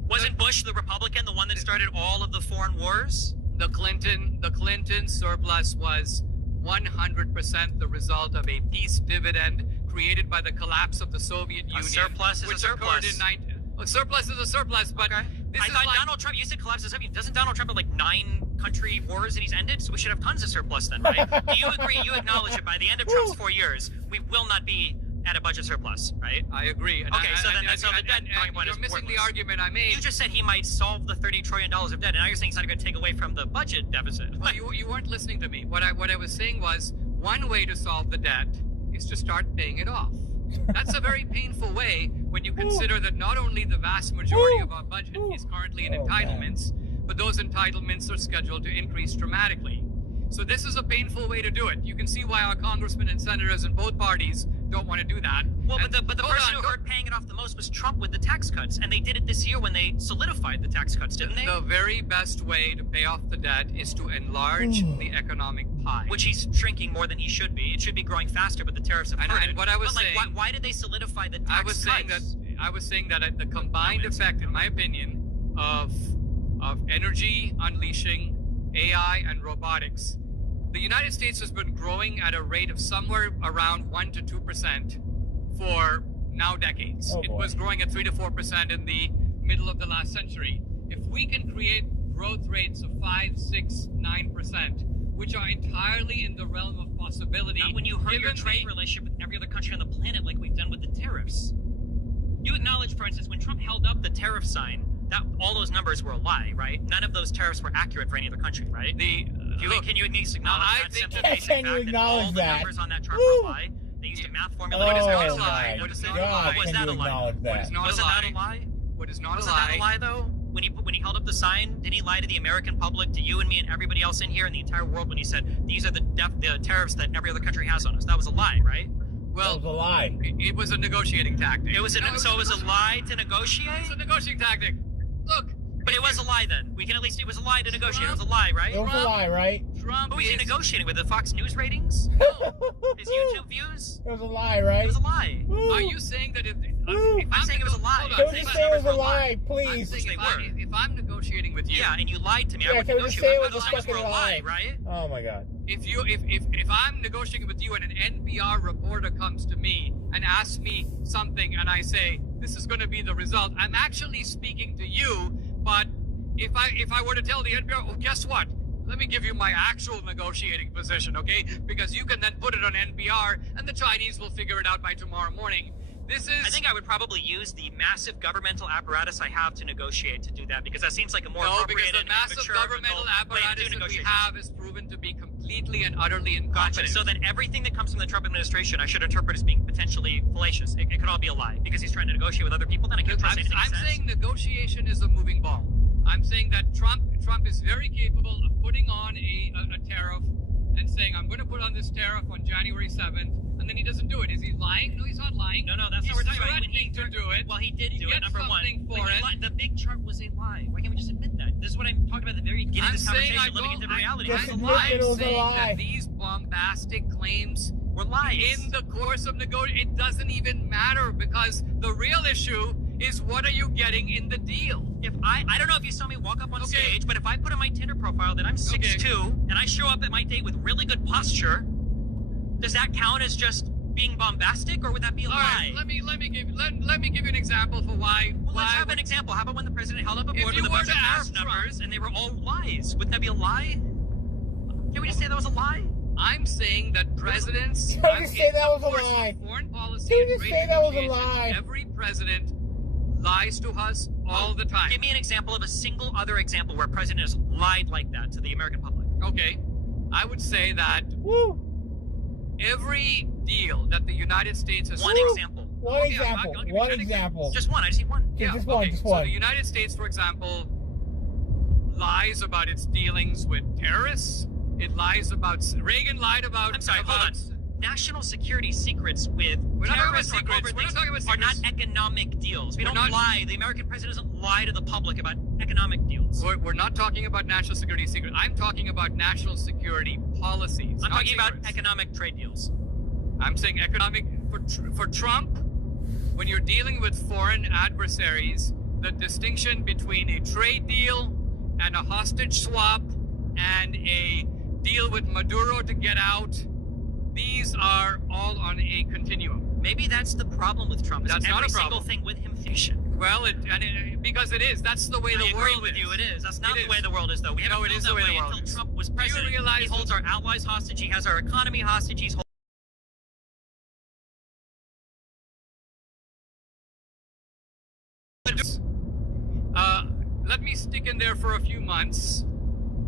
Wasn't Bush the Republican, the one that started all of the foreign wars? The Clinton surplus was 100% the result of a peace dividend created by the collapse of the Soviet Union. A surplus is a surplus. A surplus is a surplus, but this I is thought like, Donald Trump used to collapse the Soviet. Doesn't Donald Trump have like 9 country wars that he's ended? So we should have tons of surplus then, right? Do you agree? You acknowledge that by the end of Trump's 4 years, we will not be at a budget surplus, right? I agree. Okay, so the debt talking point you're is missing the worthless. argument I made. You just said he might solve the $30 trillion of debt, and now you're saying he's not going to take away from the budget deficit. Well, you weren't listening to me. What I was saying was one way to solve the debt is to start paying it off. That's a very painful way when you consider that not only the vast majority of our budget is currently in entitlements, but those entitlements are scheduled to increase dramatically. So this is a painful way to do it. You can see why our congressmen and senators in both parties don't want to do that. Well, but the person who hurt paying it off the most was Trump with the tax cuts, and they did it this year when they solidified the tax cuts, didn't they? The very best way to pay off the debt is to enlarge the economic pie. Which he's shrinking more than he should be. It should be growing faster, but the tariffs have hurt it. And what I was but, saying... like, why did they solidify the tax cuts? I was saying that the combined effect, in my opinion, of energy unleashing, AI, and robotics, the United States has been growing at a rate of somewhere around 1 to 2% for now decades. It was growing at 3 to 4% in the middle of the last century. If we can create growth rates of 5, 6, 9%, which are entirely in the realm of possibility... Not when you hurt your trade relationship with every other country on the planet like we've done with the tariffs. You acknowledge, for instance, when Trump held up the tariff sign, that all those numbers were a lie, right? None of those tariffs were accurate for any other country, right? Can you at least acknowledge that simple basic fact that all the numbers on that chart were a lie? They used a math formula. What is to not make a it lie? What is that a God, lie? Was can that you a lie? acknowledge that? What is not Wasn't a lie? that a lie? What is not Wasn't a lie? that a lie, though? When he held up the sign, did he lie to the American public, to you and me and everybody else in here and the entire world when he said, these are the tariffs that every other country has on us? That was a lie, right? Well, it was a lie. It was a negotiating tactic. It was a lie to negotiate? It's a negotiating tactic. Look. But it was a lie then. We can at least, it was a lie to negotiate. It was a lie, right? It was a lie, right? Trump Who was he negotiating with? The Fox News ratings? His YouTube views? It was a lie, right? It was a lie. Are you saying that I'm saying it was a lie. Can we just say it was a lie, please? If I'm negotiating with you, yeah, and you lied to me, I Yeah, would can we just negotiate. say it But was a the lies fucking were a lie? right? Oh my god. If I'm negotiating with you and an NPR reporter comes to me and asks me something and I say this is going to be the result, I'm actually speaking to you. But if I were to tell the NPR, oh, guess what? Let me give you my actual negotiating position, okay? Because you can then put it on NPR and the Chinese will figure it out by tomorrow morning. I think I would probably use the massive governmental apparatus I have to negotiate to do that, because that seems like a more No, because appropriate the and massive mature governmental way to apparatus do that we negotiations. have is proven to be completely and utterly Gotcha. incompetent. So then everything that comes from the Trump administration I should interpret as being potentially fallacious. It could all be a lie because he's trying to negotiate with other people. Then I can't trust anything he I'm says. saying negotiation is a moving ball. I'm saying that Trump is very capable of putting on a tariff and saying, I'm going to put on this tariff on January 7th, and then he doesn't do it. Is he lying? No, he's not lying. No, that's not what we're talking about. When He's threatening to do it. Well, he did do it, number one. For But it. the big chart was a lie. Why can't we just admit that? This is what I'm talking about at the very beginning of this conversation, living into reality. Just It's a admit lie. it was a saying lie. that these bombastic claims were lies. In the course of negotiation, it doesn't even matter because the real issue is what are you getting in the deal? If I don't know if you saw me walk up on stage, but if I put on my Tinder profile that I'm 6'2", and I show up at my date with really good posture, does that count as just being bombastic, or would that be a lie? Right, let me give you an example for why. Well, let's have an example. How about when the president held up a board If you with a were bunch of to tariff ask numbers, and they were all lies? Wouldn't that be a lie? Can we just say that was a lie? I'm saying that presidents. Can we just say that was a lie? Foreign policy. Can we and just trade say that was a negotiations, lie? Every president lies to us all the time. Give me an example of a single other example where a president has lied like that to the American public. Okay, I would say that every deal that the United States has... One example. One example. One example. Just one. I just need one. Yeah, Just one. okay. Just So one. the United States, for example, lies about its dealings with terrorists. It lies about... Reagan lied about... I'm sorry, hold on. National security secrets with We're not talking about terrorists or secrets. covert We're not things talking about are not secrets. economic deals. We We're don't not- lie. The American president doesn't lie to the public about economic deals. We're not talking about national security secrets. I'm talking about national security policies. I'm not talking about secrets. economic trade deals. I'm saying economic... For Trump, when you're dealing with foreign adversaries, the distinction between a trade deal and a hostage swap and a deal with Maduro to get out, these are all on a continuum. Maybe that's the problem with Trump. Is That's every not a single problem. thing with him fiction. Well, because it is. That's the way I the agree world with is. you. It is. That's not It the way is. the world is, though. We No, haven't it felt is that the way way the world until is. Trump was president. realize He holds our allies hostage. He has our economy hostage. He's Let me stick in there for a few months.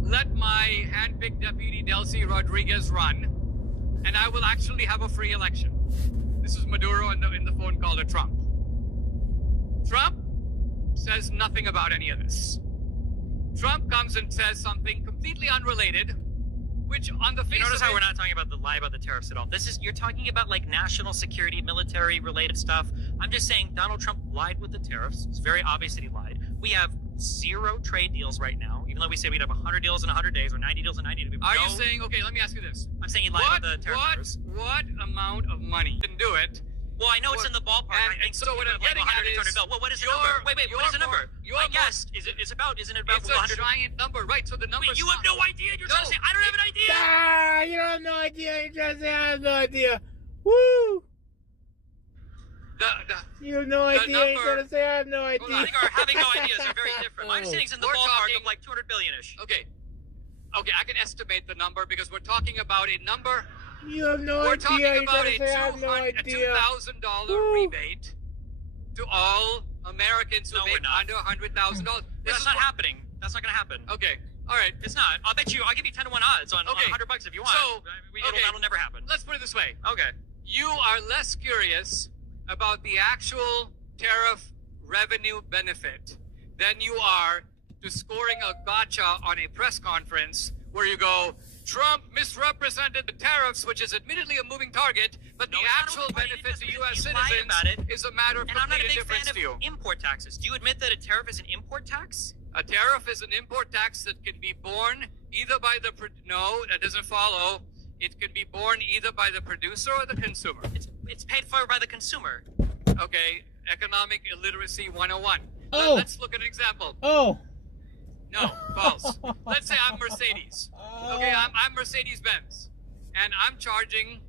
Let my handpicked deputy Delcy Rodriguez run, and I will actually have a free election. This is Maduro in the phone call to Trump. Trump says nothing about any of this. Trump comes and says something completely unrelated, which on the face You notice of how it, we're not talking about the lie about the tariffs at all. You're talking about like national security, military related stuff. I'm just saying Donald Trump lied with the tariffs. It's very obvious that he lied. We have 0 trade deals right now, even though we say we'd have 100 deals in 100 days or 90 deals in 90 days. Are you saying, okay, let me ask you this. I'm saying he lied about the tariffs. What amount of money can do it? Well, I know it's in the ballpark. And- I think and so some what people I'm have like getting at 100 is bill. Well, what is the your- number? Wait, your what is the number? your I more- guess isn't it about It's 100? a giant number, right? So the number. Wait, you have no idea. You're trying to say I don't have an idea. Ah, you have no idea. You're trying to say I have no idea. Woo! You have no idea. You're number- trying to say I have no I idea. think our having no ideas are very different. My understanding's in the We're ballpark talking- of like 200 billion-ish. Okay, I can estimate the number because we're talking about a number. You have no We're idea. talking You're about trying to say I have no idea. $2,000 Woo. rebate to all Americans who No, we're make not. under $100,000. That's not happening. That's not going to happen. Okay, all right. It's not. I'll bet you. I'll give you 10 to 1 odds on Okay. $100 if you want. So, that'll never happen. Let's put it this way. Okay. You are less curious about the actual tariff revenue benefit than you are to scoring a gotcha on a press conference where you go, Trump misrepresented the tariffs, which is admittedly a moving target, but No, the it's not a actual moving target. benefit to He U.S. lied citizens about it. is a matter of And I'm not a complete big fan indifference of to you. import taxes. Do you admit that a tariff is an import tax? A tariff is an import tax that can be borne either by the... No, that doesn't follow. It can be borne either by the producer or the consumer. It's paid for by the consumer. Okay, economic illiteracy 101. Oh. Let's look at an example. Oh. No, false. Let's say I'm Mercedes. Okay, I'm Mercedes-Benz. And I'm charging...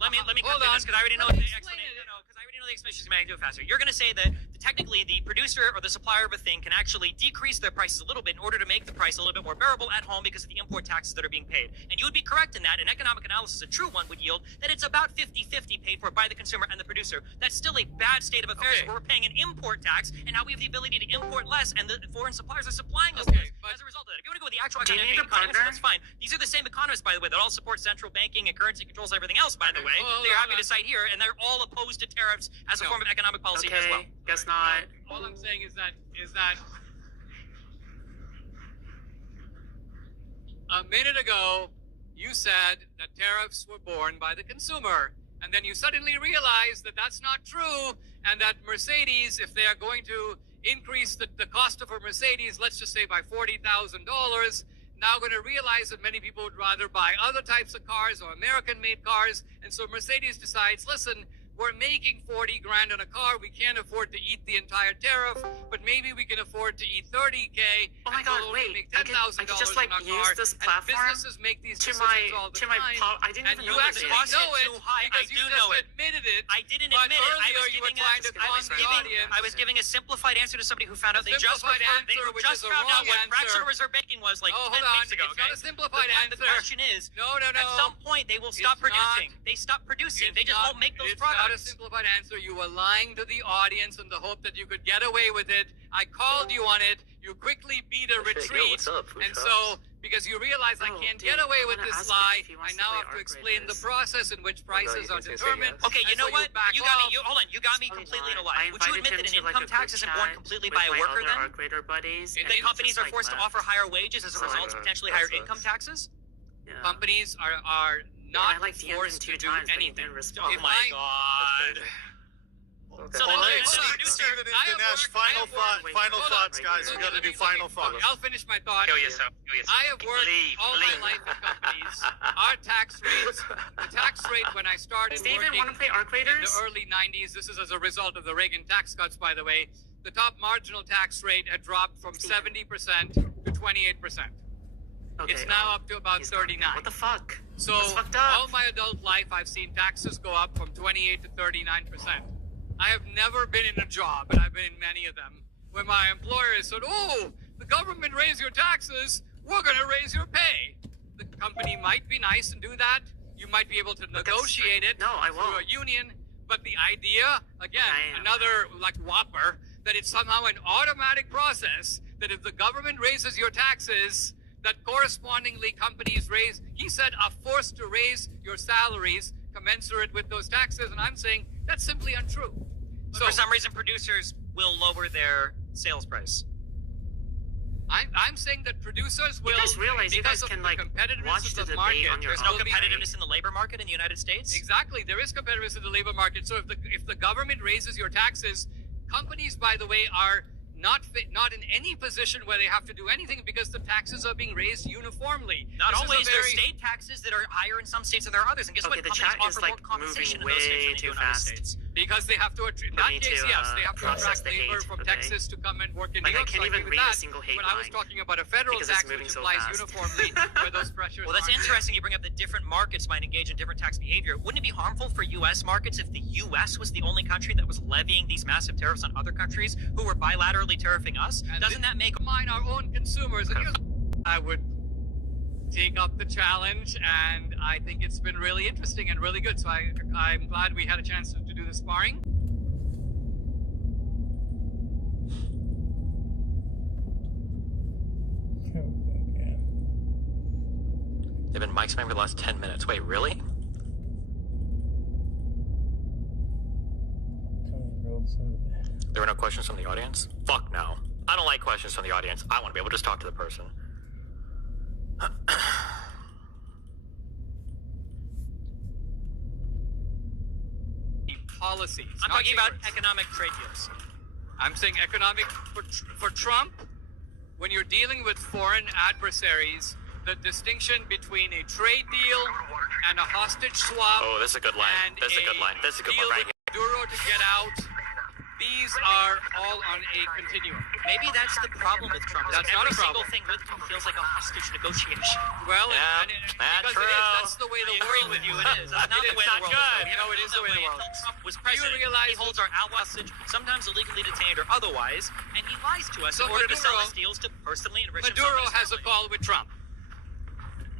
Let me cut hold through on. this because I already know Let the me explain explanation. it. No, because I already know the explanation is going to do it faster. You're going to say that technically the producer or the supplier of a thing can actually decrease their prices a little bit in order to make the price a little bit more bearable at home because of the import taxes that are being paid. And you would be correct in that. An economic analysis, a true one, would yield that it's about 50-50 paid for by the consumer and the producer. That's still a bad state of affairs Okay. where we're paying an import tax and now we have the ability to import less and the foreign suppliers are supplying us Okay, less but- as a result of that. If you want to go with the actual Do you economic need a economics, partner? that's fine. These are the same economists, by the way, that all support central banking and currency controls and everything else, by the way. Hold They're on, happy hold to cite here, and they're all opposed to tariffs as a No. form of economic policy as well. Okay, guess not. All I'm saying is that a minute ago you said that tariffs were borne by the consumer, and then you suddenly realized that that's not true, and that Mercedes, if they are going to increase the cost of a Mercedes, let's just say by $40,000, now going to realize that many people would rather buy other types of cars or American-made cars, and so Mercedes decides, listen, we're making 40 grand on a car. We can't afford to eat the entire tariff, but maybe we can afford to eat 30K. Oh my and God, we'll only wait, make I $10,000 could just like on a use car. this And platform businesses make these to decisions my all the to my time. I didn't and even you know actually this. know it Too high. because I you do just know it. admitted it. I didn't but admit it. I earlier was you were giving trying to con the audience. I was giving a simplified answer to somebody who found out A they just simplified preferred, answer, they which just is a found out wrong what answer. fractional reserve banking was like Oh, 10 hold on. weeks ago. It's not a simplified The answer. question is, No. at some point they will stop It's producing. not. They stop producing. It's They just not- won't make those it's not a products. simplified answer. You were lying to the audience in the hope that you could get away with it. I called you on it. You quickly beat a Okay, yo, retreat. what's up, food and trucks? so, Because you realize I can't get away with this lie. I now have to explain the process in which prices are determined. Okay, you know what? You got me. Hold on. You got me completely in a lie. Would you admit that an income tax isn't borne completely by a worker then? That companies are forced to offer higher wages as a result of potentially higher income taxes? Companies are not forced to do anything. Oh my god. So Steven and Dinesh, final thoughts, guys. We gotta do final thoughts. I'll finish my thought. I have worked all my life in companies. Our tax rates, the tax rate when I started working in the early 90s, this is as a result of the Reagan tax cuts, by the way, the top marginal tax rate had dropped from 70% to 28%. It's now up to about 39. What the fuck? So all my adult life, I've seen taxes go up from 28 to 39%. I have never been in a job, and I've been in many of them, where my employer said, "Oh, the government raised your taxes, we're going to raise your pay." The company might be nice and do that. You might be able to negotiate it through a union, but the idea, again, another like whopper, that it's somehow an automatic process, that if the government raises your taxes, that correspondingly companies raise, he said, are forced to raise your salaries commensurate with those taxes, and I'm saying that's simply untrue. But so for some reason, producers will lower their sales price. I'm saying that producers will, realize you guys because can of the competitiveness of the market, there's no competitiveness in the labor market in the United States? Exactly, there is competitiveness in the labor market. So if the government raises your taxes, companies, by the way, are not in any position where they have to do anything because the taxes are being raised uniformly. Not always. There are state taxes that are higher in some states than there are others. And guess what? The companies chat offer is like more compensation moving in those states than way they do too in other fast. states. Because they have to, in that case, yes, they have to attract labor from Texas to come and work in New York. I can't even read a single hate But I was talking about a federal tax which applies uniformly where those pressures Well, that's interesting. You bring up that different markets might engage in different tax behavior. Wouldn't it be harmful for U.S. markets if the U.S. was the only country that was levying these massive tariffs on other countries who were bilaterally tariffing us? Doesn't that make mine our own consumers? And I would take up the challenge, and I think it's been really interesting and really good. So I'm glad we had a chance to do the sparring. They've been mic spamming for the last 10 minutes. Wait, really? There were no questions from the audience? Fuck no. I don't like questions from the audience. I want to be able to just talk to the person. Policies. I'm talking about economic trade deals. I'm saying economic for Trump. When you're dealing with foreign adversaries, the distinction between a trade deal and a hostage swap. Oh, this is a good line. This is a good line. This is a good one right here. Maduro to get out. These are all on a continuum. Maybe that's the problem with Trump. That's not a problem. Every single thing with him feels like a hostage negotiation. Well, that's because it is. That's the way the world with you. It is. That's not the way the world is. No, it is the way the world. Trump was president. He holds our hostage, sometimes illegally detained or otherwise, and he lies to us in order to sell us deals to personally enrich himself. Maduro has a call with Trump.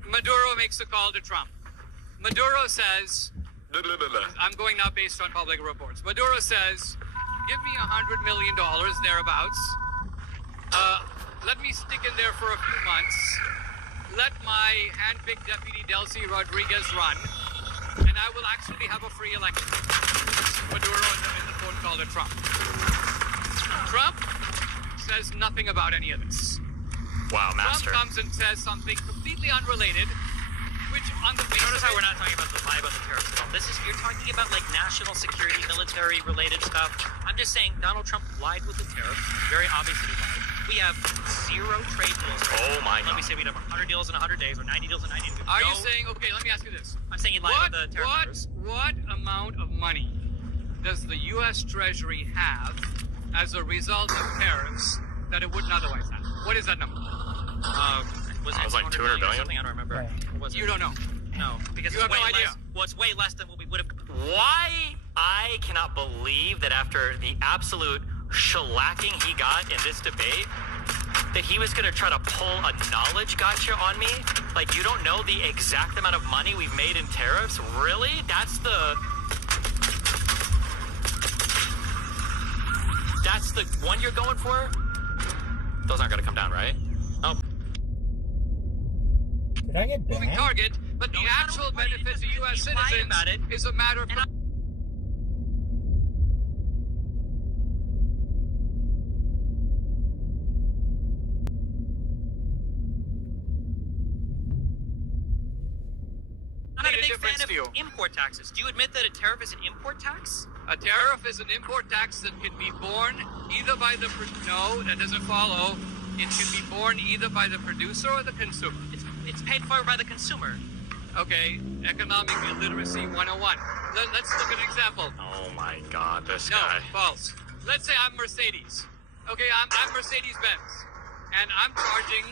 Maduro makes a call to Trump. Maduro says, I'm going now based on public reports. Maduro says, give me $100 million, thereabouts. Let me stick in there for a few months. Let my hand-picked deputy Delcy Rodriguez run, and I will actually have a free election. Maduro in the phone call to Trump. Trump says nothing about any of this. Wow, master. Trump comes and says something completely unrelated, which on the face Notice how we're not talking about the lie about the tariffs at all. You're talking about like national security, military related stuff. I'm just saying Donald Trump lied with the tariff. Very obviously he lied. We have 0 trade deals. Oh my God. Let me say we'd have 100 deals in 100 days or 90 deals in 90 days. Are you saying, okay, let me ask you this. I'm saying he lied about the tariffs. What amount of money does the U.S. Treasury have as a result of tariffs that it wouldn't otherwise have? What is that number? Was it like 200 billion? Something I don't remember. You don't know. No, because you it's have way no idea. less. Well, it's way less than what we would have. Why? I cannot believe that after the absolute shellacking he got in this debate, that he was going to try to pull a knowledge gotcha on me. Like, you don't know the exact amount of money we've made in tariffs? Really? That's the one you're going for? Those aren't going to come down, right? Oh. Did I get moving banned? target, but the actual benefit to U.S. citizens is a matter of. I'm not a big fan of import taxes. Do you admit that a tariff is an import tax? A tariff is an import tax that can be borne either by the no, that doesn't follow. It can be borne either by the producer or the consumer. It's paid for by the consumer. Okay, economic illiteracy 101. Let's look at an example. Oh my God, this No, guy. false. Let's say I'm Mercedes. Okay, I'm Mercedes-Benz, and I'm charging.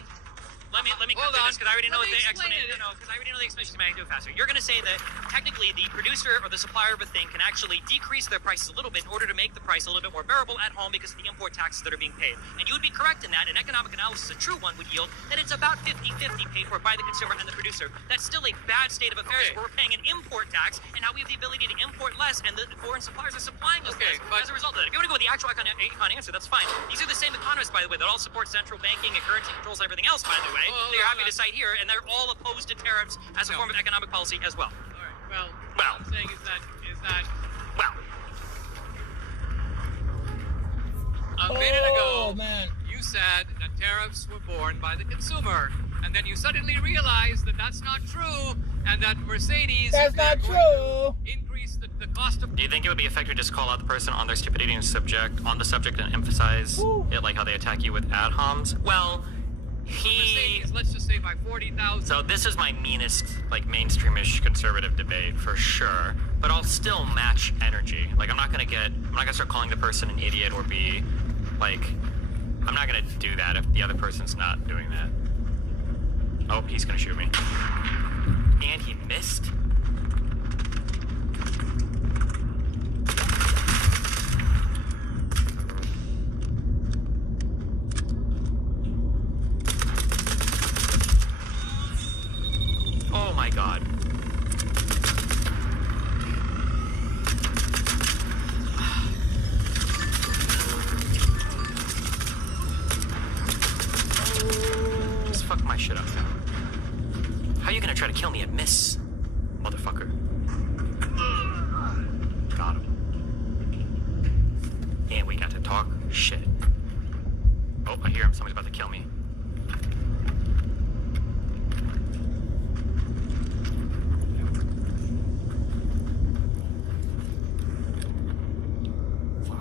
Let me Hold cut on. through this because I already know Let what me the explain explanation. it. No, because I already know the explanation. I do it faster. You're going to say that technically the producer or the supplier of a thing can actually decrease their prices a little bit in order to make the price a little bit more bearable at home because of the import taxes that are being paid. And you would be correct in that. An economic analysis, a true one, would yield that it's about 50-50 paid for by the consumer and the producer. That's still a bad state of affairs. Okay. Where we're paying an import tax, and now we have the ability to import less, and the foreign suppliers are supplying us less as a result of that. If you want to go with the actual econ answer, that's fine. These are the same economists, by the way, that all support central banking and currency controls and everything else, by the way. They're happy to cite here, and they're all opposed to tariffs as a form of economic policy as well. All right. Well, what I'm saying is that well. A minute Oh, ago, man. you said that tariffs were borne by the consumer, and then you suddenly realized that that's not true, and that Mercedes That's not true. increase the cost of. Do you think it would be effective to just call out the person on their stupidity and on the subject and emphasize it, like how they attack you with ad homs? Well, Mercedes, let's just say by 40,000. So this is my meanest, like, mainstreamish conservative debate for sure. But I'll still match energy. Like, I'm not gonna start calling the person an idiot or be, like, I'm not gonna do that if the other person's not doing that. Oh, he's gonna shoot me. And he missed? Oh my God. Just fuck my shit up now. How are you gonna try to kill me and miss, motherfucker? Got him. And we got to talk shit. Oh, I hear him. Somebody's about to kill me.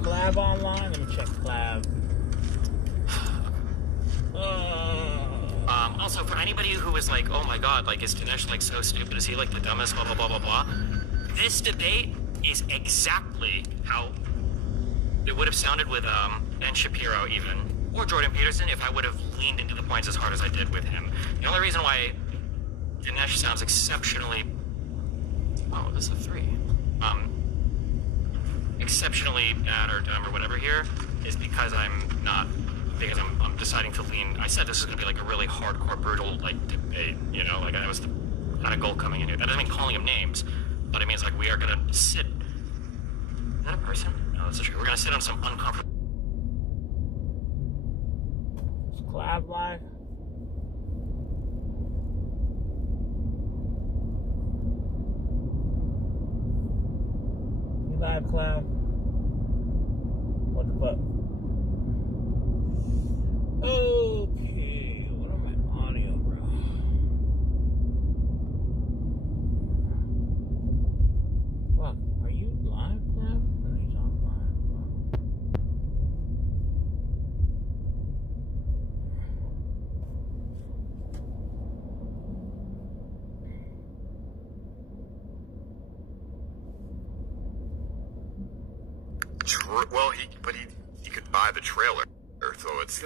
Clav online? Let me check Clav. Also, for anybody who is like, oh my God, like, is Dinesh, like, so stupid? Is he, like, the dumbest, blah, blah, blah, blah, blah? This debate is exactly how it would have sounded with, Ben Shapiro even, or Jordan Peterson, if I would have leaned into the points as hard as I did with him. The only reason why Dinesh sounds exceptionally... Oh, this is a 3. Exceptionally bad or dumb or whatever here is because I'm deciding to lean. I said this is going to be like a really hardcore, brutal, like, debate, you know, like I was had a goal coming in here. That doesn't mean calling him names, but it means like we are going to sit. Is that a person? No, that's a tree. We're going to sit on some uncomfortable. Is Clav live? You live, Clav? What the fuck? Okay, what are my audio, bro? Fuck, are you live, Clav? No, he's offline, bro. Well, he could buy the trailer, so it's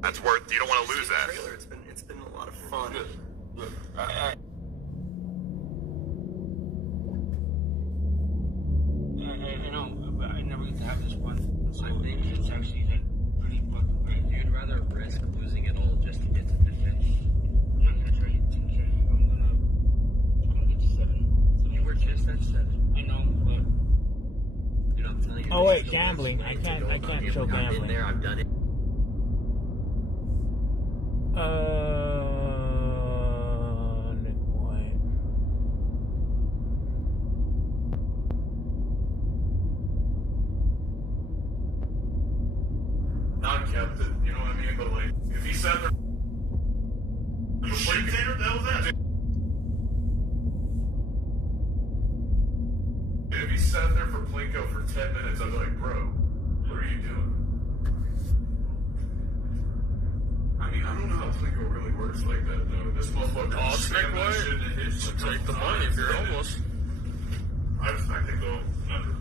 that's worth. You don't want to lose that. It's been a lot of fun. I know, but I never get to have this one. So I think it's actually like pretty fucking great. You'd rather risk losing it all just to get to 10K. I'm not gonna try to get 10K. I'm gonna get to 7. You were just at 7. I know, but dude, I'm telling you. oh wait, gambling. I can't show gambling. I've been there. I've done it. sat there for Plinko for 10 minutes, I'd be like, bro, what are you doing? I mean, I don't know how Plinko really works like that, though. This motherfucker spam that shit and it hits Take the money if you're homeless. I think they'll never.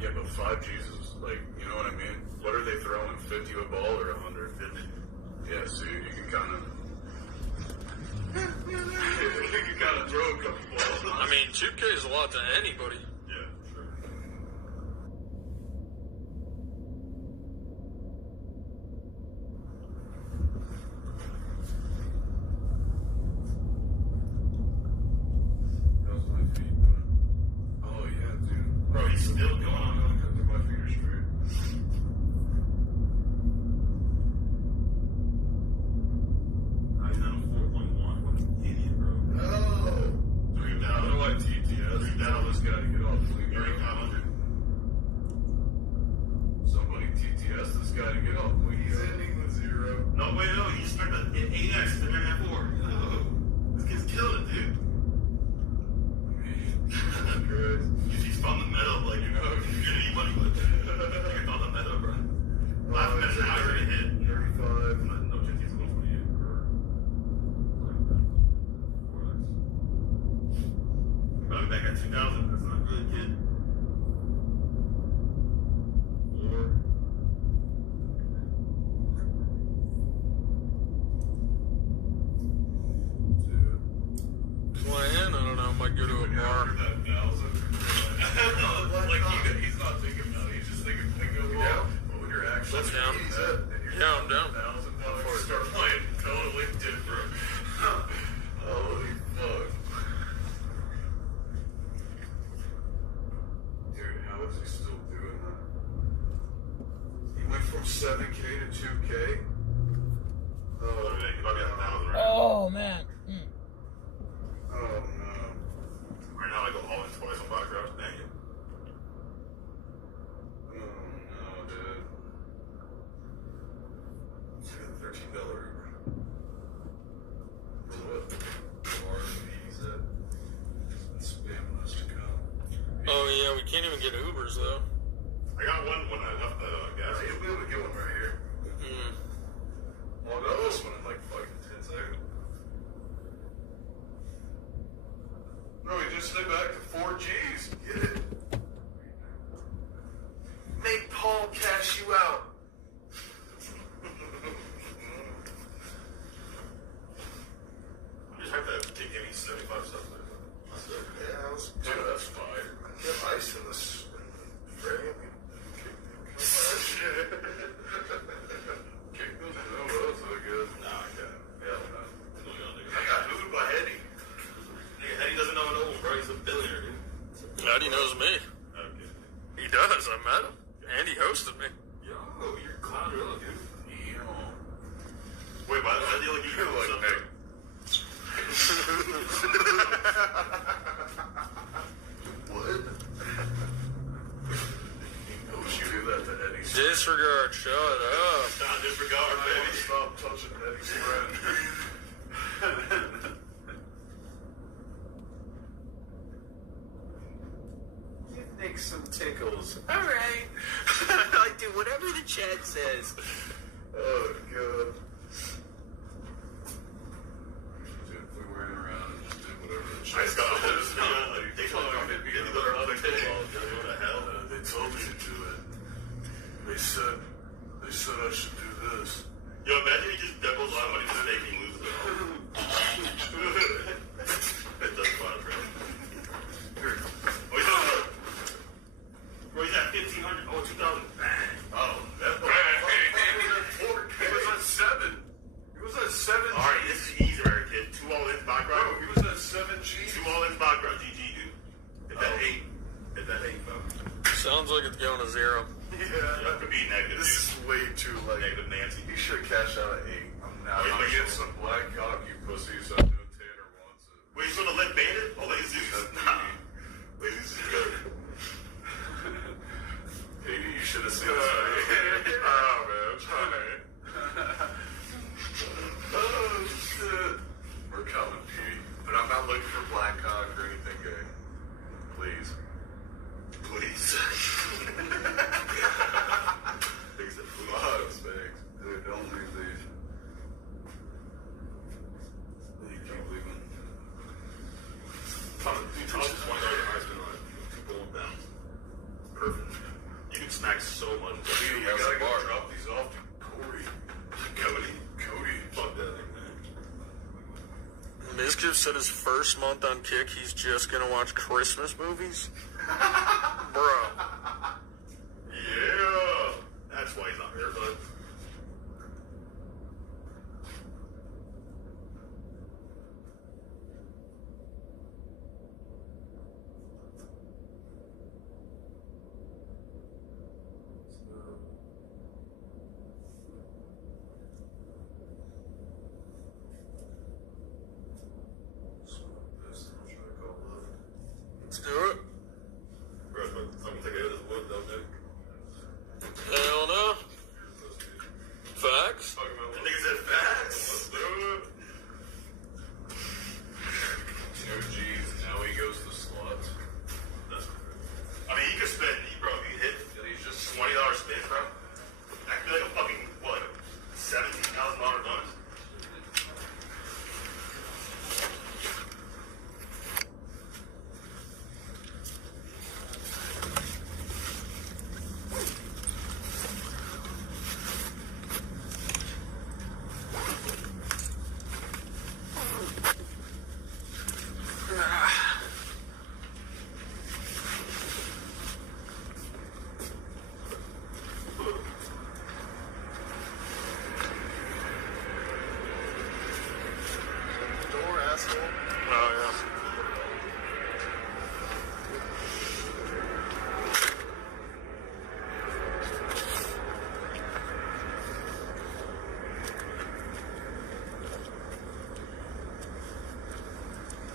Yeah, but 5 G's is like, you know what I mean? What are they throwing? 50 a ball or 150? Yeah, see, you can kind of. You can kind of throw a couple balls. I mean, 2K is a lot to anybody. Yeah, sure. How's my feet, man? Oh, yeah, dude. Bro, he's still going on. I'm gonna cut through my fingers straight. I know 4.1. What an idiot, bro. Oh! $3,000. How do I TTS? $3,000 got to get off. $3,500. Somebody TTS this guy to get off. He's ending with 0. No, wait, no. He spent an 8x to make that 4. No. This kid's killing it, dude. Chris. He's from the middle, like, you know, you're gonna need money with it. You're from the middle, bro. Last minute, an hour to hit. 35. No chance he's going for you. Probably back at 2,000. That's not good, kid. 4. Playing, I don't know, I might go to a bar. Like he's not thinking about it. He's just thinking, yeah. But when you're actually That's down. Yeah, I'm down. Start playing totally different. Holy fuck. Dude, how is he still doing that? He went from 7K to 2K. Oh, Oh, man. Oh no. Right now I go all in twice on background. Dang it. Oh no, dude. It's like a $13 Uber. For what? More than he said. Spamming us to come. Oh yeah, we can't even get Ubers though. I got one when I left the gas. You'll be able to get one right here. I'll go this one in like fucking 10 seconds. No, we just stay back to 4 G's. Get it. Make Paul cash you out. I just have to take any 75 stuff there. Yeah, let's do that's fine. Get ice in this frame. Shit. Kick those elbows so good. Nah, I can't. Hell no. I got moved by Eddie. Eddie doesn't know an old, bro. He's a billionaire, dude. Eddie knows me. Okay. He does, I met him. And he hosted me. Yo, you're clown real, dude. Yo. Wait, by the way, like you like something. What? Oh, you do that to Eddie. Disregard, shut up. Nah, disregard, baby. Stop touching Eddie's friend. Make some tickles. Alright. I do whatever the chat says. Oh, God. Dude, if we ran around and just did whatever the chat says. I just got a whole video. They told me to do other things. What the hell? They told me to do it. They said I should do this. Yo, imagine he just doubles on what he's making lose it all. It does fun, bro. Bro, he's at 1,500. Oh, 2,000. Bang. Oh, that's bang. He was at 7. He was at 7. Alright, this is easy, right, kid. 2 all-ins background. Bro, he was at 7 G. 2 all-ins background. GG, dude. It's at 8. It's at 8, bro. Sounds like it's going to 0. Yeah. That could be negative, this dude. Is way too, like, negative Nancy. You should cash out at 8. I'm not. Wait, get some black cock, you pussies. I know Tanner wants it. Wait, he's gonna let Bandit? Oh, wait, Zeus? Nah. Wait, this is good. Maybe you should have seen this. Oh, man. Sorry. Oh, shit. We're coming, P. But I'm not looking for black cock or anything gay. Mizkif said his first month on Kick, he's just gonna watch Christmas movies? Bro. Yeah. That's why he's not there, bud. Let's do it. Bro, I'm gonna take it as wood, though, dude. Hell no. Facts? The nigga said facts. Let's do it. 2 G's, now he goes to slots. I mean, he could spend, bro, if he hit, he's just $20 spin, bro. That could be like a fucking, what, $17,000 bonus?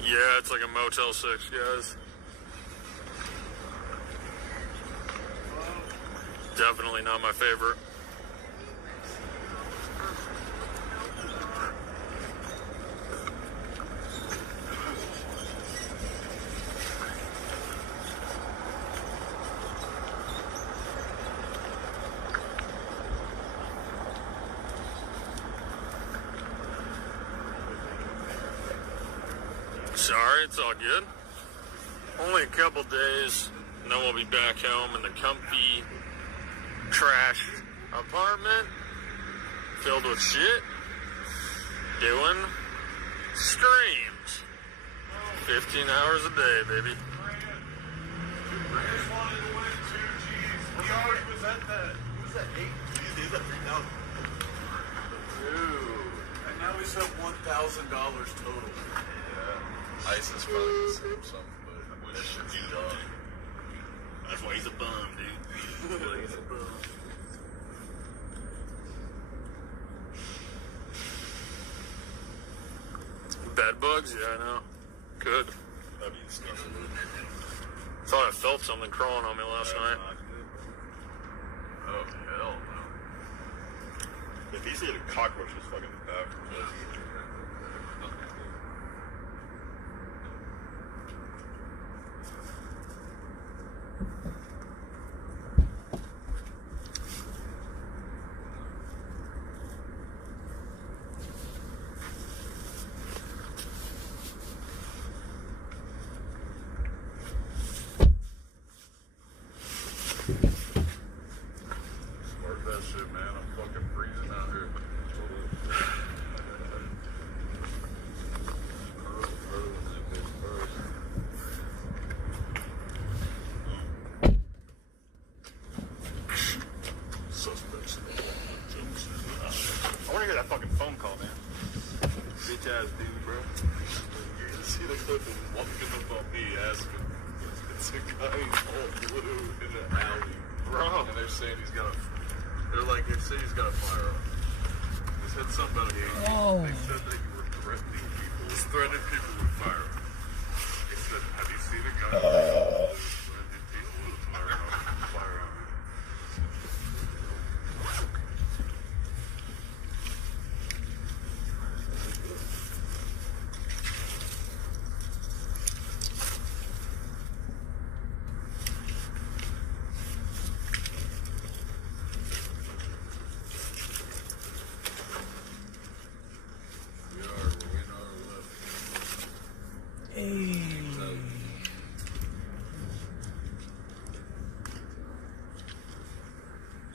Yeah, it's like a Motel 6, guys. Definitely not my favorite. Sorry, it's all good. Only a couple days, and then we'll be back home in the comfy, trash apartment filled with shit, doing streams. 15 hours a day, baby. He already was at that. He was at 8 G's. He's at 3,000. Dude. And now he's at $1,000 total. Yeah. ISIS probably the same something, but that shit's dumb. That's why he's a bum, dude. That's why he's a bum. Bed bugs? Yeah, I know. Good. That'd be disgusting. Thought I felt something crawling on me last night. Oh, hell no. If he said a cockroach was fucking bad. Work that shit, man. I'm fucking freezing out here. Suspects. I want to hear that fucking phone call, man. Bitch ass dude, bro. You're gonna see the clip of walking up on me asking. It's a guy all blue in an alley. Bro. And they're saying he's got a. They say he's got a firearm. He said something about it. They said that you were threatening people. He's threatening people with firearms. He said, have you seen a guy threatening people with a firearm?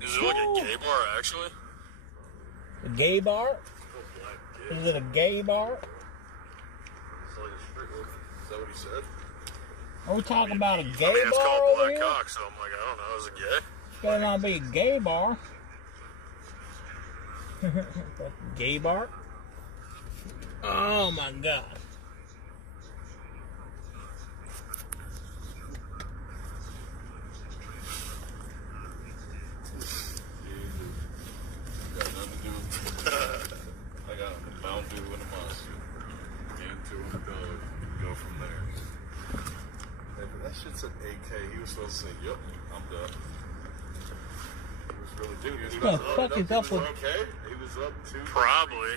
Is it like a gay bar, actually? A gay bar? Is it a gay bar? Is that what he said? Are we talking about a gay I mean, it's bar called over Black here? Cock, so I'm like, I don't know, is it gay? Better not be a gay bar. Gay bar? Oh my god. Got nothing to do with I got a Mountain Dew and a monster. And two and a dog. Go from there. Hey, but that shit said AK. He was supposed to say, yep, I'm done. He was really dude. He was What the fuck is up with... okay. He was up to Probably.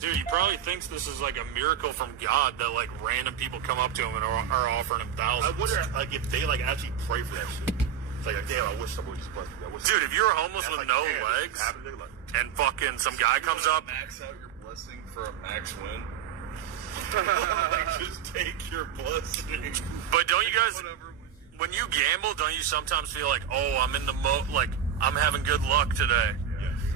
Dude, he probably thinks this is like a miracle from God that like random people come up to him and are offering him thousands. I wonder like if they like actually pray for that shit. It's like, damn, I wish somebody just blessed me. Dude, if you're homeless with no legs and fucking some guy comes up, max out your blessing for a max win. Like, just take your blessing. But don't you guys, when you gamble, don't you sometimes feel like, oh, I'm in the like I'm having good luck today?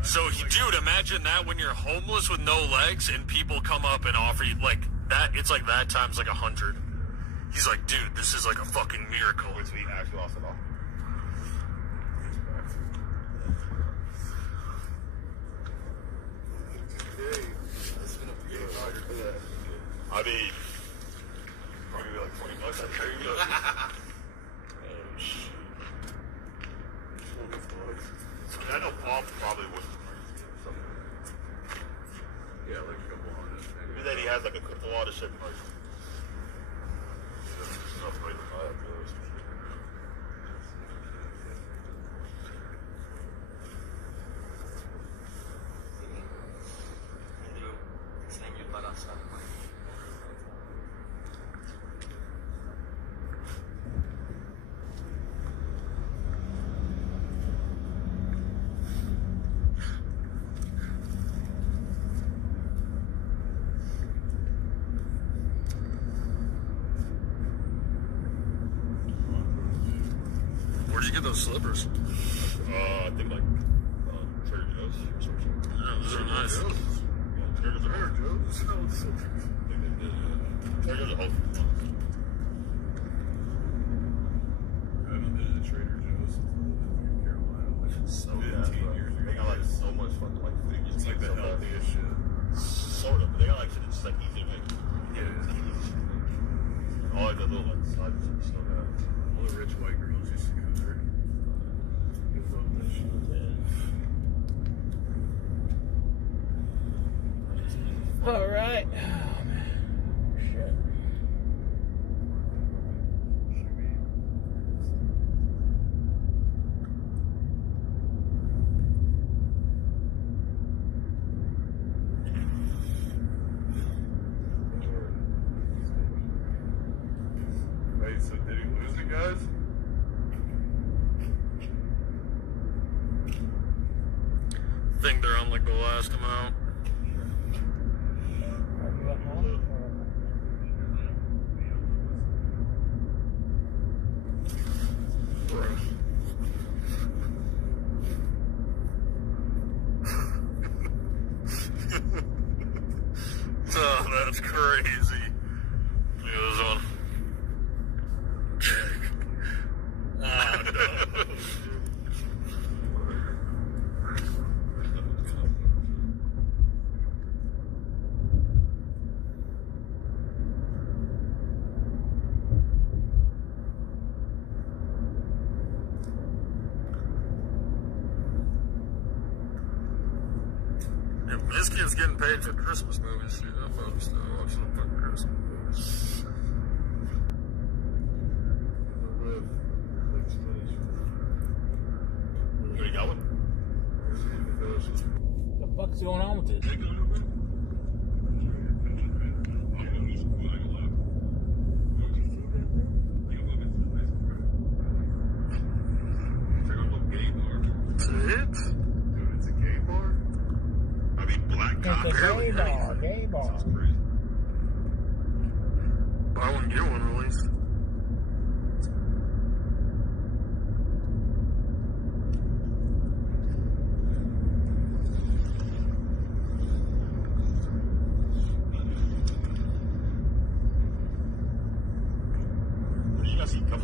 So, dude, imagine that when you're homeless with no legs and people come up and offer you like that. It's like that times like 100. He's like, dude, this is like a fucking miracle. Wait, so he actually lost it all. I mean, probably like $20. There you go. Oh shit. I know Paul probably was. Yeah, like a couple hundred. Maybe then he has like a lot of shit price. Enough money to buy it, those. Where'd you get those slippers? I think like Trader Joe's or something. Yeah, those are nice. Trader Joe's. Trader Joe's are Whole Foods. I haven't been to Trader Joe's since I lived in Carolina, like 17 years ago. They got like so much fucking like food. It's like the healthiest shit. Sort of, but they got like shit that's just like easy to make. Yeah. All like the little like side stuff. All the rich white girls used to go there. They love that shit. All right. Oh, man. Shit. Wait, so did he lose it, guys? I think they're on like the last amount. Oh, that's crazy. Look at this one. Ah, no. If this kid's getting paid for Christmas movies, dude, I'm probably still watching the fucking Christmas movies. You already got one? What the fuck's going on with this? That's it? Dude, it's a gay bar? I mean, Black Cock. It's a gay bar, gay bar. I wouldn't get one at least.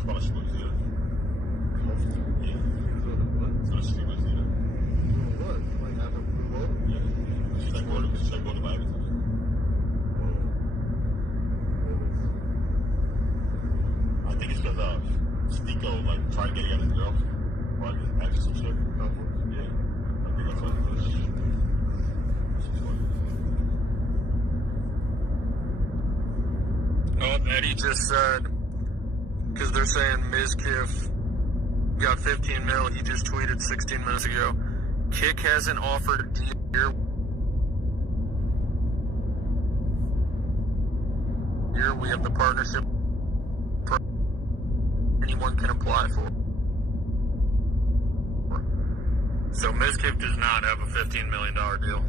Fala chicoteira. Fala chicoteira. What? Like having food? Yeah. She's like going to buy everything. I think it's because Stico like tried to get together with girls. Or like actually some shit. Yeah. I think that's what it is. Oh, Eddie just said, because they're saying Mizkiff got 15 mil, he just tweeted 16 minutes ago. Kick hasn't offered a deal here. Here we have the partnership anyone can apply for. So Mizkiff does not have a $15 million deal.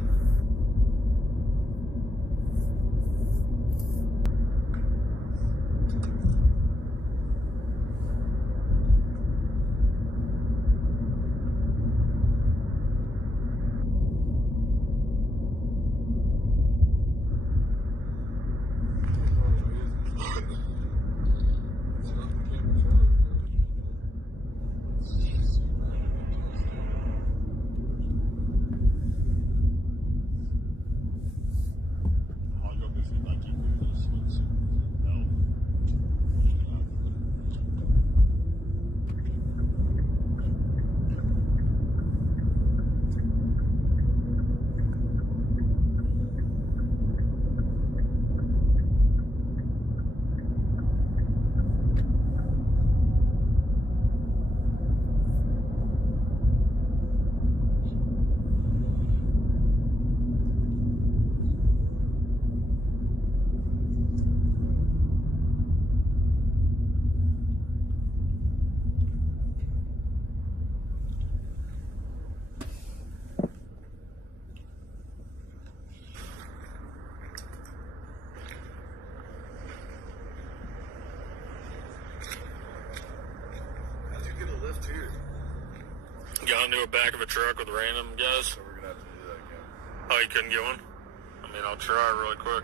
Got into a back of a truck with random guys. So we're gonna have to do that again. Oh, you couldn't get one? I mean, I'll try really quick.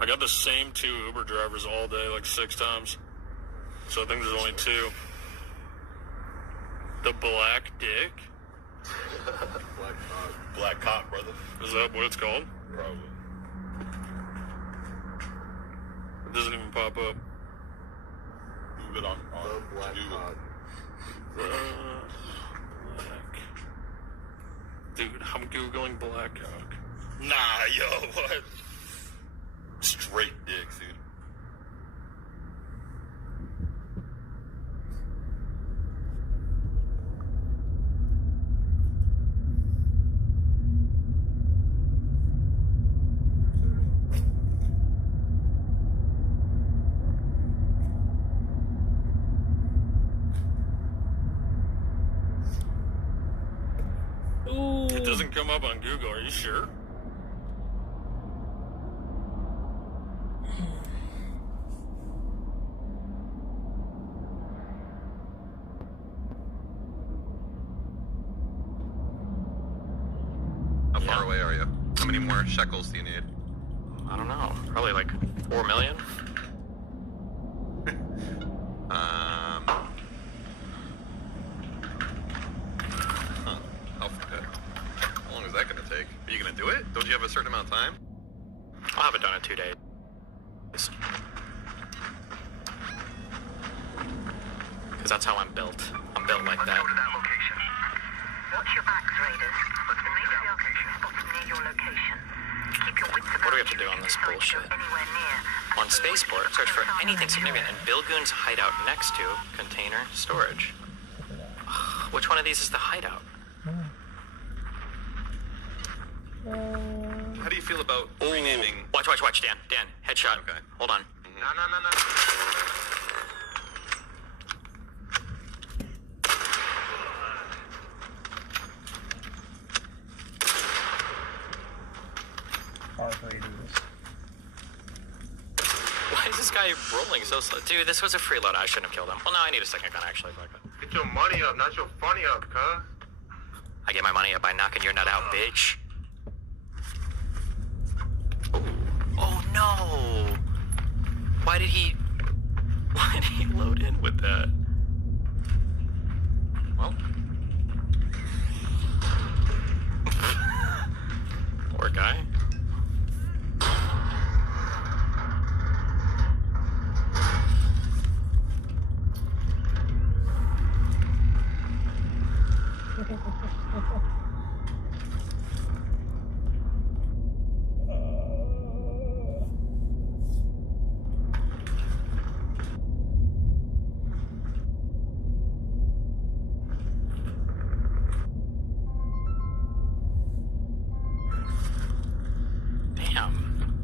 I got the same 2 Uber drivers all day, like 6 times. So I think there's only 2. The Black Dick? Black cock, brother. Is that what it's called? Probably. It doesn't even pop up. Move it on Black Google. Black. Dude, I'm Googling black cock. Nah, yo, what? Straight dicks, dude. It doesn't come up on Google, are you sure? How far away are you? How many more shekels do you need? I don't know. Probably like 4 million. How long is that going to take? Are you going to do it? Don't you have a certain amount of time? I'll have it done in 2 days. Because that's how I'm built. I'm built like that. Watch your backs, Raiders. But the main location spotted near your location. Keep your wits about What do we have to do on this bullshit? On Spaceport, search for anything significant in Bilgoon's hideout next to container storage. Which one of these is the hideout? How do you feel about renaming? Watch, Dan. Dan, headshot. Okay. Hold on. No. Why is this guy rolling so slow? Dude, this was a freeload. I shouldn't have killed him. Well, now I need a second gun, actually. Fuck it. Get your money up, not your funny up, cuz. I get my money up by knocking your nut out, bitch. Ooh. Oh, no! Why did he load in with that? Well. Poor guy.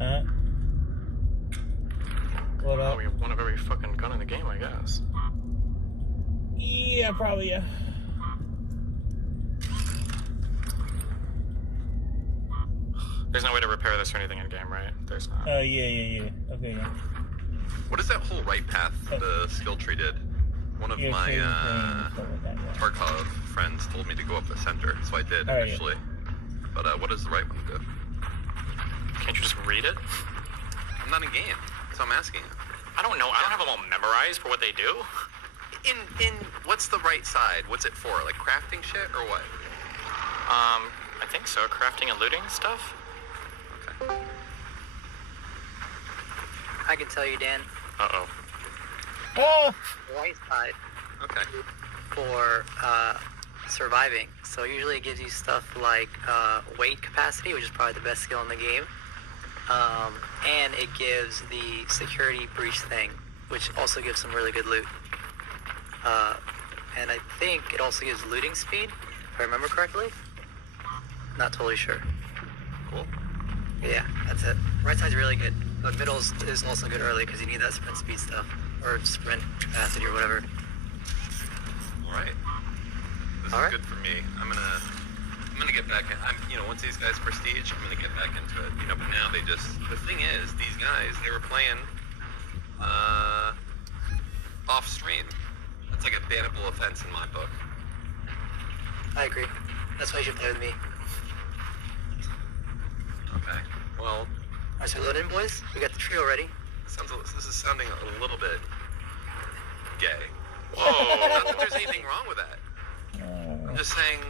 Huh? What up? We won every fucking gun in the game, I guess. Yeah, probably, yeah. There's no way to repair this or anything in game, right? There's not. Oh, yeah. Okay, yeah. What is that whole right path the skill tree did? One of Yeah, my trading thing, stuff like that, yeah. Tarkov friends told me to go up the center, so I did Alright, initially. But what does the right one do? Can't you just read it? I'm not in game, so I'm asking. I don't know. I don't have them all memorized for what they do. In what's the right side? What's it for? Like crafting shit or what? I think so. Crafting and looting stuff. Okay. I can tell you, Dan. Uh-oh. Oh! Right side. Okay. For surviving. So usually it gives you stuff like weight capacity, which is probably the best skill in the game. And it gives the security breach thing, which also gives some really good loot. And I think it also gives looting speed, if I remember correctly. Not totally sure. Cool. Yeah, that's it. Right side's really good, but middle is also good early because you need that sprint speed stuff, or sprint capacity or whatever. All right. This is good for me. I'm gonna get back in. Once these guys prestige, I'm gonna get back into it. But now the thing is, these guys, they were playing off stream. That's like a bannable offense in my book. I agree. That's why you should play with me. Okay. Well. Alright, so load in, boys. We got the trio ready. This is sounding a little bit gay. Whoa! Not that there's anything wrong with that. I'm just saying.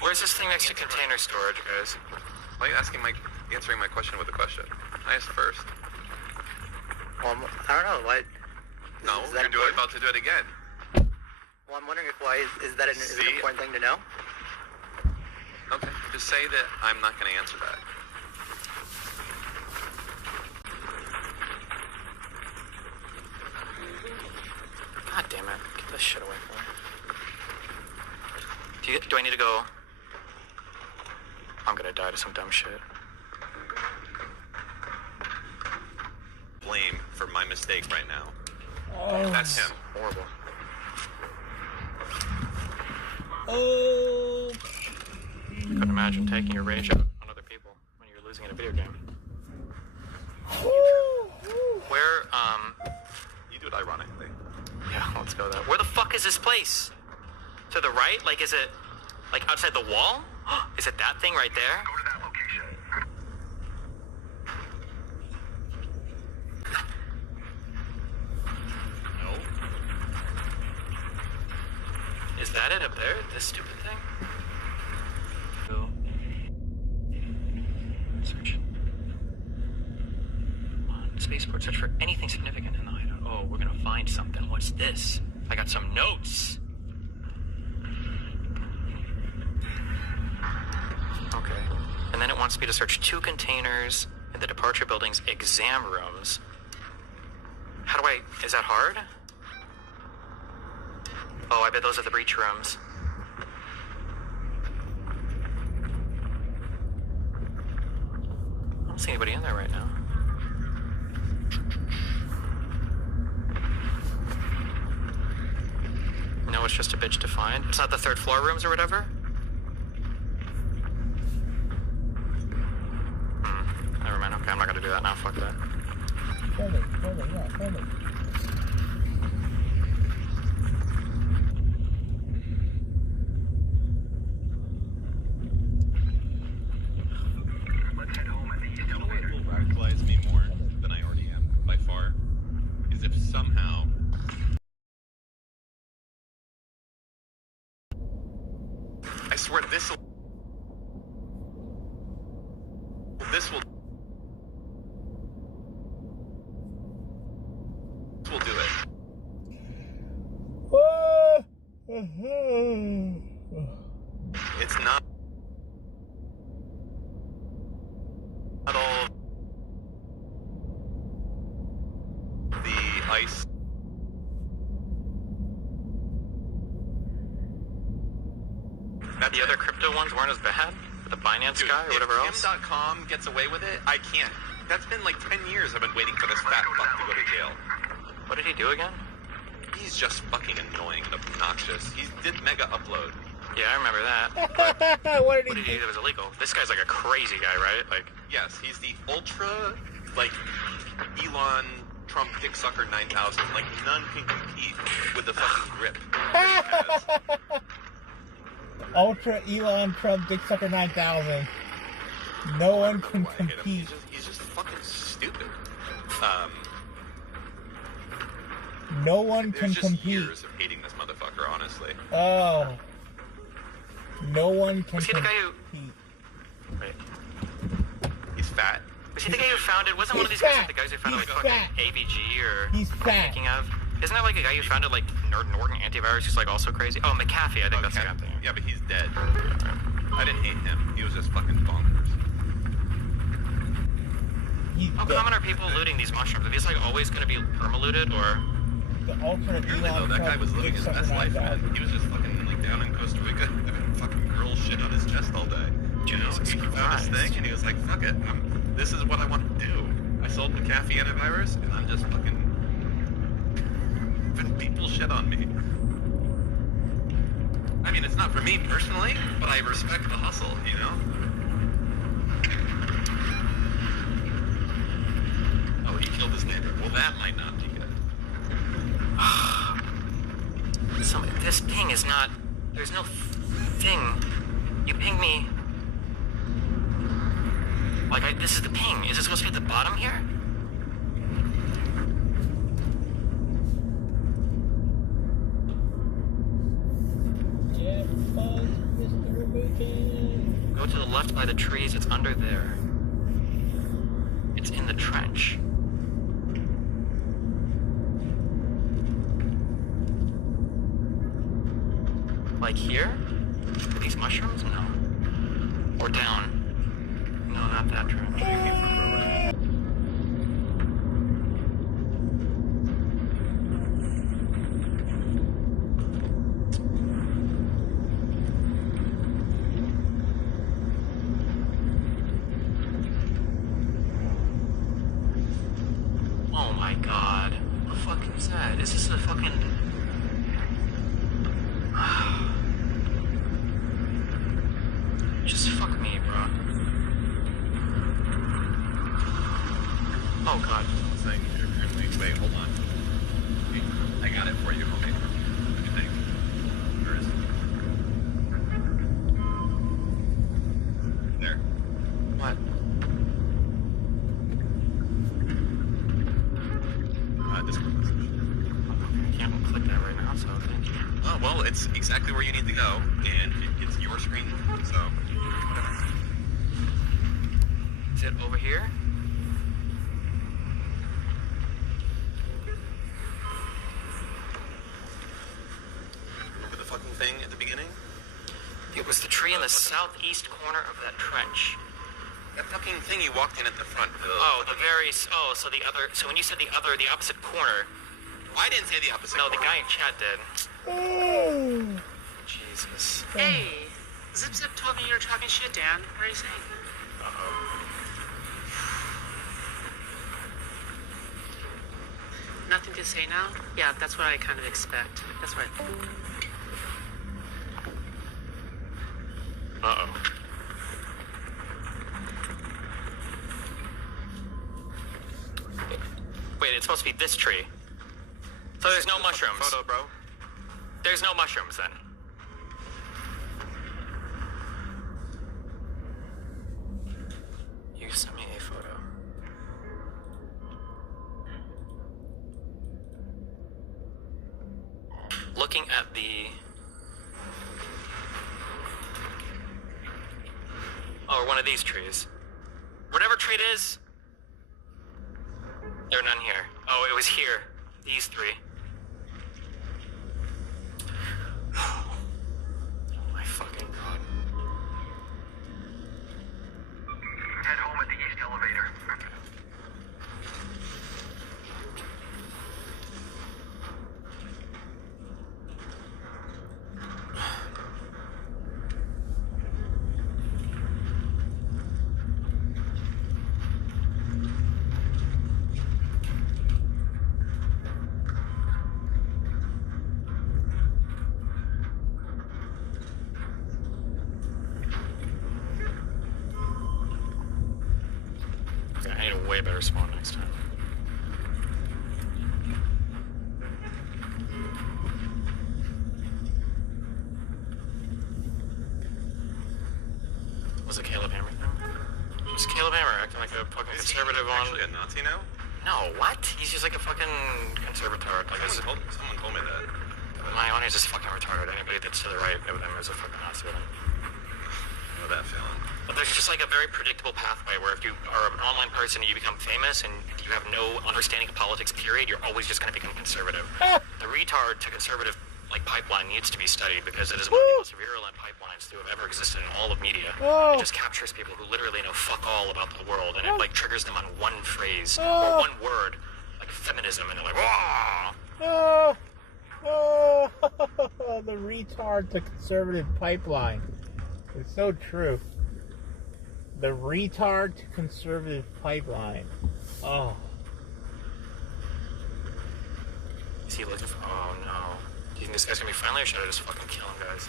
Where's this thing next to container storage, guys? Why are you answering my question with a question? I asked first. Well, I don't know. Why? No, you're about to do it again. Well, I'm wondering is that an important thing to know? Okay, just say that I'm not going to answer that. God damn it. Get this shit away from me. Do I need to go? I'm gonna die to some dumb shit. Blame for my mistake right now. Oh. That's him. Horrible. Oh. Couldn't imagine taking your rage out on other people when you're losing in a video game. Where, You do it ironically. Yeah, let's go there. Where the fuck is this place? To the right? Like, is it, like, outside the wall? Is it that thing right there? Go to that location. No. Is that it up there? This stupid thing? Go. Search. Come on, spaceport, search for anything significant in the hideout. Oh, we're gonna find something. What's this? I got some notes. Okay. And then it wants me to search 2 containers in the departure building's exam rooms. How do I... Is that hard? Oh, I bet those are the breach rooms. I don't see anybody in there right now. No, it's just a bitch to find. It's not the 3rd floor rooms or whatever? Never mind. Okay, I'm not gonna do that now. Fuck that. Hold it. Let's head home and meet swear this will do it. It's not all the ice. The other crypto ones weren't as bad? The Binance guy or whatever else? Him.com gets away with it, I can't. That's been like 10 years I've been waiting for this fat fuck to go to jail. What did he do again? He's just fucking annoying and obnoxious. He did mega upload. Yeah, I remember that. What did he do that was illegal? This guy's like a crazy guy, right? Like, yes, he's the ultra, like, Elon Trump dick sucker 9000. Like, none can compete with the fucking grip that he has. Ultra Elon Trump Dick Sucker 9000. No one can compete. He's just fucking stupid. No one can There's just compete. years of hating this motherfucker, honestly. Oh. No one can was he the guy compete. who... Wait. He's fat. Was he the guy who founded... Wasn't one of these guys like the guys who founded like fucking AVG or... He's fat. Thinking of... Isn't that like a guy who founded like Norton Antivirus who's like also crazy? Oh, McAfee, I think that's the guy I'm thinking. Yeah, but he's dead. I didn't hate him. He was just fucking bonkers. How common are people looting these mushrooms? Are these like always going to be permalooted or... The ultimate Elon that guy was living his best life, man. He was just fucking like down in Costa Rica having fucking girl shit on his chest all day. You know, he found his thing and he was like, fuck it, this is what I want to do. I sold McAfee antivirus and I'm just fucking people shit on me. I mean, it's not for me personally, but I respect the hustle, you know? Oh, he killed his neighbor. Well, that might not be good. This ping is not... There's no thing. You ping me... Like, this is the ping. Is it supposed to be at the bottom here? Go to the left by the trees. It's under there. It's in the trench. Like here? These mushrooms? No. Or down. No, not that trench. Oh my god. What the fuck is that? Is this a fucking... Just fuck me, bro. Oh god. Thing. Wait, hold on. Wait, I got it for you, homie. What do you think? Where is it? There. What? Discord message. I can't click that right now, so thank you. Oh, well, it's exactly where you need to go, and it's your screen, so... Is it over here? Remember the fucking thing at the beginning? It was the tree in the southeast corner of that trench. That fucking thing you walked in at the front. Oh, the very... Oh, so the other... So when you said the opposite corner... I didn't say the opposite No, corner. the guy in chat did. Oh. Jesus. Hey, Zip Zip told me you're talking shit, Dan. What are you saying? Nothing to say now? Yeah, that's what I kind of expect. That's right. Uh-oh. Wait, it's supposed to be this tree. So there's no mushrooms. Photo, bro. There's no mushrooms then. You sent me a photo. Looking at the... or one of these trees. Whatever tree it is, there are none here. Oh, it was here. These three. Oh my fucking god. Head home at the east elevator. Okay, I need a way better spawn next time. Was it Caleb Hammer? Was Caleb Hammer acting like a fucking conservative on... actually a Nazi now? No, what? He's just like a fucking conservative. Like, Someone told me that. my owner's just fucking retarded. Anybody that's to the right of them is a fucking Nazi with him. I know that feeling. But there's just like a very predictable pathway where if you are an online person and you become famous and you have no understanding of politics, period, you're always just going to become conservative. The retard to conservative like pipeline needs to be studied because it is one of the most virulent pipelines to have ever existed in all of media. It just captures people who literally know fuck all about the world, and it like triggers them on one phrase or one word, like feminism, and they're like, "Whoa!" The retard to conservative pipeline. It's so true. The retard to conservative pipeline. Oh. Is he looking for? Oh no. Do you think this guy's gonna be friendly, or should I just fucking kill him, guys?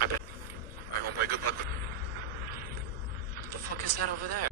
I bet. I hope I good luck with. What the fuck is that over there?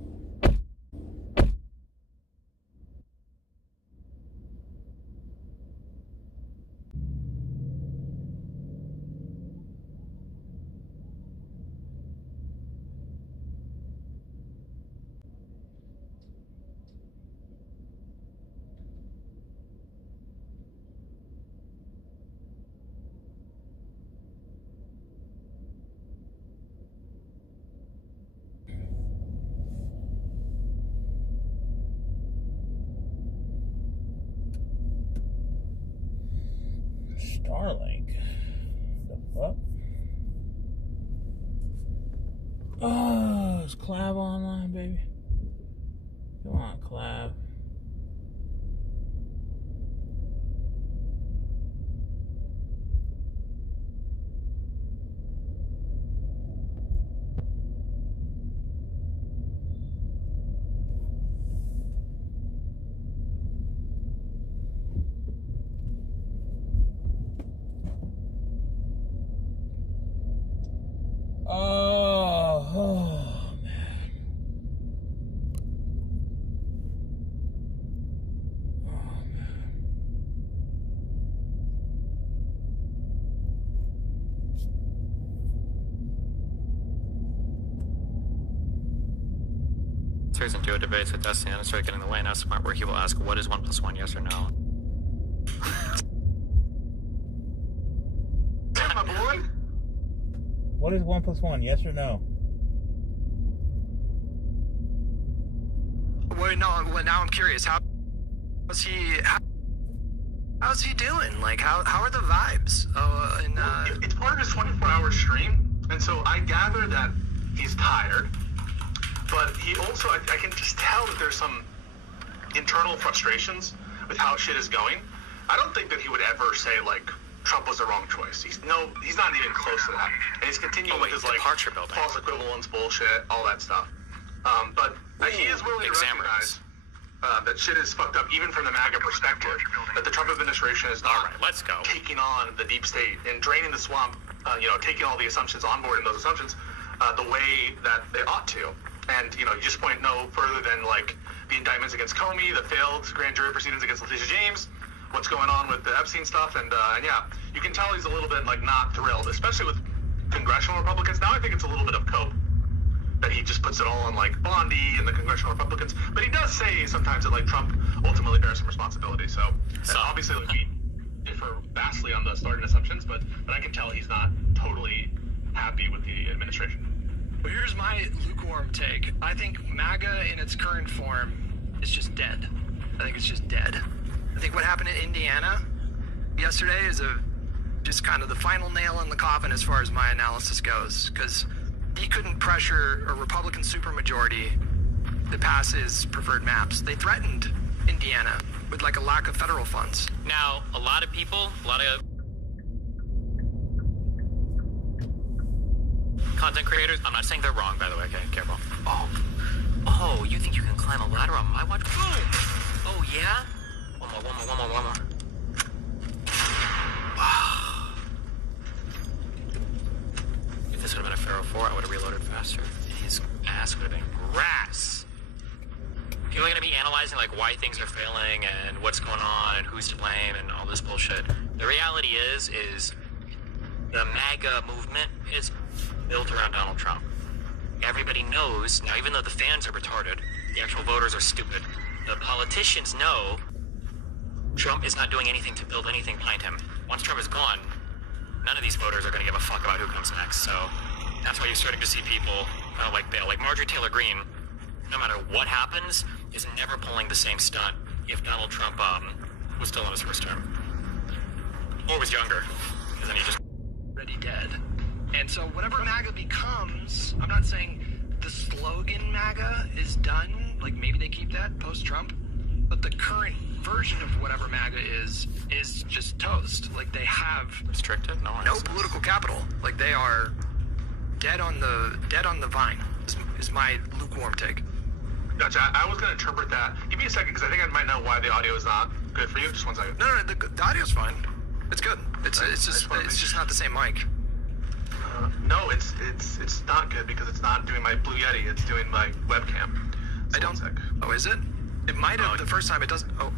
Starlink. The fuck? Oh, is Clav online, baby? Come on, Clav. Oh, man. Oh, man. Turns into a debate with Destiny and started getting in the way, now smart where he will ask, what is 1 + 1, yes or no? My boy? What is 1 + 1, yes or no? Wait, no. Well, now I'm curious. How's he doing? Like, how are the vibes? It's part of his 24-hour stream, and so I gather that he's tired. But he also, I can just tell that there's some internal frustrations with how shit is going. I don't think that he would ever say like Trump was the wrong choice. He's not even close to that. And he's continuing with his like false equivalence bullshit, all that stuff. But he is willing to recognize that shit is fucked up, even from the MAGA perspective. That the Trump administration is not taking on the deep state and draining the swamp. Taking all the assumptions on board and those assumptions the way that they ought to. And you just point no further than like the indictments against Comey, the failed grand jury proceedings against Letitia James, what's going on with the Epstein stuff, and yeah, you can tell he's a little bit like not thrilled, especially with congressional Republicans. Now I think it's a little bit of cope that he just puts it all on like Bondi and the congressional Republicans, but he does say sometimes that like Trump ultimately bears some responsibility. So obviously like differ vastly on the starting assumptions, but I can tell he's not totally happy with the administration. Well, here's my lukewarm take. I think MAGA in its current form is just dead. I think it's just dead. I think what happened in Indiana yesterday is just kind of the final nail in the coffin as far as my analysis goes, because he couldn't pressure a Republican supermajority to pass his preferred maps. They threatened Indiana with like a lack of federal funds. Now, a lot of content creators, I'm not saying they're wrong, by the way, okay, careful. Oh, you think you can climb a ladder on my watch? Boom! Oh, yeah? One more. If this would have been a Pharaoh 4, I would have reloaded faster. His ass would have been grass. People are going to be analyzing like why things are failing and what's going on and who's to blame and all this bullshit. The reality is the MAGA movement is built around Donald Trump. Everybody knows, now even though the fans are retarded, the actual voters are stupid. The politicians know Trump is not doing anything to build anything behind him. Once Trump is gone, none of these voters are going to give a fuck about who comes next. So that's why you're starting to see people kind of like bail. Like Marjorie Taylor Greene, no matter what happens, is never pulling the same stunt if Donald Trump was still in his first term. Or was younger, because then he just Already dead. And so whatever MAGA becomes, I'm not saying the slogan MAGA is done, like maybe they keep that post-Trump, but the current version of whatever MAGA is just toast. Like they have restricted? No political capital. Like they are dead on the vine, is my lukewarm take. Gotcha. I was going to interpret that. Give me a second, because I think I might know why the audio is not good for you. Just 1 second. No, the audio's fine. It's good. It's just not the same mic. No, it's not good because it's not doing my Blue Yeti. It's doing my webcam. I don't. Oh, is it? It might have the first time. It doesn't. Oh,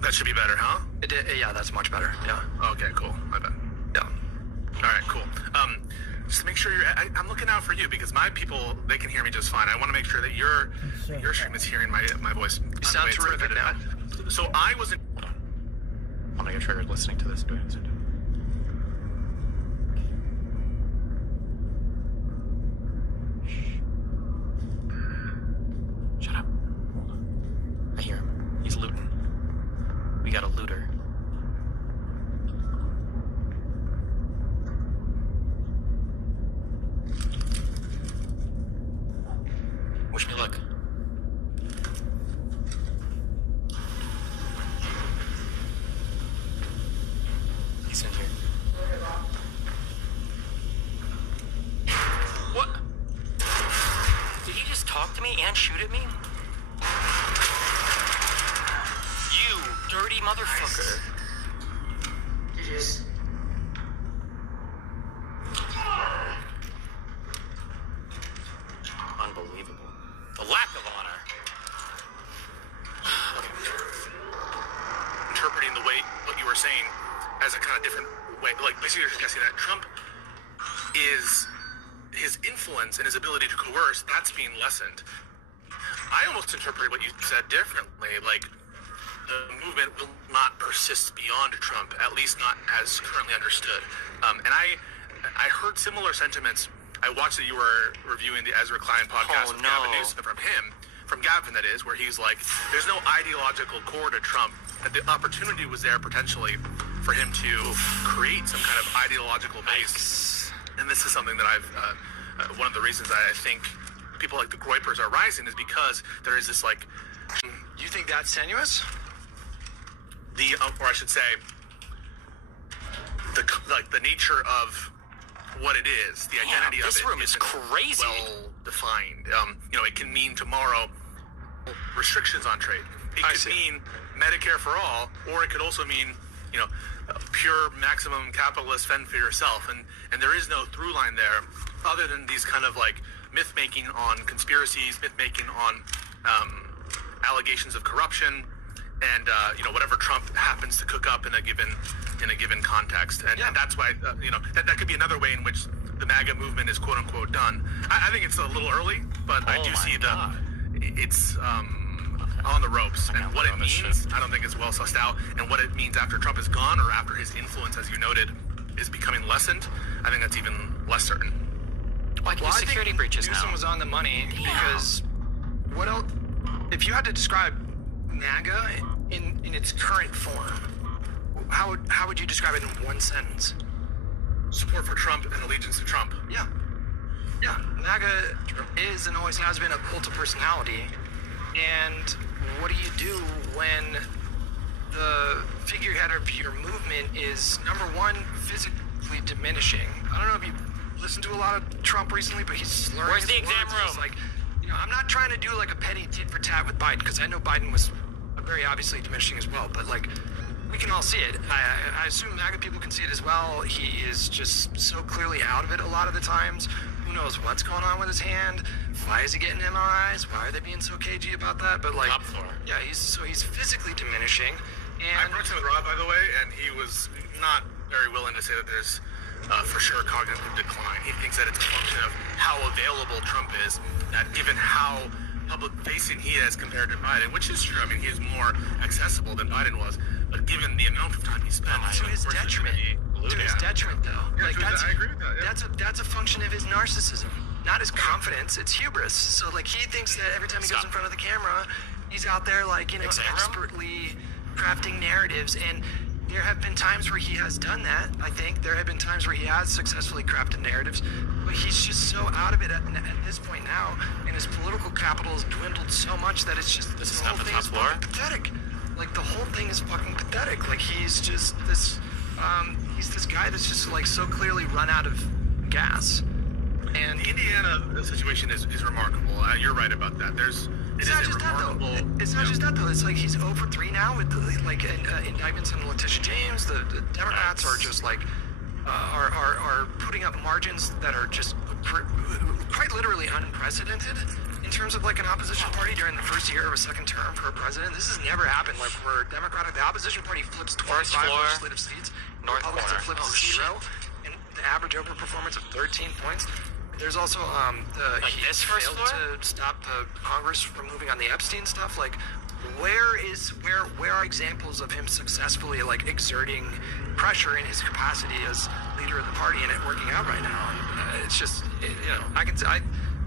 that should be better, huh? It did. Yeah, that's much better. Yeah. Okay, cool. My bad. Yeah. All right, cool. Just make sure I'm looking out for you because my people, they can hear me just fine. I want to make sure that your stream is hearing my voice. You sound terrific now. So I was in. Hold on. I'm gonna get triggered listening to this. Shut up. Hold on. I hear him. He's looting. We got a looter. Wish me luck. He's in here. What? Did he just talk to me and shoot at me? You dirty motherfucker. Unbelievable. The lack of honor. Interpreting the way what you were saying as a kind of different way. Like basically you're suggesting that Trump is his influence and his ability to coerce, that's being lessened. I almost interpreted what you said differently, like the movement will not persist beyond Trump, at least not as currently understood. And I heard similar sentiments. I watched that you were reviewing the Ezra Klein podcast with Gavin Newsom from Gavin that is, where he's like, there's no ideological core to Trump, that the opportunity was there potentially for him to create some kind of ideological base. And this is something that one of the reasons I think people like the Groypers are rising is because there is this like... You think that's tenuous? Or I should say, the nature of what it is, the identity of it. This room is crazy. Well defined. It can mean tomorrow restrictions on trade. It could mean Medicare for all, or it could also mean, pure maximum capitalist fend for yourself. And there is no through line there, other than these kind of like myth making on conspiracies, myth making on allegations of corruption, and whatever Trump happens to cook up in a given context, and that's why that could be another way in which the MAGA movement is quote unquote done. I think it's a little early, but I do see it's on the ropes. And what it means, I don't think is well sussed out. And what it means after Trump is gone, or after his influence, as you noted, is becoming lessened, I think that's even less certain. Like Well, the I think security breaches Newsom now. was on the money because what else? If you had to describe MAGA in its current form, how would you describe it in one sentence? Support for Trump and allegiance to Trump. Yeah. MAGA is and always has been a cult of personality. And what do you do when the figurehead of your movement is, number one, physically diminishing? I don't know if you've listened to a lot of Trump recently, but he's slurring Where's his the exam words. room? He's like, I'm not trying to do like a petty tit for tat with Biden, because I know Biden was very obviously diminishing as well, but like, we can all see it. I assume MAGA people can see it as well. He is just so clearly out of it a lot of the times. Who knows what's going on with his hand? Why is he getting MRIs? Why are they being so cagey about that? But like, Top floor. yeah, he's physically diminishing. And I worked with Rob, by the way, and he was not very willing to say that there's for sure cognitive decline. He thinks that it's a function of how available Trump is, that given how public-facing he is compared to Biden, which is true. I mean, he is more accessible than Biden was, but given the amount of time he spent, to his detriment. To his detriment, though. Yeah, Like I agree with that. Yeah. that's a function of his narcissism, not his confidence. It's hubris. So like he thinks that every time he goes in front of the camera, he's out there like expertly crafting narratives. And there have been times where he has done that. I think there have been times where he has successfully crafted narratives, but he's just so out of it at this point now, and his political capital has dwindled so much that it's just This is the not whole the thing top is floor? fucking pathetic. Like the whole thing is fucking pathetic. Like he's just this. He's this guy that's just like so clearly run out of gas. And the Indiana situation is remarkable. You're right about that. It's not just that though. It's not just that though. It's like he's 0 for 3 now with indictments on Letitia James. The Democrats are just like are putting up margins that are just quite literally unprecedented in terms of like an opposition party during the first year of a second term for a president. This has never happened. Like where the opposition party flips 25 legislative seats, Republicans have flipped to 0, and the average over performance of 13 points. There's also he failed to stop the Congress from moving on the Epstein stuff. Like, where are examples of him successfully like exerting pressure in his capacity as leader of the party and it working out right now? And, it's just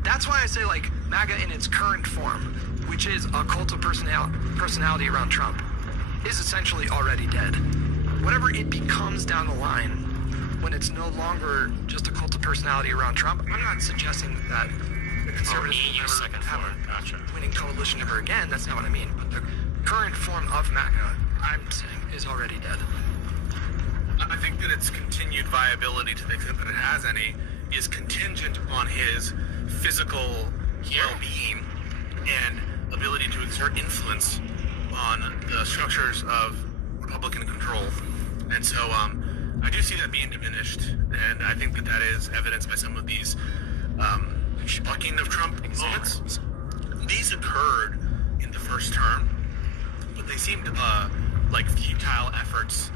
that's why I say like MAGA in its current form, which is a cult of personality around Trump, is essentially already dead. Whatever it becomes down the line, when it's no longer just a cult of personality around Trump, I'm not suggesting that the conservatives will never have a winning coalition ever again. That's not what I mean. But the current form of MAGA, I'm saying, is already dead. I think that its continued viability, to the extent that it has any, is contingent on his physical well-being and ability to exert influence on the structures of Republican control. And so I do see that being diminished, and I think that is evidenced by some of these bucking of Trump moments. These occurred in the first term, but they seemed like futile efforts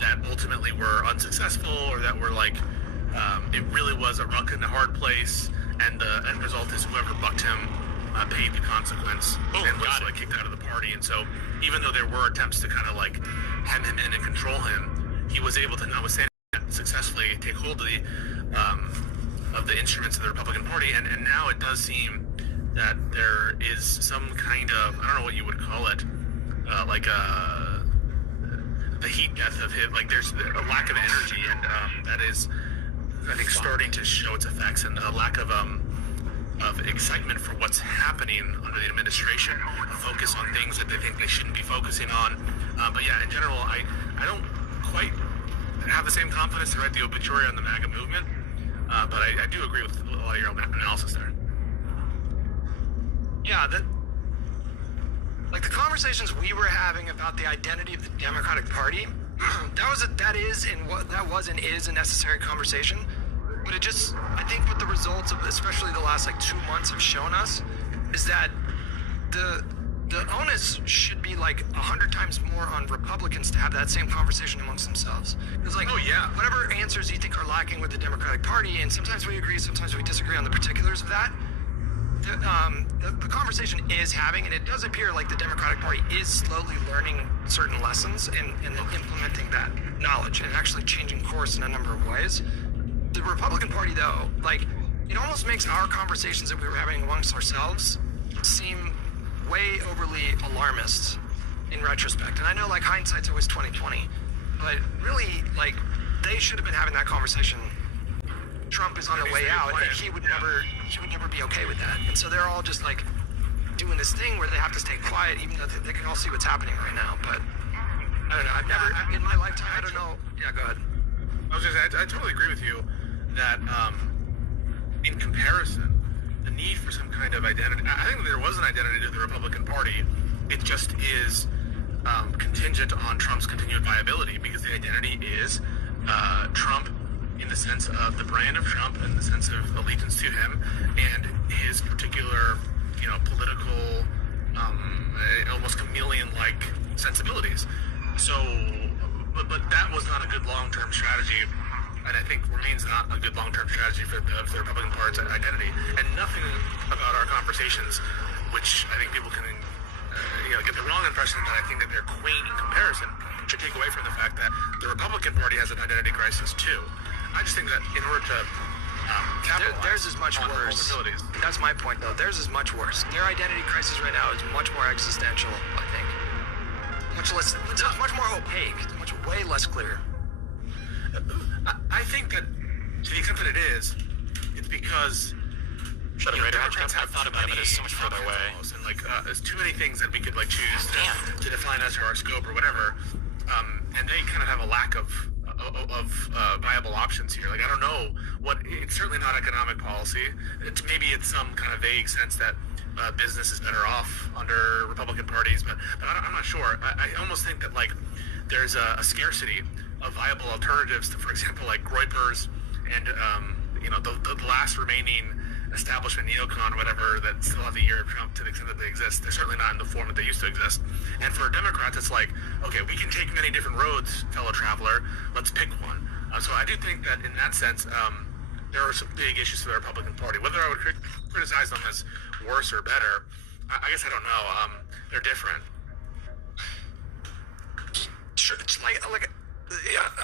that ultimately were unsuccessful, or that were like it really was a rock in a hard place, and the end result is whoever bucked him paid the consequence and was like kicked out of the party. And so even though there were attempts to kind of like hem him in and control him, he was able to, notwithstanding that, successfully take hold of the instruments of the Republican Party. And now it does seem that there is some kind of, I don't know what you would call it, like the heat death of him. Like there's a lack of energy, and that is, I think, starting to show its effects, and a lack of excitement for what's happening under the administration, a focus on things that they think they shouldn't be focusing on. But yeah, in general, I don't quite have the same confidence to write the obituary on the MAGA movement, but I do agree with a lot of your analysis there. Yeah, like the conversations we were having about the identity of the Democratic Party, that was and is a necessary conversation. But it just, I think what the results of especially the last like 2 months have shown us is that the onus should be like 100 times more on Republicans to have that same conversation amongst themselves. Because like, whatever answers you think are lacking with the Democratic Party, and sometimes we agree, sometimes we disagree on the particulars of that, the conversation is having, and it does appear like the Democratic Party is slowly learning certain lessons and then implementing that knowledge and actually changing course in a number of ways. The Republican Party, though, like, it almost makes our conversations that we were having amongst ourselves seem way overly alarmist in retrospect. And I know, like, hindsight's always 20/20, but really, like, they should have been having that conversation. Trump is on the way out, and he would never be okay with that. And so they're all just like doing this thing where they have to stay quiet, even though they can all see what's happening right now. But I don't know. I've never in my lifetime. I don't know. Yeah, go ahead. I was just I totally agree with you that in comparison, the need for some kind of identity. I think there was an identity to the Republican Party. It just is contingent on Trump's continued viability, because the identity is Trump, in the sense of the brand of Trump and the sense of allegiance to him and his particular, political, almost chameleon-like sensibilities. So, but that was not a good long-term strategy, and I think remains not a good long-term strategy for the Republican Party's identity. And nothing about our conversations, which I think people can, get the wrong impression that I think that they're quaint in comparison, should take away from the fact that the Republican Party has an identity crisis too. I just think that in order to capitalize theirs is much on worse. vulnerabilities. That's my point, though. Theirs is much worse. Their identity crisis right now is much more existential, I think. Much more opaque. It's way less clear. I think that to the extent that it is, it's because Democrats have thought about it as so much further away, and there's too many things that we could choose to define us or our scope or whatever, and they kind of have a lack of viable options here. I don't know what. It's certainly not economic policy. Maybe it's some kind of vague sense that business is better off under Republican parties, but I'm not sure. I almost think that there's a scarcity of viable alternatives to, for example, Groypers and the last remaining establishment neocon, whatever, that still have the ear of Trump to the extent that they exist. They're certainly not in the form that they used to exist. And for Democrats, it's okay, we can take many different roads, fellow traveler. Let's pick one. So I do think that in that sense, there are some big issues for the Republican Party. Whether I would criticize them as worse or better, I guess I don't know. They're different. Sure, it's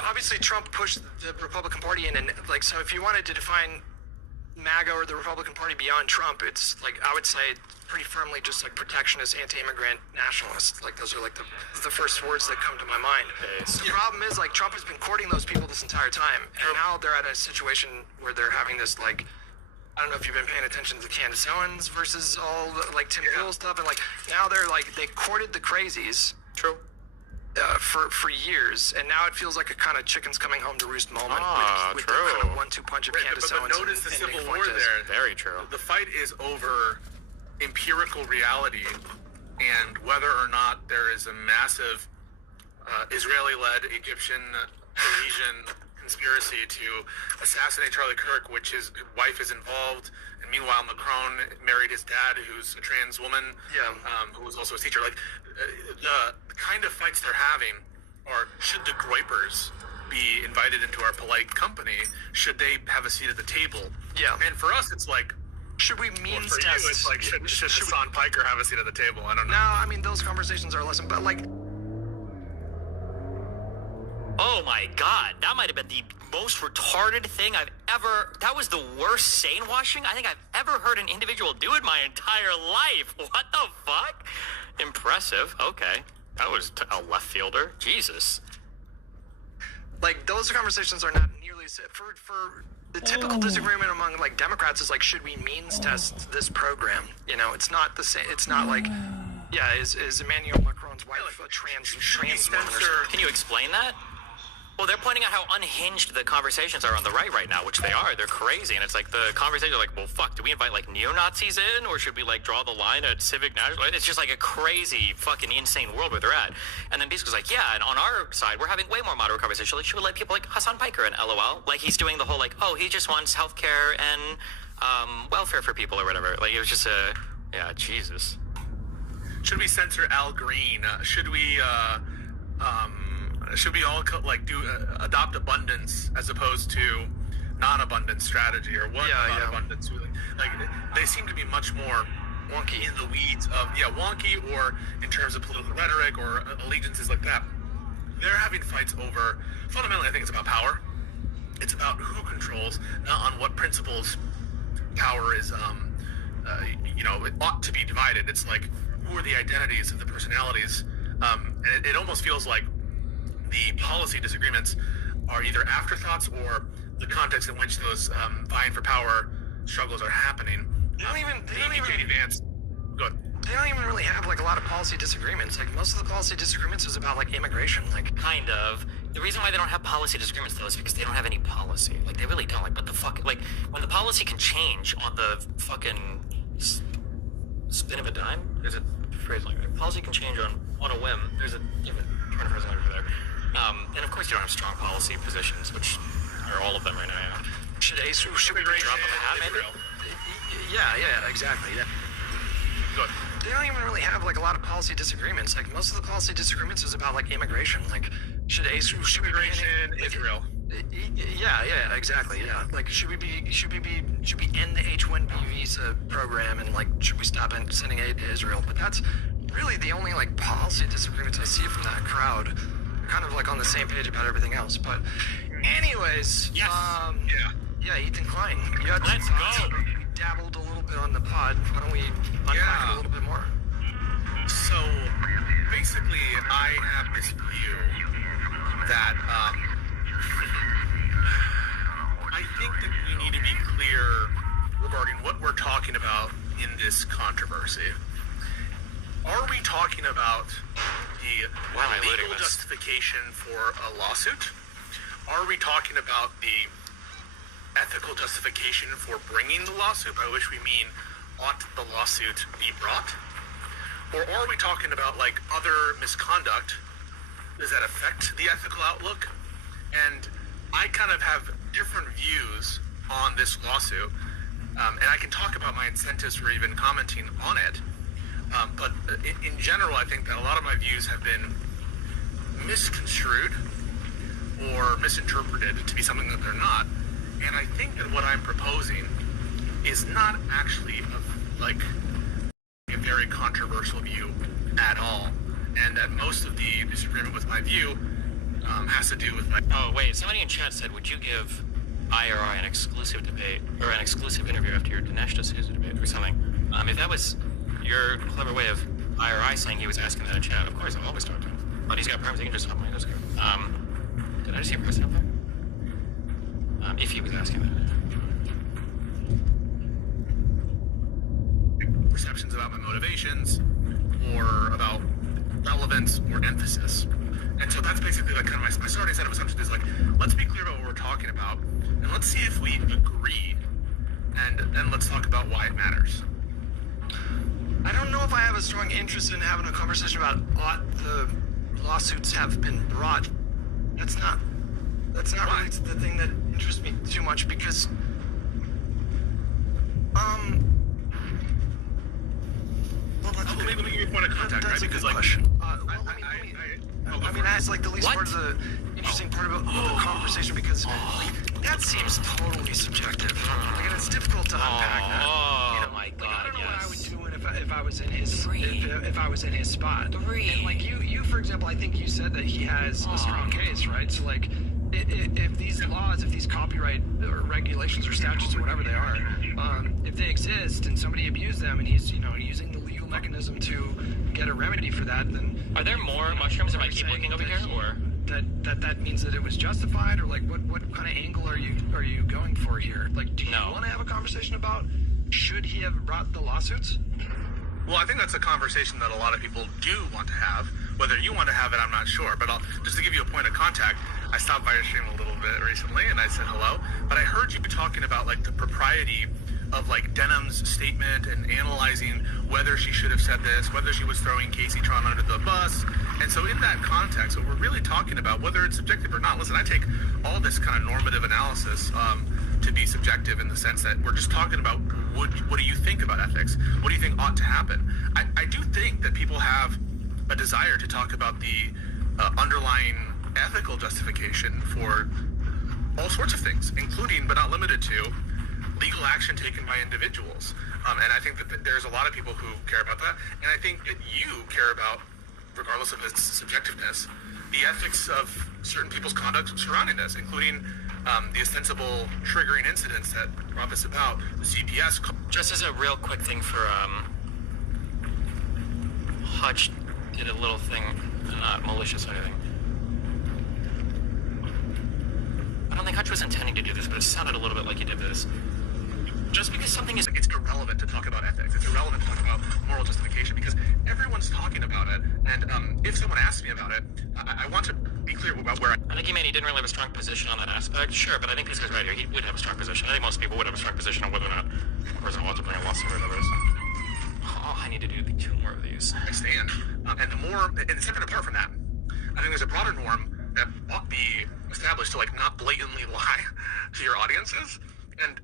obviously Trump pushed the Republican Party in, and so if you wanted to define MAGA or the Republican Party beyond Trump, it's I would say pretty firmly just protectionist, anti-immigrant nationalists. Those are the first words that come to my mind. The problem is Trump has been courting those people this entire time, and now they're at a situation where they're having this I don't know if you've been paying attention to Candace Owens versus all the Tim Pool stuff, and now they're they courted the crazies. True. For years, and now it feels like a kind of chickens coming home to roost moment with the true. kind of 1-2 punch of Candace Owens. But notice the and Civil Nick War Fuentes. there. Very true. The fight is over empirical reality and whether or not there is a massive Israeli-led Egyptian cohesion conspiracy to assassinate Charlie Kirk, which his wife is involved, and meanwhile Macron married his dad, who's a trans woman, who was also a teacher. The kind of fights they're having are, should the Groypers be invited into our polite company? Should they have a seat at the table? Yeah. And for us, it's should we means for test? you, it's should Hassan Piker have a seat at the table? I don't know. No, I mean those conversations are lesson, but Oh my god, that might have been the most retarded thing I've ever... That was the worst sane washing I think I've ever heard an individual do in my entire life. What the fuck? Impressive. Okay. That was a left fielder. Jesus. Those conversations are not nearly... For the typical disagreement among, Democrats is, should we means test this program? It's not the same... It's not is Emmanuel Macron's wife a trans woman or something? Can you explain that? Well, they're pointing out how unhinged the conversations are on the right now, which they are. They're crazy, and it's the conversations are well, fuck, do we invite neo-Nazis in, or should we draw the line at civic national? It's just a crazy, fucking insane world where they're at. And then Bisco's yeah, and on our side, we're having way more moderate conversations. Should we let people like Hassan Piker and LOL? He's doing the whole oh, he just wants healthcare and welfare for people or whatever. It was just yeah, Jesus. Should we censor Al Green? Should we all adopt abundance as opposed to non-abundant strategy or what non-abundance really. Like they seem to be much more wonky in the weeds of wonky, or in terms of political rhetoric or allegiances like that. They're having fights over, fundamentally I think it's about power. It's about who controls, not on what principles power is it ought to be divided. It's like, who are the identities of the personalities, and it almost feels like the policy disagreements are either afterthoughts or the context in which those vying for power struggles are happening. They don't even J.D. Vance. Good. They don't even really have like a lot of policy disagreements. Like most of the policy disagreements is about like immigration. Like Kind of. The reason why they don't have policy disagreements though is because they don't have any policy. Like they really don't. Like what the fuck? Like when the policy can change on the fucking spin of a dime. There's a phrase like that. Policy can change on a whim. There's a turn of phrase over there. And of course you don't have strong policy positions, which are all of them right now. should we Drop of a hat, maybe? Yeah, exactly. Yeah. Good. They don't even really have like a lot of policy disagreements. Like most of the policy disagreements is about like immigration. Like should we Immigration, Israel. Yeah, exactly. Yeah, like should we end the H-1B visa program and like should we stop sending aid to Israel? But that's really the only like policy disagreements I see from that crowd. They're kind of like on the same page about everything else. But anyways, yes. Yeah, Ethan Klein, you had some Let's thoughts. go. We dabbled a little bit on the pod. Why don't we unpack it a little bit more? So basically, I have this view that I think that we need to be clear regarding what we're talking about in this controversy. Are we talking about the legal justification for a lawsuit? Are we talking about the ethical justification for bringing the lawsuit, by which we mean ought the lawsuit be brought? Or are we talking about like other misconduct? Does that affect the ethical outlook? And I kind of have different views on this lawsuit, and I can talk about my incentives for even commenting on it. But in general, I think that a lot of my views have been misconstrued or misinterpreted to be something that they're not. And I think that what I'm proposing is not actually a very controversial view at all. And that most of the disagreement with my view has to do with my... Oh, wait. Somebody in chat said, would you give IRI an exclusive debate or an exclusive interview after your Dinesh D'Souza debate or something? If that was your clever way of IRI saying he was asking that in chat, of course, I'll always talk to him. But he's got perms, he can just stop me. That's good. Did I just see a person up there? If he was asking that. Perceptions about my motivations or about relevance or emphasis. And so that's basically like kind of my starting set of assumptions is like, let's be clear about what we're talking about and let's see if we agree, and then let's talk about why it matters. I don't know if I have a strong interest in having a conversation about ought the lawsuits have been brought. That's not really the thing that interests me too much because Let me give you a point of contact, that's right? a Because good like, question. That's like the least part of the interesting part about the conversation because that seems totally subjective. Like, and it's difficult to unpack that. You know, my God, I don't know what I would yes. do if I was in his if I was in his spot. And like you for example, I think you said that he has a strong case, right? So like, if these laws, if these copyright or regulations or statutes or whatever they are, if they exist and somebody abused them and he's using the legal mechanism to get a remedy for that, then Are there more mushrooms? Am I keep looking over here, or that means that it was justified, or like what kind of angle are you going for here? Like, do you want to have a conversation about should he have brought the lawsuits? well, I think that's a conversation that a lot of people do want to have. Whether you want to have it, I'm not sure. But just to give you a point of contact, I stopped by your stream a little bit recently and I said hello. But I heard you talking about like the propriety of like Denham's statement and analyzing whether she should have said this, whether she was throwing Casey Tron under the bus. And so in that context, what we're really talking about, whether it's subjective or not, listen, I take all this kind of normative analysis to be subjective in the sense that we're just talking about what do you think about ethics? What do you think ought to happen? I do think that people have a desire to talk about the underlying ethical justification for all sorts of things, including but not limited to legal action taken by individuals. And I think that there's a lot of people who care about that, and I think that you care about, regardless of its subjectiveness, the ethics of certain people's conduct surrounding this, including the ostensible triggering incidents that brought this about, the CPS. Just as a real quick thing for Hutch did a little thing, not malicious or anything. I don't think Hutch was intending to do this, but it sounded a little bit like he did this. Just because something is... It's irrelevant to talk about ethics. It's irrelevant to talk about moral justification because everyone's talking about it. And if someone asks me about it, I want to be clear about where I think he meant he didn't really have a strong position on that aspect. Sure, but I think this guy's right here. He would have a strong position. I think most people would have a strong position on whether or not a person ought to bring a lawsuit or whatever. Oh, I need to do 2 more of these. I stand. And the more... And separate apart from that, I think there's a broader norm that ought to be established to, like, not blatantly lie to your audiences. And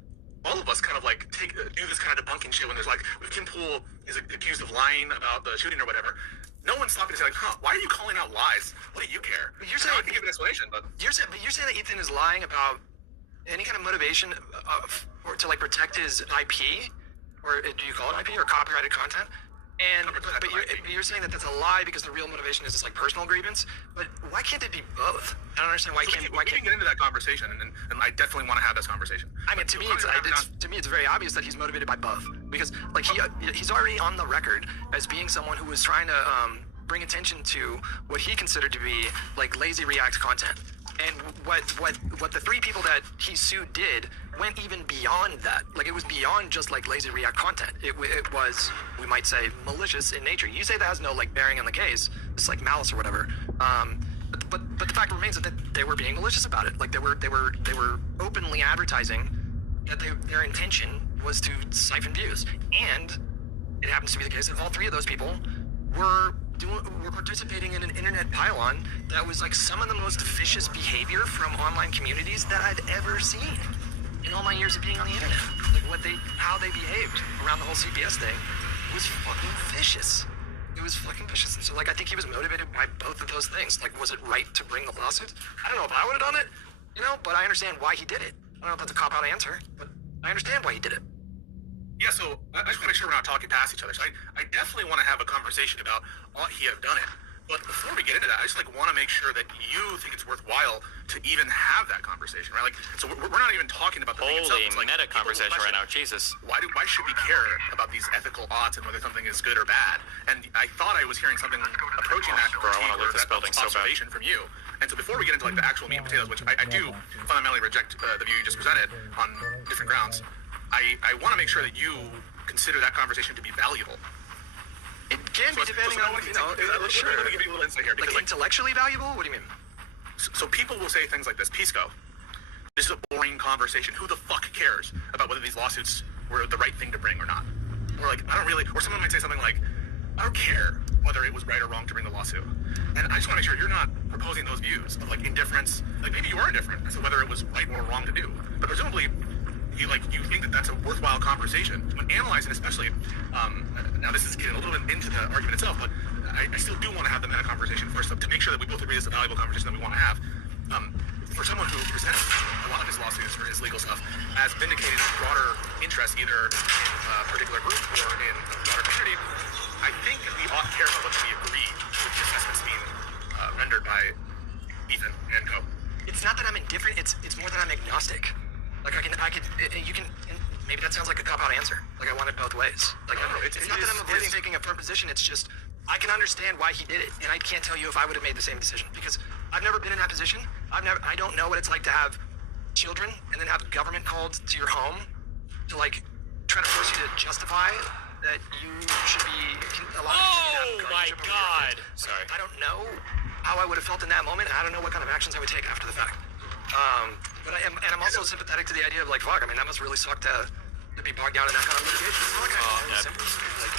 all of us kind of like do this kind of debunking shit when there's like, if Kim Poole is accused of lying about the shooting or whatever, no one's stopping to say like, why are you calling out lies? What do you care? You're saying, I can give an explanation, but you're saying that Ethan is lying about any kind of motivation or to like protect his IP, or do you call it IP or copyrighted content? And but you're saying that that's a lie because the real motivation is this like personal grievance. But why can't it be both? I don't understand why so can't we can get into that conversation, and I definitely want to have this conversation. I mean, to me, it's very obvious that he's motivated by both because like he's already on the record as being someone who was trying to bring attention to what he considered to be like lazy React content. And what the 3 people that he sued did went even beyond that. Like, it was beyond just, like, lazy React content. It was, we might say, malicious in nature. You say that has no, like, bearing on the case. It's, like, malice or whatever. But the fact remains that they were being malicious about it. Like, they were openly advertising that their intention was to siphon views. And it happens to be the case that all 3 of those people were participating in an internet pylon that was like some of the most vicious behavior from online communities that I'd ever seen in all my years of being on the internet. Like how they behaved around the whole CPS thing was fucking vicious. It was fucking vicious. And so like I think he was motivated by both of those things. Like, was it right to bring the lawsuit? I don't know if I would have done it, but I understand why he did it. I don't know if that's a cop-out answer, but I understand why he did it. Yeah, so I just want to make sure we're not talking past each other. So I definitely want to have a conversation about ought he have done it. But before we get into that, I just want to make sure that you think it's worthwhile to even have that conversation, right? Like, so we're not even talking about the thing itself. Holy meta conversation right now, Jesus. Why should we care about these ethical odds and whether something is good or bad? And I thought I was hearing something approaching that I want to leave this building so bad. Observation from you. And so before we get into like the actual meat and potatoes, which I do fundamentally reject the view you just presented on different grounds, I want to make sure that you consider that conversation to be valuable. It can be depending on, sure. Let me give you a little insight here. Because, like intellectually valuable? What do you mean? So people will say things like this, Pisco, this is a boring conversation. Who the fuck cares about whether these lawsuits were the right thing to bring or not? Or like, I don't really, or someone might say something like, I don't care whether it was right or wrong to bring the lawsuit. And I just want to make sure you're not proposing those views of like indifference. Like maybe you are indifferent as to whether it was right or wrong to do. But presumably, you think that that's a worthwhile conversation when analyzing, especially. Now this is getting a little bit into the argument itself, but I still do want to have the meta conversation first to make sure that we both agree this is a valuable conversation that we want to have. For someone who presents a lot of his lawsuits or his legal stuff as vindicating his broader interest either in a particular group or in a broader community, I think we ought to care about whether we agree with the assessments being rendered by Ethan and co. It's not that I'm indifferent. It's more that I'm agnostic. Like you can. Maybe that sounds like a cop-out answer. Like I want it both ways. Like it's not that I'm avoiding taking a firm position. It's just I can understand why he did it, and I can't tell you if I would have made the same decision because I've never been in that position. I don't know what it's like to have children and then have government called to your home to like try to force you to justify that you should be allowed to my God! Sorry. I don't know how I would have felt in that moment, and I don't know what kind of actions I would take after the fact. But I'm also sympathetic to the idea of like, fuck, I mean, that must really suck to be bogged down in that kind of litigation. It's not like I sympathy like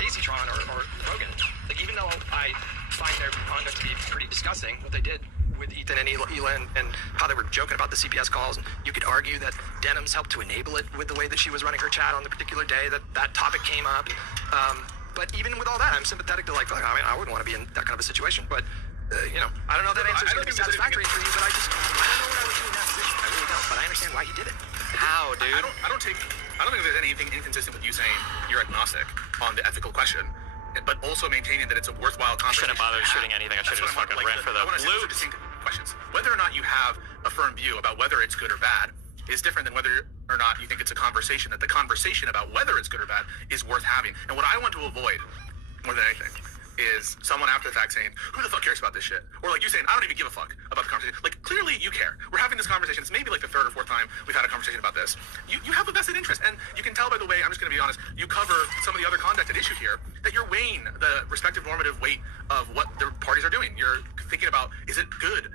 Daisy-tron or Rogan. Like, even though I find their conduct to be pretty disgusting, what they did with Ethan and Hila and how they were joking about the CPS calls, and you could argue that Denham's helped to enable it with the way that she was running her chat on the particular day that topic came up. But even with all that, I'm sympathetic to like, fuck, I mean, I wouldn't want to be in that kind of a situation, but I don't know if that answer is going to be satisfactory for you, but I don't know what I would do in that position. I really don't, but I understand why he did it. How, dude? I don't think there's anything inconsistent with you saying you're agnostic on the ethical question, but also maintaining that it's a worthwhile conversation. Shouldn't bother shooting anything. I should have just fucking ran for the loot. Distinct questions. Whether or not you have a firm view about whether it's good or bad is different than whether or not you think it's a conversation. That the conversation about whether it's good or bad is worth having. And what I want to avoid more than anything is someone after the fact saying, who the fuck cares about this shit? Or like you saying, I don't even give a fuck about the conversation. Like, clearly you care. We're having this conversation. It's maybe like the third or fourth time we've had a conversation about this. You have a vested interest. And you can tell by the way, I'm just going to be honest, you cover some of the other conduct at issue here, that you're weighing the respective normative weight of what the parties are doing. You're thinking about, is it good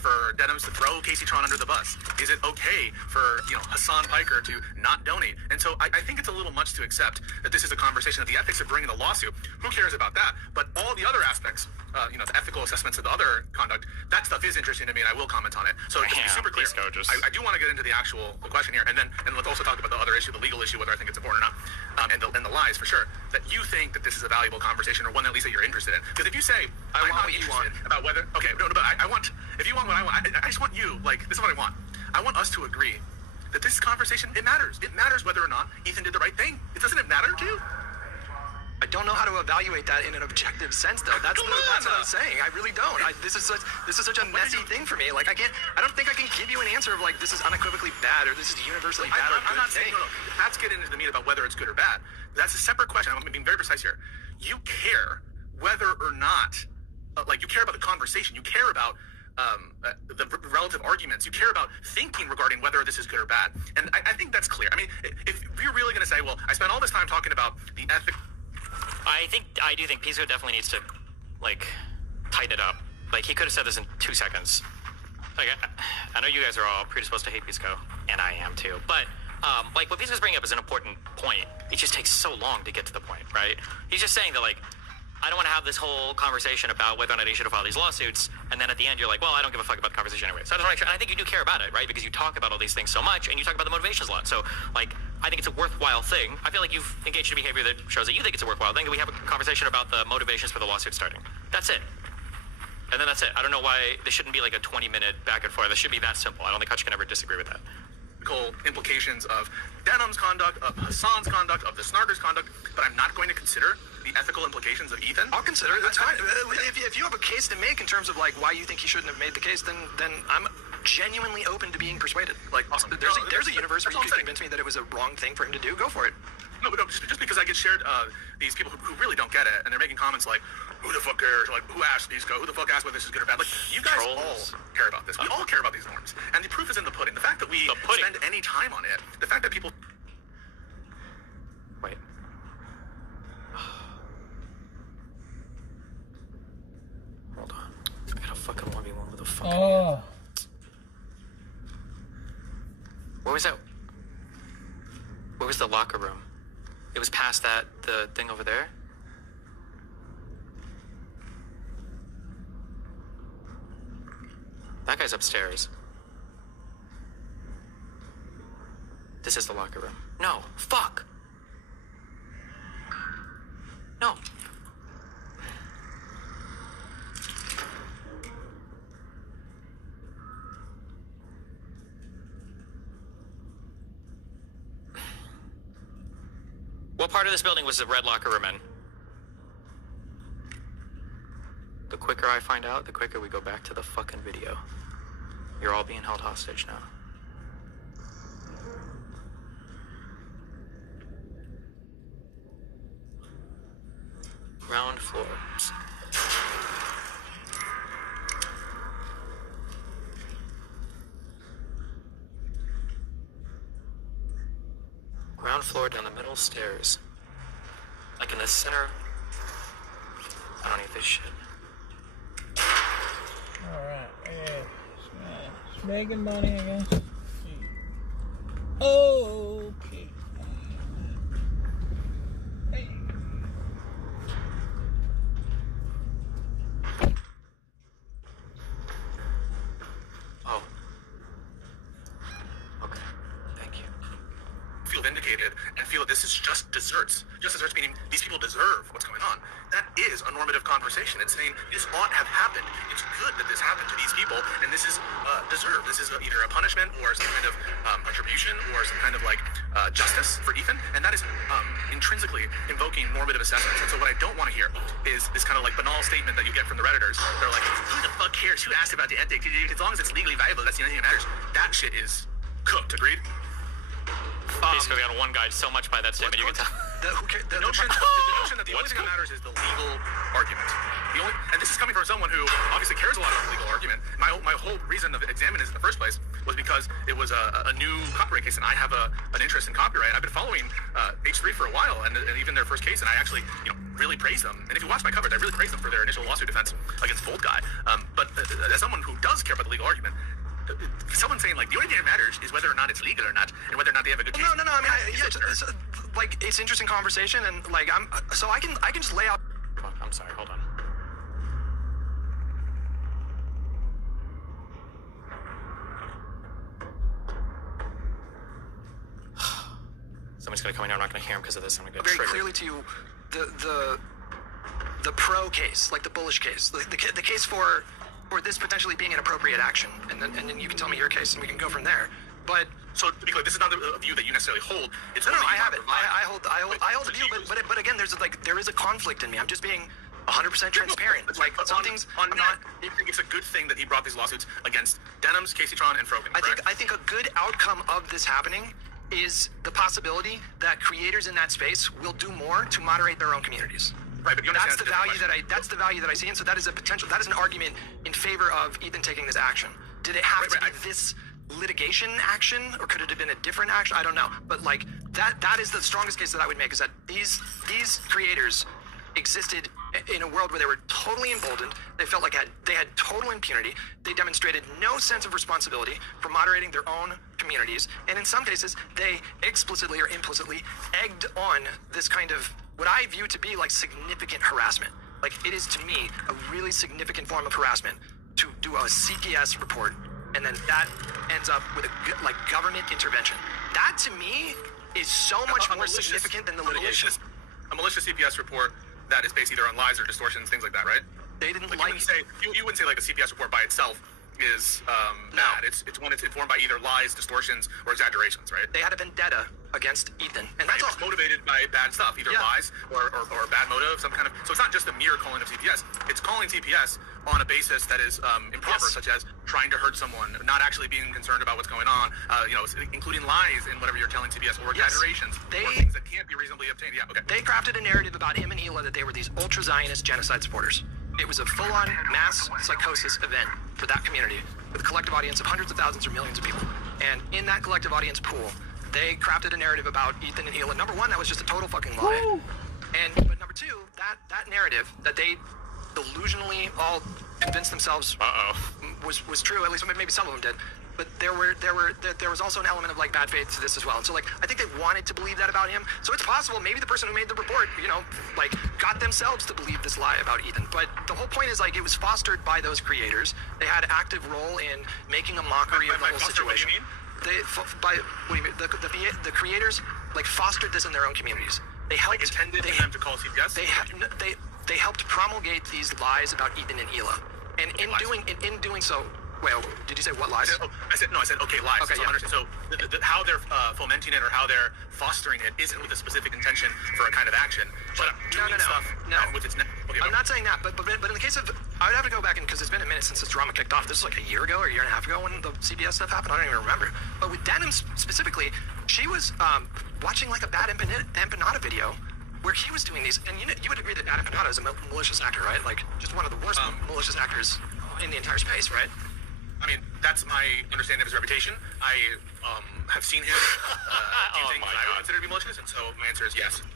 for Denims to throw Casey Tron under the bus? Is it okay for, Hassan Piker to not donate? And so I think it's a little much to accept that this is a conversation of the ethics of bringing the lawsuit. Who cares about that? But all the other aspects, the ethical assessments of the other conduct, that stuff is interesting to me, and I will comment on it. So just to be super clear, I do want to get into the actual question here, and let's also talk about the other issue, the legal issue, whether I think it's important or not, and the lies for sure. That you think that this is a valuable conversation, or one at least that you're interested in. Because if you say I'm not interested about whether, okay, no, but I want, if you want what I want, I just want you, like, this is what I want. I want us to agree that this conversation, it matters. It matters whether or not Ethan did the right thing. Doesn't it matter to you? I don't know how to evaluate that in an objective sense, though. That's what I'm saying. I really don't. This is such a messy thing for me. Like, I don't think I can give you an answer of like this is unequivocally bad or this is universally bad or good. I'm not saying that's getting into the meat about whether it's good or bad. That's a separate question. I'm being very precise here. You care whether or not, you care about the conversation. You care about the relative arguments. You care about thinking regarding whether this is good or bad. And I think that's clear. I mean, if you're really going to say, well, I spent all this time talking about the ethics. I do think Pisco definitely needs to, tighten it up. Like, he could have said this in 2 seconds. Like, I know you guys are all predisposed to hate Pisco, and I am too. But, what Pisco's bringing up is an important point. It just takes so long to get to the point, right? He's just saying that, I don't want to have this whole conversation about whether or not he should have filed these lawsuits, and then at the end you're like, well, I don't give a fuck about the conversation anyway. So I just want to make sure, and I think you do care about it, right? Because you talk about all these things so much, and you talk about the motivations a lot. So, I think it's a worthwhile thing. I feel like you've engaged in behavior that shows that you think it's a worthwhile thing, that we have a conversation about the motivations for the lawsuit starting. That's it. And then that's it. I don't know why this shouldn't be like a 20-minute back and forth. This should be that simple. I don't think Hutch can ever disagree with that. Implications of Denham's conduct, of Hassan's conduct, of the Snarker's conduct, but I'm not going to consider the ethical implications of Ethan. I'll consider it. That's fine. If you have a case to make in terms of why you think he shouldn't have made the case, then I'm genuinely open to being persuaded. Awesome. There's a universe where you could convince me that it was a wrong thing for him to do. Go for it. No, just because I get shared these people who really don't get it, and they're making comments like, who the fuck cares? Like, who asked these guys? Who the fuck asked whether this is good or bad? Like, you guys all care about this. We all care about these norms. And the proof is in the pudding. The fact that we spend any time on it, the fact that people... Wait. Hold on. I gotta fucking 1v1 with a fucking... Oh. Where was that? Where was the locker room? It was past the thing over there? That guy's upstairs. This is the locker room. No, fuck! No. What part of this building was the red locker room in? The quicker I find out, the quicker we go back to the fucking video. You're all being held hostage now. Ground floor. Ground floor down the middle stairs. Like in the center. I don't need this shit. Alright, yeah. It's making money, I guess. Okay. Hey. Oh. Okay. Thank you. Feel vindicated and feel this is just desserts. Just desserts meaning these people deserve what's going on. that is a normative conversation. It's saying this ought to have happened. It's good that this happened to these people, and this is deserved. This is either a punishment or some kind of attribution or some kind of like justice for Ethan, and that is intrinsically invoking normative assessments. And so what I don't want to hear is this kind of like banal statement that you get from the Redditors. They're like, who the fuck cares? Who asked about the ethic? As long as it's legally viable, that's the only thing that matters. That shit is cooked. Agreed? Basically, we got one guy so much by that statement. You can tell. The notion that the only thing that matters is the legal argument. And this is coming from someone who obviously cares a lot about the legal argument. My whole reason of examining this in the first place was because it was a new copyright case, and I have an interest in copyright. I've been following H3 for a while, and even their first case, and I actually really praise them. And if you watch my coverage, I really praise them for their initial lawsuit defense against Fold Guy. But as someone who does care about the legal argument, someone saying like the only thing that matters is whether or not it's legal or not, and whether or not they have a good case. No. I mean, like it's interesting conversation, and like I can just lay out. Fuck, I'm sorry. Hold on. Somebody's gonna come in here. I'm not gonna hear him because of this. I'm gonna get very triggered. clearly to you the pro case, like the bullish case, the case for this potentially being an appropriate action, and then you can tell me your case, and we can go from there. But so to be clear, this is not a view that you necessarily hold. It's no, I have it. I hold the view, but again, there is a conflict in me. I'm just being 100% transparent. Like some things on not. You think it's a good thing that he brought these lawsuits against Denims, Casey Tron, and Frogan? I think a good outcome of this happening is the possibility that creators in that space will do more to moderate their own communities. Right, but you that's the value that I see, and so that is a potential. That is an argument in favor of Ethan taking this action. Did it have to be this litigation action, or could it have been a different action? I don't know, but like that is the strongest case that I would make, is that these creators existed in a world where they were totally emboldened. They felt like they had total impunity. They demonstrated no sense of responsibility for moderating their own communities, and in some cases, they explicitly or implicitly egged on this kind of what I view to be like significant harassment. Like it is to me a really significant form of harassment to do a CPS report, and then that ends up with a government intervention. That to me is so much more significant than the litigation. A malicious CPS report that is based either on lies or distortions, things like that, right? They didn't you wouldn't say like a CPS report by itself is bad. It's when it's informed by either lies, distortions, or exaggerations, right? They had a vendetta against Ethan, and that's all motivated by bad stuff, either lies or bad motive, some kind of. So it's not just the mere calling of CPS. It's calling CPS on a basis that is improper, such as trying to hurt someone, not actually being concerned about what's going on, including lies in whatever you're telling CPS, or exaggerations, or things that can't be reasonably obtained. Yeah, okay. They crafted a narrative about him and Hila that they were these ultra-Zionist genocide supporters. It was a full-on mass psychosis event for that community, with a collective audience of hundreds of thousands or millions of people. And in that collective audience pool, they crafted a narrative about Ethan and Hila. Number one, that was just a total fucking lie. But number two, that narrative that they delusionally all convinced themselves was true. At least maybe some of them did. But there was also an element of like bad faith to this as well. And so like I think they wanted to believe that about him. So it's possible maybe the person who made the report, like got themselves to believe this lie about Ethan. But the whole point is like it was fostered by those creators. They had active role in making a mockery of the whole situation. What do you mean? The creators like fostered this in their own communities. They helped intended them to call CPS. They helped promulgate these lies about Ethan and Hila. And in doing so. Well, did you say what lies? I said okay, lies. Okay, so how they're fomenting it or how they're fostering it isn't with a specific intention for a kind of action, but doing stuff with its. I'm not saying that, but in the case of, I would have to go back because it's been a minute since this drama kicked off. This was like a year ago or a year and a half ago when the CBS stuff happened. I don't even remember. But with Denims specifically, she was watching like a bad empanada video where he was doing these, and you would agree that Bad Empanada is a malicious actor, right? Like just one of the worst malicious actors in the entire space, right? I mean, that's my understanding of his reputation. I have seen him do things I would consider to be malicious, and so my answer is yes.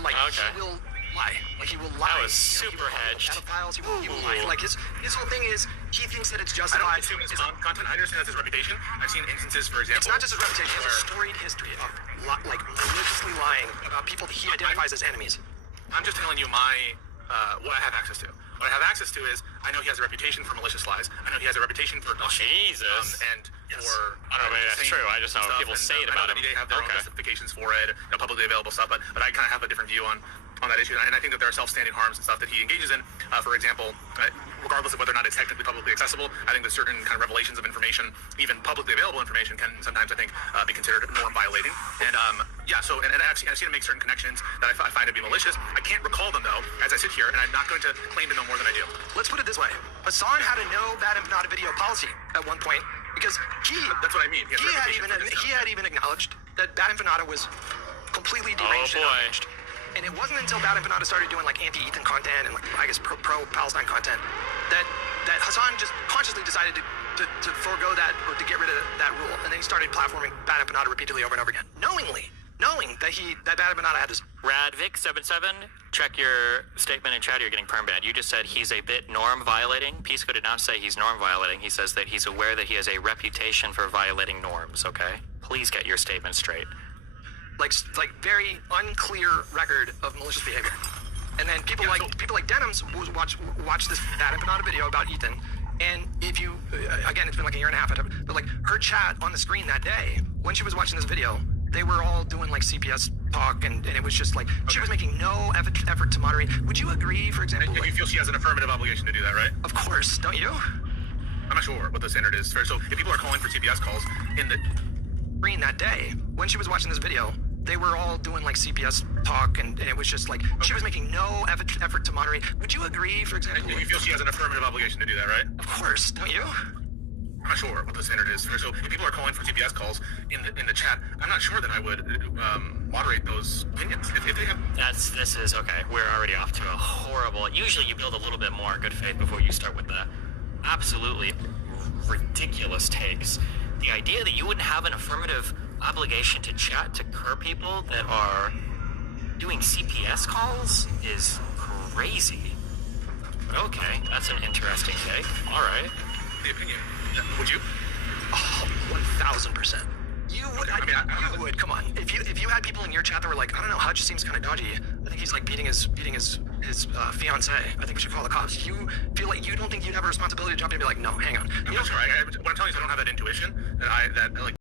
Like, he will lie. Like, he will lie. That was super hedged. Pedophiles, he will lie. Like, his whole thing is, he thinks that it's justified. I don't assume his content. I understand that's his reputation. I've seen instances, for example. It's not just his reputation. He has a storied history of, like, maliciously lying about people that he identifies as enemies. I'm just telling you what I have access to. What I have access to is, I know he has a reputation for malicious lies. I know he has a reputation for Jesus. And for I don't know, maybe that's true. I just know what people say it about I know him. that they have their own justifications for it, publicly available stuff, but I kind of have a different view on that issue, and I think that there are self-standing harms and stuff that he engages in. For example, regardless of whether or not it's technically publicly accessible, I think that certain kind of revelations of information, even publicly available information, can sometimes, I think, be considered norm violating. And so I've seen him make certain connections that I find to be malicious. I can't recall them though, as I sit here, and I'm not going to claim to know more than I do. Let's put it this way: Hassan had a no bad empanada video policy at one point because that's what I mean. He had even acknowledged that bad empanada was completely deranged and unhinged. And it wasn't until Bad Empanada started doing like anti-Ethan content and like I guess pro-Palestine content that Hassan just consciously decided to forego that or to get rid of that rule. And then he started platforming Bad Empanada repeatedly over and over again, knowing that Bad Empanada had this. Radvic77, check your statement in chat. You're getting perm banned. You just said he's a bit norm violating. Pisco did not say he's norm violating. He says that he's aware that he has a reputation for violating norms. Okay, please get your statement straight. Like very unclear record of malicious behavior, and then people like Denims watch this Bad Empanada video about Ethan, and if you again, it's been like a year and a half, but like her chat on the screen that day when she was watching this video, they were all doing like CPS talk, and it was just like she was making no effort to moderate. Would you agree, for example? You feel she has an affirmative obligation to do that, right? Of course, don't you? I'm not sure what the standard is. So if people are calling for CPS calls in the screen that day when she was watching this video, they were all doing like CPS talk, and it was just like she was making no effort to moderate. Would you agree, for example? You feel she has an affirmative obligation to do that, right? Of course, don't you? I'm not sure what the standard is. So if people are calling for CPS calls in the chat, I'm not sure that I would moderate those opinions. If they have... This is okay. We're already off to a horrible... Usually you build a little bit more good faith before you start with the absolutely ridiculous takes. The idea that you wouldn't have an affirmative obligation to chat to curb people that are doing CPS calls is crazy. But okay, that's an interesting take. All right. The opinion. Would you? Oh, 1000%. You would. You would. Come on. If you had people in your chat that were like, I don't know, Hutch seems kind of dodgy. I think he's like beating his fiance. I think we should call the cops. You feel like you don't think you'd have a responsibility to jump in and be like, no, hang on. I'm not sure. What I'm telling you is I don't have that intuition that like.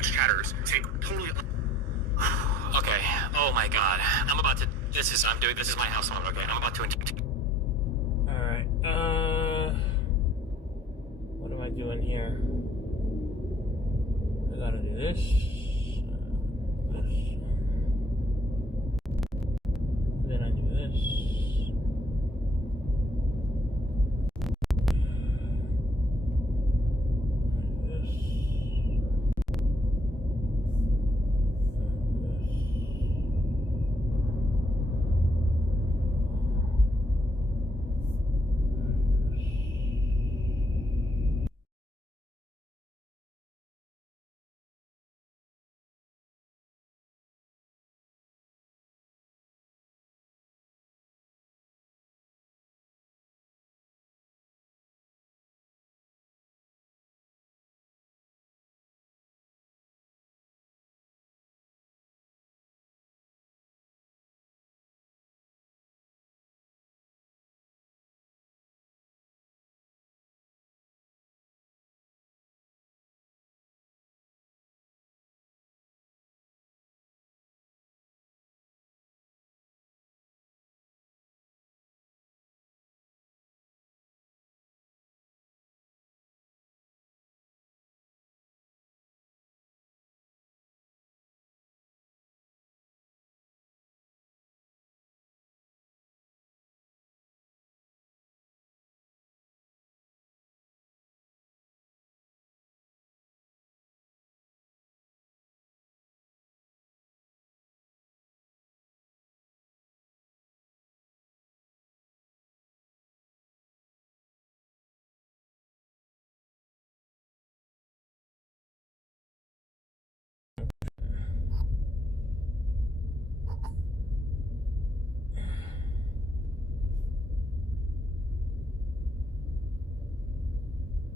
Chatters take totally. Okay. Oh my God. This is my house phone. Okay. I'm about to. All right. What am I doing here? I gotta do this. Then I do this.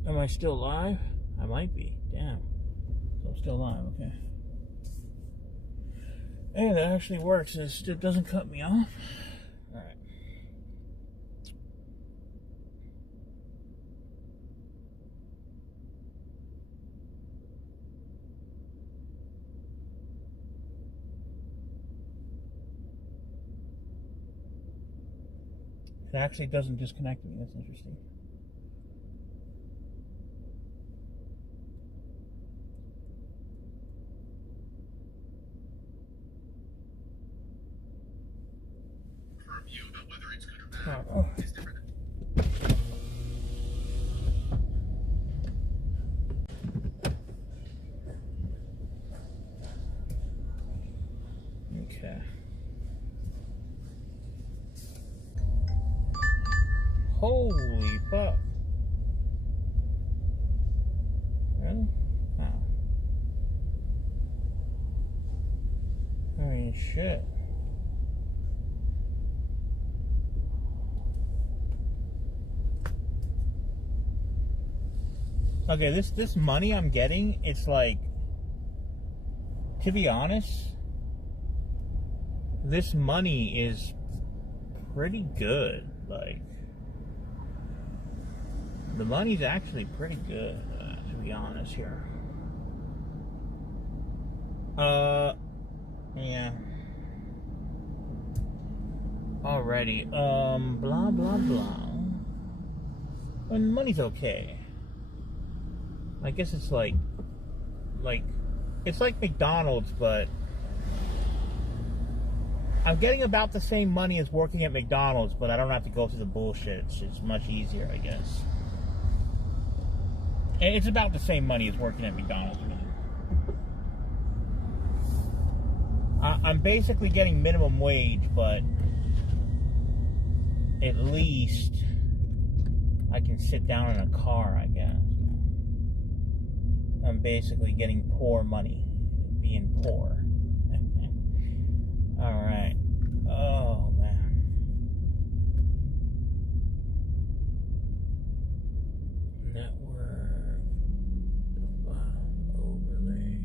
Am I still live? I might be. Damn. So I'm still live, okay. And it actually works. It doesn't cut me off. Alright. It actually doesn't disconnect me. That's interesting. Oh. Okay. Holy fuck. Really? Oh. I mean, shit. Okay, this money I'm getting, it's like, to be honest, this money is pretty good. Like, the money's actually pretty good, to be honest here. Yeah. Alrighty, blah, blah, blah. And money's okay. I guess it's like, it's like McDonald's, but I'm getting about the same money as working at McDonald's, but I don't have to go through the bullshit. It's much easier, I guess. And it's about the same money as working at McDonald's. I'm basically getting minimum wage, but at least I can sit down in a car, I guess. I'm basically getting poor money, being poor. Alright. Oh, man. Network. Overlay.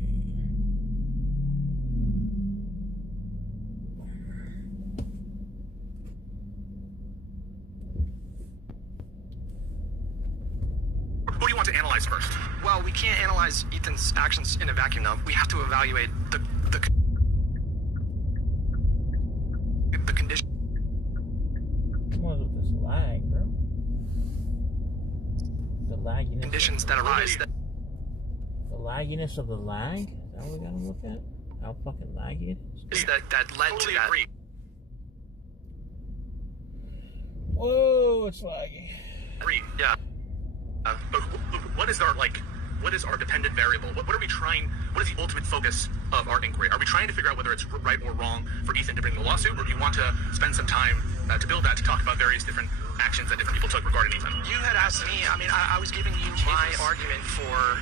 Who do you want to analyze first? Well, we can't analyze Ethan's actions in a vacuum, though. We have to evaluate the condition. What was with this lag, bro? The lagginess. Conditions that arise. The lagginess of the lag? Is that what we gotta look at? How fucking laggy it is? That led to that. Whoa, it's laggy. Yeah. But what is our dependent variable? What are we trying? What is the ultimate focus of our inquiry? Are we trying to figure out whether it's right or wrong for Ethan to bring the lawsuit, or do you want to spend some time to build that, to talk about various different actions that different people took regarding Ethan? You had asked me. I mean, I was giving you my argument for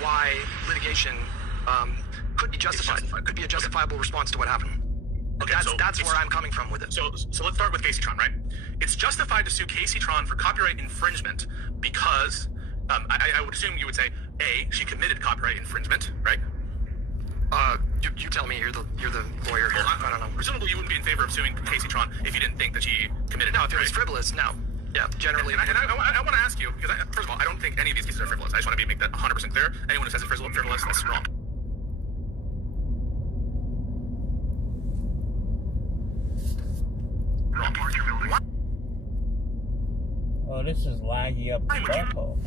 why litigation could be justified. Could be a justifiable response to what happened. Okay, that's where I'm coming from with it. So let's start with Casey Tron, right? It's justified to sue Casey Tron for copyright infringement because I would assume you would say, A, she committed copyright infringement, right? You tell me. You're the lawyer here. Well, I don't know. Presumably, you wouldn't be in favor of suing Casey Tron if you didn't think that she committed. No, if it was frivolous, no. Yeah, generally. And I want to ask you, because first of all, I don't think any of these cases are frivolous. I just want to make that 100% clear. Anyone who says it's frivolous, that's wrong. Oh, this is laggy up the butthole.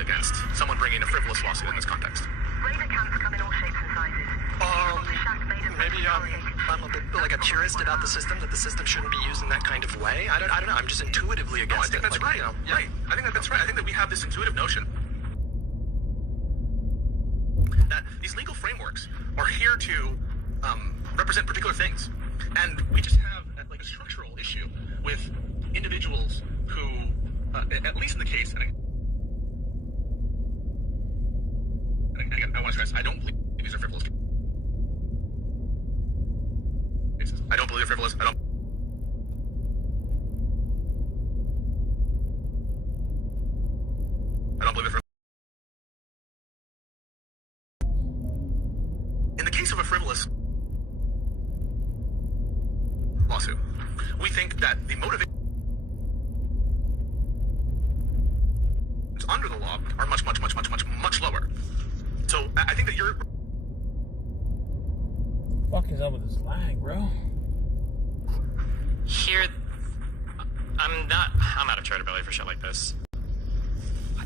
Against someone bringing a frivolous lawsuit in this context. Raider cams come in all shapes and sizes. Maybe I'm a bit like a purist about the system, that the system shouldn't be used in that kind of way. I don't know. I'm just intuitively against it. I think that's right. You know, yeah. Right. I think that's right. I think that we have this intuitive notion that these legal frameworks are here to represent particular things, and we just have like a structural issue with individuals who, at least in the case, and again, I want to stress, I don't believe these are frivolous cases. I don't believe they're frivolous. I don't believe they're frivolous. In the case of a frivolous lawsuit, we think that the motivations under the law are much lower. So I think that you're... What the fuck is up with this lag, bro? Here, I'm out of charitability for shit like this.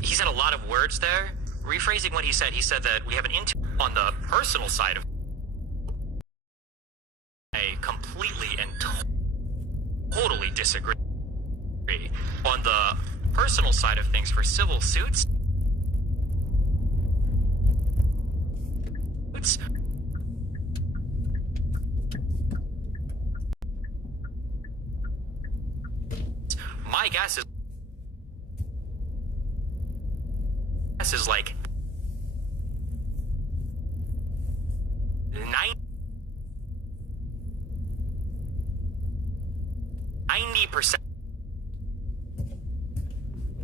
He said a lot of words there. Rephrasing what he said that we have an on the personal side of I completely and totally disagree. On the personal side of things for civil suits, my guess is like 90%.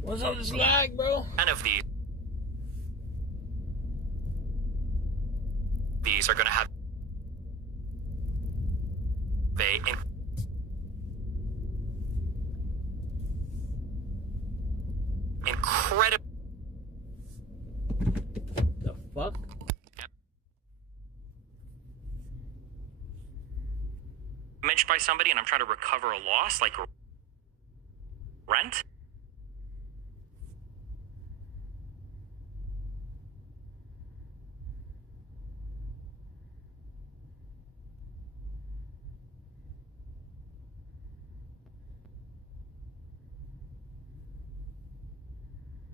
What's up this lag, bro? None of these are going to have incredible. The fuck? Damaged by somebody, and I'm trying to recover a loss, like rent.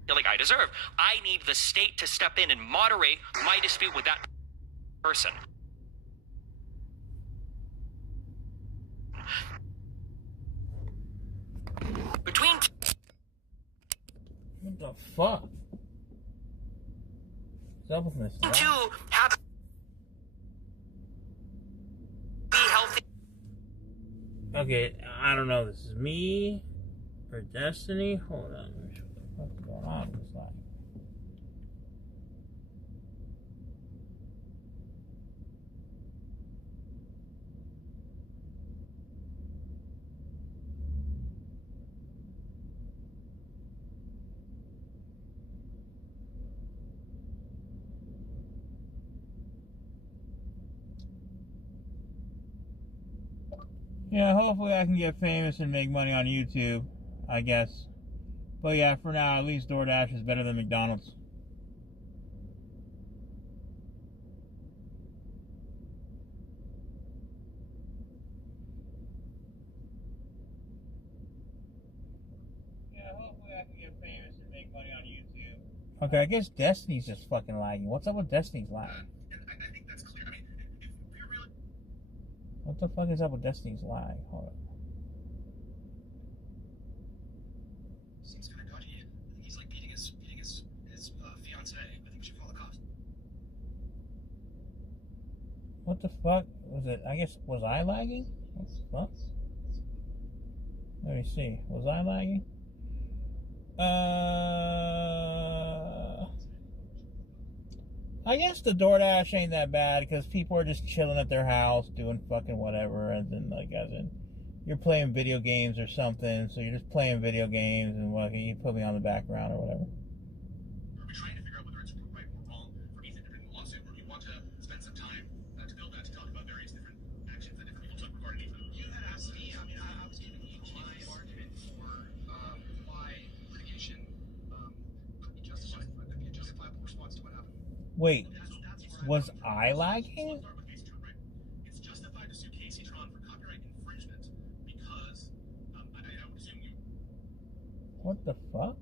Like I deserve. I need the state to step in and moderate my dispute with that person. Between what the fuck? What's up with this? Two have be healthy. Okay, I don't know. This is me or Destiny. Hold on. What's going on with this line? Yeah, hopefully I can get famous and make money on YouTube, I guess. But yeah, for now, at least DoorDash is better than McDonald's. Yeah, hopefully I can get famous and make money on YouTube. Okay, I guess Destiny's just fucking lagging. What's up with Destiny's lagging? I think that's clear. I mean, if we're really... What the fuck is up with Destiny's lag? Hold on. Seems kind of dodgy. He's like beating his fiance. I think we should call the cops. What the fuck was it? I guess, was I lagging? What the fuck? Let me see. Was I lagging? I guess the DoorDash ain't that bad because people are just chilling at their house doing fucking whatever, and then like as in you're playing video games or something, so you're just playing video games and what you put me on the background or whatever. Are we trying to figure out whether it's right or wrong for Ethan to bring the lawsuit, or do you want to spend some time to build that to talk about various different actions that different people took regarding Ethan? You had asked me. I mean, I was giving you my argument for why litigation could be justified. Could be a justifiable response to what happened. Wait, was I lagging? It's justified to sue Casey Tron for copyright infringement because I would assume you. What the fuck?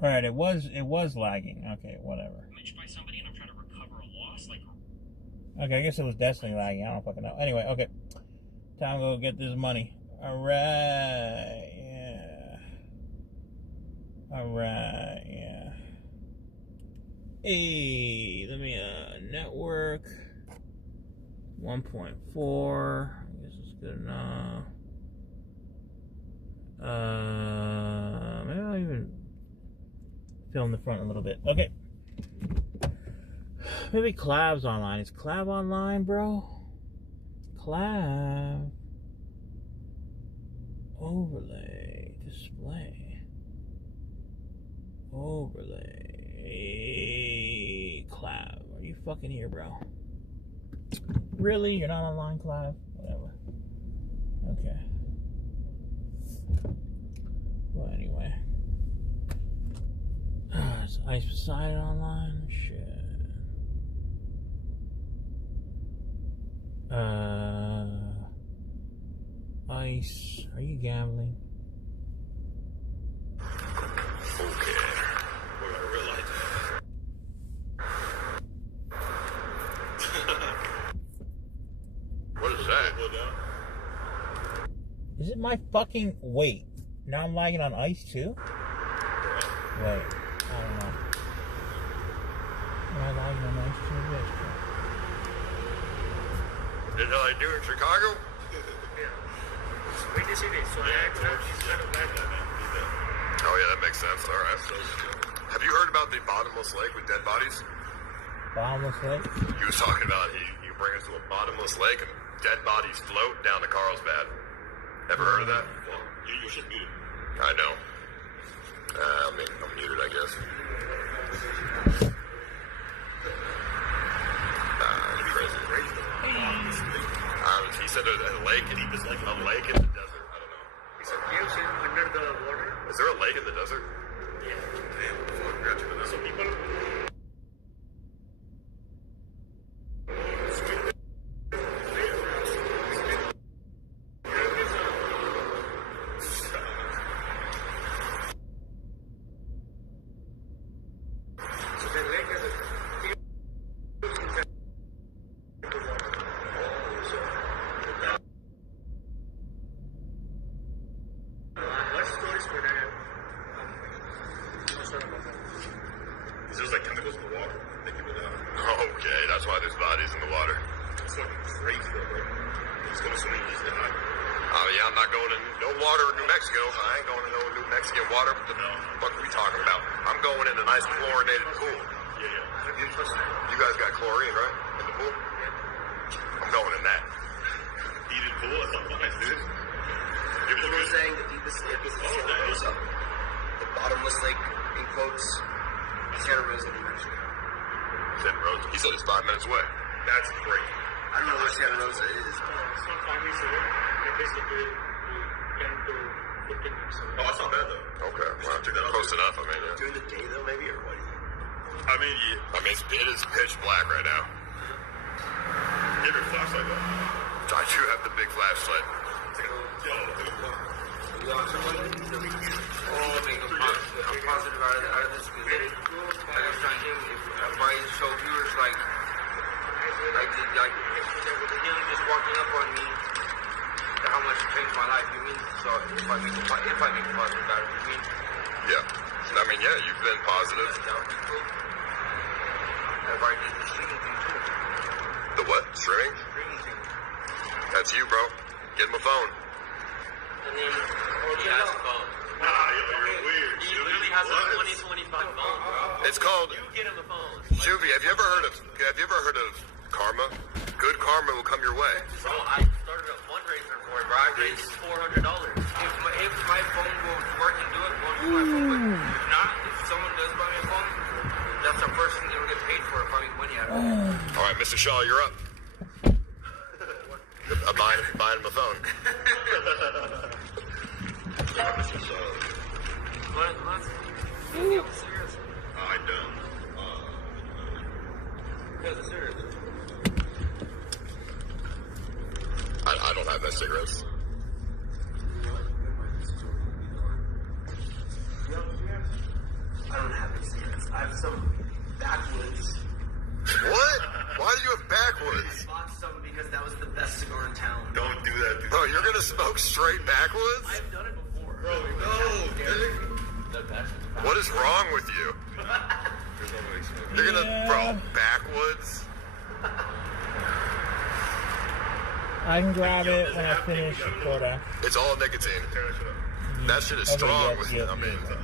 Alright, it was lagging. Okay, whatever. Damaged by somebody, and I'm trying to recover a loss, like. Okay, I guess it was Destiny lagging. I don't fucking know. Anyway, okay. Time to go get this money. Alright, yeah. Alright, yeah. Hey, let me, network. 1.4. I guess it's good enough. Maybe I'll even film the front a little bit. Okay. Maybe Clav's online. Is Clav online, bro? Clav. Overlay. Display. Overlay. Clav. fucking here, bro. Really? You're not online, Clive? Whatever. Okay. Well, anyway. Is Ice Poseidon online? Shit. Ice, are you gambling? Okay. Well, I realize What is that? Is it my fucking... Wait. Now I'm lagging on Ice too? Wait. I don't know. Am I lagging on Ice too? Did I do in Chicago? Wait to see this. So Oh yeah, that makes sense. All right. Have you heard about the bottomless lake with dead bodies? Bottomless lake? He was talking about you bring us to a bottomless lake and dead bodies float down to Carlsbad. Ever heard of that? Well, you should mute it. I know. I'm muted, I guess. He said there's a lake in the desert. I don't know. It's a cave under the water. Is there a lake in the desert? Yeah. Damn, got you. Some people. There's like chemicals in the water. They keep it down. Okay, that's why there's bodies in the water. It's fucking crazy, bro. He's going to swimming. He's not. Oh yeah, I'm not going in no water in New Mexico. I ain't going to no New Mexican water. What the fuck are we talking about? I'm going in a nice chlorinated pool. Yeah. You guys got chlorine, right? In the pool? I'm going in that. Heated pool. That's not nice, dude. People were saying the deepest lake is in Santa Rosa. The bottomless lake, in quotes, Santa Rosa, New Mexico. Santa Rosa. He said it's 5 minutes away. That's great. I don't know where Santa Rosa is. Oh, that's not bad though. Okay, well, close enough. I mean, yeah. During the day though, maybe, or what? I mean, it is pitch black right now. Give your flashlight though. I do have the big flashlight. I'm positive out of this because I was trying to if I show viewers like healing just walking up on me, how much it changed my life. You mean? So if I make a positive out of it, you mean? Yeah. I mean, yeah, you've been positive. That would be cool. Everybody needs the streaming thing too. The what? Streaming? Streaming thing. That's you, bro. Get him a phone. And then, He has a phone. Nah, you're weird. He literally has a 2025 phone, bro. It's called. You get him a phone. Shuvi, have you ever heard of karma? Good karma will come your way. Bro, I started a fundraiser for it, bro. I raised $400. if my phone will work and do it, won't do my phone. But if not, if someone does buy me a phone, that's the first thing they'll get paid for if I make money out of it. All right, Mr. Shaw, you're up. I'm buying him a phone. I don't. I don't have that cigarettes. I don't have any cigarettes. I have some backwoods. What? Why do you have I backwoods? bought some because that was the best cigar in town. Don't do that, dude. Bro, you're gonna smoke straight backwoods? I've done it before. Bro, no, dude. What is wrong with you? You're gonna, bro, backwoods? I can grab it when I finish quota. It's all nicotine. That shit is Okay, strong yes, with yes, I mean, yes.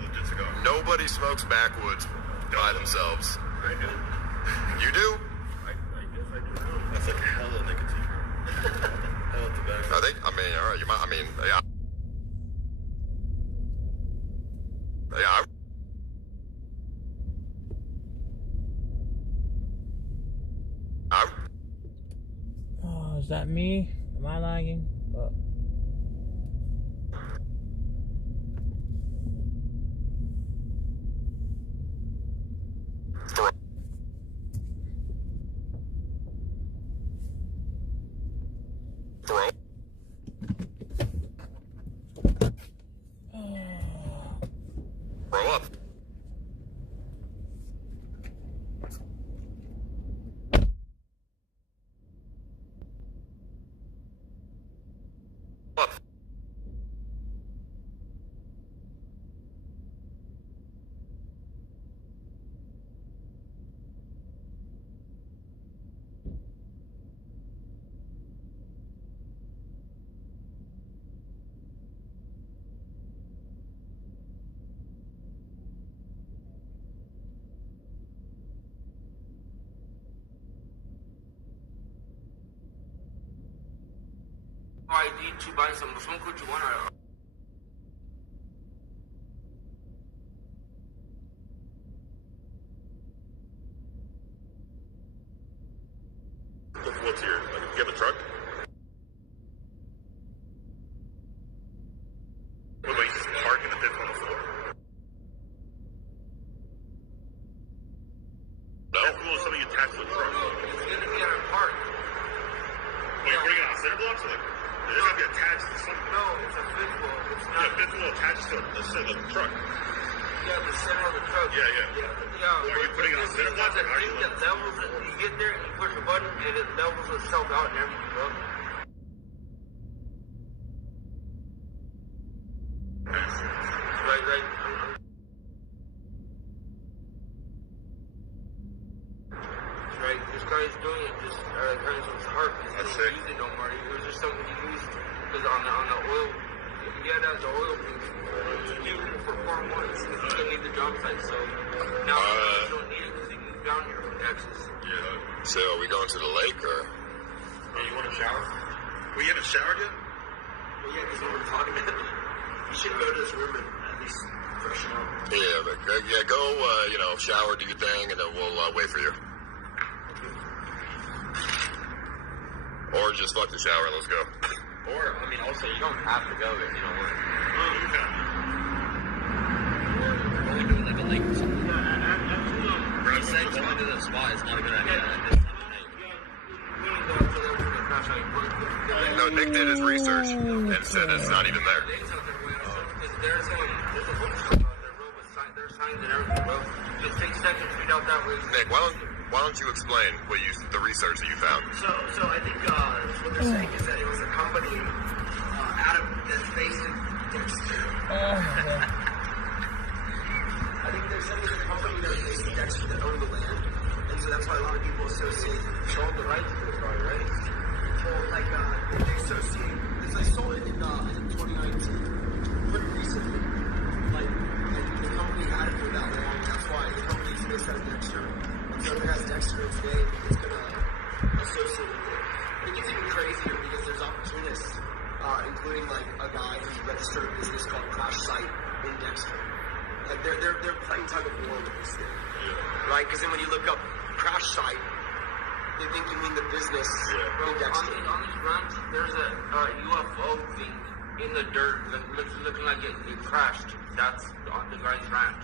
nobody smokes backwoods by themselves. You do? I guess I do. That's like hella nicotine. Hella tobacco. I think, I mean, alright, you might, I mean, yeah. Yeah, Oh, is that me? Am I lagging? But Throw. Throw up. Up. ID to buy some. Which one could you want? What's here? Like, you have a truck? What, like, just park in the fifth on the floor? No? That's cool, something attached to the truck. No, it's gonna be at a park. Wait, you're putting it on center blocks or like? It's gonna be attached to something. No, it's a fifth wall. It's not. Yeah, fifth wheel attached to the center of the truck. Yeah, the center of the truck. Yeah. Yeah. Are you putting it on center blocks or how are you? It levels it. You get there and you push a button and it levels itself out and everything, bro. Right. Right, this guy is doing it just kind of his heart. He doesn't use it no more. It was just something he used because on the oil. He had the oil for 4 months because he didn't need the job site. So now he don't need it because he moved down here from Texas. Yeah. So are we going to the lake or? Oh, you want to shower? Well, you haven't showered yet? Well, yeah, because we were talking about it. You should go to his room and at least freshen up. Yeah, but go, shower, do your thing, and then we'll wait for you. Or just fuck the shower and let's go. Or, I mean, also, you don't have to go if you don't want to. Or going to like a lake or something. He said going to the spot is not a good idea at this time of night. No, Nick did his research and said it's not even there. There's a bookstore out there, bro, with there's signs and everything, bro. Just take seconds, read out that way. Nick, why don't you explain the research that you found? So I think what they're saying is that it was a company that's based in Dexter. I think they're saying it's a company that's based in Dexter that owned the land, and so that's why a lot of people associate sold the rights to it, right? Well, like they associate because they sold it in 2019, pretty recently. Like the company had it for that long. That's why the company's based out of Dexter. So if it has Dexter in its name, it's going to associate with it. It gets even crazier because there's opportunists, including like a guy who's registered a business called Crash Site in Dexter. Like they're playing tug of war with this thing, right? Because then when you look up Crash Site, they think you mean the business in Dexter. On these runs, there's a UFO thing in the dirt looking like it crashed. That's on the guy's ranch.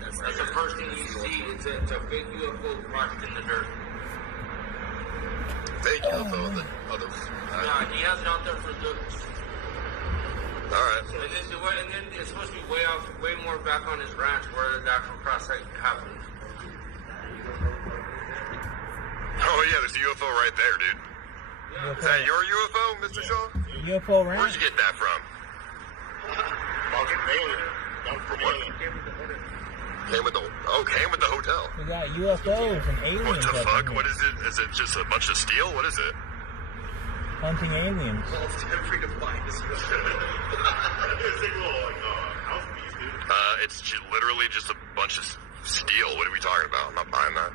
That's the first thing you see. It's a big UFO crashed in the dirt. Fake UFO in the other. Yeah, he has it out there for looks. Alright. And then it's supposed to be way more back on his ranch where the actual crash site happened. Oh yeah, there's a UFO right there, dude. Yeah. Is that your UFO, Mr. Shaw? UFO ranch? Where'd you get that from? From what? Came with the hotel. We got UFOs and aliens. What the up fuck? in What is it? Is it just a bunch of steel? What is it? Hunting aliens. Well, it's free to find this UFO. It's like little house piece, dude. It's literally just a bunch of steel. What are we talking about? I'm not buying that.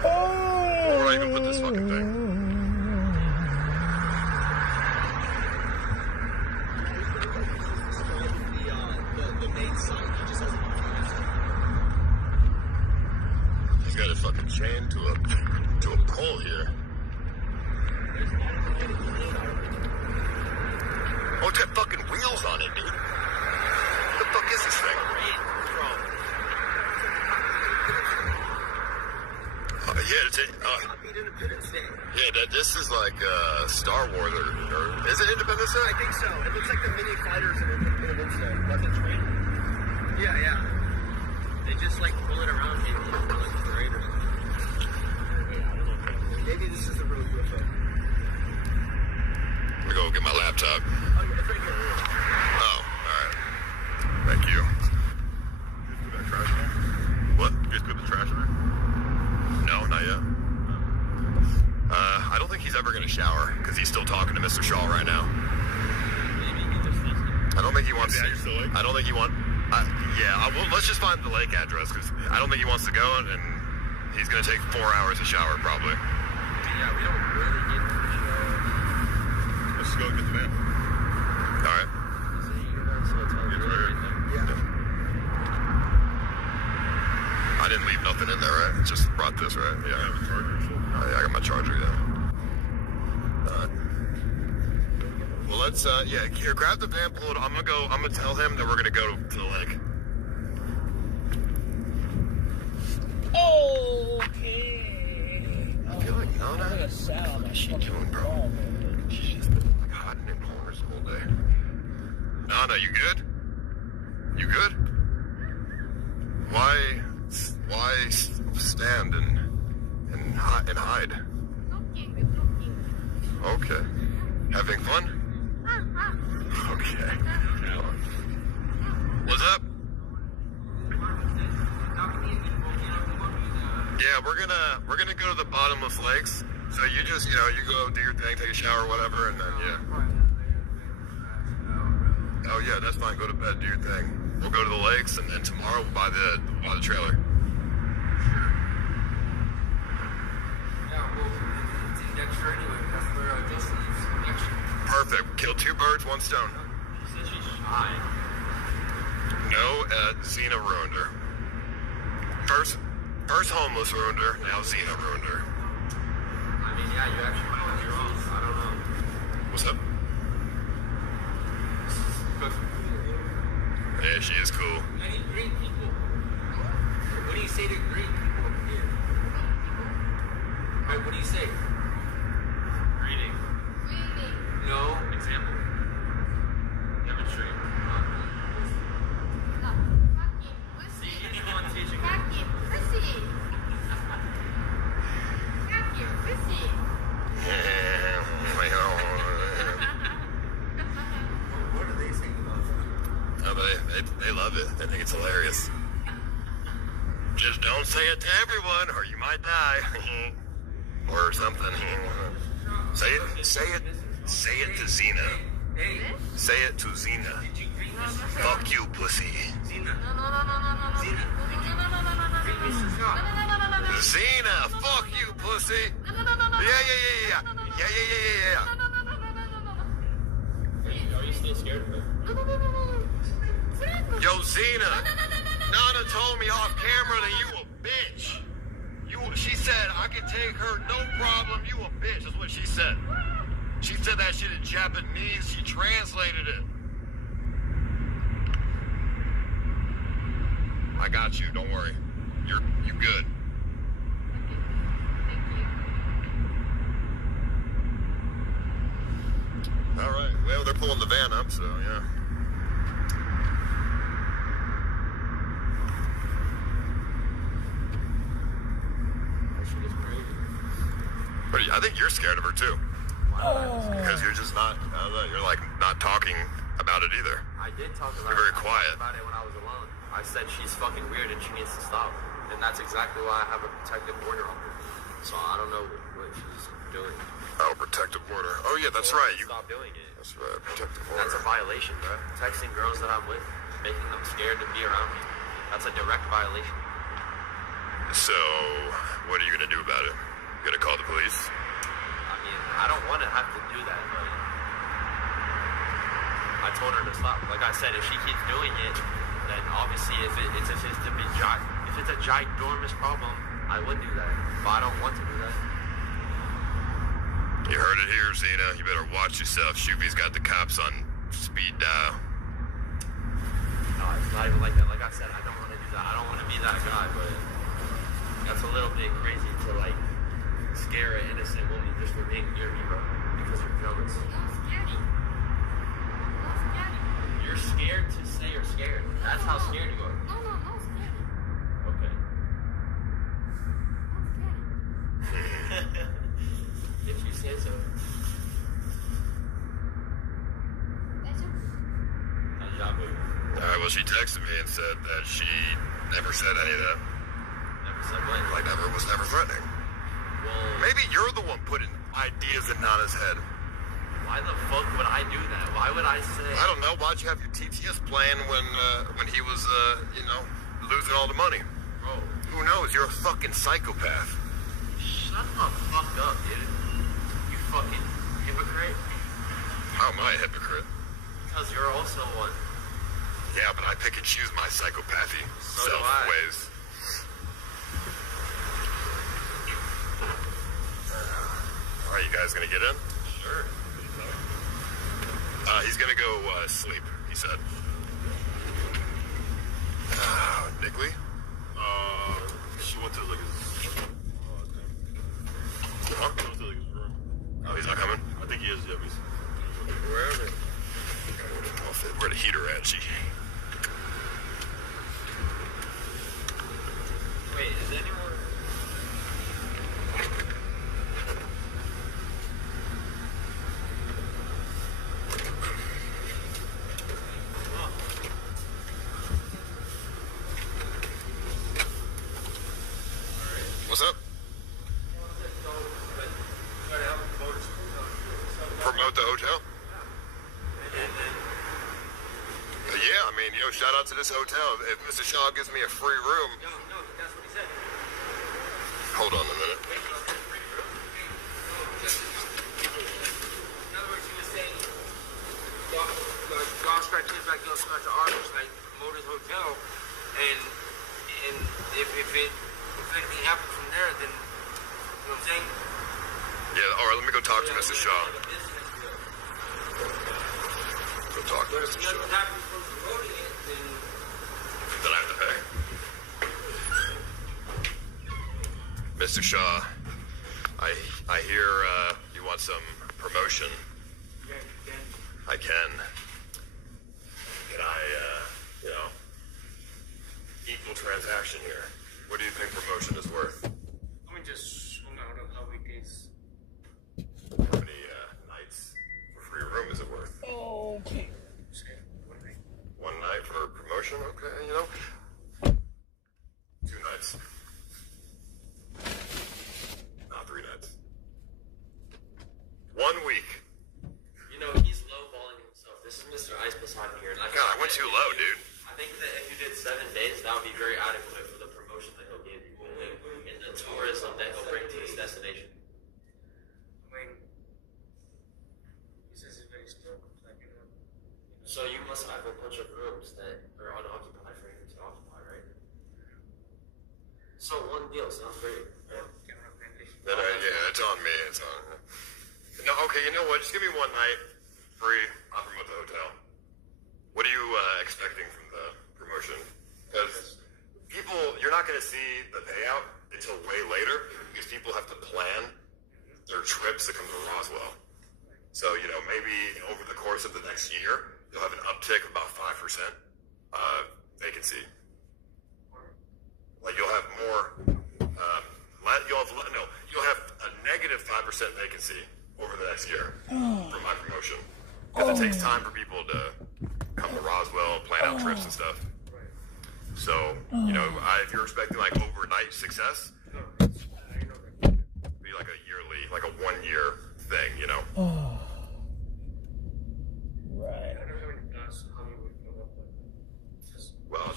Where do I even put this fucking thing? chain to a pole here. Oh, it's got fucking wheels on it, dude. What the fuck is this thing? This is like Star Wars or is it Independence Day? I think so. It looks like the mini fighters of Independence Day. That's a train? Yeah. They just like pull it around maybe for like parade or something. Yeah, I don't know. Maybe this is the road UFO. Let me go get my laptop. Oh, yeah, it's right here. Oh, alright. Thank you. You guys put that trash in there? What? You guys put the trash in there? No, not yet. I don't think he's ever gonna shower because he's still talking to Mr. Shaw right now. Maybe he just doesn't. I don't think he wants to. Lake? I don't think he wants. Well, let's just find the lake address because I don't think he wants to go and he's gonna take 4 hours to shower probably. Yeah, we don't really get to the show. Let's go get the van. All right. It's right here. Yeah. I didn't leave nothing in there, right? Just brought this, right? Yeah. Oh, yeah, I got my charger, yeah. Well, let's, here, grab the van, pull it. I'm gonna tell him that we're gonna go to the lake. Okay. I feel like Nana. I'm gonna sat on my What's she doing, bro? ball, She's just been like hiding in corners all day. Nana, you good? You good? Why stand and hide? Okay. Having fun? Okay. What's up? Yeah, we're gonna go to the bottomless lakes. So you just, you go do your thing, take a shower, whatever, and then Oh yeah, that's fine. Go to bed, do your thing. We'll go to the lakes, and then tomorrow we'll buy the trailer. Perfect. Kill 2 birds, 1 stone. She said she's shy. No, Xena ruined her. First homeless ruined her, now Xena ruined her. I mean, yeah, you actually might be wrong. I don't know. What's up? Yeah, she is cool. Any green people? What do you say to green people over here? Right, what do you say? Greeting. No. Example. Demonstrate. See, he's the one teaching her. What do they think about that? Oh, they love it. They think it's hilarious. Just don't say it to everyone or you might die. Or something. Say it to Xena. Say it to Xena. Fuck you, pussy. Xena, fuck you, pussy. Yeah. Are you still scared of it? Yo, Xena. Nana told me off camera that you a bitch. She said I could take her, no problem. You a bitch. That's what she said. She said that shit in Japanese. She translated it. I got you. Don't worry. You good. All right. Well, they're pulling the van up, so yeah. I think you're scared of her too. Because you're just not. You're like not talking about it either. I did talk about You're very quiet. about it when I was alone. I said she's fucking weird and she needs to stop. And that's exactly why I have a protective order on her. So I don't know what she's doing. Oh, protective order. Oh yeah, that's right. You stop doing it. That's right. Protective order. That's a violation, bro. Texting girls that I'm with, making them scared to be around me. That's a direct violation. So, what are you gonna do about it? You gonna call the police? I mean, I don't want to have to do that, but I told her to stop. Like I said, if she keeps doing it, then obviously if it's a ginormous problem, I would do that, but I don't want to do that. You heard it here, Xena. You better watch yourself. Shuby's got the cops on speed dial. No, it's not even like that. Like I said, I don't want to do that. I don't want to be that guy, but that's a little bit crazy to like scare an innocent woman just for being near me, bro, because you're jealous. You're scared to say you're scared. That's how scared you are. No, I'm not scared. Okay. If you say so. Alright, well, she texted me and said that she never said any of that. Never said what? Like, was never threatening. Well, maybe you're the one putting ideas in Nana's head. Why the fuck would I do that? Why would I say? I don't know. Why'd you have your TTS plan when he was, losing all the money? Bro. Who knows? You're a fucking psychopath. Shut the fuck up, dude. You fucking hypocrite. How am I a hypocrite? Because you're also one. Yeah, but I pick and choose my psychopathy So do I. ways. All right, you guys gonna get in? Sure. He's gonna go sleep, he said. Nigley? She went to like his. Huh? She went to like his room. Oh, he's not coming? I think he is. Yeah, he's. Wherever. Where the heater at? She. Wait, is anyone? What's up? Promote the hotel? Yeah, I mean, shout out to this hotel. If Mr. Shaw gives me a free room. No, that's what he said. Hold on a minute. In other words, he was saying, y'all scratch his back, y'all scratch the ours, like, promote his hotel, and if anything happens from there, then, you know what I'm saying? Yeah, all right, let me go talk to Mr. Shaw. Go talk to Mr. Shaw. Then I have to pay. Mr. Shaw, I hear you want some promotion. Yeah, you can. I can. Can I, equal transaction here? What do you think promotion is worth? Let me just swing out of how weekdays. How many nights for free room is it worth? Okay. One night for promotion? Okay, 2 nights. Not 3 nights. 1 week. You know, he's lowballing himself. This is Mr. Ice beside me here. And God, I went too low, dude. I think that if you did 7 days, that would be very adequate for the promotion that he'll give you and the tourism that he'll bring to his destination. I mean, he says he's very still. Like, So you must have a bunch of rooms that are unoccupied for him to occupy, right? So one deal sounds great. Right? Yeah, it's on me. It's on. No, okay, you know what? Just give me 1 night free. I'll promote the hotel. What are you expecting from the promotion? Because you're not going to see the payout until way later because people have to plan their trips to come to Roswell. So, maybe over the course of the next year, you'll have an uptick of about 5% vacancy. Like you'll have more, you'll have a negative 5% vacancy over the next year from my promotion. Because it takes time for people to come to Roswell, plan out trips and stuff. So, if you're expecting like overnight success, be like a yearly, like a 1 year thing, Right. Well,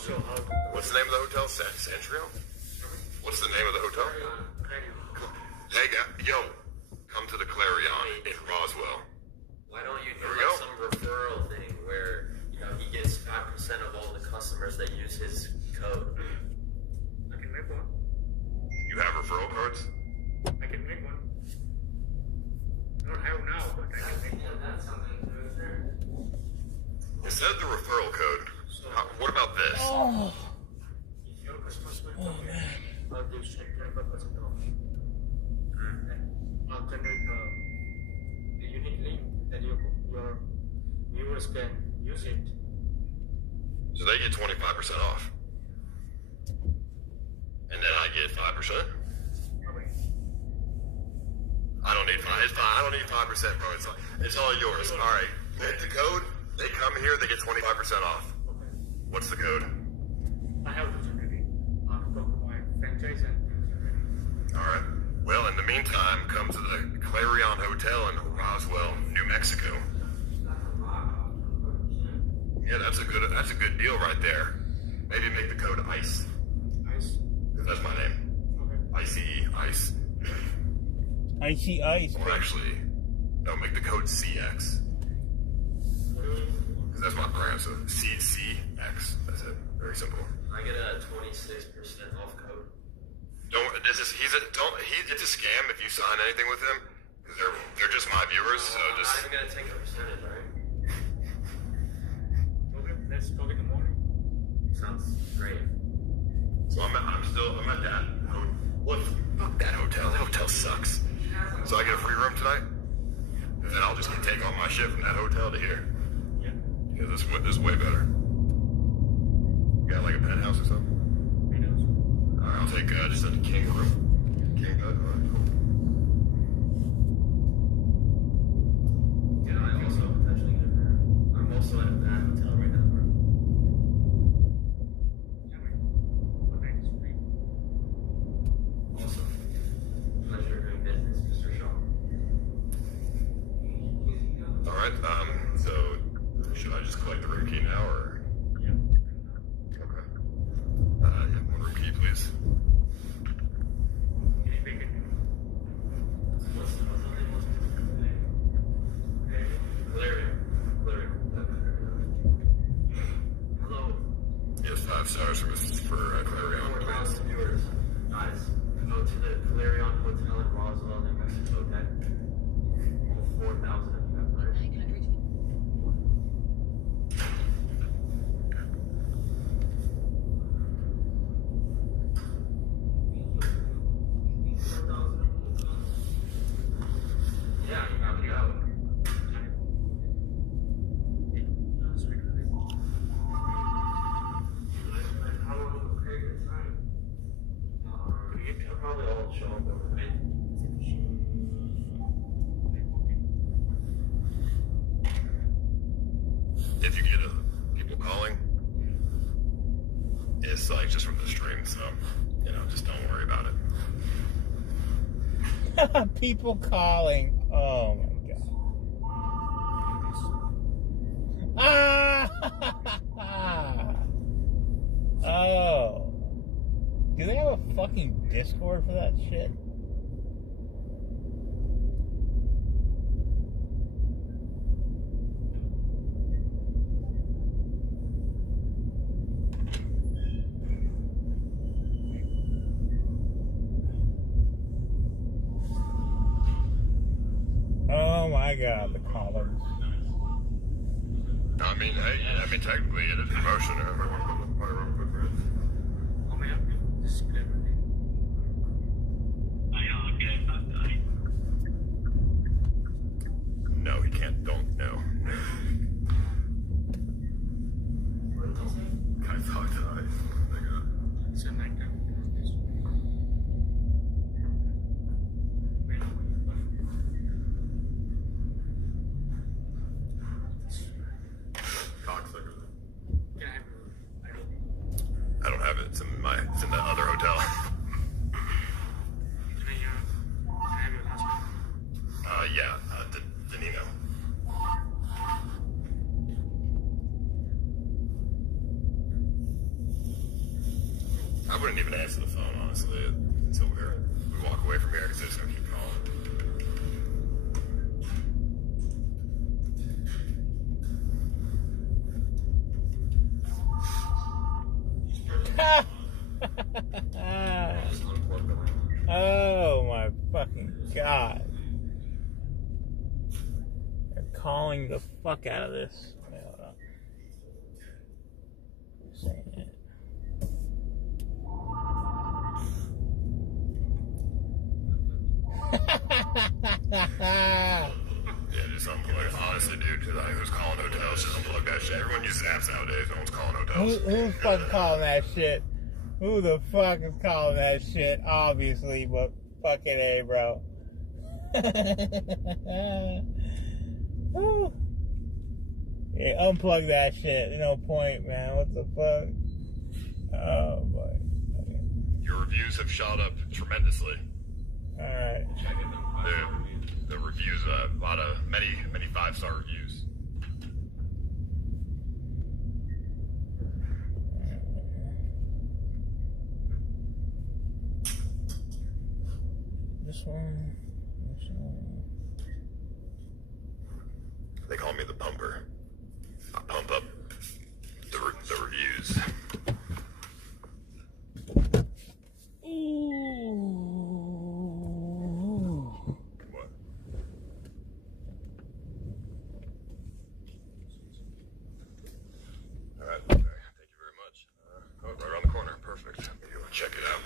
what's the name of the hotel? Santrio? What's the name of the hotel? Hey, come to the Clarion in Roswell. Why don't you do like some referral thing where he gets 5% of all the customers that use his code? You have Instead of the referral code, what about this? If your customers will come here, they'll check 25% off. I'll generate the unique link that your viewers can use it. So they get 25% off. And then I get 5%? I don't need 5. It's fine. I don't need 5%, bro. It's all yours. All right. The code, they come here, they get 25% off. What's the code? I have it already. I'll talk to my franchise and All right. Well, in the meantime, come to the Clarion Hotel in Roswell, New Mexico. Yeah, that's a good deal right there. Maybe make the code ICE. ICE? Because that's my name. Okay. ICE, ICE. Icy ice. Or actually, no, make the code CX. Because that's my brand, so CX. That's it. Very simple. I get a 26% off code. It's a scam if you sign anything with him. Because they're just my viewers, so I'm just... not even gonna take a percentage, right? Okay, let's talk in the morning. Sounds great. So I'm at that. What? Fuck that hotel. That hotel sucks. So I get a free room tonight? And then I'll just take all my shit from that hotel to here. Yeah. Because this is way better. You got like a penthouse or something? Alright, I'll take just a king room. King bed? Alright, cool. Yeah, I also potentially get a room. I'm also at that hotel right now, bro. Awesome. Pleasure doing business, Mr. Shaw. Alright, so should I just collect the room key now or? Yeah. Okay. Yeah, one room key, please. What's the name? Larry. Hello. Yes, 5 stars for Clarion, please. 4,000 viewers. Nice. Go to the Clarion Hotel in Roswell, New Mexico, okay? All 4,000 of you guys, right? Yeah, you got to go. How long will it take your time? You'll probably all show up overnight. If you get people calling, it's like just from the stream, so just don't worry about it. People calling. Oh my god. Ah! Oh. Do they have a fucking Discord for that shit? Oh my god, the callers. I mean, technically it is promotion. How may I help you? This is Claire. No, he can't. Don't. No. Can I talk to Ice? It's a nighttime. Cocksucker. Can I have your ID? I don't have it. It's in the other hotel. Can I have your last name? Yeah. Danilo. I wouldn't even answer the phone, honestly, until we walk away from here, because they're just gonna keep calling. Oh my fucking god. They're calling the fuck out of this. Wait, hold on. Yeah, just unplug. Honestly, dude, who's calling hotels? Just unplug that shit. Everyone uses apps nowadays. No one's calling hotels. Who's fucking calling that shit? Who the fuck is calling that shit? Obviously, but fucking A, bro. Yeah, unplug that shit. No point, man. What the fuck? Oh, boy. Okay. Your reviews have shot up tremendously. Alright. The reviews, a lot of, many 5-star reviews. This one. They call me the pumper. I pump up the reviews. What? All right. Okay. Thank you very much. Right around the corner. Perfect. Maybe we'll check it out.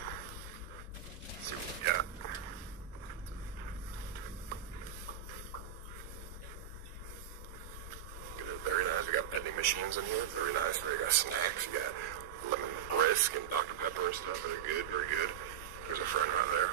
See what we got. Very nice. We got vending machines in here. Very nice. We got snacks. We got lemon brisk and Dr. Pepper and stuff. Very good. Very good. There's a friend right there.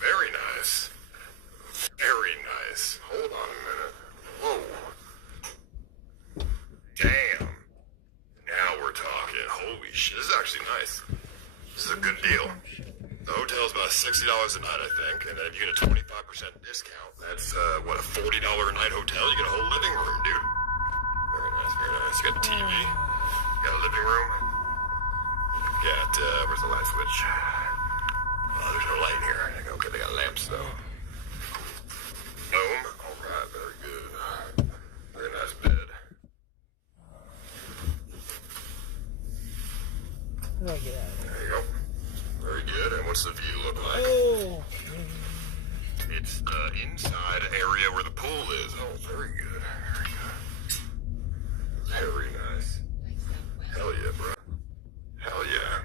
Very nice. $60 a night, I think, and then if you get a 25% discount, that's what, a $40 a night hotel? You get a whole living room, dude. Very nice, very nice. You got the TV, you got a living room, you got where's the light switch? Oh, there's no light in here. Okay, they got lamps though. Boom. All right, very good. Very nice bed. How do I get out of here? There you go. Very good. And what's the view look like? Oh. It's the inside area where the pool is. Oh, very good. Very good. Very nice. Hell yeah, bro. Hell yeah.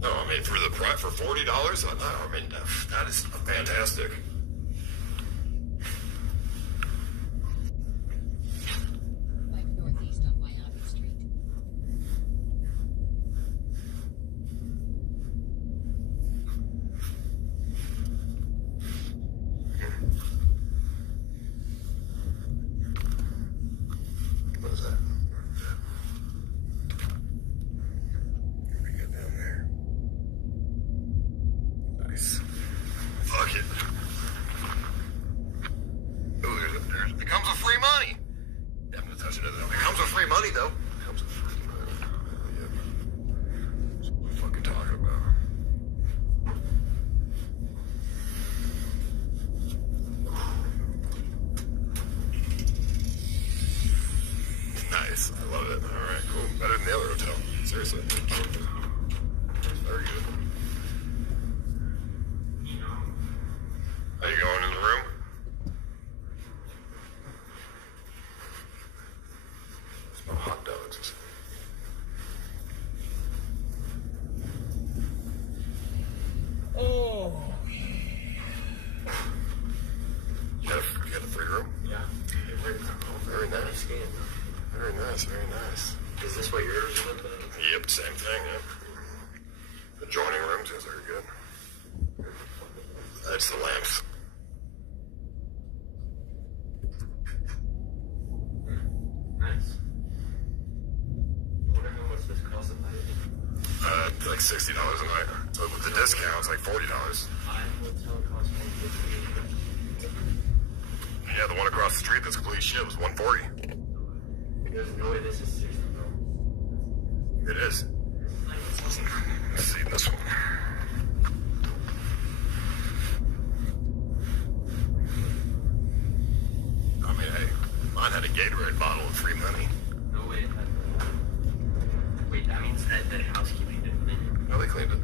No, I mean, for $40, I mean, that is fantastic. What is that? What we got down there? Nice. Fuck it. Ooh, it comes with free money. Yeah, I'm gonna touch it. It comes with free money, though. It comes with free money. Yep. That's what we're fucking talking about. Nice. I love it. All right, cool. Better than the other hotel. Seriously. Very good. Are you going in the room? Smell hot dogs. Oh. You got a free room? Yeah. Oh, very nice. Very nice, very nice. Is this what yours is with? Yep, same thing, yeah. Adjoining rooms, yes, very good. That's the lamps. Nice. I wonder how much this costs a night. Like $60 a night. So with the discount, it's like $40. My hotel costs $150. Yeah, the one across the street that's complete shit was $140. There's no way this is 60, bro. It is. Let's see this one. I mean, hey, mine had a Gatorade bottle with free money. No way it had That housekeeping did. No, they cleaned it.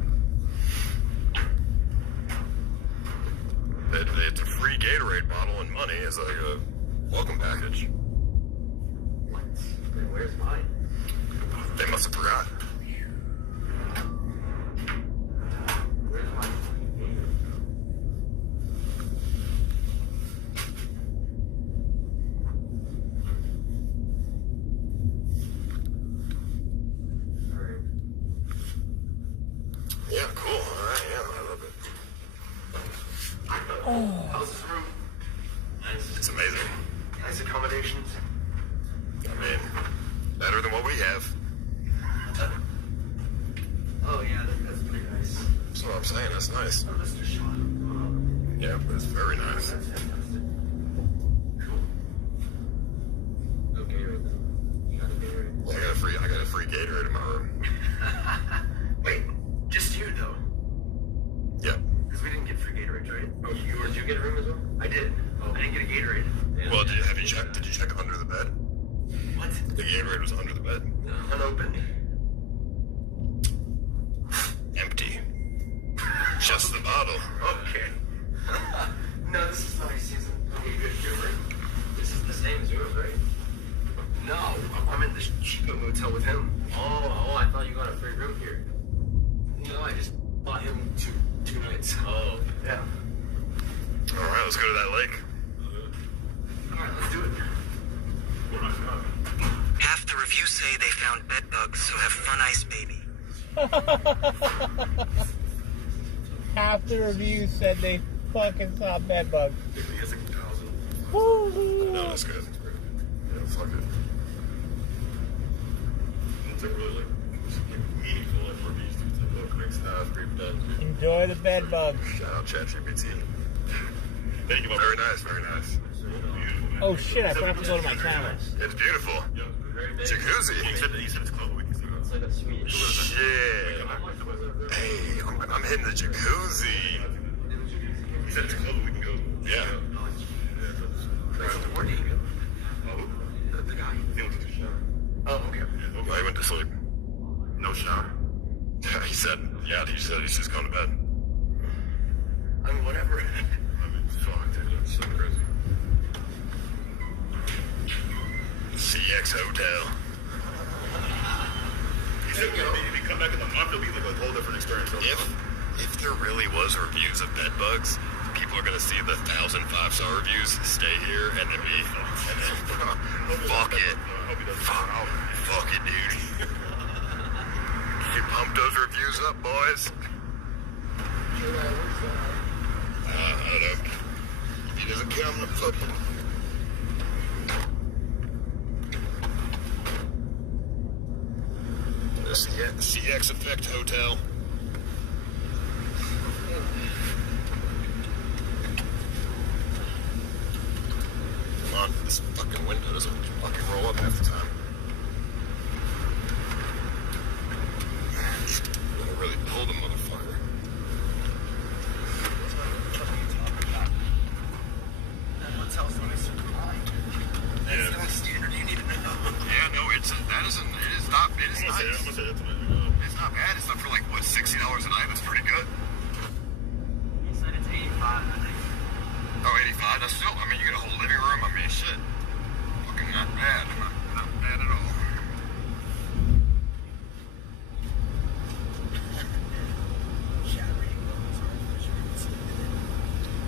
It's a free Gatorade bottle and money as like a welcome package. What? Where's mine? They must have forgot. Where's mine? Yeah, cool. All right, yeah, I love it. Oh. How's this room? Nice. It's amazing. Nice accommodations. I mean, better than what we have. Oh yeah, that's pretty nice. That's what I'm saying. That's nice. Oh, Mr. Sean. Yeah, but it's very nice. That's fantastic. Cool. No Gatorade. You got a Gatorade. Well, I got a free Gatorade in my room. Wait, just you though? Yeah. Because we didn't get free Gatorade, right? Oh, did you get a room as well? I did. Oh. I didn't get a Gatorade. Yeah. Well, did you check under the bed? What? The Gatorade was under the bed. Unopened? Empty. Just the bottle. Okay. No, this is nice. He's okay, good humor. This is the same as yours, right? No, I'm in the Chico motel with him. Oh, I thought you got a free room here. No, I just bought him two nights. Oh. Yeah. All right, let's go to that lake. All right, let's do it. Half the reviews say they found bed bugs, so have fun, ice baby. Half the reviews said they fucking saw bed bugs. He has like 1,000. Woo! No, that's good. Yeah, fuck it. It's like really like meaningful like reviews. It's like, look, great stuff, great done. Enjoy the bed bugs. Shout out ChatGPT. Thank you, very nice, very nice. Oh shit, I forgot to go to my cameras. It's beautiful. Jacuzzi. He said it's close. It's like a sweet. Shit. Hey, I'm hitting the jacuzzi. He said it's close. We can go. Yeah. Where do you go? Oh, the guy. Oh, okay. I went to sleep. No shower. Yeah, he said he's just going to bed. I mean, whatever. I mean, fuck, dude, that's so crazy. CX Hotel. He said if you come back in the month, it'll be like a whole different experience. If there really was reviews of bed bugs, people are gonna see the 1,000 5-star reviews, stay here, and then me, and then fuck it. Fuck it, dude. You pump those reviews up, boys. I don't know. If he doesn't come, I'm fucking. The CX Effect Hotel. Come on, this fucking window doesn't fucking roll up half the time. I'm gonna really pull the motherfucker. Yeah. It is nice. It's not bad. It's not for like, what, $60 a night? That's pretty good. He said it's 85, I think. Oh, 85? That's still, I mean, you get a whole living room. I mean, shit. Fucking not bad. Not bad at all.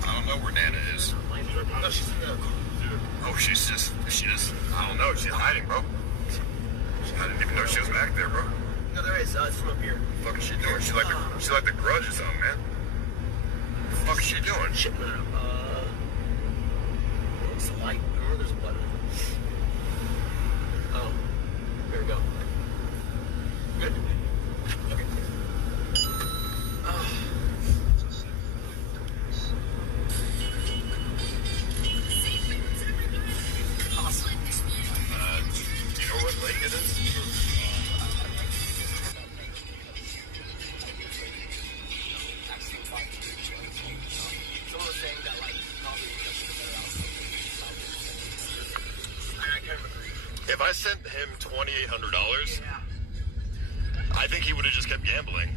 I don't know where Nana is. No, she's in there. Oh, she's just, I don't know. She's hiding, bro. I didn't even know she was back there, bro. No, there is. It's from up here. What the fuck is she doing? She like the Grudge or something, man. What the fuck is she doing? Shit, no. It's a light. Remember, there's a button. Oh, here we go. Good. Okay. Awesome. Do you know what lake it is? Someone was saying that, like, probably I can't agree. If I sent him $2,800, Yeah. I I think he would have just kept gambling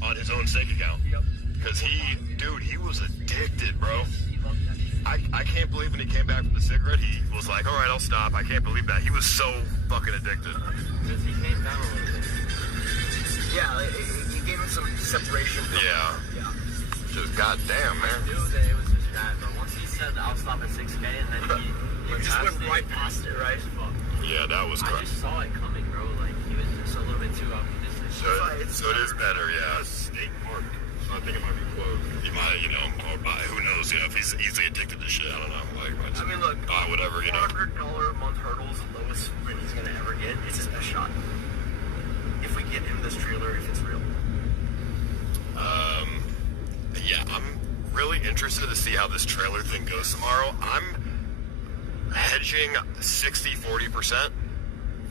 on his own stake account. Yep. Because he was addicted, bro. I can't believe when he came back from the cigarette, he was like, all right, I'll stop. I can't believe that. He was so fucking addicted. Because he came down a little bit. Yeah, he gave him some separation. Yeah. Just goddamn, man. I knew that it was just bad, but once he said I'll stop at 6K, and then he just went right past it, right? Yeah, that was I crazy. just saw it coming, bro. Like, he was just a little bit too optimistic. So it is better, yeah. State park. So I think it might be closed. He might, or buy, who knows, if he's easily addicted to shit, I don't know. Like, I mean, look, buy whatever, $400 a month hurdle is the lowest win he's going to ever get. It's his best shot. If we get him this trailer, if it's real. Yeah, I'm really interested to see how this trailer thing goes tomorrow. I'm hedging 60-40%.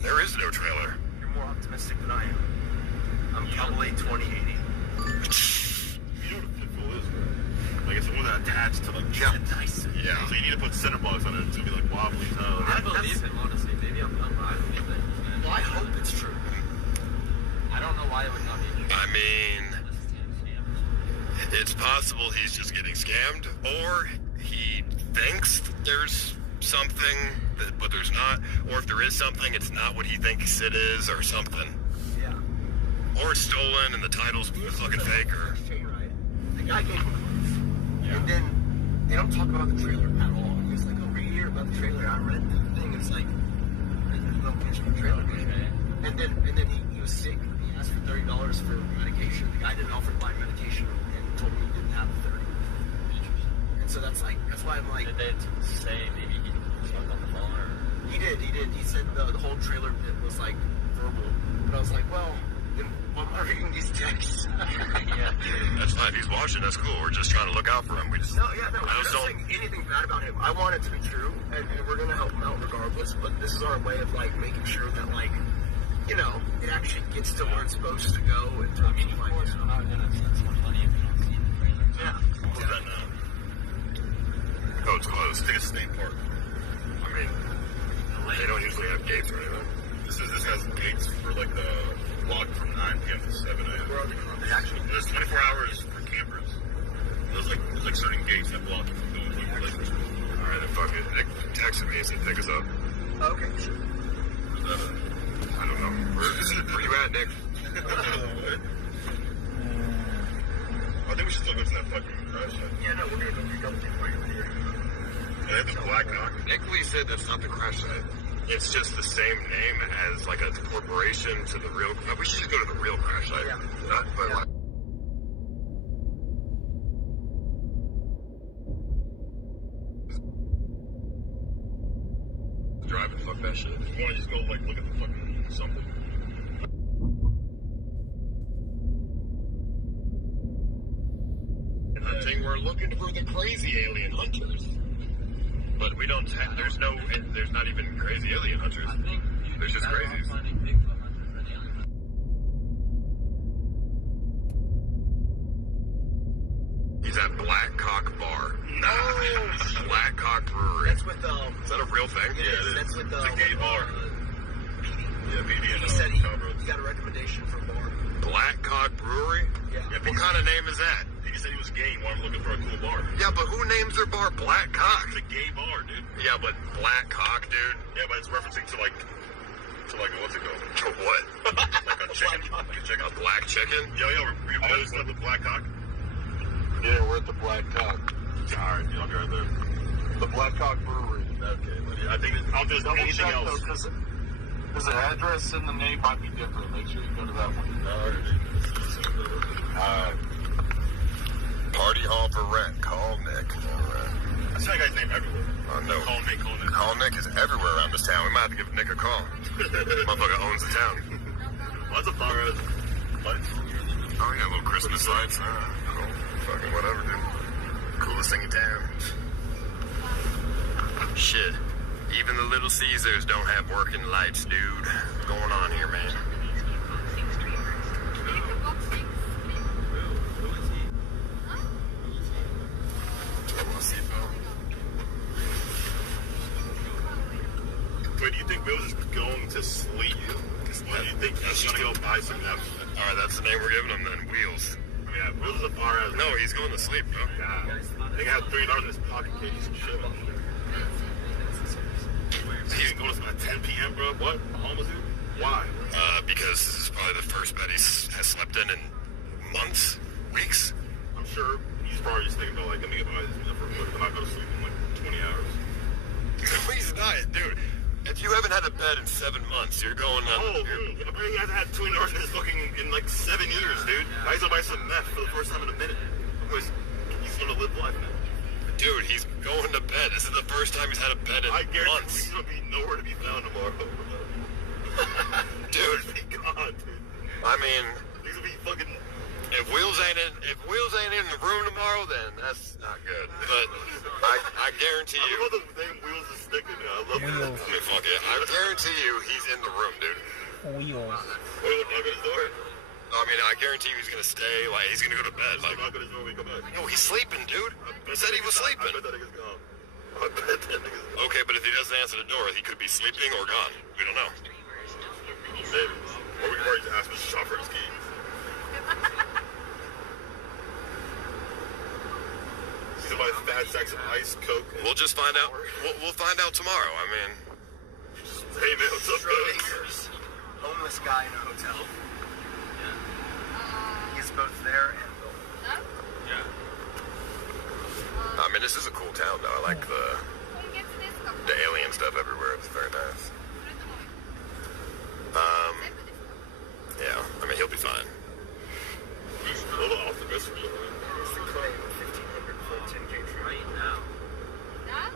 There is no trailer. You're more optimistic than I am. I'm probably 20-80. You know what a pitfall is, bro? Like, it's the one that attached to, like, Nice. Yeah. So you need to put center blocks on it. It's going to be, like, wobbly. I believe him, honestly. Maybe I'm dumb, but I believe that. Well, I hope it's true. I don't know why it would not be true. I mean, it's possible he's just getting scammed, or he thinks there's something, but there's not, or if there is something, it's not what he thinks it is, or something. Yeah. Or it's stolen and the title's fucking fake, or... The guy gave him clues. And then they don't talk about the trailer at all. He was like, oh, read here about the trailer. I read the thing. It's like, there's no mention of the trailer. And then he was sick. He asked for $30 for medication. The guy didn't offer to buy medication and told me he didn't have the 30. And so that's why I'm like... Did they say maybe he smoked on the phone, or...? He did. He said the whole trailer bit was like verbal. But I was like, well, then why am I reading these texts? Yeah. That's fine. If he's watching, that's cool. We're just trying to look out for him. We just... No, I'm not saying anything bad about him. I want it to be true, and we're going to help him out regardless. But this is our way of, like, making sure that, like, you know, it actually gets to where it's supposed to go. And I mean, of course, we're not going to spend some money if we don't see the trailer. Yeah. What's that now? Oh, it's closed. I think it's State Park. I mean, they don't usually have gates or anything. This has gates for, like, the block from 9 p.m. to 7 a.m. They actually... There's 24 hours for campers. There's like certain gates that block you from going to places. All right, then fuck it. Nick texted me and said pick us up. Okay, sure. I don't know. Where you at, Nick? I think we should still go to that fucking crash site. Yeah, no, we're going to go pick up the right here. They have the Black Hawk. Nick Lee said that's not the crash site. It's just the same name as like a corporation to the real. We should just go to the real crash site. Yeah. But like. Driving, fuck that shit. You want to just go like look at the fucking something? Hunting, we're looking for the crazy alien hunters. But we don't have, there's not even crazy alien hunters. I think there's just crazies. Finding Bigfoot hunters for the alien. He's at Black Cock Bar. No! Black Cock Brewery. That's with, Is that a real thing? Yeah, it is. That's with, It's a gay bar. Yeah, BD and he said he got a recommendation for a bar. Black Cock Brewery? Yeah. What kind of name is that? He said he was gay and wanted looking for a cool bar. Yeah, but who names their bar Black Cock? It's a gay bar, dude. Yeah, but Black Cock, dude. Yeah, but it's referencing to like what's it called? To what? Like a chicken. Like a chicken. A black chicken? Yo, we always love the Black Cock. Yeah, we're at the Black Cock. Alright, I'll be right there. The Black Cock Brewery. Okay, but I think I'll just Double anything check, else. Because the address and the name might be different. Make sure you go to that one. Alright. Party hall for rent. Call Nick. Alright. I see that guy's name everywhere. No. Call Nick. Call Nick is everywhere around this town. We might have to give Nick a call. Motherfucker owns the town. Lots of fire lights. Oh yeah, little Christmas lights. Cool. Fucking whatever, dude. Coolest thing in town. Shit. Even the Little Caesars don't have working lights, dude. What's going on here, man? Wait, do you think Bill's just going to sleep? Or do you think he's going to go buy some of that Alright, that's the name we're giving him then, Wheels. Yeah, Wheels is a bar ass. No, he's going to sleep, bro. God. They got $3 in his pocket, kid. Some shit on there. He's going to sleep at 10 p.m., bro. What? Almost dude? Why? Because this is probably the first bed he has slept in months, weeks. I'm sure he's probably just thinking about, like, let me get by this for a I'm not going to sleep in like 20 hours. No, he's not, dude. If you haven't had a bed in 7 months, you're going on. Oh, dude. I bet he hasn't had $20 in his fucking in like 7 years, dude. Now he's gonna buy some meth for the first time in a minute. Because he's gonna live life now. Dude, he's going to bed. This is the first time he's had a bed in I guarantee months. he's gonna be nowhere to be found tomorrow. Dude, God, dude. I mean, He's gonna be fucking. if Wheels ain't in the room tomorrow, then that's not good. But I guarantee I you. love the name Wheels is sticking. I love Wheels. it. I mean, fuck it. I guarantee you he's in the room, dude. Wheels. What the fuck is his door? I mean, I guarantee you he's gonna stay. Like, he's gonna go to bed. Like, I'm not gonna know when we come back. no, he's sleeping, dude. He said he was I sleeping. bet that nigga's gone. I bet that nigga's gone. Okay, but if he doesn't answer the door, he could be sleeping or gone. We don't know. Maybe. Or we can already just ask Mr. Shaw for his keys. He's gonna buy fat sacks of ice, Coke. and We'll just find out. power. We'll find out tomorrow. I mean, Hey man, what's up, bro? Homeless guy in a hotel. He's both there and I mean, this is a cool town, though. I like the alien stuff everywhere. It's very nice. Yeah. I mean, he'll be fine. He's a little optimistic. It's the claim of 1,500 for a 10K trip. Right now.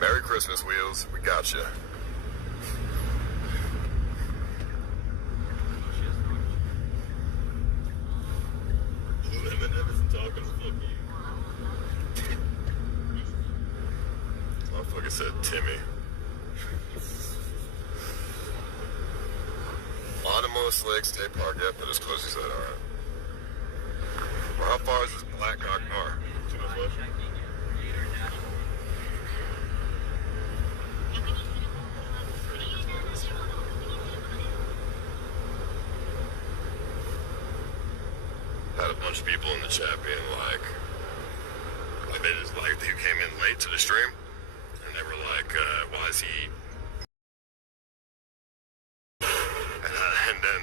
Merry Christmas, Wheels. We got you. Lemon Emerson talking, fuck you. Motherfucker said Timmy. Automos Lake State Park. Yep, that is close. He said, alright. Well, how far is this Black Rock Bar? 2 minutes left. Had a bunch of people in the chat being like they just like who came in late to the stream, and they were like, why is he? And then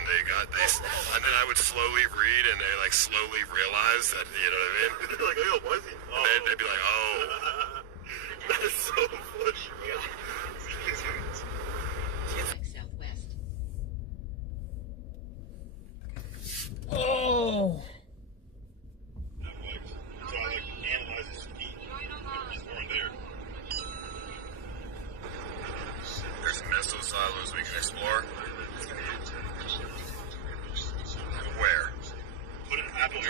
and then I would slowly read, and they like slowly realize that, you know what I mean? They're like, yo, why is he? Oh. They'd be like, oh. That is so funny. Southwest. Oh. So I like analyze his feet. Just weren't there. There's missile silos we can explore. Where? Put an apple.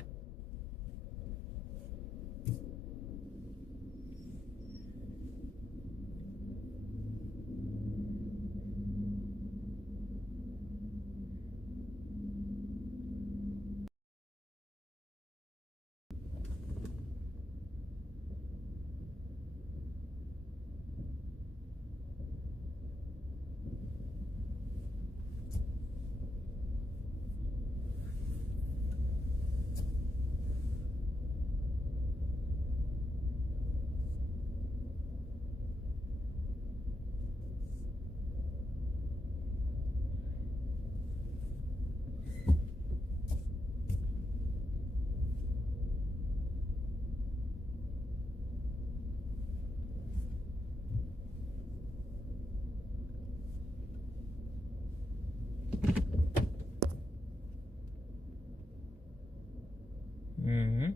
Mm-hmm.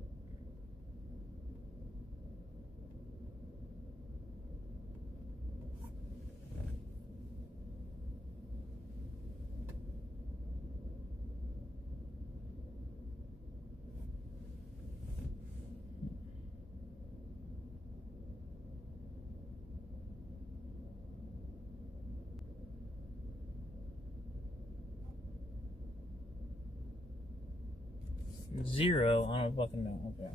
Zero? I don't fucking know. Okay.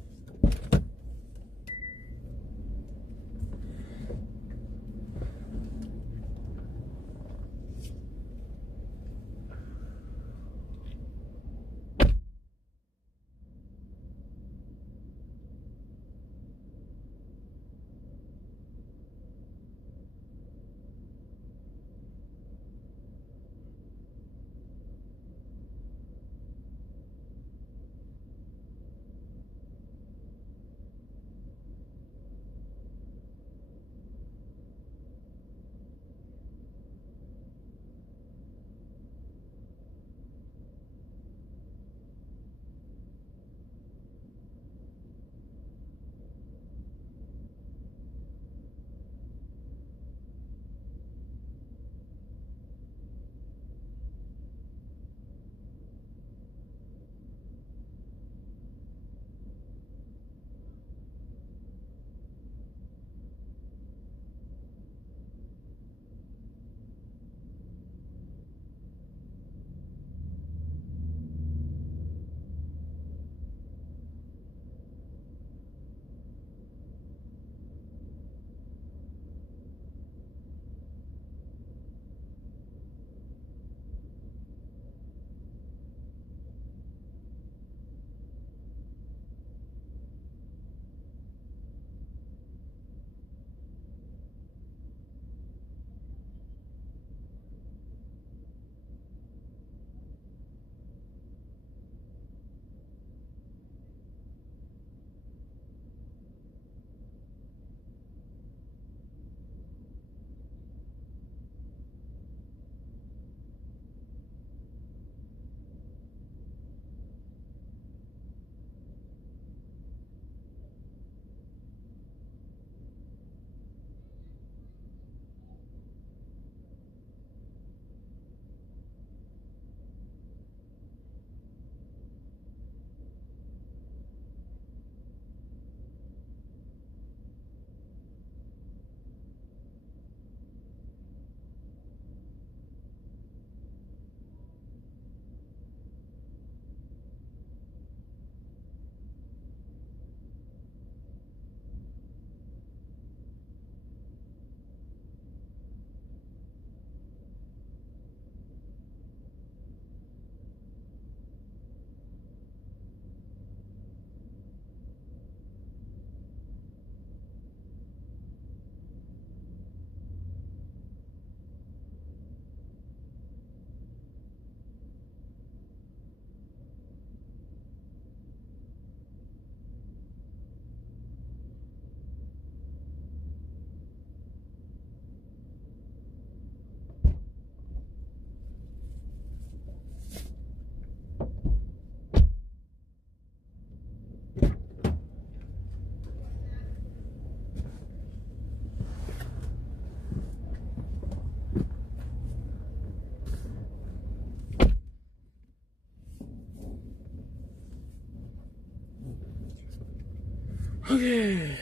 Okay.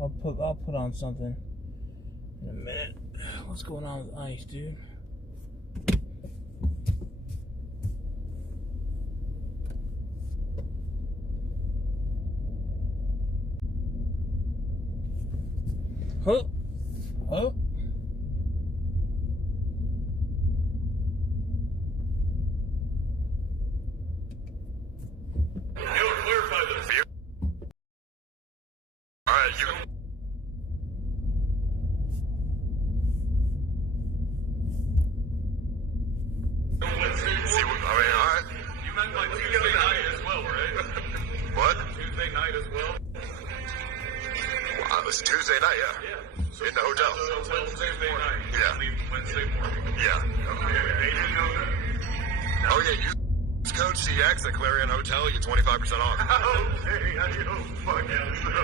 I'll put on something in a minute. What's going on with ice, dude? Huh? Huh? Alright, you see what, I mean, alright. You meant like Tuesday night as well, right? What? Tuesday night as well? Well, it was Tuesday night, yeah. In the hotel. So Wednesday night. Yeah. Leave Wednesday morning. Yeah. Okay, they didn't know that. Oh yeah, use code CX at Clarion Hotel, you get 25% off. Okay, I don't fucking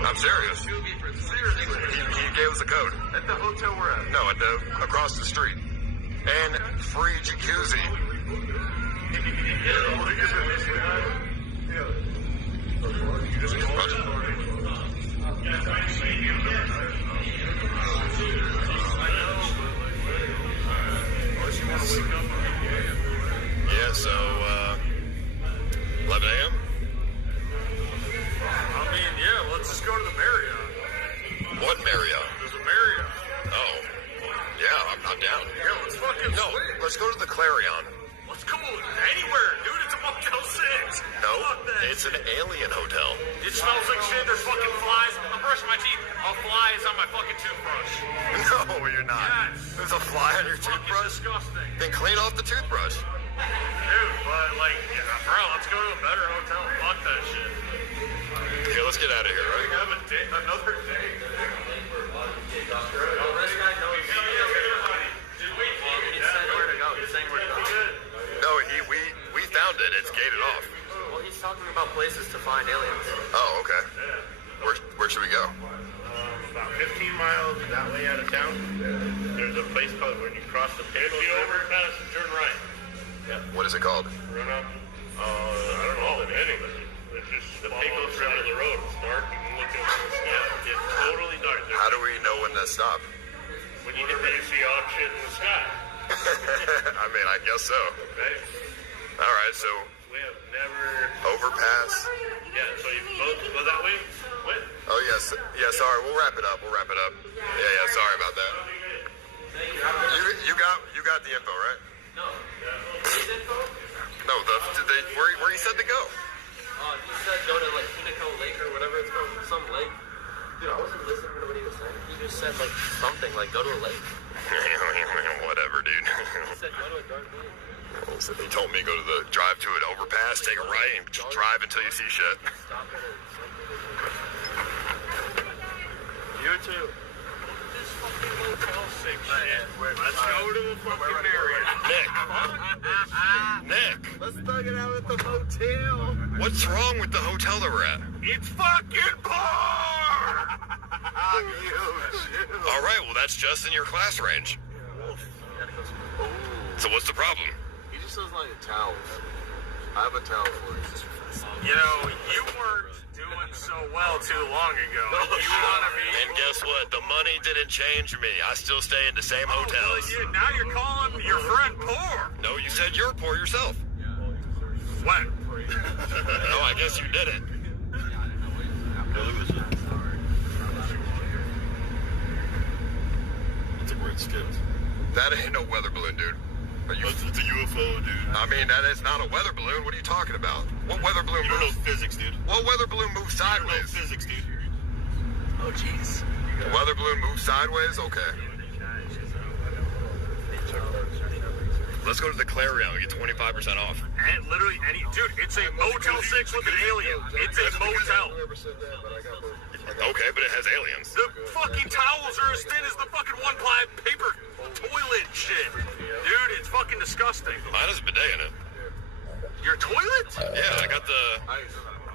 I'm serious. Seriously. He gave us a code. At the hotel we're at? No, at the across the street. And free jacuzzi. Yeah, so 11 a.m. I mean, yeah, let's just go to the Marriott. What Marriott? There's a Marriott. Oh, yeah, I'm down. Yeah, let's fucking swing. Let's go to the Clarion. Let's go anywhere, dude. It's a Motel 6. No, Fuck that. it's an alien hotel. It smells like shit. There's fucking flies. I'm brushing my teeth. A fly is on my fucking toothbrush. No, you're not. Yes. There's a fly on your toothbrush? Disgusting. Then clean off the toothbrush. Dude, but like, yeah, bro, let's go to a better hotel. Fuck that shit. Okay, let's get out of here, We right? have a date, another date. No, we found it. It's gated off. Well, he's talking about places to find aliens. Oh, okay. Where should we go? About 15 miles that way out of town. There's a place called when you cross the payload. If you overpass and turn right. Yeah. What is it called? Run up. I don't know. It's just the Pecos River of the road. It's dark. You can look at it. Yeah, it's totally dark. How do we know when to stop? When you see odd shit in the sky. I mean, I guess so. Right? All right, so We have never. overpass. Yeah, so you both go that way? What? Oh, yes. Yeah, sorry. We'll wrap it up. Yeah, sorry about that. You got the info, right? No. His info? No, where he said to go. He said go to like Pinnacle Lake or whatever it's called. Some lake. Dude, I wasn't listening to what he was saying. He just said like something like go to a lake. Whatever, dude. He said go to a dark lake. He told me drive to an overpass, take a right, and just drive until you see shit. Stop at it. You too. This fucking Motel 6 shit. Let's go to the fucking Marriott. Nick. Let's thug it out at the motel. What's wrong with the hotel that we're at? It's fucking poor! All right, well, that's just in your class range. So what's the problem? He just doesn't like the towels. I have a towel for you. You know, you weren't doing so well too long ago. You want to be... And guess what? The money didn't change me. I still stay in the same hotels. Well, now you're calling your friend poor. No, you said you're poor yourself. When? No, I guess you didn't. That's a great skipped. That ain't no weather balloon, dude. It's a UFO, dude. I mean, that is not a weather balloon. What are you talking about? What weather balloon You don't know moves? physics, dude. What weather balloon moves You don't know sideways? physics, dude. Oh jeez. Weather balloon moves sideways? Okay. Let's go to the Clarion. We get 25% off. And literally dude, it's a Motel 6 with an alien. It's a motel. Okay, but it has aliens. The fucking towels are as thin as the fucking one-ply paper toilet shit. Dude, it's fucking disgusting. Mine has a bidet in it. Your toilet? Yeah, I got the...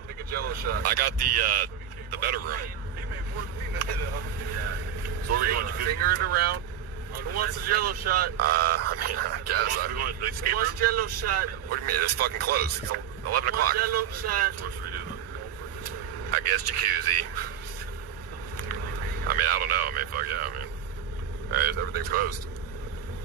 Take a Jello shot. I got the better room. So where are we going? Finger it around. Who wants a Jello shot? I mean, I guess. Who wants Jello shot? What do you mean? It's fucking closed. It's 11 o'clock. Jello shot. I guess jacuzzi. I mean, I don't know. I mean, fuck yeah. I mean, everything's closed.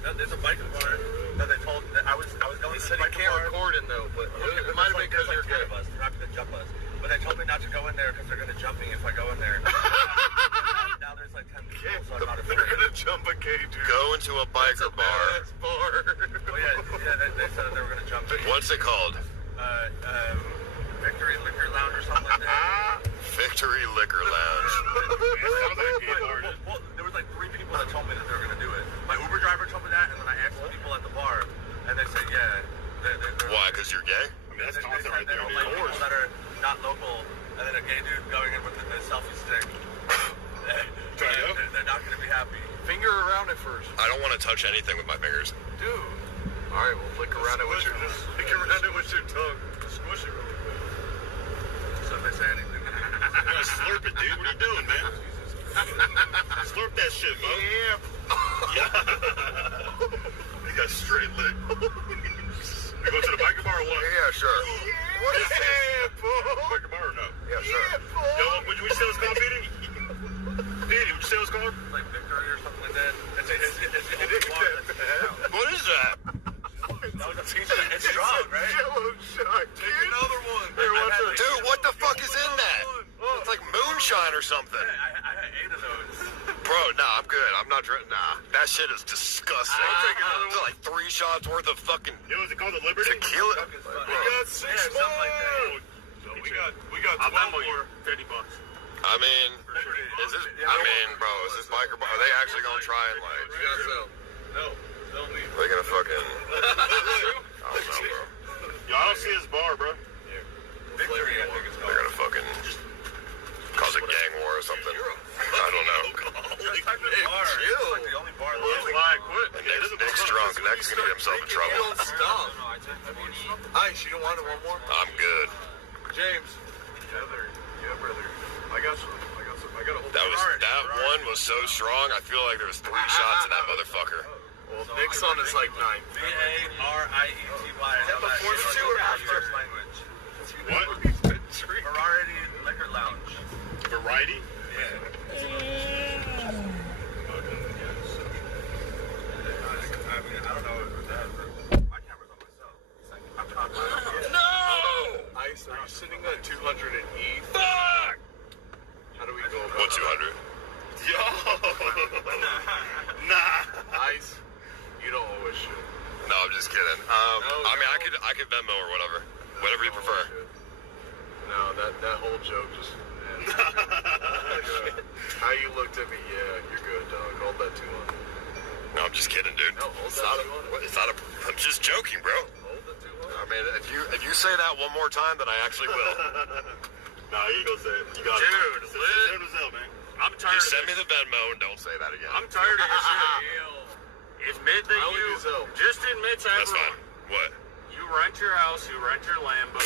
There's a biker bar that they told that I was going to the biker Can't bar. record it though, but Okay, it might have been because there's you're like 10 gay. of us. They're not going to jump us. But they told me not to go in there because they're going to jump me if I go in there. Now there's like 10 people, so I'm not afraid. They're gonna jump a gay dude. Go into a biker bar. bar. Oh yeah, they said that they were going to jump me. What's it called? Victory Liquor Lounge or something like that. Victory Liquor Lounge. Well, there was like 3 people that told me that they were going to do it. My Uber driver told me that, and then I asked the people at the bar, and they said, yeah. They're Why? Because you're gay? I mean, they said they don't like people that are not local, and then a gay dude going in with the selfie stick. They're not going to be happy. Finger around it first. I don't want to touch anything with my fingers. Dude. All right, well, flick around it with your tongue. Squish it really quick. So if they say anything. You gotta slurp it, dude. What are you doing, man? Slurp that shit, bro. Yeah. You got straight lit. You go to the biker bar or what? Yeah, sure. What is that? Biker bar or no? Yeah, sure. Yo, would you say it was called, Petey? Petey, would you say it was called? Like Victory or something like that. What is that? That was a piece of it's strong, right? Take another one. Dude, what the fuck is in that? It's like moonshine or something. I had 8 of those. Bro, nah, I'm good. I'm not drinking. Nah, that shit is disgusting. I'll take another It's like 3 shots worth of fucking. Yo, is it called the Liberty? Tequila. We got 6 something like that. We got 12 for $50. I mean, is this? I mean, bro, is this biker bar? Are they actually gonna try and like? No, tell me. They're gonna fucking. I don't know, bro. Yo, I don't see his bar, bro. Victory, I think it's called. They're gonna fucking cause a gang war or something. I don't know. Just type in bar. It's like the only bar left. Nick's drunk. Nick's gonna get himself in trouble. Stop. Ice, you don't want it one more? I'm good. James. Yeah, brother. I got a whole That one was so strong. I feel like there was 3 shots in that motherfucker. Well, Nick's on is like 9. V-A-R-I-E-T-Y. Is that before the 2 or after? First language. What? Variety Liquor Lounge. Variety? Yeah. I mean, I don't know what that is. My camera's on myself. It's like, I'm talking. No! Ice, are you sitting at 200 and E? Fuck! How do we go about What 200? Yo! Nah! Ice, you don't owe us shit. No, I'm just kidding. I mean, I could Venmo or whatever. Whatever you prefer. No, that whole joke just... How you looked at me, yeah, you're good, dog. Hold that 200. No, I'm just kidding, dude. No, hold It's that not 200. it's not a... I'm just joking, bro. Hold the 200. I mean, if you say that one more time, then I actually will. Nah, you gonna say it. You got Dude, it. Man. I'm tired Just send me the Venmo and don't say that again. I'm tired of your shit. Admit that just admit to That's everyone. fine. What? You rent your house, you rent your Lambo.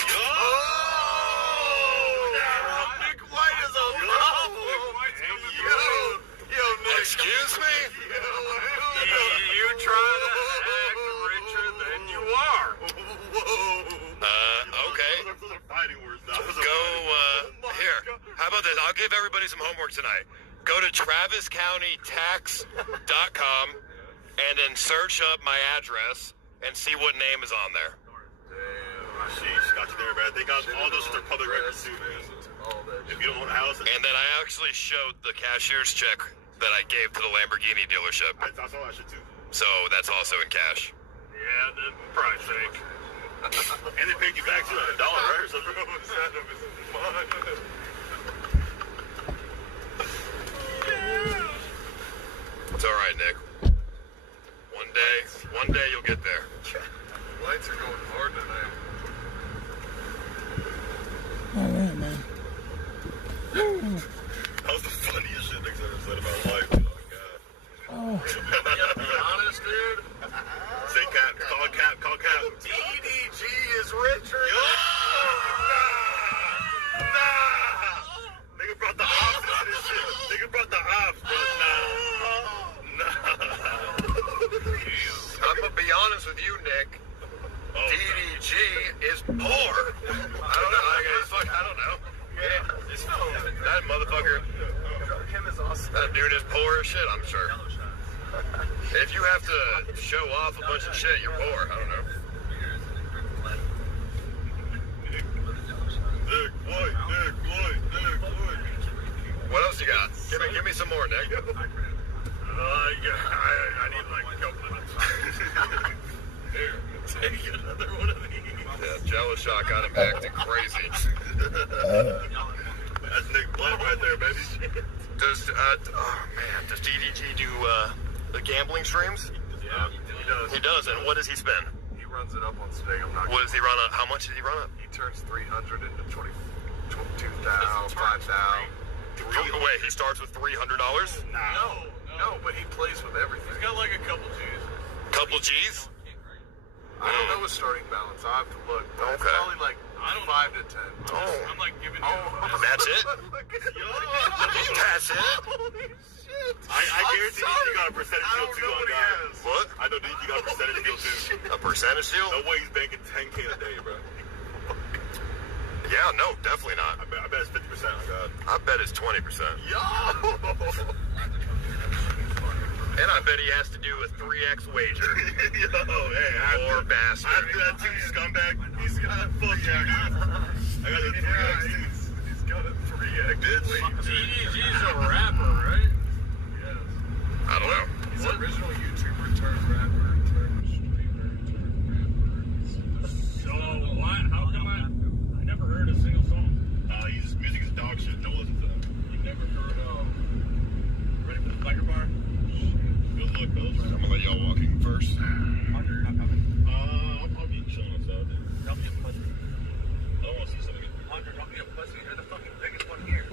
Nick White is a Yo, Nick. Excuse me? You try to act richer than you are. Okay. Go, here. How about this? I'll give everybody some homework tonight. Go to TravisCountyTax.com and then search up my address and see what name is on there. Sheesh, got you there, man. They got all those are public records too, man. If you don't own a house, And then I actually showed the cashier's check that I gave to the Lamborghini dealership. I saw that shit too. So that's also in cash. Yeah, the price fake. And they paid you back to $1, right? Or something. It's all right, Nick. One day you'll get there. Lights are going hard tonight. All right, man. That was the funniest shit Nick's ever said about life. Oh, my God. Oh. Be honest, dude. Say Cap. Call Cap. DDG is richer. Nah. Nigga brought the ops into this shit. Nigga brought the ops, bro. Nah. rare shit, I'm sure. If you have to show off a bunch of shit, you're poor. I don't know. Nick White. What else you got? Give me some more, Nick. I need like a couple minutes. Here, take another one of these. Yeah, Jello shot got him acting crazy. That's Nick Blood right there, baby. Does DDG do the gambling streams? Yeah, he does. He does, and what does he spend? He runs it up on stake. I'm not. What does he run up? How much does he run up? He turns 300 into 22,000, 5,000. Wait, he starts with $300? No, but he plays with everything. He's got like a couple G's. Couple G's? I don't know his starting balance. I have to look. But it's probably like 5 to 10. I'm like giving you. That's it? That's it? Holy shit! I guarantee you got a percentage deal too on that. What? I know you got a percentage deal too. A percentage deal? No way he's banking 10K a day, bro. Yeah, no, definitely not. I bet it's 50% on God. I bet it's 20%. Yo! And I bet he has to do a 3x wager. Yo, hey, poor bastard. After that too, scumbag. He's got a fuck yeah. I got a 3x. He's got a 3x. DDG's a rapper, right? Yes. I don't know. He's an original YouTuber turned rapper, turned streamer, turned rapper. So why? How come I never heard a single song? His music is dog shit. Don't listen to him. You never heard Ready for the Biker Bar? Good luck, fellas. I'm gonna let y'all walk in first. Hunter, you're not coming. I'm probably chilling outside, dude. Don't be a pussy. I don't want to see something. Hunter, don't be a pussy. You're the fucking biggest one here.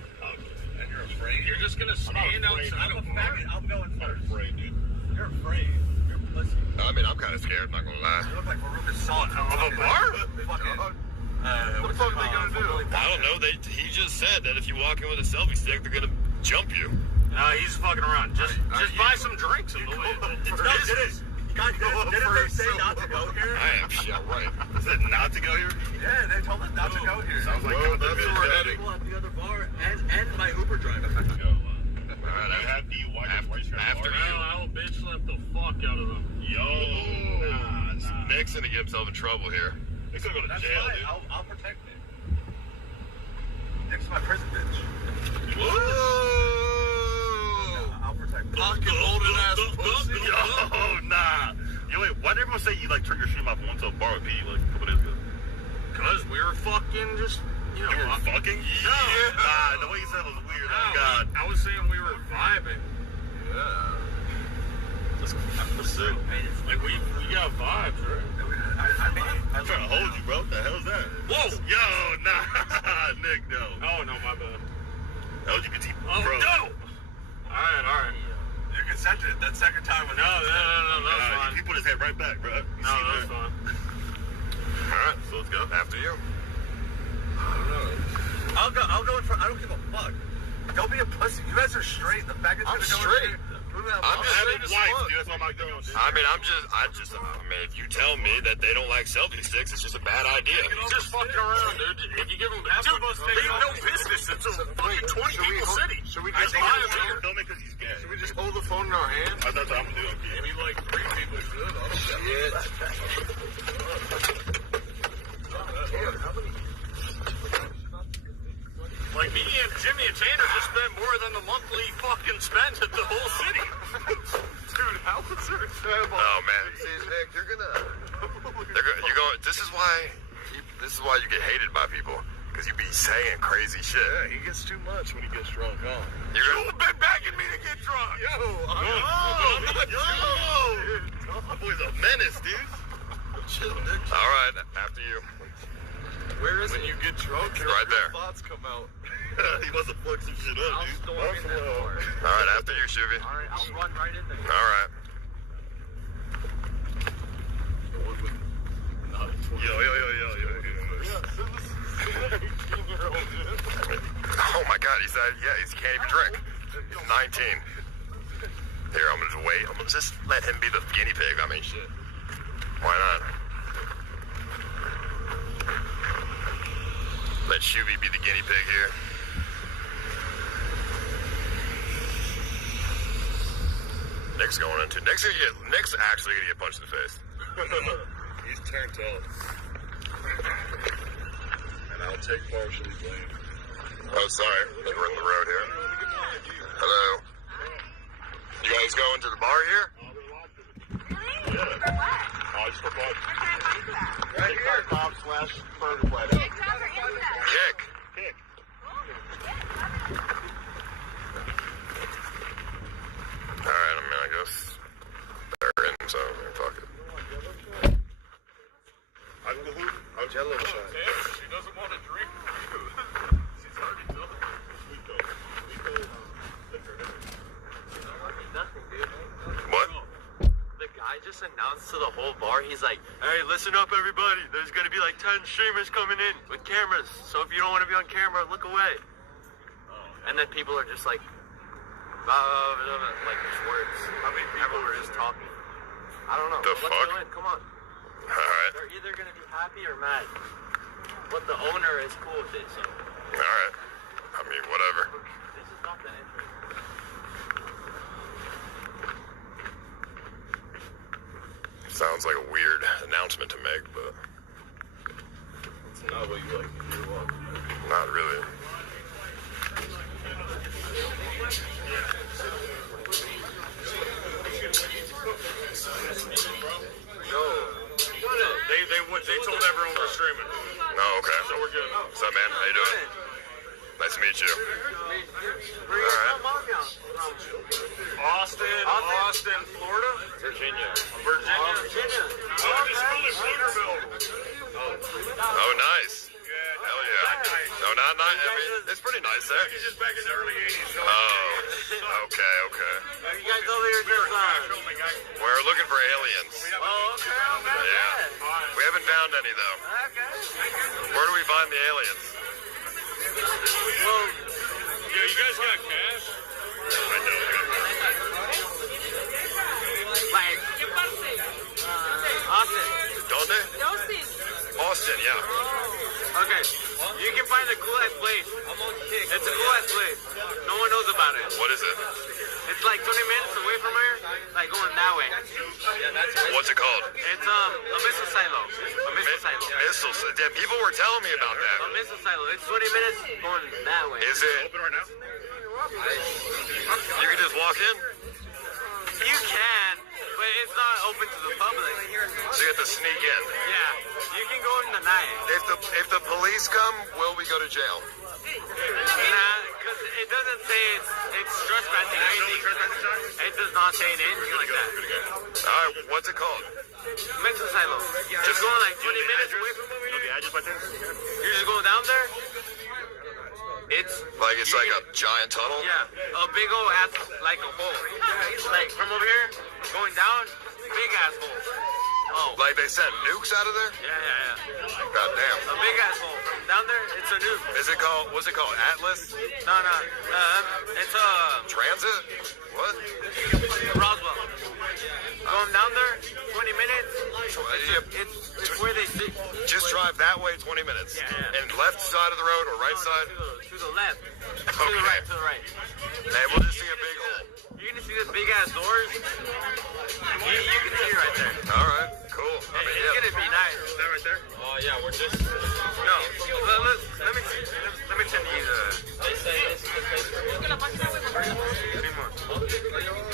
And you're afraid? You're just gonna stand outside of a bar? I'm going I'm first. afraid, dude. You're afraid. You're a pussy. I mean, I'm kind of scared, not gonna lie. You look like Farouk Assault. Of a bar? What the fuck are they gonna do? I don't know. He just said that if you walk in with a selfie stick, they're gonna jump you. No, he's fucking around. Just buy some drinks and move it. Didn't they say not to go here? I am shit right. Is it not to go here? Yeah, they told us not to go here. Sounds like that's where we're heading. People at the other bar and my Uber driver. Alright, After Well, I'll bitch slap the fuck out of them. Nah. Nick's gonna get himself in trouble here. Nick's gonna go to That's jail, fine. dude. I'll protect Nick. Nick's my prison bitch. Whoa! I'll protect Nick. Fucking holding ass pussy. Yo, nah. Yo, wait, why did everyone say you like turned your stream off once to a bar with P like a couple days ago? Cause we were fucking just, You were fucking? No. Nah, the way you said it was weird. Oh, God. I was saying we were vibing. Yeah. That's sick. Like we got vibes, right? I'm trying to hold you, bro. What the hell is that? Whoa! Yo, nah. Nick, no. Oh no, my bad. LGBT Oh bro. no! Alright. You consented. That second time was no, that's fine. He put his head right back, bro. No, that's fine. Alright, so let's go. After you. I don't know. I'll go in front. I don't give a fuck. Don't be a pussy. You guys are straight. The fact is I'm gonna go straight. in. I'm having just wife, dude. That's what I'm doing, dude. I mean, if you tell me that they don't like selfie sticks, it's just a bad idea. Just fucking around, dude. If you give them, they have no business. It's a fucking 20 people city. Should we I just think film it because he's gay? Should we just hold the phone in our hands? That's what I'm gonna do. Maybe like 3 people should. Oh, shit. Like me and Jimmy and Tanner just spent more than the monthly fucking spend at the whole city. Dude, how was there incredible? Oh man, see, Nick, you're going. This is why you get hated by people, because you be saying crazy shit. Yeah, he gets too much when he gets drunk, huh? You've been begging me to get drunk. My boy's a menace, dude. Chill, Nick. All right, after you. Where is when you get drunk, your right there. thoughts come out. He wants to fuck some shit up, I'll dude. storm in that bar. All right, after you, Shuvy. All right, I'll run right in there. All right. Yo. Oh my God, he can't even drink. He's 19. Here, I'm gonna just wait. I'm gonna just let him be the guinea pig. I mean, shit. Why not? Let Shuvy be the guinea pig here. Nick's going into. Nick's actually gonna get punched in the face. He's turned up. And I'll take partially blame. Oh, sorry. We're in the road here. Hello. You guys going to the bar here? Oh, just for fun. Right here. TikTok.com/burger play. Kick. Kick. Alright, I mean, I guess they're in, so fuck it. I'll jello shot. She doesn't want to drink with you. She's already done. Nothing, dude. What? The guy just announced to the whole bar, he's like, hey, listen up, everybody. There's going to be like 10 streamers coming in with cameras. So if you don't want to be on camera, look away. And then people are just like, like there's words. How many people are just talking? I don't know. The Let's fuck? go in. Come on. Alright. They're either going to be happy or mad. But the owner is cool with it, so. Alright. I mean, whatever. This is not that interesting. Sounds like a weird announcement to make, but It's not what you like to do. not really. They told everyone we're streaming. Oh, okay. So we're good. What's up, man? How you doing? Nice to meet you. Alright. Austin, Florida? Virginia. Virginia. Oh, nice. Hell yeah. No, not nice. I mean, it's pretty nice there. He's just back in the early 80s. Oh, okay. You guys over here just, We're looking for aliens. oh, okay. Yeah. We haven't found any, though. Where do we find the aliens? Well, Yeah, you guys got cash? I know. like, Austin. Donde? Austin, yeah. Okay, you can find a cool ass place. It's a cool ass place. No one knows about it. What is it? It's like 20 minutes away from here, like going that way. What's it called? It's a missile silo. A missile silo. Missiles. Yeah, people were telling me about that. A missile silo. It's 20 minutes going that way. Is it? Open right now? You can just walk in? You can, but it's not open to the public. So you have to sneak in. Yeah, you can go in the night. If the police come, will we go to jail? Nah, because it doesn't say it's trespassing or anything. It does not say anything like that. Alright, what's it called? Missile silo. Just going like 20 minutes away from over here. You just go down there. It's Like it's like a giant tunnel? yeah, a big old ass, like a hole. Like from over here, going down, big ass hole. Oh. Like they sent nukes out of there? Yeah. God damn. A big ass hole. Down there, it's a nuke. Is it called, what's it called? Atlas? No. It's Transit? What? Roswell. Going down there, 20 minutes. It's where they sit. Just drive that way 20 minutes. Yeah. And left side of the road or right side? To the left. To Okay. the right. And we'll just see a big hole. You're gonna see the big ass doors. You can see it right there. Alright, cool. I mean, It's gonna be nice. Is that right there? Oh yeah, we're just no. Let me send you the.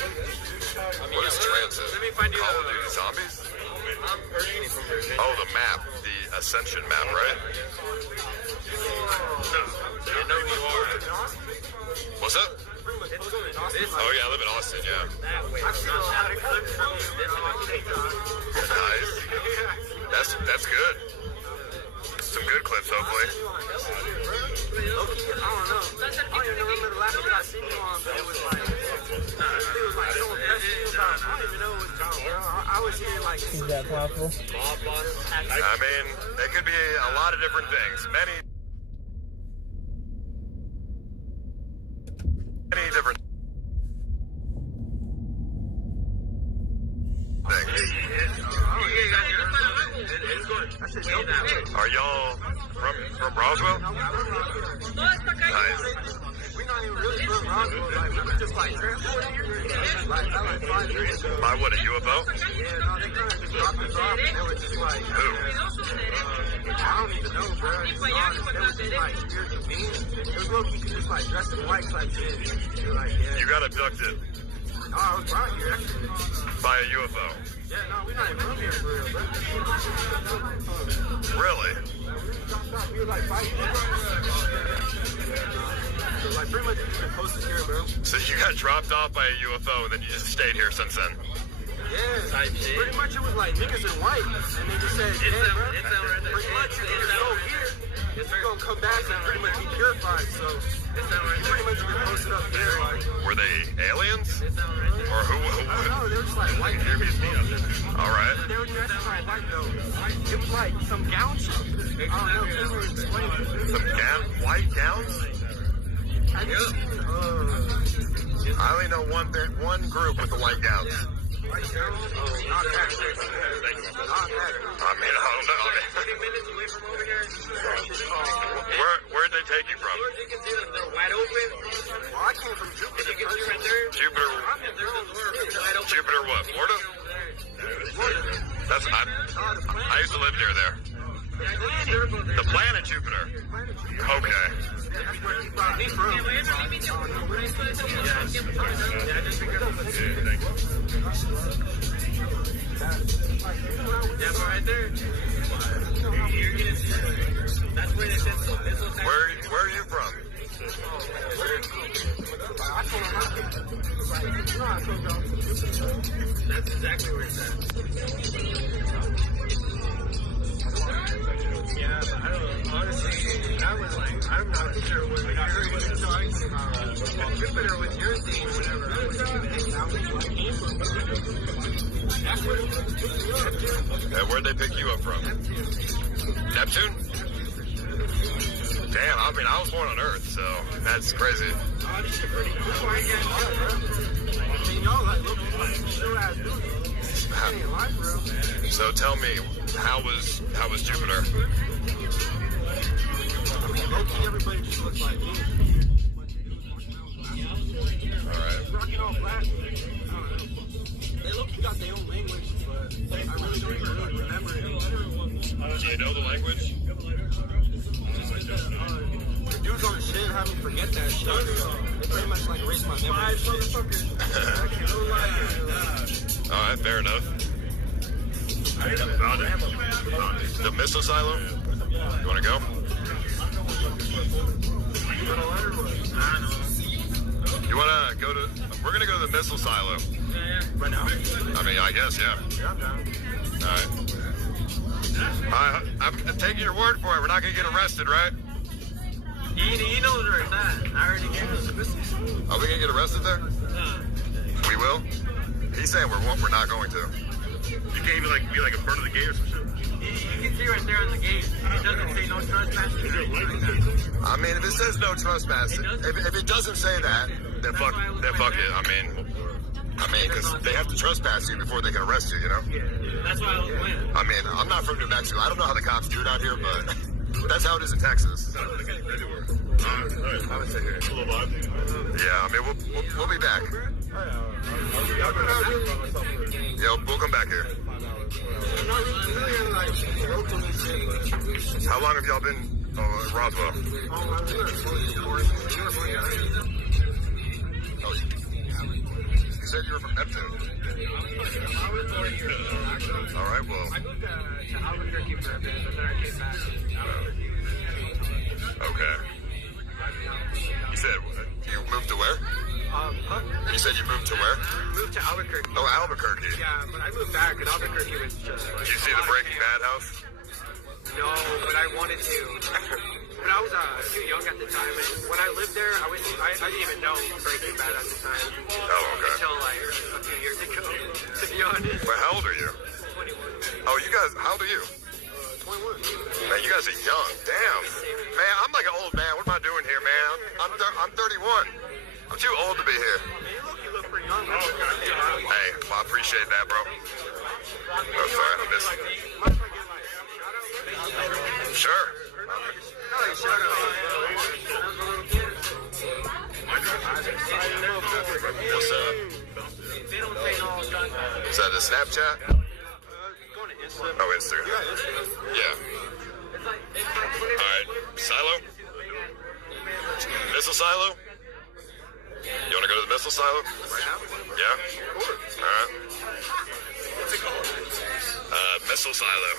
What is transit? Let me find you Call of Duty Zombies? Oh, the map. The Ascension map, right? You know who you are. What's up? Oh yeah, I live in Austin, yeah. Nice. That's good. Some good clips, hopefully. I don't know. I don't even remember the last time I seen you on, but it was like so impressive. I don't even know what it's on. I was here like. Is that possible? I mean, it could be a lot of different things. Many different things. Are y'all from Roswell? Nice. We're not even really from Roswell. Like, we just like transported here. like 5 years ago. By what, a UFO? Yeah, no, they kind of just dropped us off, and they were just like, Who? I don't even know, bro. They were just like spiritual beings. It was low-key just like dressed in white type shit. They were like, yeah. You got abducted Oh, I was brought here, actually. by a UFO. Yeah, no, we're not even from here for real, bro. Really? We were like 5 years ago. So, like, pretty much just been posted here, bro. So you got dropped off by a UFO and then you just stayed here since then? Yeah, pretty much it was like niggas in white, and they just said, yeah, bro. Pretty much, if you go here, you're gonna come back and pretty much be purified. So, you pretty much been posted up there, like. Were they aliens? Or who? I don't know, they were just like white people. All right. They were dressed like white though. It was like some gown shit. I don't know, can't really explain it. Some white gowns? Have you seen, I only know one group with the white gowns. white gowns? Oh, not that. Not that. I mean, I don't know. 20 minutes away from over here. Where'd they take you from? You can see them, they're wide open. Well, I came from Jupiter. You can see right there. Jupiter. Jupiter what? Florida? That's I used to live near there. The planet Jupiter. Okay. That's where he brought me from. Yeah, but right there. That's where they said so. Where are you from? That's exactly where it's at. Yeah, but I don't know. Honestly, I was like, I'm not sure what we heard when it's talking about Jupiter with your theme, whatever. I was thinking, I was like, that's where it was. And where'd they pick you up from? Neptune? Damn, I mean, I was born on Earth, so that's crazy. Oh, this shit pretty cool. I ain't bro. I mean, y'all like, look, sure ass dudes. I ain't lying, bro. So tell me, how was Jupiter? I mean, low-key, everybody just looks like me. Alright. Rocking all black. I don't know. They low-key got their own language, but I really don't even really remember it. Do you know the language? The dudes on the shit have me forget that shit. They pretty much like erase my memory. Alright, fair enough. The missile silo? You wanna go? You wanna go to... We're gonna go to the missile silo. Right now? I mean, I guess, yeah. Yeah, I'm down. Alright. I'm taking your word for it. We're not gonna get arrested, right? He knows where it's at. I already gave him the missile. Are we gonna get arrested there? We will? He's saying we're not going to. You can't even like be like in front of the gate or some shit. You can see right there on the gate. It doesn't say no trespassing. I mean, if it says no trespassing, if it doesn't say that, then fuck it. I mean, because they have to trespass you before they can arrest you, you know? That's why I was playing. I mean, I'm not from New Mexico. I don't know how the cops do it out here, but that's how it is in Texas. I would say here. Yeah, I mean, we'll be back. Yeah, we'll come back here. How long have y'all been at Roswell? Oh, you said you were from Neptune. All right, well. I moved to Albuquerque for a bit, but then I came back. Okay. You said you moved to where? You said you moved to where? Moved to Albuquerque. Oh, Albuquerque. Yeah, but I moved back, and Albuquerque was just. Did you see the Breaking Bad house? No, but I wanted to. But I was too young at the time, and when I lived there, I didn't even know Breaking Bad at the time. Oh, okay. Until like a few years ago, to be honest. But how old are you? 21. Oh, you guys, how old are you? 21. Man, you guys are young. Damn. Man, I'm like an old man. What am I doing here, man? I'm 31. I'm too old to be here. You look pretty young. Hey, well, I appreciate that, bro. Oh, sorry, I missed it. Sure. What's up? Is that a Snapchat? Oh, Instagram. Yeah. Alright, Silo? Missile Silo? You wanna go to the missile silo? Right now? Yeah? Alright. What's it called? Missile Silo.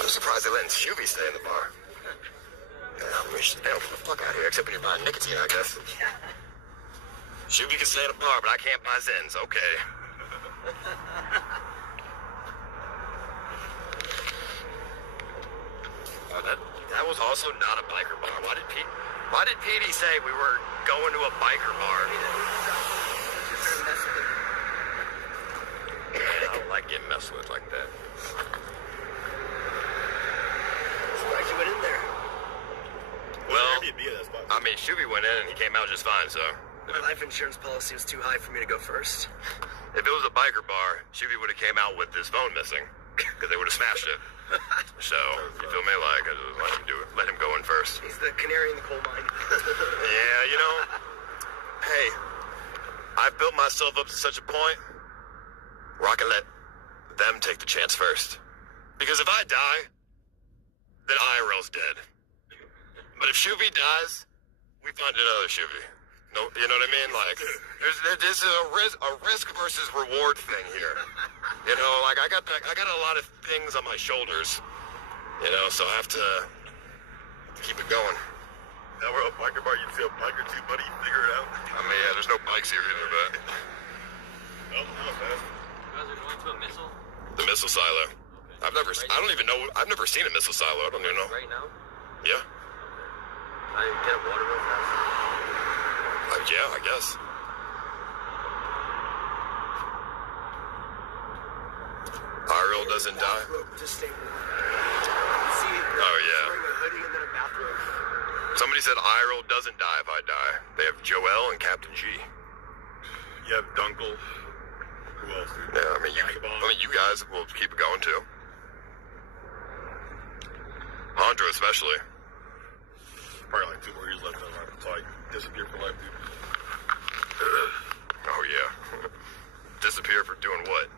I'm surprised they're letting Shuby stay in the bar. They don't get the fuck out of here, except when you're buying nicotine, I guess. Shuby can stay in the bar, but I can't buy Zens. Okay. That was also not a biker bar. Why did Petey say we were going to a biker bar? I don't like getting messed with like that. Surprised you went in there. Well, I mean, Shuby went in and he came out just fine, so. My life insurance policy was too high for me to go first. If it was a biker bar, Shuby would have came out with his phone missing, because they would have smashed it. So, you feel me? Like, I just let him do it. Let him go in first. He's the canary in the coal mine. Yeah, you know, hey, I've built myself up to such a point where I can let them take the chance first. Because if I die, then IRL's dead. But if Shuby dies, we find another Shuby. No, you know what I mean? Like, there's a risk versus reward thing here. You know, like I got a lot of things on my shoulders. You know, so I have to keep it going. Now we're at a biker bar. You see a biker too, buddy? You figure it out. I mean, yeah, there's no bikes here either, but. Oh, not bad. You guys are going to a missile? The missile silo. Okay. I don't even know. I've never seen a missile silo. I don't even know. Right now? Yeah. I get a water real fast. Yeah, I guess. IRL doesn't die. Just stay warm. Oh yeah. Somebody said IRL doesn't die if I die. They have Joel and Captain G. You have Dunkel. Who else, dude? Yeah, I mean you guys will keep it going too. Hondro especially. Probably like 2 more years left until I disappear for life, dude. Oh yeah. Disappear for doing what?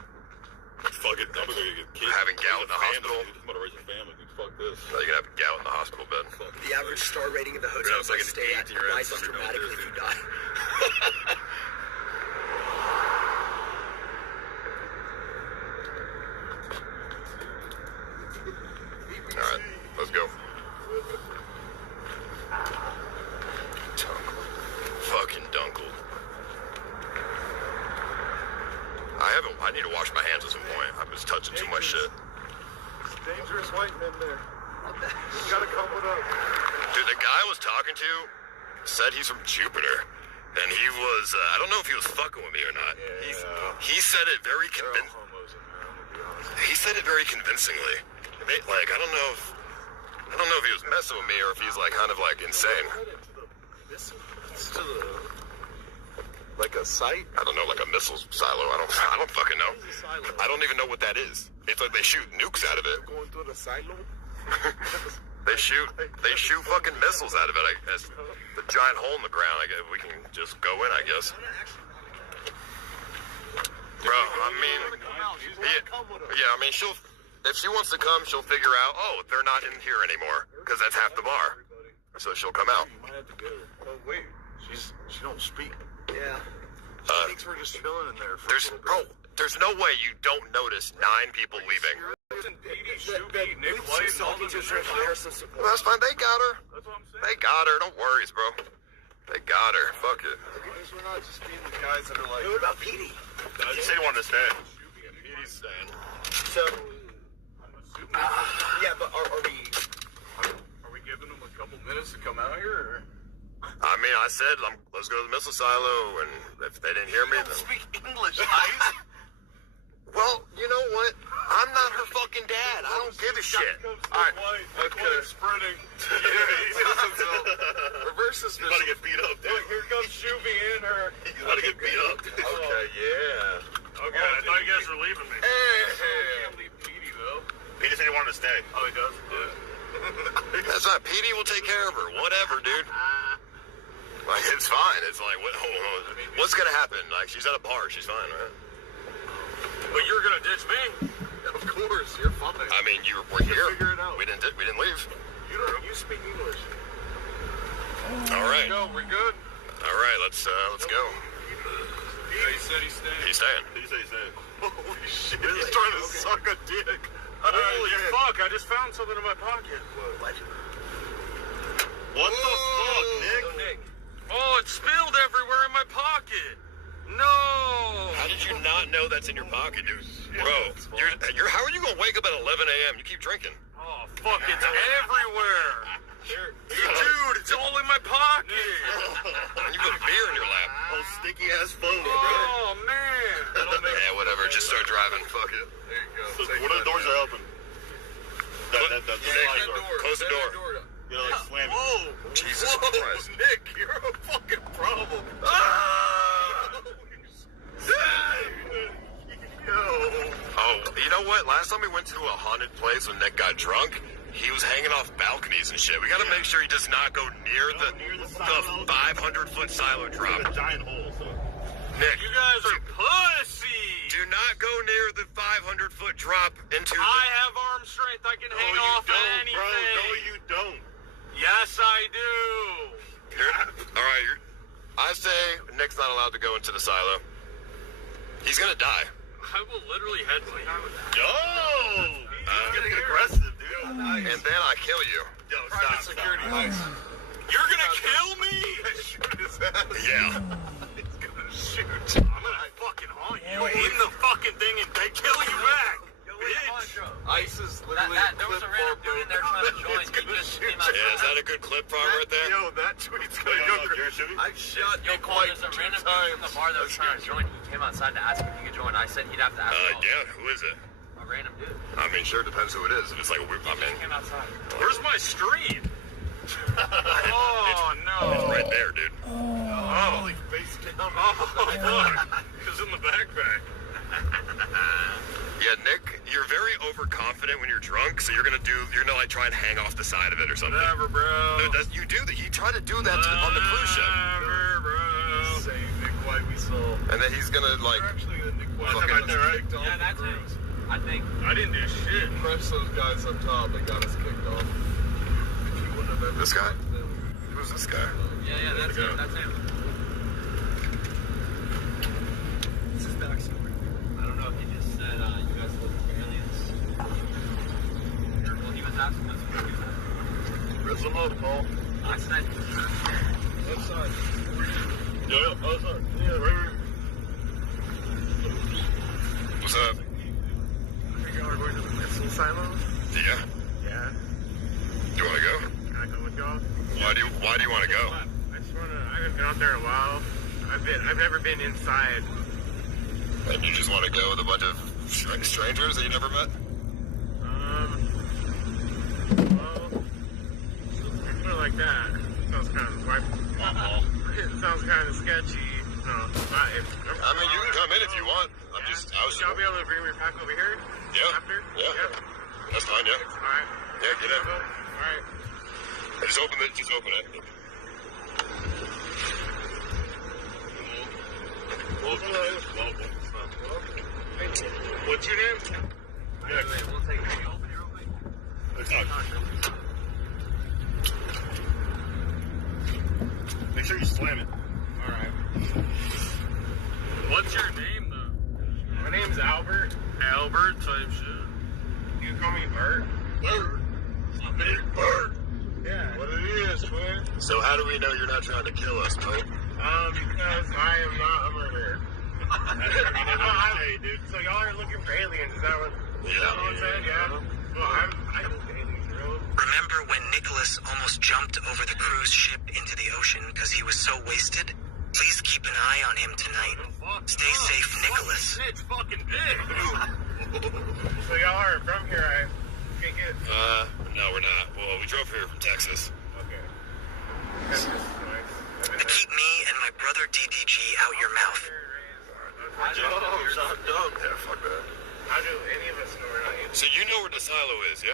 Fuck it. I'm gonna get kids. Having gout in the hospital. Dude. I'm gonna raise a family, dude. Fuck this. Now you're gonna have gout in the hospital bed. The average star rating of the hotels I stay at rises dramatically if you die. Alright, let's go. Fucking Dunkel. I need to wash my hands at some point. I'm just touching too much shit. Dangerous white men there. You gotta come with us. Dude, the guy I was talking to said he's from Jupiter. And he was, I don't know if he was fucking with me or not. He said it very He said it very convincingly. Like, I don't know if he was messing with me or if he's like kind of like insane. Like a site? I don't know, like a missile silo. I don't fucking know. I don't even know what that is. It's like they shoot nukes out of it. Going through the silo? They shoot fucking missiles out of it. I guess the giant hole in the ground. I guess we can just go in. I guess. Bro, I mean, yeah. I mean, if she wants to come, she'll figure out. Oh, they're not in here anymore because that's half the bar. So she'll come out. You might have to go. Oh wait, she don't speak. Yeah. She thinks we're just chilling in there. There's no way you don't notice 9 people leaving. Nick White, all the Well, that's fine. They got her. That's what I'm saying. They got her. Don't worry, bro. They got her. Fuck it. We're not just being the guys that are like. What about Petey? You said you wanted to stay. He's staying. So. Yeah, but are we giving them a couple minutes to come out here? Or? I mean, I said, let's go to the missile silo, and if they didn't hear me, then. Speak English, guys. Well, you know what? I'm not her fucking dad. I don't give a shit. Alright, okay. Spreading. Reverse this. You're about to get beat up, dude. Look, here comes Shuby and her. He's about to get beat up, dude. Okay, yeah. Okay, I thought you guys were leaving me. Hey. I can't leave Petey, though. Petey said he wanted to stay. Oh, he does? Yeah. PD will take care of her. Whatever, dude. Like, it's fine. It's like, what? Hold on. What's gonna happen? Like, she's at a bar. She's fine, right? But you're gonna ditch me? Of course, you're fine. I mean, we're here. Figure it out. We didn't leave. You speak English. All right. No, we're good. All right, let's go. Yeah, he said he's staying. He's staying. He said he's staying. Holy shit, he's trying to suck a dick. Holy fuck, I just found something in my pocket. What? What the fuck, Nick? Oh, it spilled everywhere in my pocket. No. How did you not know that's in your pocket, dude? Bro, how are you gonna wake up at 11 a.m.? You keep drinking. Oh, fuck, it's everywhere. Dude, it's all in my pocket. You put beer in your lap. Oh, sticky ass phone, bro. Oh, man. Yeah, whatever. Just start driving. Fuck it. There you go. What are the doors are open? Close the door. You know, like slam it. Whoa. Jesus Christ. Nick, you're a fucking problem. Oh, you know what? Last time we went to a haunted place when Nick got drunk, he was hanging off balconies and shit. We gotta make sure he does not go near the 500-foot silo drop. It's a giant hole, so. Nick, you guys are pussy. Do not go near the 500-foot drop into. I have arm strength. I can hang off anything. Bro. No, you don't. Yes, I do. All right. I say Nick's not allowed to go into the silo. He's gonna die. I will literally headbutt you with that. Yo! He's getting aggressive, dude. And then I kill you. Yo, private security heist. You're gonna kill me? Shoot his ass. Yeah. He's gonna shoot. I'm gonna fucking haunt you in the fucking thing and they kill you back. Bitch. Ice is literally there was a random dude in there trying to join. He just came out. Yeah, is that a good clip from right there? Yo, that tweet's gonna go crazy. I shot you quite There's a 2 random dude times. from the bar that was trying to join. He came outside to ask if he could join. I said he'd have to ask. Yeah, who is it? A random dude. I mean, sure, depends who it is. If it's like a weird, I mean. He came outside. Where's my stream? Oh, no. It's right there, dude. Oh, he face down. Oh, fuck. It's in the backpack. Yeah, Nick, you're very overconfident when you're drunk, so you're gonna like try and hang off the side of it or something. Whatever, bro. Dude, you do that. You try to do that on the cruise ship. Whatever, bro. Say Nick White we saw. And then he's gonna like. Actually, Nick White. Fucking Right? Yeah, that's it. I think. I didn't do shit. Press those guys up top that got us kicked off. If you wouldn't have ever This guy? fucked them. Who's this guy? Yeah, that's it. That's him. This is backstory. I don't know if he just said you guys looking for aliens. Well, he was asking us what we were. Press them up, Paul. I said. Left side. Yeah, other side. Yeah, right. What's up? I think y'all are going to the missile silos. Yeah. Yeah. Do you want to go? Can I go with y'all? Why do you want to go? I just wanna. I haven't been out there in a while. I've never been inside. And you just want to go with a bunch of strangers that you never met? Well, put it like that. Sounds kind of it sounds kind of sketchy. No, I mean, you can come in if you want. Y'all be able to bring me back over here? Yeah. After? Yeah. That's fine. Yeah. All right. Yeah, get in. All right. Just open it. Just open it. Welcome. What's your name? We'll take it. Can you open it real quick? It's not. Make sure you slam it. Alright. What's your name, though? My name's Albert. Albert type shit. You can call me Bert. Bert. Big Bert. Yeah. What it is, twin. So how do we know you're not trying to kill us, bro? Because I am not a murderer. Hey, dude. So y'all are looking for aliens, is that what? Yeah. Is that what I'm saying? Yeah. Well, I don't think aliens are real. Remember when Nicholas almost jumped over the cruise ship into the ocean because he was so wasted? Please keep an eye on him tonight. Stay safe, Nicholas. Shit's fucking big. So y'all are from here, I take it? No, we're not. Well, we drove here from Texas. Okay. That's nice. Keep me and my brother DDG out your mouth. Yeah, fuck that. How do any of us know we're not aliens? So you know where the silo is, yeah?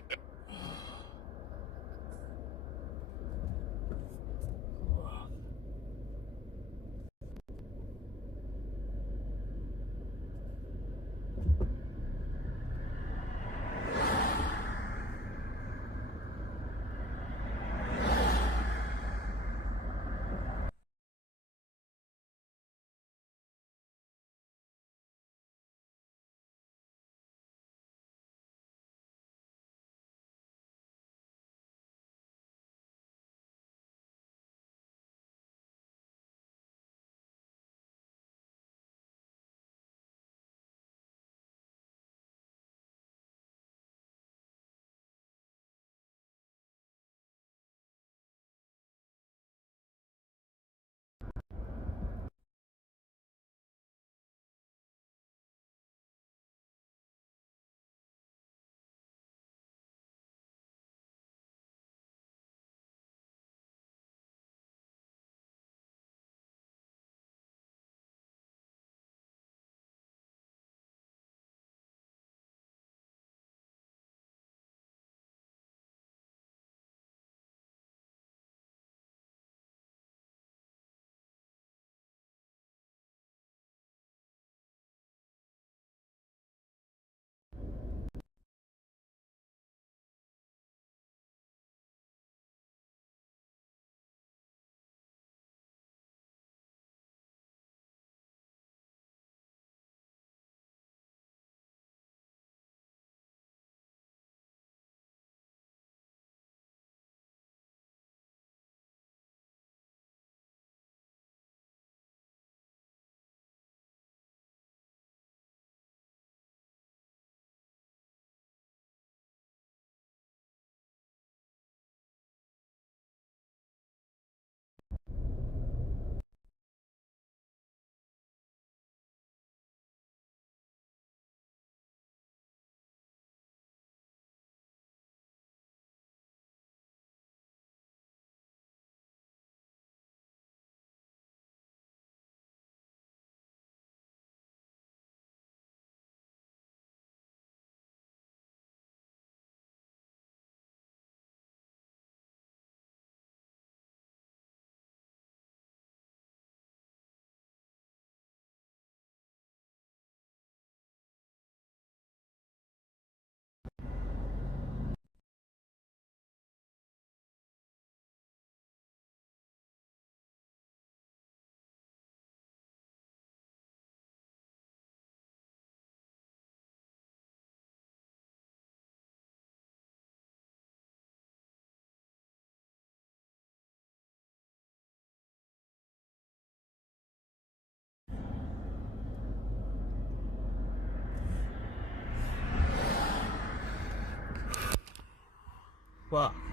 fuck.